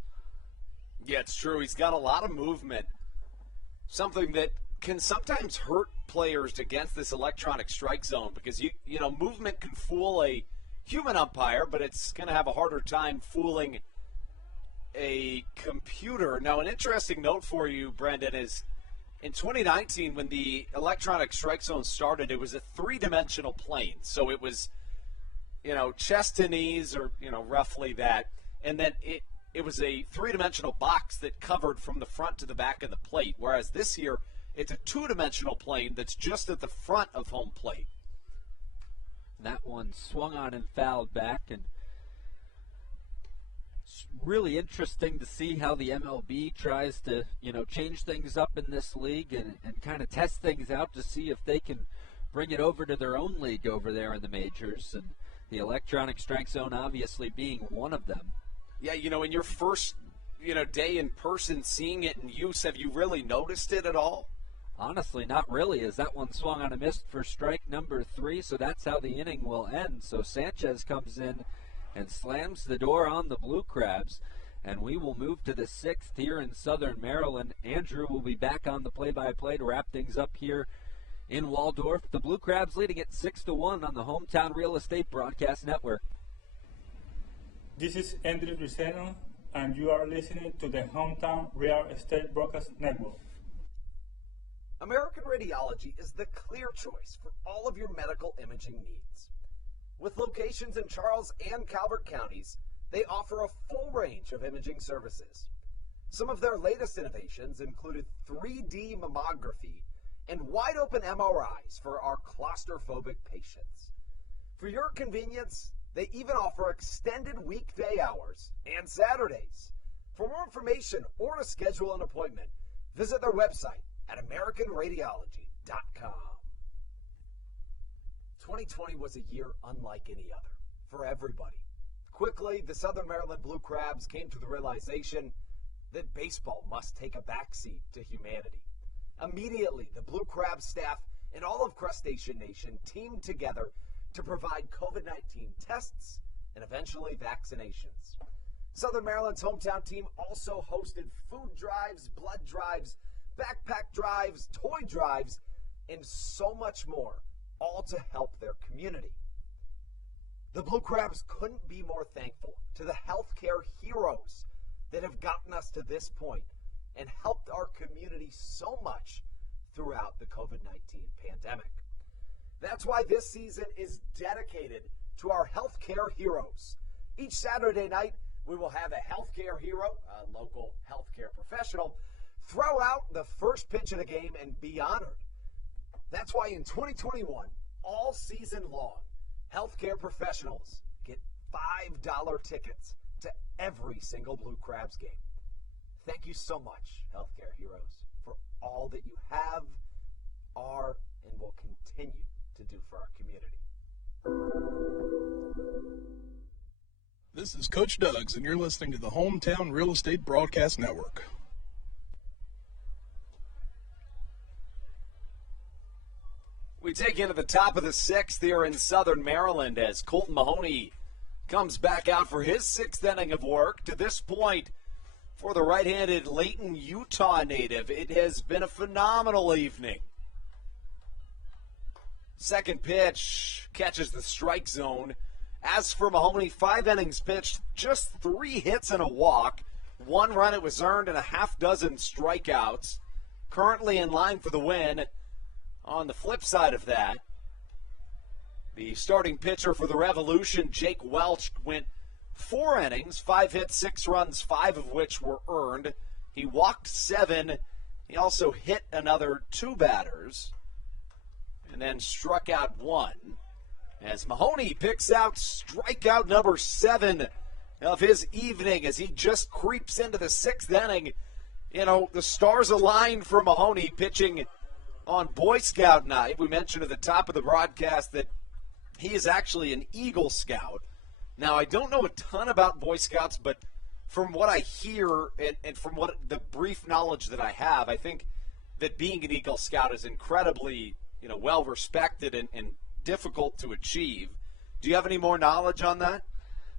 Yeah, it's true. He's got a lot of movement. Something that can sometimes hurt players against this electronic strike zone because, movement can fool a human umpire, but it's going to have a harder time fooling a computer. Now, an interesting note for you, Brendan, is in 2019, when the electronic strike zone started, it was a three-dimensional plane. So it was, chest to knees or, roughly that. And then it was a three-dimensional box that covered from the front to the back of the plate, whereas this year it's a two-dimensional plane that's just at the front of home plate. That one swung on and fouled back, and it's really interesting to see how the MLB tries to, change things up in this league and kind of test things out to see if they can bring it over to their own league over there in the majors, and the electronic strike zone obviously being one of them. Yeah, in your first, day in person seeing it in use, have you really noticed it at all? Honestly, not really, as that one swung on a miss for strike number 3, so that's how the inning will end. So Sanchez comes in and slams the door on the Blue Crabs, and we will move to the 6th here in Southern Maryland. Andrew will be back on the play-by-play to wrap things up here in Waldorf. The Blue Crabs leading it 6-1 on the Hometown Real Estate Broadcast Network. This is Andrew Riceno, and you are listening to the Hometown Real Estate Broadcast Network. American Radiology is the clear choice for all of your medical imaging needs. With locations in Charles and Calvert counties, they offer a full range of imaging services. Some of their latest innovations included 3D mammography and wide-open MRIs for our claustrophobic patients. For your convenience, they even offer extended weekday hours and Saturdays. For more information or to schedule an appointment, visit their website at AmericanRadiology.com. 2020 was a year unlike any other for everybody. Quickly, the Southern Maryland Blue Crabs came to the realization that baseball must take a backseat to humanity. Immediately, the Blue Crabs staff and all of Crustacean Nation teamed together to provide COVID-19 tests and eventually vaccinations. Southern Maryland's hometown team also hosted food drives, blood drives, backpack drives, toy drives, and so much more, all to help their community. The Blue Crabs couldn't be more thankful to the healthcare heroes that have gotten us to this point and helped our community so much throughout the COVID-19 pandemic. That's why this season is dedicated to our healthcare heroes. Each Saturday night, we will have a healthcare hero, a local healthcare professional, throw out the first pitch of the game and be honored. That's why in 2021, all season long, healthcare professionals get $5 tickets to every single Blue Crabs game. Thank you so much, healthcare heroes, for all that you have, are, and will continue to do for our community. This is Coach Doug's, and you're listening to the Hometown Real Estate Broadcast Network. We take you to the top of the sixth here in Southern Maryland as Colton Mahoney comes back out for his sixth inning of work. To this point, for the right-handed Layton, Utah native, it has been a phenomenal evening. Second pitch catches the strike zone. As for Mahoney, 5 innings pitched, just 3 hits and a walk. 1 run it was earned and a half dozen strikeouts. Currently in line for the win. On the flip side of that, the starting pitcher for the Revolution, Jake Welch, went 4 innings, 5 hits, 6 runs, 5 of which were earned. He walked 7. He also hit another 2 batters and then struck out 1. As Mahoney picks out strikeout number 7 of his evening as he just creeps into the 6th inning. You know, the stars aligned for Mahoney pitching on Boy Scout night. We mentioned at the top of the broadcast that he is actually an Eagle Scout. Now, I don't know a ton about Boy Scouts, but from what I hear and from what the brief knowledge that I have, I think that being an Eagle Scout is incredibly, well respected and difficult to achieve. Do you have any more knowledge on that?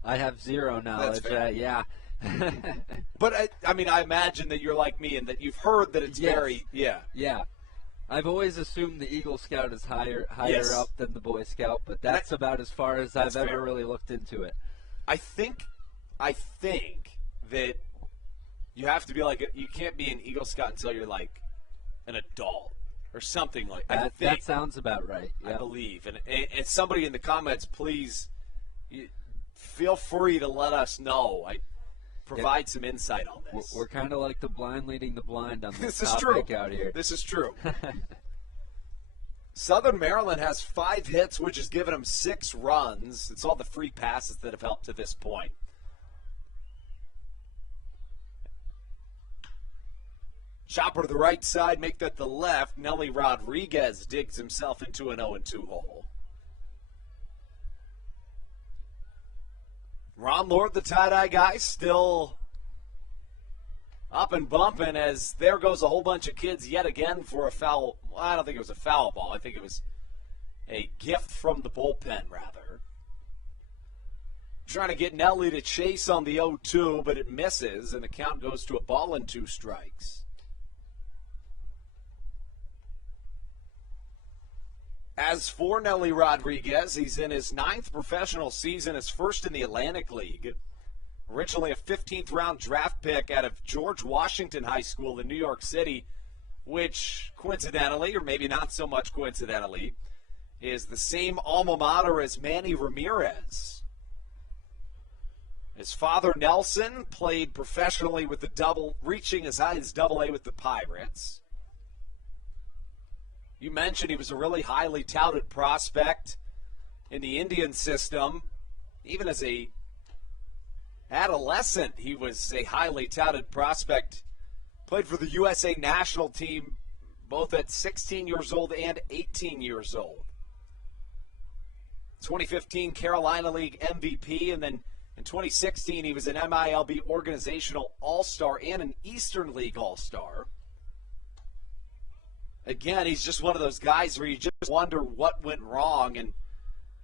I have zero knowledge. Yeah. But I imagine that you're like me and that you've heard that it's very. Yeah. I've always assumed the Eagle Scout is higher up than the Boy Scout, but that's about as far as I've ever really looked into it. I think that you have to be you can't be an Eagle Scout until you're like an adult or something like that. That sounds about right. Yep. I believe. And somebody in the comments, please feel free to let us know. Provide some insight on this. We're kind of like the blind leading the blind on this topic out here. This is true. Southern Maryland has 5 hits, which has given them 6 runs. It's all the free passes that have helped to this point. Chopper to the right side, make that the left. Nelly Rodriguez digs himself into an 0-2 hole. Ron Lord, the tie-dye guy, still up and bumping as there goes a whole bunch of kids yet again for a foul. Well, I don't think it was a foul ball. I think it was a gift from the bullpen, rather. Trying to get Nelly to chase on the 0-2, but it misses, and the count goes to a ball and 2 strikes. As for Nelly Rodriguez, he's in his 9th professional season, his first in the Atlantic League. Originally a 15th round draft pick out of George Washington High School in New York City, which coincidentally, or maybe not so much coincidentally, is the same alma mater as Manny Ramirez. His father, Nelson, played professionally with reaching as high as AA with the Pirates. You mentioned he was a really highly touted prospect in the Indian system. Even as a adolescent, he was a highly touted prospect. Played for the USA national team both at 16 years old and 18 years old. 2015 Carolina League MVP, and then in 2016 he was an MILB organizational all-star and an Eastern League all-star. Again, he's just one of those guys where you just wonder what went wrong. And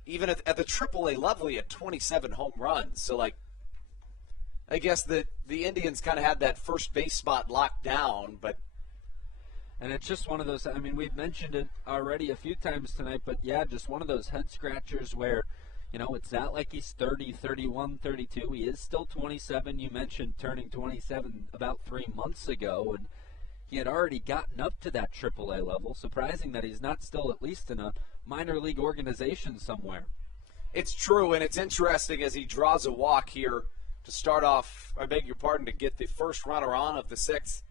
even at the AAA level, he had 27 home runs. So, I guess the Indians kind of had that first base spot locked down, but. And it's just one of those, I mean, we've mentioned it already a few times tonight, but yeah, just one of those head scratchers where, you know, it's not like he's 30, 31, 32. He is still 27. You mentioned turning 27 about 3 months ago, and he had already gotten up to that AAA level. Surprising that he's not still at least in a minor league organization somewhere. It's true, and it's interesting as he draws a walk here to start off, I beg your pardon, to get the first runner on of the sixth.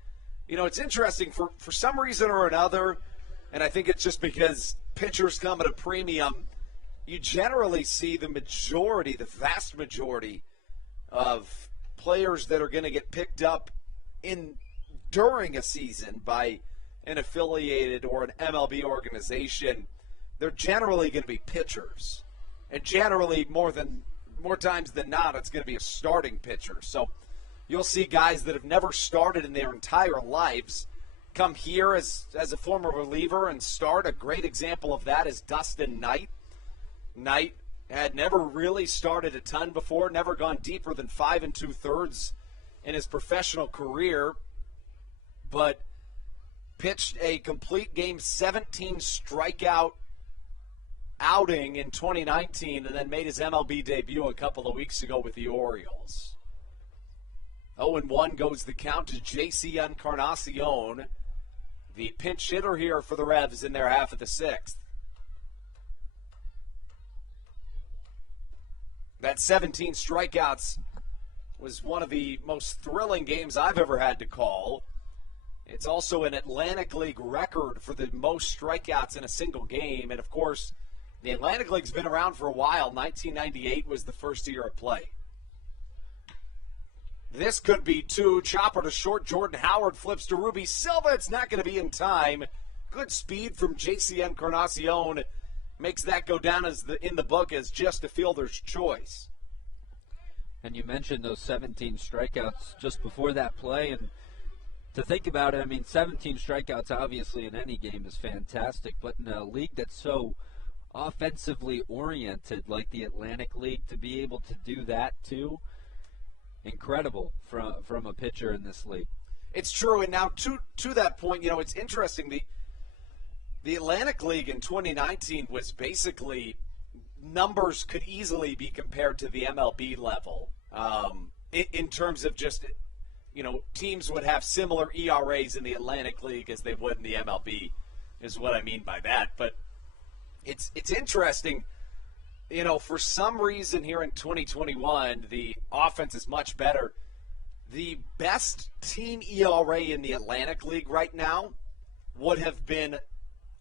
You know, it's interesting for some reason or another, and I think it's just because pitchers come at a premium, you generally see the vast majority of players that are going to get picked up during a season by an affiliated or an MLB organization. They're generally going to be pitchers. And generally, more times than not, it's going to be a starting pitcher. So you'll see guys that have never started in their entire lives come here as a former reliever and start. A great example of that is Dustin Knight. Knight had never really started a ton before, never gone deeper than 5 2/3 in his professional career, but pitched a complete game 17 strikeout outing in 2019 and then made his MLB debut a couple of weeks ago with the Orioles. 0-1 goes the count to J.C. Encarnacion, the pinch hitter here for the Revs in their half of the sixth. That 17 strikeouts was one of the most thrilling games I've ever had to call. It's also an Atlantic League record for the most strikeouts in a single game. And, of course, the Atlantic League's been around for a while. 1998 was the first year of play. This could be two. Chopper to short. Jordan Howard flips to Ruby Silva. It's not going to be in time. Good speed from J.C. Encarnacion makes that go down in the book as just a fielder's choice. And you mentioned those 17 strikeouts just before that play. And to think about it, I mean, 17 strikeouts obviously in any game is fantastic. But in a league that's so offensively oriented like the Atlantic League, to be able to do that too, incredible from a pitcher in this league. It's true, and now to that point, you know, it's interesting. The Atlantic League in 2019 was basically, numbers could easily be compared to the MLB level in terms of just, you know, teams would have similar ERAs in the Atlantic League as they would in the MLB, is what I mean by that. But it's interesting. You know, for some reason here in 2021, the offense is much better. The best team ERA in the Atlantic League right now would have been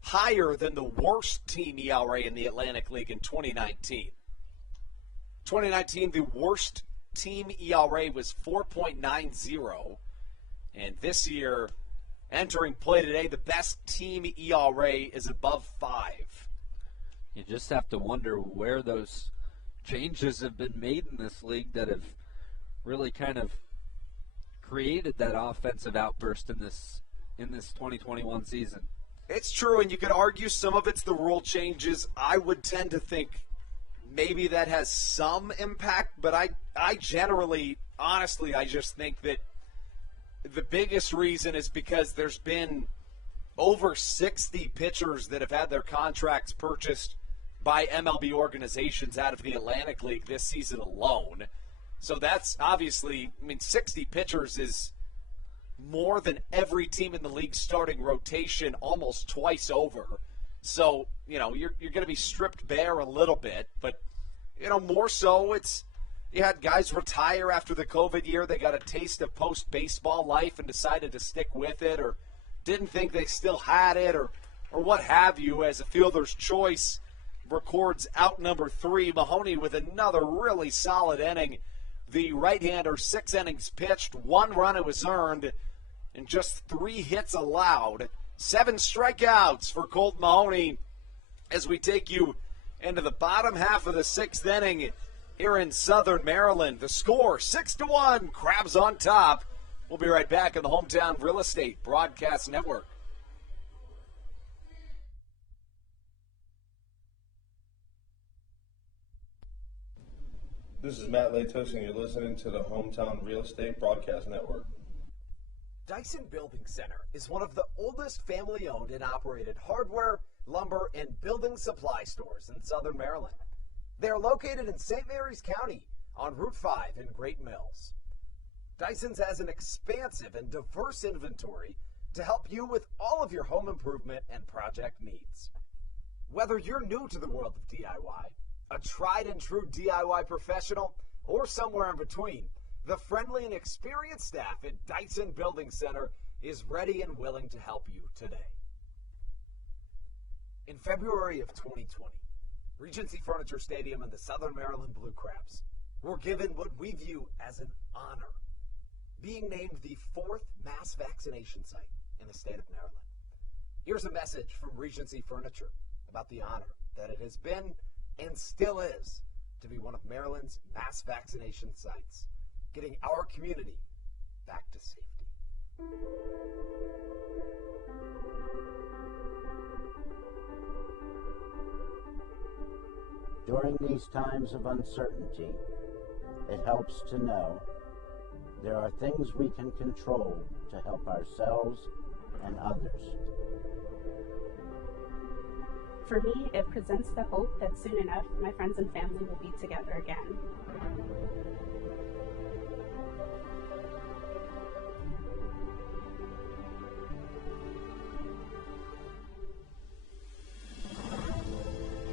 higher than the worst team ERA in the Atlantic League in 2019. 2019, the worst team ERA was 4.90. And this year, entering play today, the best team ERA is above 5. You just have to wonder where those changes have been made in this league that have really kind of created that offensive outburst in this 2021 season. It's true, and you could argue some of it's the rule changes. I would tend to think maybe that has some impact, but I generally, honestly, I just think that the biggest reason is because there's been over 60 pitchers that have had their contracts purchased by MLB organizations out of the Atlantic League this season alone. So that's obviously, I mean, 60 pitchers is more than every team in the league starting rotation almost twice over. So, you know, you're going to be stripped bare a little bit. But, you know, more so it's you had guys retire after the COVID year. They got a taste of post-baseball life and decided to stick with it, or didn't think they still had it, or what have you, as a fielder's choice records out number 3. Mahoney with another really solid inning. The right-hander, 6 innings pitched, 1 run it was earned, and just 3 hits allowed. 7 strikeouts for Colt Mahoney as we take you into the bottom half of the 6th inning here in Southern Maryland. The score, 6-1, Crabs on top. We'll be right back on the Hometown Real Estate Broadcast Network. This is Matt Latos, and you're listening to the Hometown Real Estate Broadcast Network. Dyson Building Center is one of the oldest family-owned and operated hardware, lumber, and building supply stores in Southern Maryland. They are located in St. Mary's County on Route 5 in Great Mills. Dyson's has an expansive and diverse inventory to help you with all of your home improvement and project needs. Whether you're new to the world of DIY, a tried and true DIY professional, or somewhere in between, the friendly and experienced staff at Dyson Building Center is ready and willing to help you today. In February of 2020, Regency Furniture Stadium and the Southern Maryland Blue Crabs were given what we view as an honor, being named the 4th mass vaccination site in the state of Maryland. Here's a message from Regency Furniture about the honor that it has been and still is to be one of Maryland's mass vaccination sites, getting our community back to safety. During these times of uncertainty, it helps to know there are things we can control to help ourselves and others. For me, it presents the hope that soon enough my friends and family will be together again.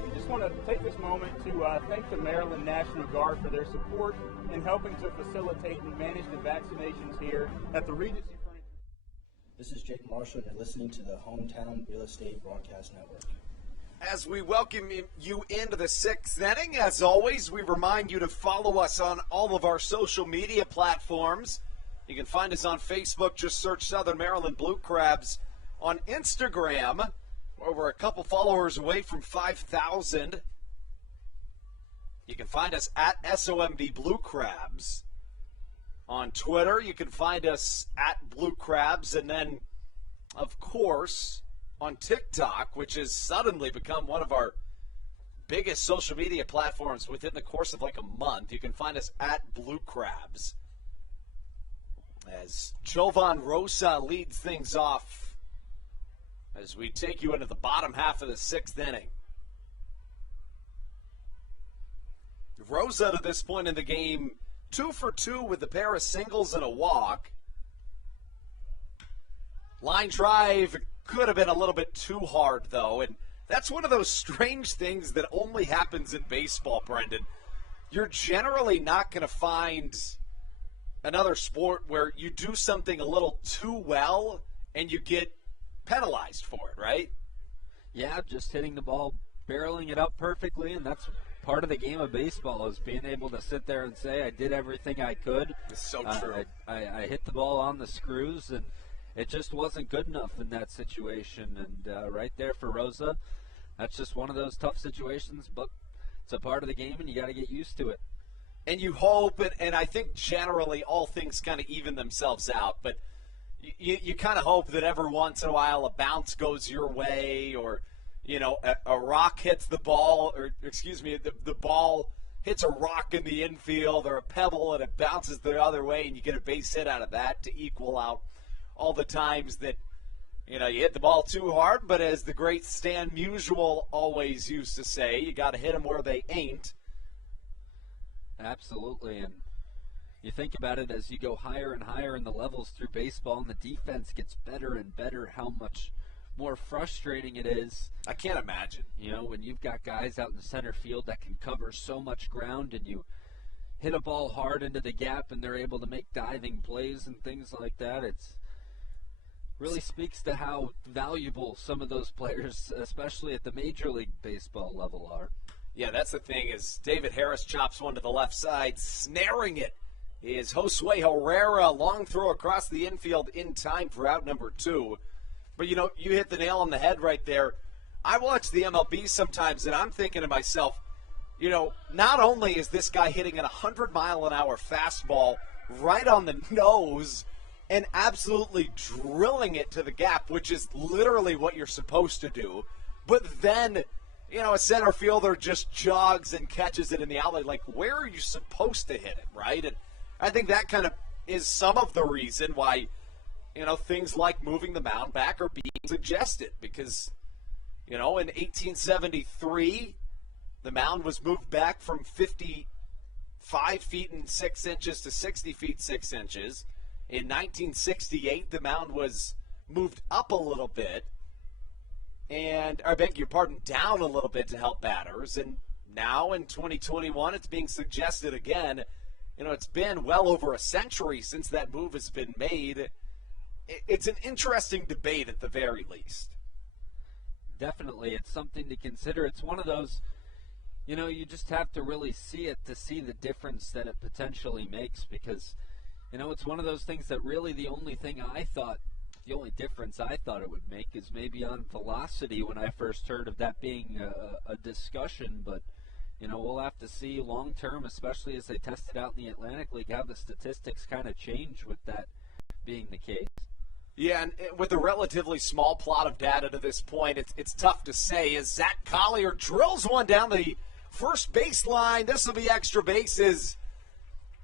I just want to take this moment to thank the Maryland National Guard for their support in helping to facilitate and manage the vaccinations here at the Regency Furniture. This is Jake Marshall, and you're listening to the Hometown Real Estate Broadcast Network. As we welcome you into the 6th inning, as always, we remind you to follow us on all of our social media platforms. You can find us on Facebook. Just search Southern Maryland Blue Crabs. On Instagram, where we're a couple followers away from 5,000. You can find us at SOMB Blue Crabs. On Twitter, you can find us at Blue Crabs. And then, of course, on TikTok, which has suddenly become one of our biggest social media platforms within the course of like a month. You can find us at Blue Crabs. As Jovan Rosa leads things off as we take you into the bottom half of the 6th inning. Rosa, to this point in the game, 2 for 2 with a pair of singles and a walk. Line drive could have been a little bit too hard, though, and that's one of those strange things that only happens in baseball, Brendan. You're generally not going to find another sport where you do something a little too well and you get penalized for it, right? Yeah, just hitting the ball, barreling it up perfectly, and that's part of the game of baseball is being able to sit there and say, I did everything I could. It's so true. I hit the ball on the screws, and it just wasn't good enough in that situation. And right there for Rosa, that's just one of those tough situations, but it's a part of the game, and you got to get used to it. And you hope, and I think generally all things kind of even themselves out, but you kind of hope that every once in a while a bounce goes your way, or, you know, a rock hits the ball, or, excuse me, the ball hits a rock in the infield, or a pebble and it bounces the other way, and you get a base hit out of that to equal out all the times that, you know, you hit the ball too hard. But as the great Stan Musial always used to say, you got to hit them where they ain't. Absolutely, and you think about it as you go higher and higher in the levels through baseball, and the defense gets better and better, how much more frustrating it is. I can't imagine. You know, when you've got guys out in the center field that can cover so much ground, and you hit a ball hard into the gap and they're able to make diving plays and things like that, it's really speaks to how valuable some of those players, especially at the Major League Baseball level, are. Yeah, that's the thing, is David Harris chops one to the left side, snaring it is Josue Herrera. Long throw across the infield in time for out number 2. But, you know, you hit the nail on the head right there. I watch the MLB sometimes, and I'm thinking to myself, you know, not only is this guy hitting a 100-mile-an-hour fastball right on the nose and absolutely drilling it to the gap, which is literally what you're supposed to do, but then a center fielder just jogs and catches it in the alley. Like, where are you supposed to hit it, right? And I think that kind of is some of the reason why, things like moving the mound back are being suggested. Because, in 1873, the mound was moved back from 55 feet and 6 inches to 60 feet 6 inches. In 1968, the mound was moved up a little bit. And, I beg your pardon, down a little bit to help batters. And now in 2021, it's being suggested again. It's been well over a century since that move has been made. It's an interesting debate at the very least. Definitely. It's something to consider. It's one of those, you just have to really see it to see the difference that it potentially makes, because, it's one of those things that really the only difference I thought it would make is maybe on velocity when I first heard of that being a discussion. But, we'll have to see long term, especially as they test it out in the Atlantic League, how the statistics kind of change with that being the case. Yeah, and with a relatively small plot of data to this point, it's tough to say. As Zach Collier drills one down the first baseline, this will be extra bases.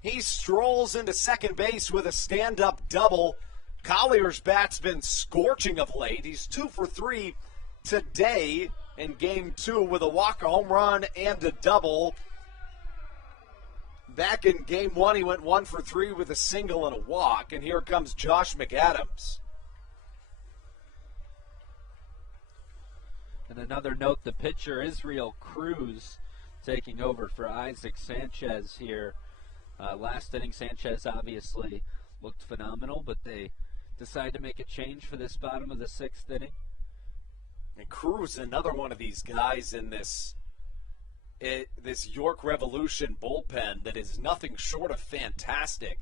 He strolls into second base with a stand-up double. Collier's bat's been scorching of late. He's 2 for 3 today in Game 2 with a walk, a home run, and a double. Back in Game 1, he went 1 for 3 with a single and a walk. And here comes Josh McAdams. And another note, the pitcher, Israel Cruz, taking over for Isaac Sanchez here. Last inning, Sanchez obviously looked phenomenal, but they decide to make a change for this bottom of the 6th inning. And Cruz, another one of these guys in this York Revolution bullpen that is nothing short of fantastic.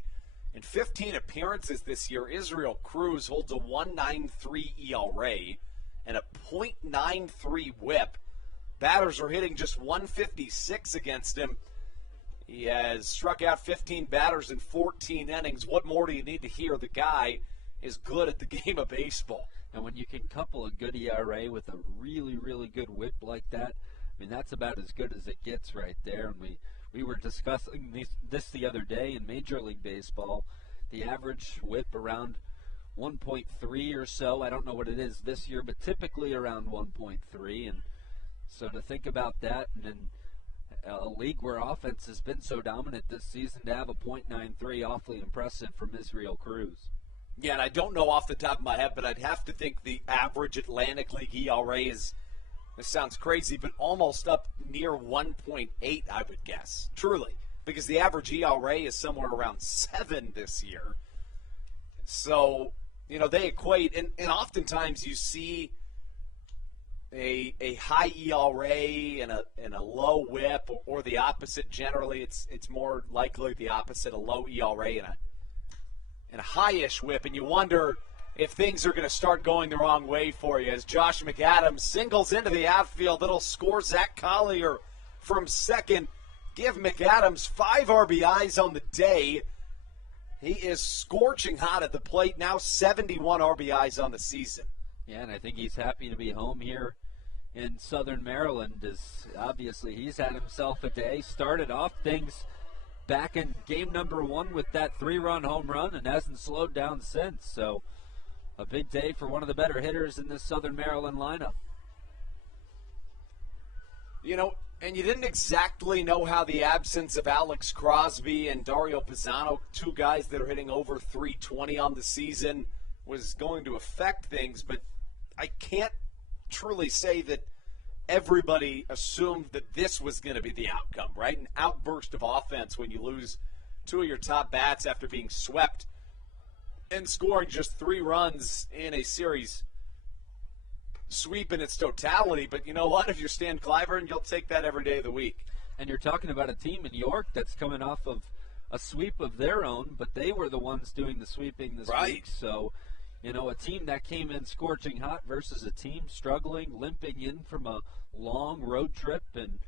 In 15 appearances this year, Israel Cruz holds a 1.93 ERA and a .93 whip. Batters are hitting just 156 against him. He has struck out 15 batters in 14 innings. What more do you need to hear? The guy is good at the game of baseball. And when you can couple a good ERA with a really, really good whip like that, that's about as good as it gets right there. And we were discussing this the other day in Major League Baseball. The average whip around 1.3 or so. I don't know what it is this year, but typically around 1.3. And so to think about that, and in a league where offense has been so dominant this season, to have a .93, awfully impressive from Israel Cruz. Yeah, and I don't know off the top of my head, but I'd have to think the average Atlantic League ERA is, this sounds crazy, but almost up near 1.8, I would guess. Truly. Because the average ERA is somewhere around 7 this year. So, they equate, and oftentimes you see a high ERA and a low whip, or the opposite. Generally, it's more likely the opposite, a low ERA and a high-ish whip, and you wonder if things are going to start going the wrong way for you as Josh McAdams singles into the outfield. That'll score Zach Collier from second. Give McAdams 5 RBIs on the day. He is scorching hot at the plate, now 71 RBIs on the season. Yeah, and I think he's happy to be home here in Southern Maryland. Obviously, he's had himself a day. Started off things back in game number 1 with that 3-run home run and hasn't slowed down since. So a big day for one of the better hitters in this Southern Maryland lineup. And you didn't exactly know how the absence of Alex Crosby and Dario Pisano, 2 guys that are hitting over 320 on the season, was going to affect things, but I can't truly say that everybody assumed that this was going to be the outcome, right? An outburst of offense when you lose 2 of your top bats after being swept and scoring just 3 runs in a series sweep in its totality. But you know what? If you're Stan Cliburn, you'll take that every day of the week. And you're talking about a team in York that's coming off of a sweep of their own, but they were the ones doing the sweeping this week. So, a team that came in scorching hot versus a team struggling, limping in from a long road trip, and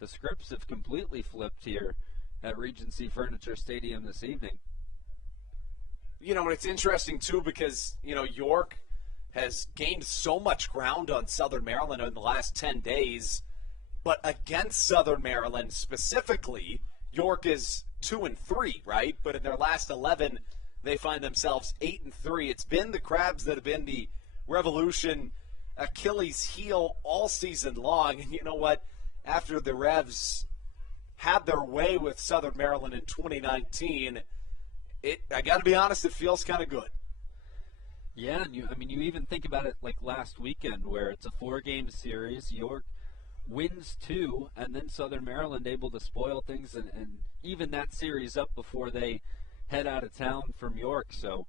the scripts have completely flipped here at Regency Furniture Stadium this evening. And it's interesting, too, because, York has gained so much ground on Southern Maryland in the last 10 days. But against Southern Maryland specifically, York is 2-3, right? But in their last 11, they find themselves 8-3. It's been the Crabs that have been the Revolution Achilles heel all season long. And you know what? After the Revs had their way with Southern Maryland in 2019, I got to be honest, it feels kind of good. Yeah, and you even think about it like last weekend where it's a 4-game series. York wins 2, and then Southern Maryland able to spoil things and even that series up before they head out of town from York. So,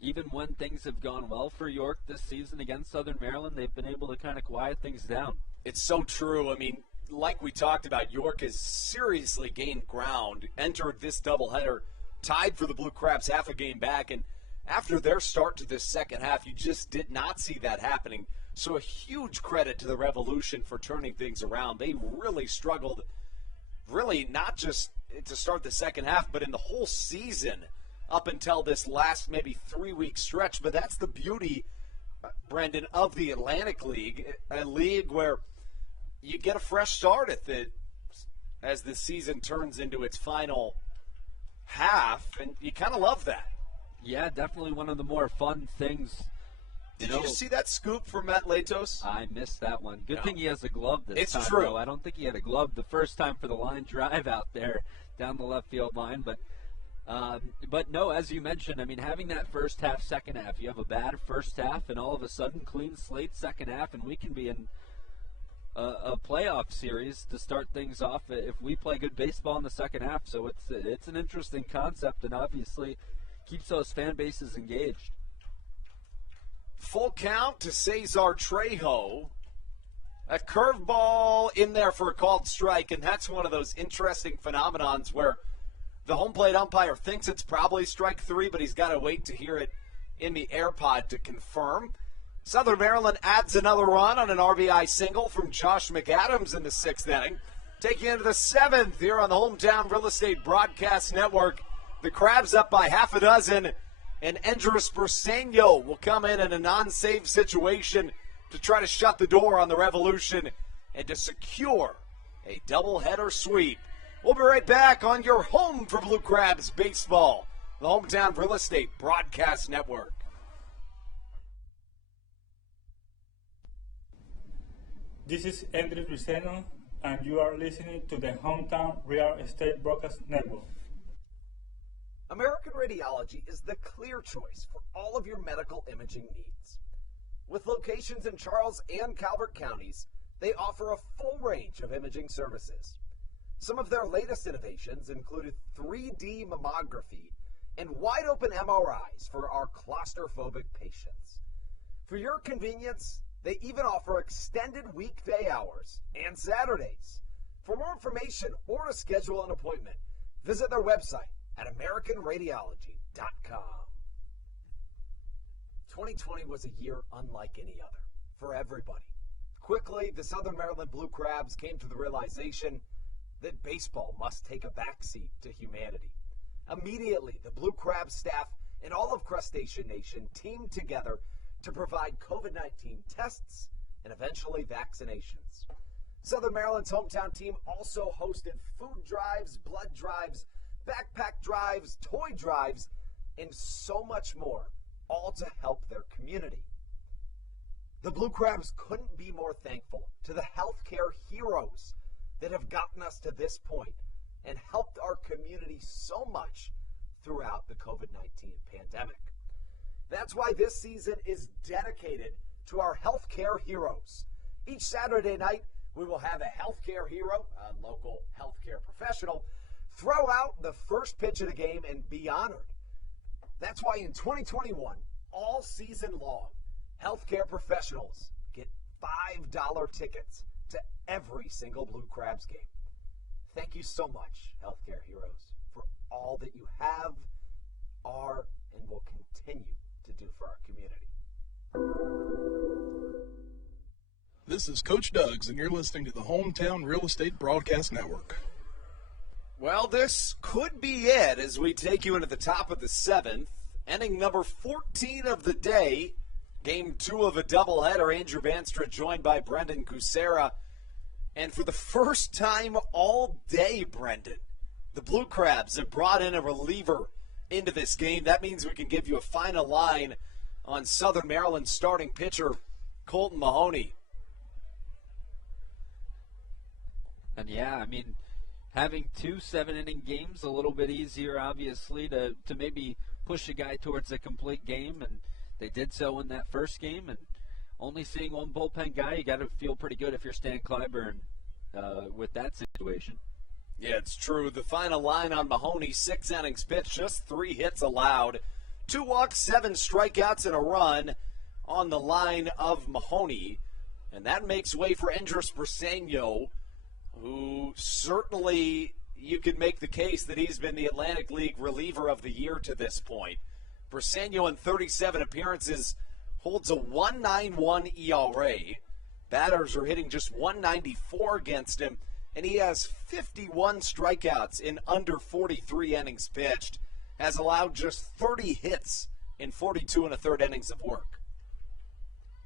even when things have gone well for York this season against Southern Maryland, they've been able to kind of quiet things down. It's so true. I mean, like we talked about, York has seriously gained ground, entered this doubleheader, tied for the Blue Crabs half a game back, and after their start to this second half, you just did not see that happening. So a huge credit to the Revolution for turning things around. They really struggled, really not just to start the second half, but in the whole season up until this last maybe 3-week stretch. But that's the beauty, Brendan, of the Atlantic League, a league where you get a fresh start as the season turns into its final half, and you kind of love that. Yeah, definitely one of the more fun things. Did you see that scoop from Matt Latos? I missed that one. Good thing he has a glove this time. It's true. Though. I don't think he had a glove the first time for the line drive out there down the left field line. But no, as you mentioned, having that first half, second half, you have a bad first half, and all of a sudden clean slate second half, and we can be in a playoff series to start things off if we play good baseball in the second half. So it's an interesting concept, and obviously keeps those fan bases engaged. Full count to Cesar Trejo. A curveball in there for a called strike, and that's one of those interesting phenomenons where the home plate umpire thinks it's probably strike 3, but he's got to wait to hear it in the AirPod to confirm. Southern Maryland adds another run on an RBI single from Josh McAdams in the 6th inning. Taking into the 7th here on the Hometown Real Estate Broadcast Network. The Crabs up by half a dozen, and Andres Briseño will come in a non-save situation to try to shut the door on the Revolution and to secure a doubleheader sweep. We'll be right back on your home for Blue Crabs baseball, the Hometown Real Estate Broadcast Network. This is Andres Briseño, and you are listening to the Hometown Real Estate Broadcast Network. American Radiology is the clear choice for all of your medical imaging needs. With locations in Charles and Calvert counties, they offer a full range of imaging services. Some of their latest innovations included 3D mammography and wide-open MRIs for our claustrophobic patients. For your convenience, they even offer extended weekday hours and Saturdays. For more information or to schedule an appointment, visit their website at AmericanRadiology.com. 2020 was a year unlike any other for everybody. Quickly, the Southern Maryland Blue Crabs came to the realization that baseball must take a backseat to humanity. Immediately, the Blue Crabs staff and all of Crustacean Nation teamed together to provide COVID-19 tests and eventually vaccinations. Southern Maryland's hometown team also hosted food drives, blood drives, backpack drives, toy drives, and so much more, all to help their community. The Blue Crabs couldn't be more thankful to the healthcare heroes that have gotten us to this point and helped our community so much throughout the COVID-19 pandemic. That's why this season is dedicated to our healthcare heroes. Each Saturday night, we will have a healthcare hero, a local healthcare professional, throw out the first pitch of the game and be honored. That's why in 2021, all season long, healthcare professionals get $5 tickets to every single Blue Crabs game. Thank you so much, healthcare heroes, for all that you have, are, and will continue to do for our community. This is Coach Doug's, and you're listening to the Hometown Real Estate Broadcast Network. Well, this could be it as we take you into the top of the 7th. Inning number 14 of the day. Game 2 of a doubleheader. Andrew Banstra joined by Brendan Kucera. And for the first time all day, Brendan, the Blue Crabs have brought in a reliever into this game. That means we can give you a final line on Southern Maryland starting pitcher Colton Mahoney. And yeah, I mean, having 2 7-inning games a little bit easier, obviously, to maybe push a guy towards a complete game, and they did so in that first game. And only seeing one bullpen guy, you got to feel pretty good if you're Stan Clyburn with that situation. Yeah, it's true. The final line on Mahoney, 6 innings pitched, just 3 hits allowed, 2 walks, 7 strikeouts, and a run on the line of Mahoney. And that makes way for Andres Briseño, who certainly you could make the case that he's been the Atlantic League reliever of the year to this point. Briseño in 37 appearances holds a 1.91 ERA. Batters are hitting just 194 against him, and he has 51 strikeouts in under 43 innings pitched, has allowed just 30 hits in 42 and a third innings of work.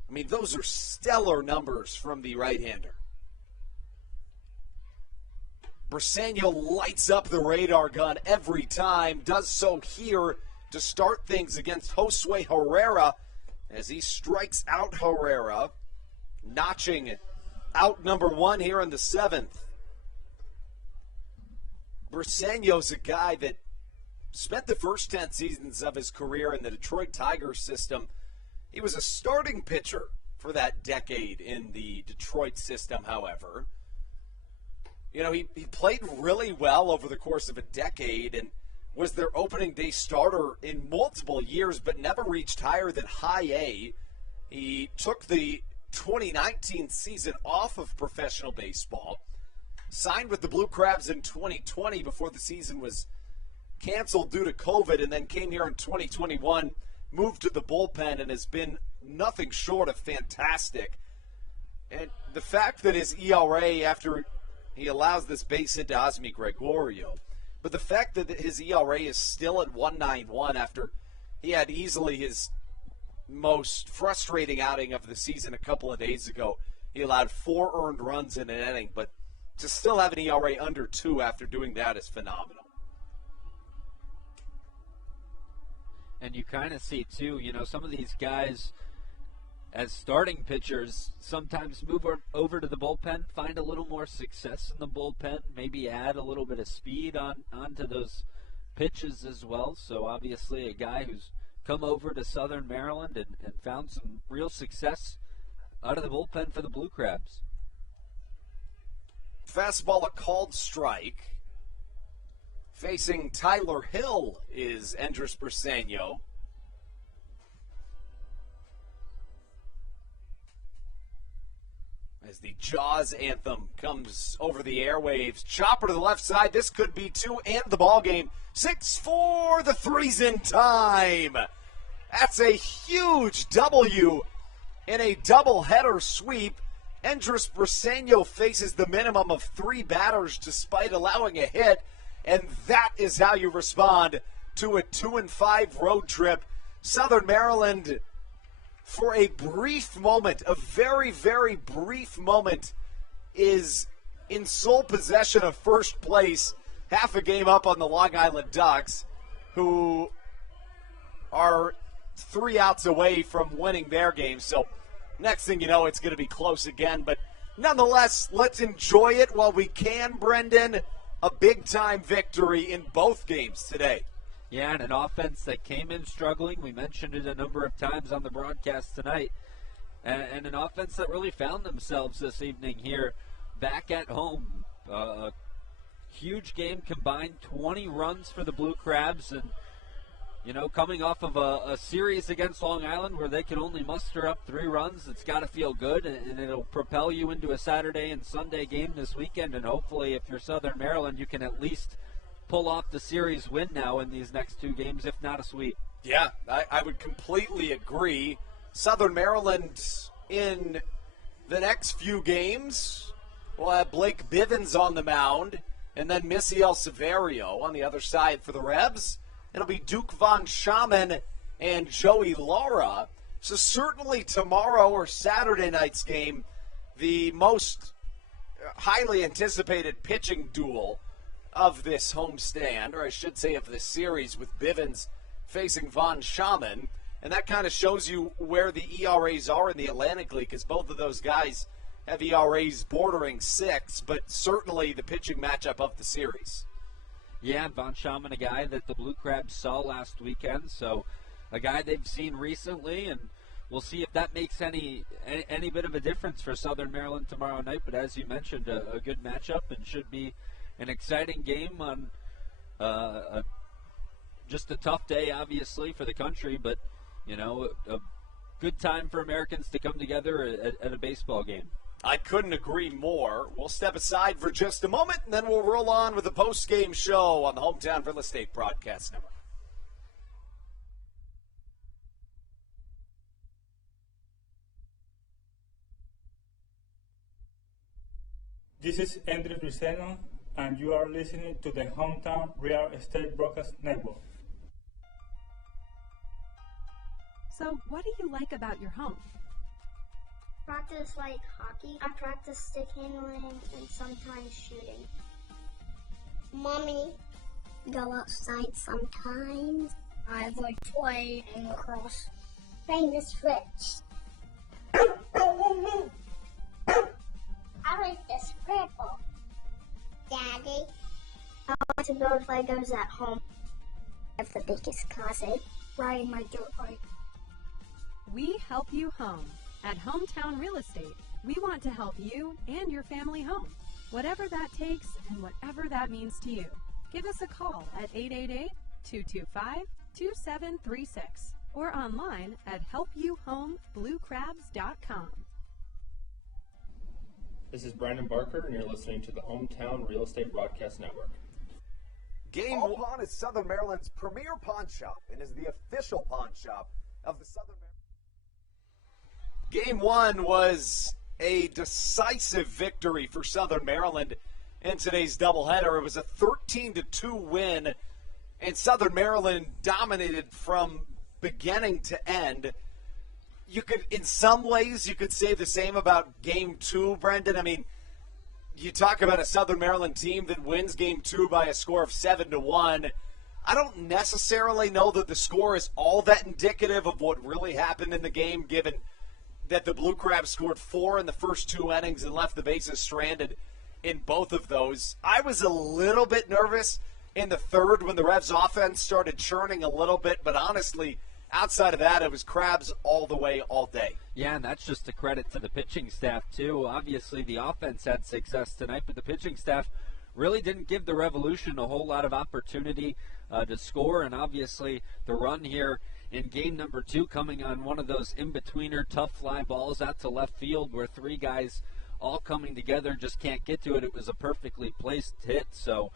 I mean, those are stellar numbers from the right-hander. Briseño lights up the radar gun every time, does so here to start things against Josue Herrera as he strikes out Herrera, notching out number 1 here in the 7th. Briseño's a guy that spent the first 10 seasons of his career in the Detroit Tigers system. He was a starting pitcher for that decade in the Detroit system, however. You know, he played really well over the course of a decade and was their opening day starter in multiple years, but never reached higher than high A. He took the 2019 season off of professional baseball, signed with the Blue Crabs in 2020 before the season was canceled due to COVID, and then came here in 2021, moved to the bullpen, and has been nothing short of fantastic. And the fact that his ERA, after he allows this base hit to Osmi Gregorio, but the fact that his ERA is still at 1.91 after he had easily his most frustrating outing of the season a couple of days ago. He allowed 4 earned runs in an inning, but to still have an ERA under 2 after doing that is phenomenal. And you kind of see, too, you know, some of these guys as starting pitchers sometimes move over to the bullpen, find a little more success in the bullpen, maybe add a little bit of speed onto those pitches as well. So obviously a guy who's come over to Southern Maryland and found some real success out of the bullpen for the Blue Crabs. Fastball, a called strike. Facing Tyler Hill is Andres Briseño. As the Jaws anthem comes over the airwaves. Chopper to the left side. This could be 2 and the ball game. 6-4, the 3's in time. That's a huge W in a doubleheader sweep. Andres Briseño faces the minimum of 3 batters despite allowing a hit. And that is how you respond to a 2-5 road trip. Southern Maryland, for a brief moment, a very, very brief moment, is in sole possession of first place, half a game up on the Long Island Ducks, who are 3 outs away from winning their game. So next thing you know, it's going to be close again. But nonetheless, let's enjoy it while we can, Brendan. A big-time victory in both games today. Yeah, and an offense that came in struggling. We mentioned it a number of times on the broadcast tonight. And an offense that really found themselves this evening here back at home. A huge game combined, 20 runs for the Blue Crabs. And, you know, coming off of a series against Long Island where they could only muster up 3 runs, it's got to feel good. And it'll propel you into a Saturday and Sunday game this weekend. And hopefully, if you're Southern Maryland, you can at least pull off the series win now in these next 2 games, if not a sweep. Yeah, I would completely agree. Southern Maryland in the next few games will have Blake Bivens on the mound and then Misiel Severio on the other side for the Revs. It'll be Duke Von Schaman and Joey Lara. So certainly tomorrow or Saturday night's game, the most highly anticipated pitching duel of this homestand, or I should say of this series, with Bivens facing Von Schaman. And that kind of shows you where the ERAs are in the Atlantic League, because both of those guys have ERAs bordering 6, but certainly the pitching matchup of the series. Yeah, Von Schaman, a guy that the Blue Crabs saw last weekend, so a guy they've seen recently, and we'll see if that makes any bit of a difference for Southern Maryland tomorrow night. But as you mentioned, a good matchup and should be an exciting game on just a tough day, obviously, for the country, but, you know, a good time for Americans to come together at a baseball game. I couldn't agree more. We'll step aside for just a moment, and then we'll roll on with the post-game show on the Hometown Real Estate Broadcast Network. This is Andrew Riceno, and you are listening to the Hometown Real Estate Broadcast Network. So, what do you like about your home? Practice like hockey. I practice stick handling and sometimes shooting. Mommy. Go outside sometimes. I like playing lacrosse. Playing the Switch. I like the Scrabble. Daddy. I like to build Legos at home. I have the biggest closet. Riding my dirt bike. We help you home. At Hometown Real Estate, we want to help you and your family home, whatever that takes and whatever that means to you. Give us a call at 888-225-2736 or online at helpyouhomebluecrabs.com. This is Brandon Barker, and you're listening to the Hometown Real Estate Broadcast Network. All Pawn is Southern Maryland's premier pawn shop and is the official pawn shop of the Southern Maryland. Game 1 was a decisive victory for Southern Maryland in today's doubleheader. It was a 13-2 win, and Southern Maryland dominated from beginning to end. You could, in some ways, you could say the same about Game 2, Brendan. I mean, you talk about a Southern Maryland team that wins Game 2 by a score of 7-1. I don't necessarily know that the score is all that indicative of what really happened in the game, given that the Blue Crabs scored 4 in the first 2 innings and left the bases stranded in both of those. I was a little bit nervous in the third when the Revs offense started churning a little bit, but honestly, outside of that, it was Crabs all the way, all day. Yeah, and that's just a credit to the pitching staff, too. Obviously, the offense had success tonight, but the pitching staff really didn't give the Revolution a whole lot of opportunity to score, and obviously the run here in game number 2 coming on one of those in-betweener tough fly balls out to left field where 3 guys all coming together just can't get to it. It was a perfectly placed hit. So,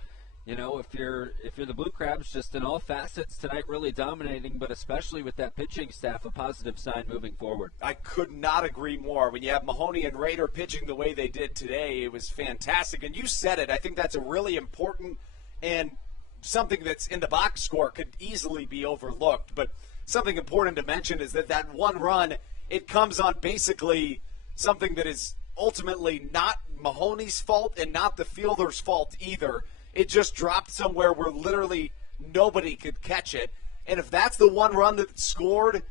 you know, if you're the Blue Crabs, just in all facets tonight really dominating, but especially with that pitching staff, a positive sign moving forward. I could not agree more. When you have Mahoney and Rader pitching the way they did today, it was fantastic. And you said it. I think that's a really important and something that's in the box score could easily be overlooked. But something important to mention is that one run, it comes on basically something that is ultimately not Mahoney's fault and not the fielder's fault either. It just dropped somewhere where literally nobody could catch it. And if that's the one run that scored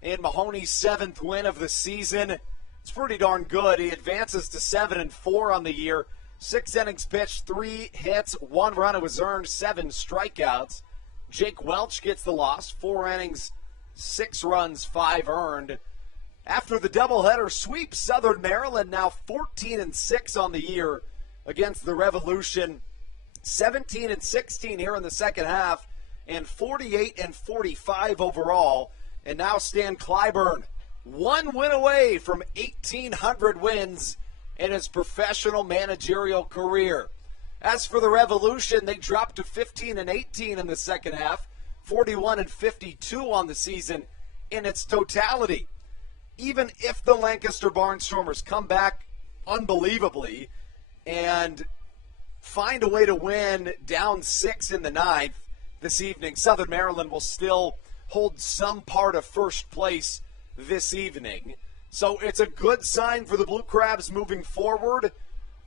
in Mahoney's 7th win of the season, it's pretty darn good. He advances to 7-4 on the year. 6 innings pitched, 3 hits, 1 run. It was earned, 7 strikeouts. Jake Welch gets the loss. 4 innings, 6 runs, 5 earned. After the doubleheader sweep, Southern Maryland now 14-6 on the year against the Revolution. 17-16 here in the second half, and 48-45 overall. And now Stan Clyburn, 1 win away from 1,800 wins in his professional managerial career. As for the Revolution, they dropped to 15-18 in the second half, 41-52 on the season in its totality. Even if the Lancaster Barnstormers come back unbelievably and find a way to win down 6 in the 9th this evening, Southern Maryland will still hold some part of first place this evening. So it's a good sign for the Blue Crabs moving forward.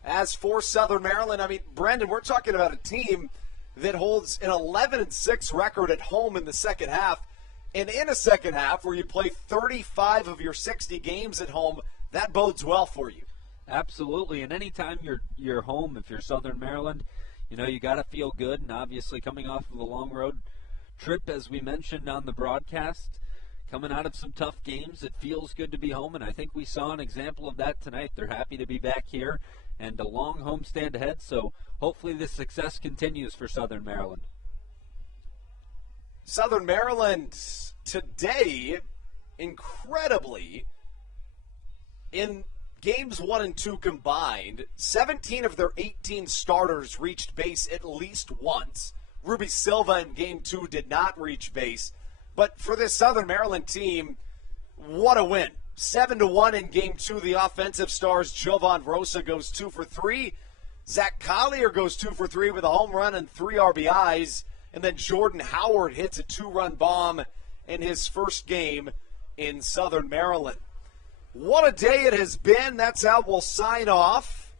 As for Southern Maryland, I mean, Brendan, we're talking about a team that holds an 11-6 record at home in the second half. And in a second half where you play 35 of your 60 games at home, that bodes well for you. Absolutely. And anytime you're home, if you're Southern Maryland, you know, you got to feel good. And obviously coming off of a long road trip, as we mentioned on the broadcast, coming out of some tough games, it feels good to be home. And I think we saw an example of that tonight. They're happy to be back here and a long homestand ahead. So hopefully this success continues for Southern Maryland. Southern Maryland today, incredibly, in games 1 and 2 combined, 17 of their 18 starters reached base at least once. Ruby Silva in game 2 did not reach base. But for this Southern Maryland team, what a win. 7-1 in game 2. The offensive stars, Jovan Rosa goes 2 for 3. Zach Collier goes 2 for 3 with a home run and 3 RBIs. And then Jordan Howard hits a 2-run bomb in his first game in Southern Maryland. What a day it has been. That's how we'll sign off.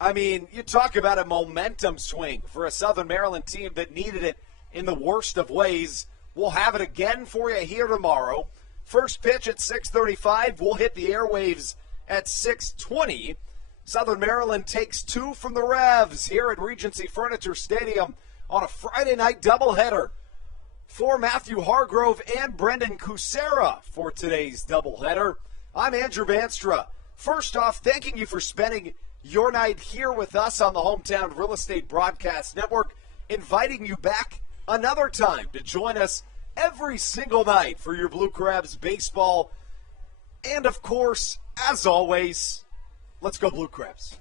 I mean, you talk about a momentum swing for a Southern Maryland team that needed it in the worst of ways. We'll have it again for you here tomorrow. First pitch at 6:35. We'll hit the airwaves at 6:20. Southern Maryland takes 2 from the Revs here at Regency Furniture Stadium on a Friday night doubleheader. For Matthew Hargrove and Brendan Kucera for today's doubleheader, I'm Andrew Banstra. First off, thanking you for spending your night here with us on the Hometown Real Estate Broadcast Network, inviting you back another time to join us every single night for your Blue Crabs baseball. And, of course, as always, let's go Blue Crabs.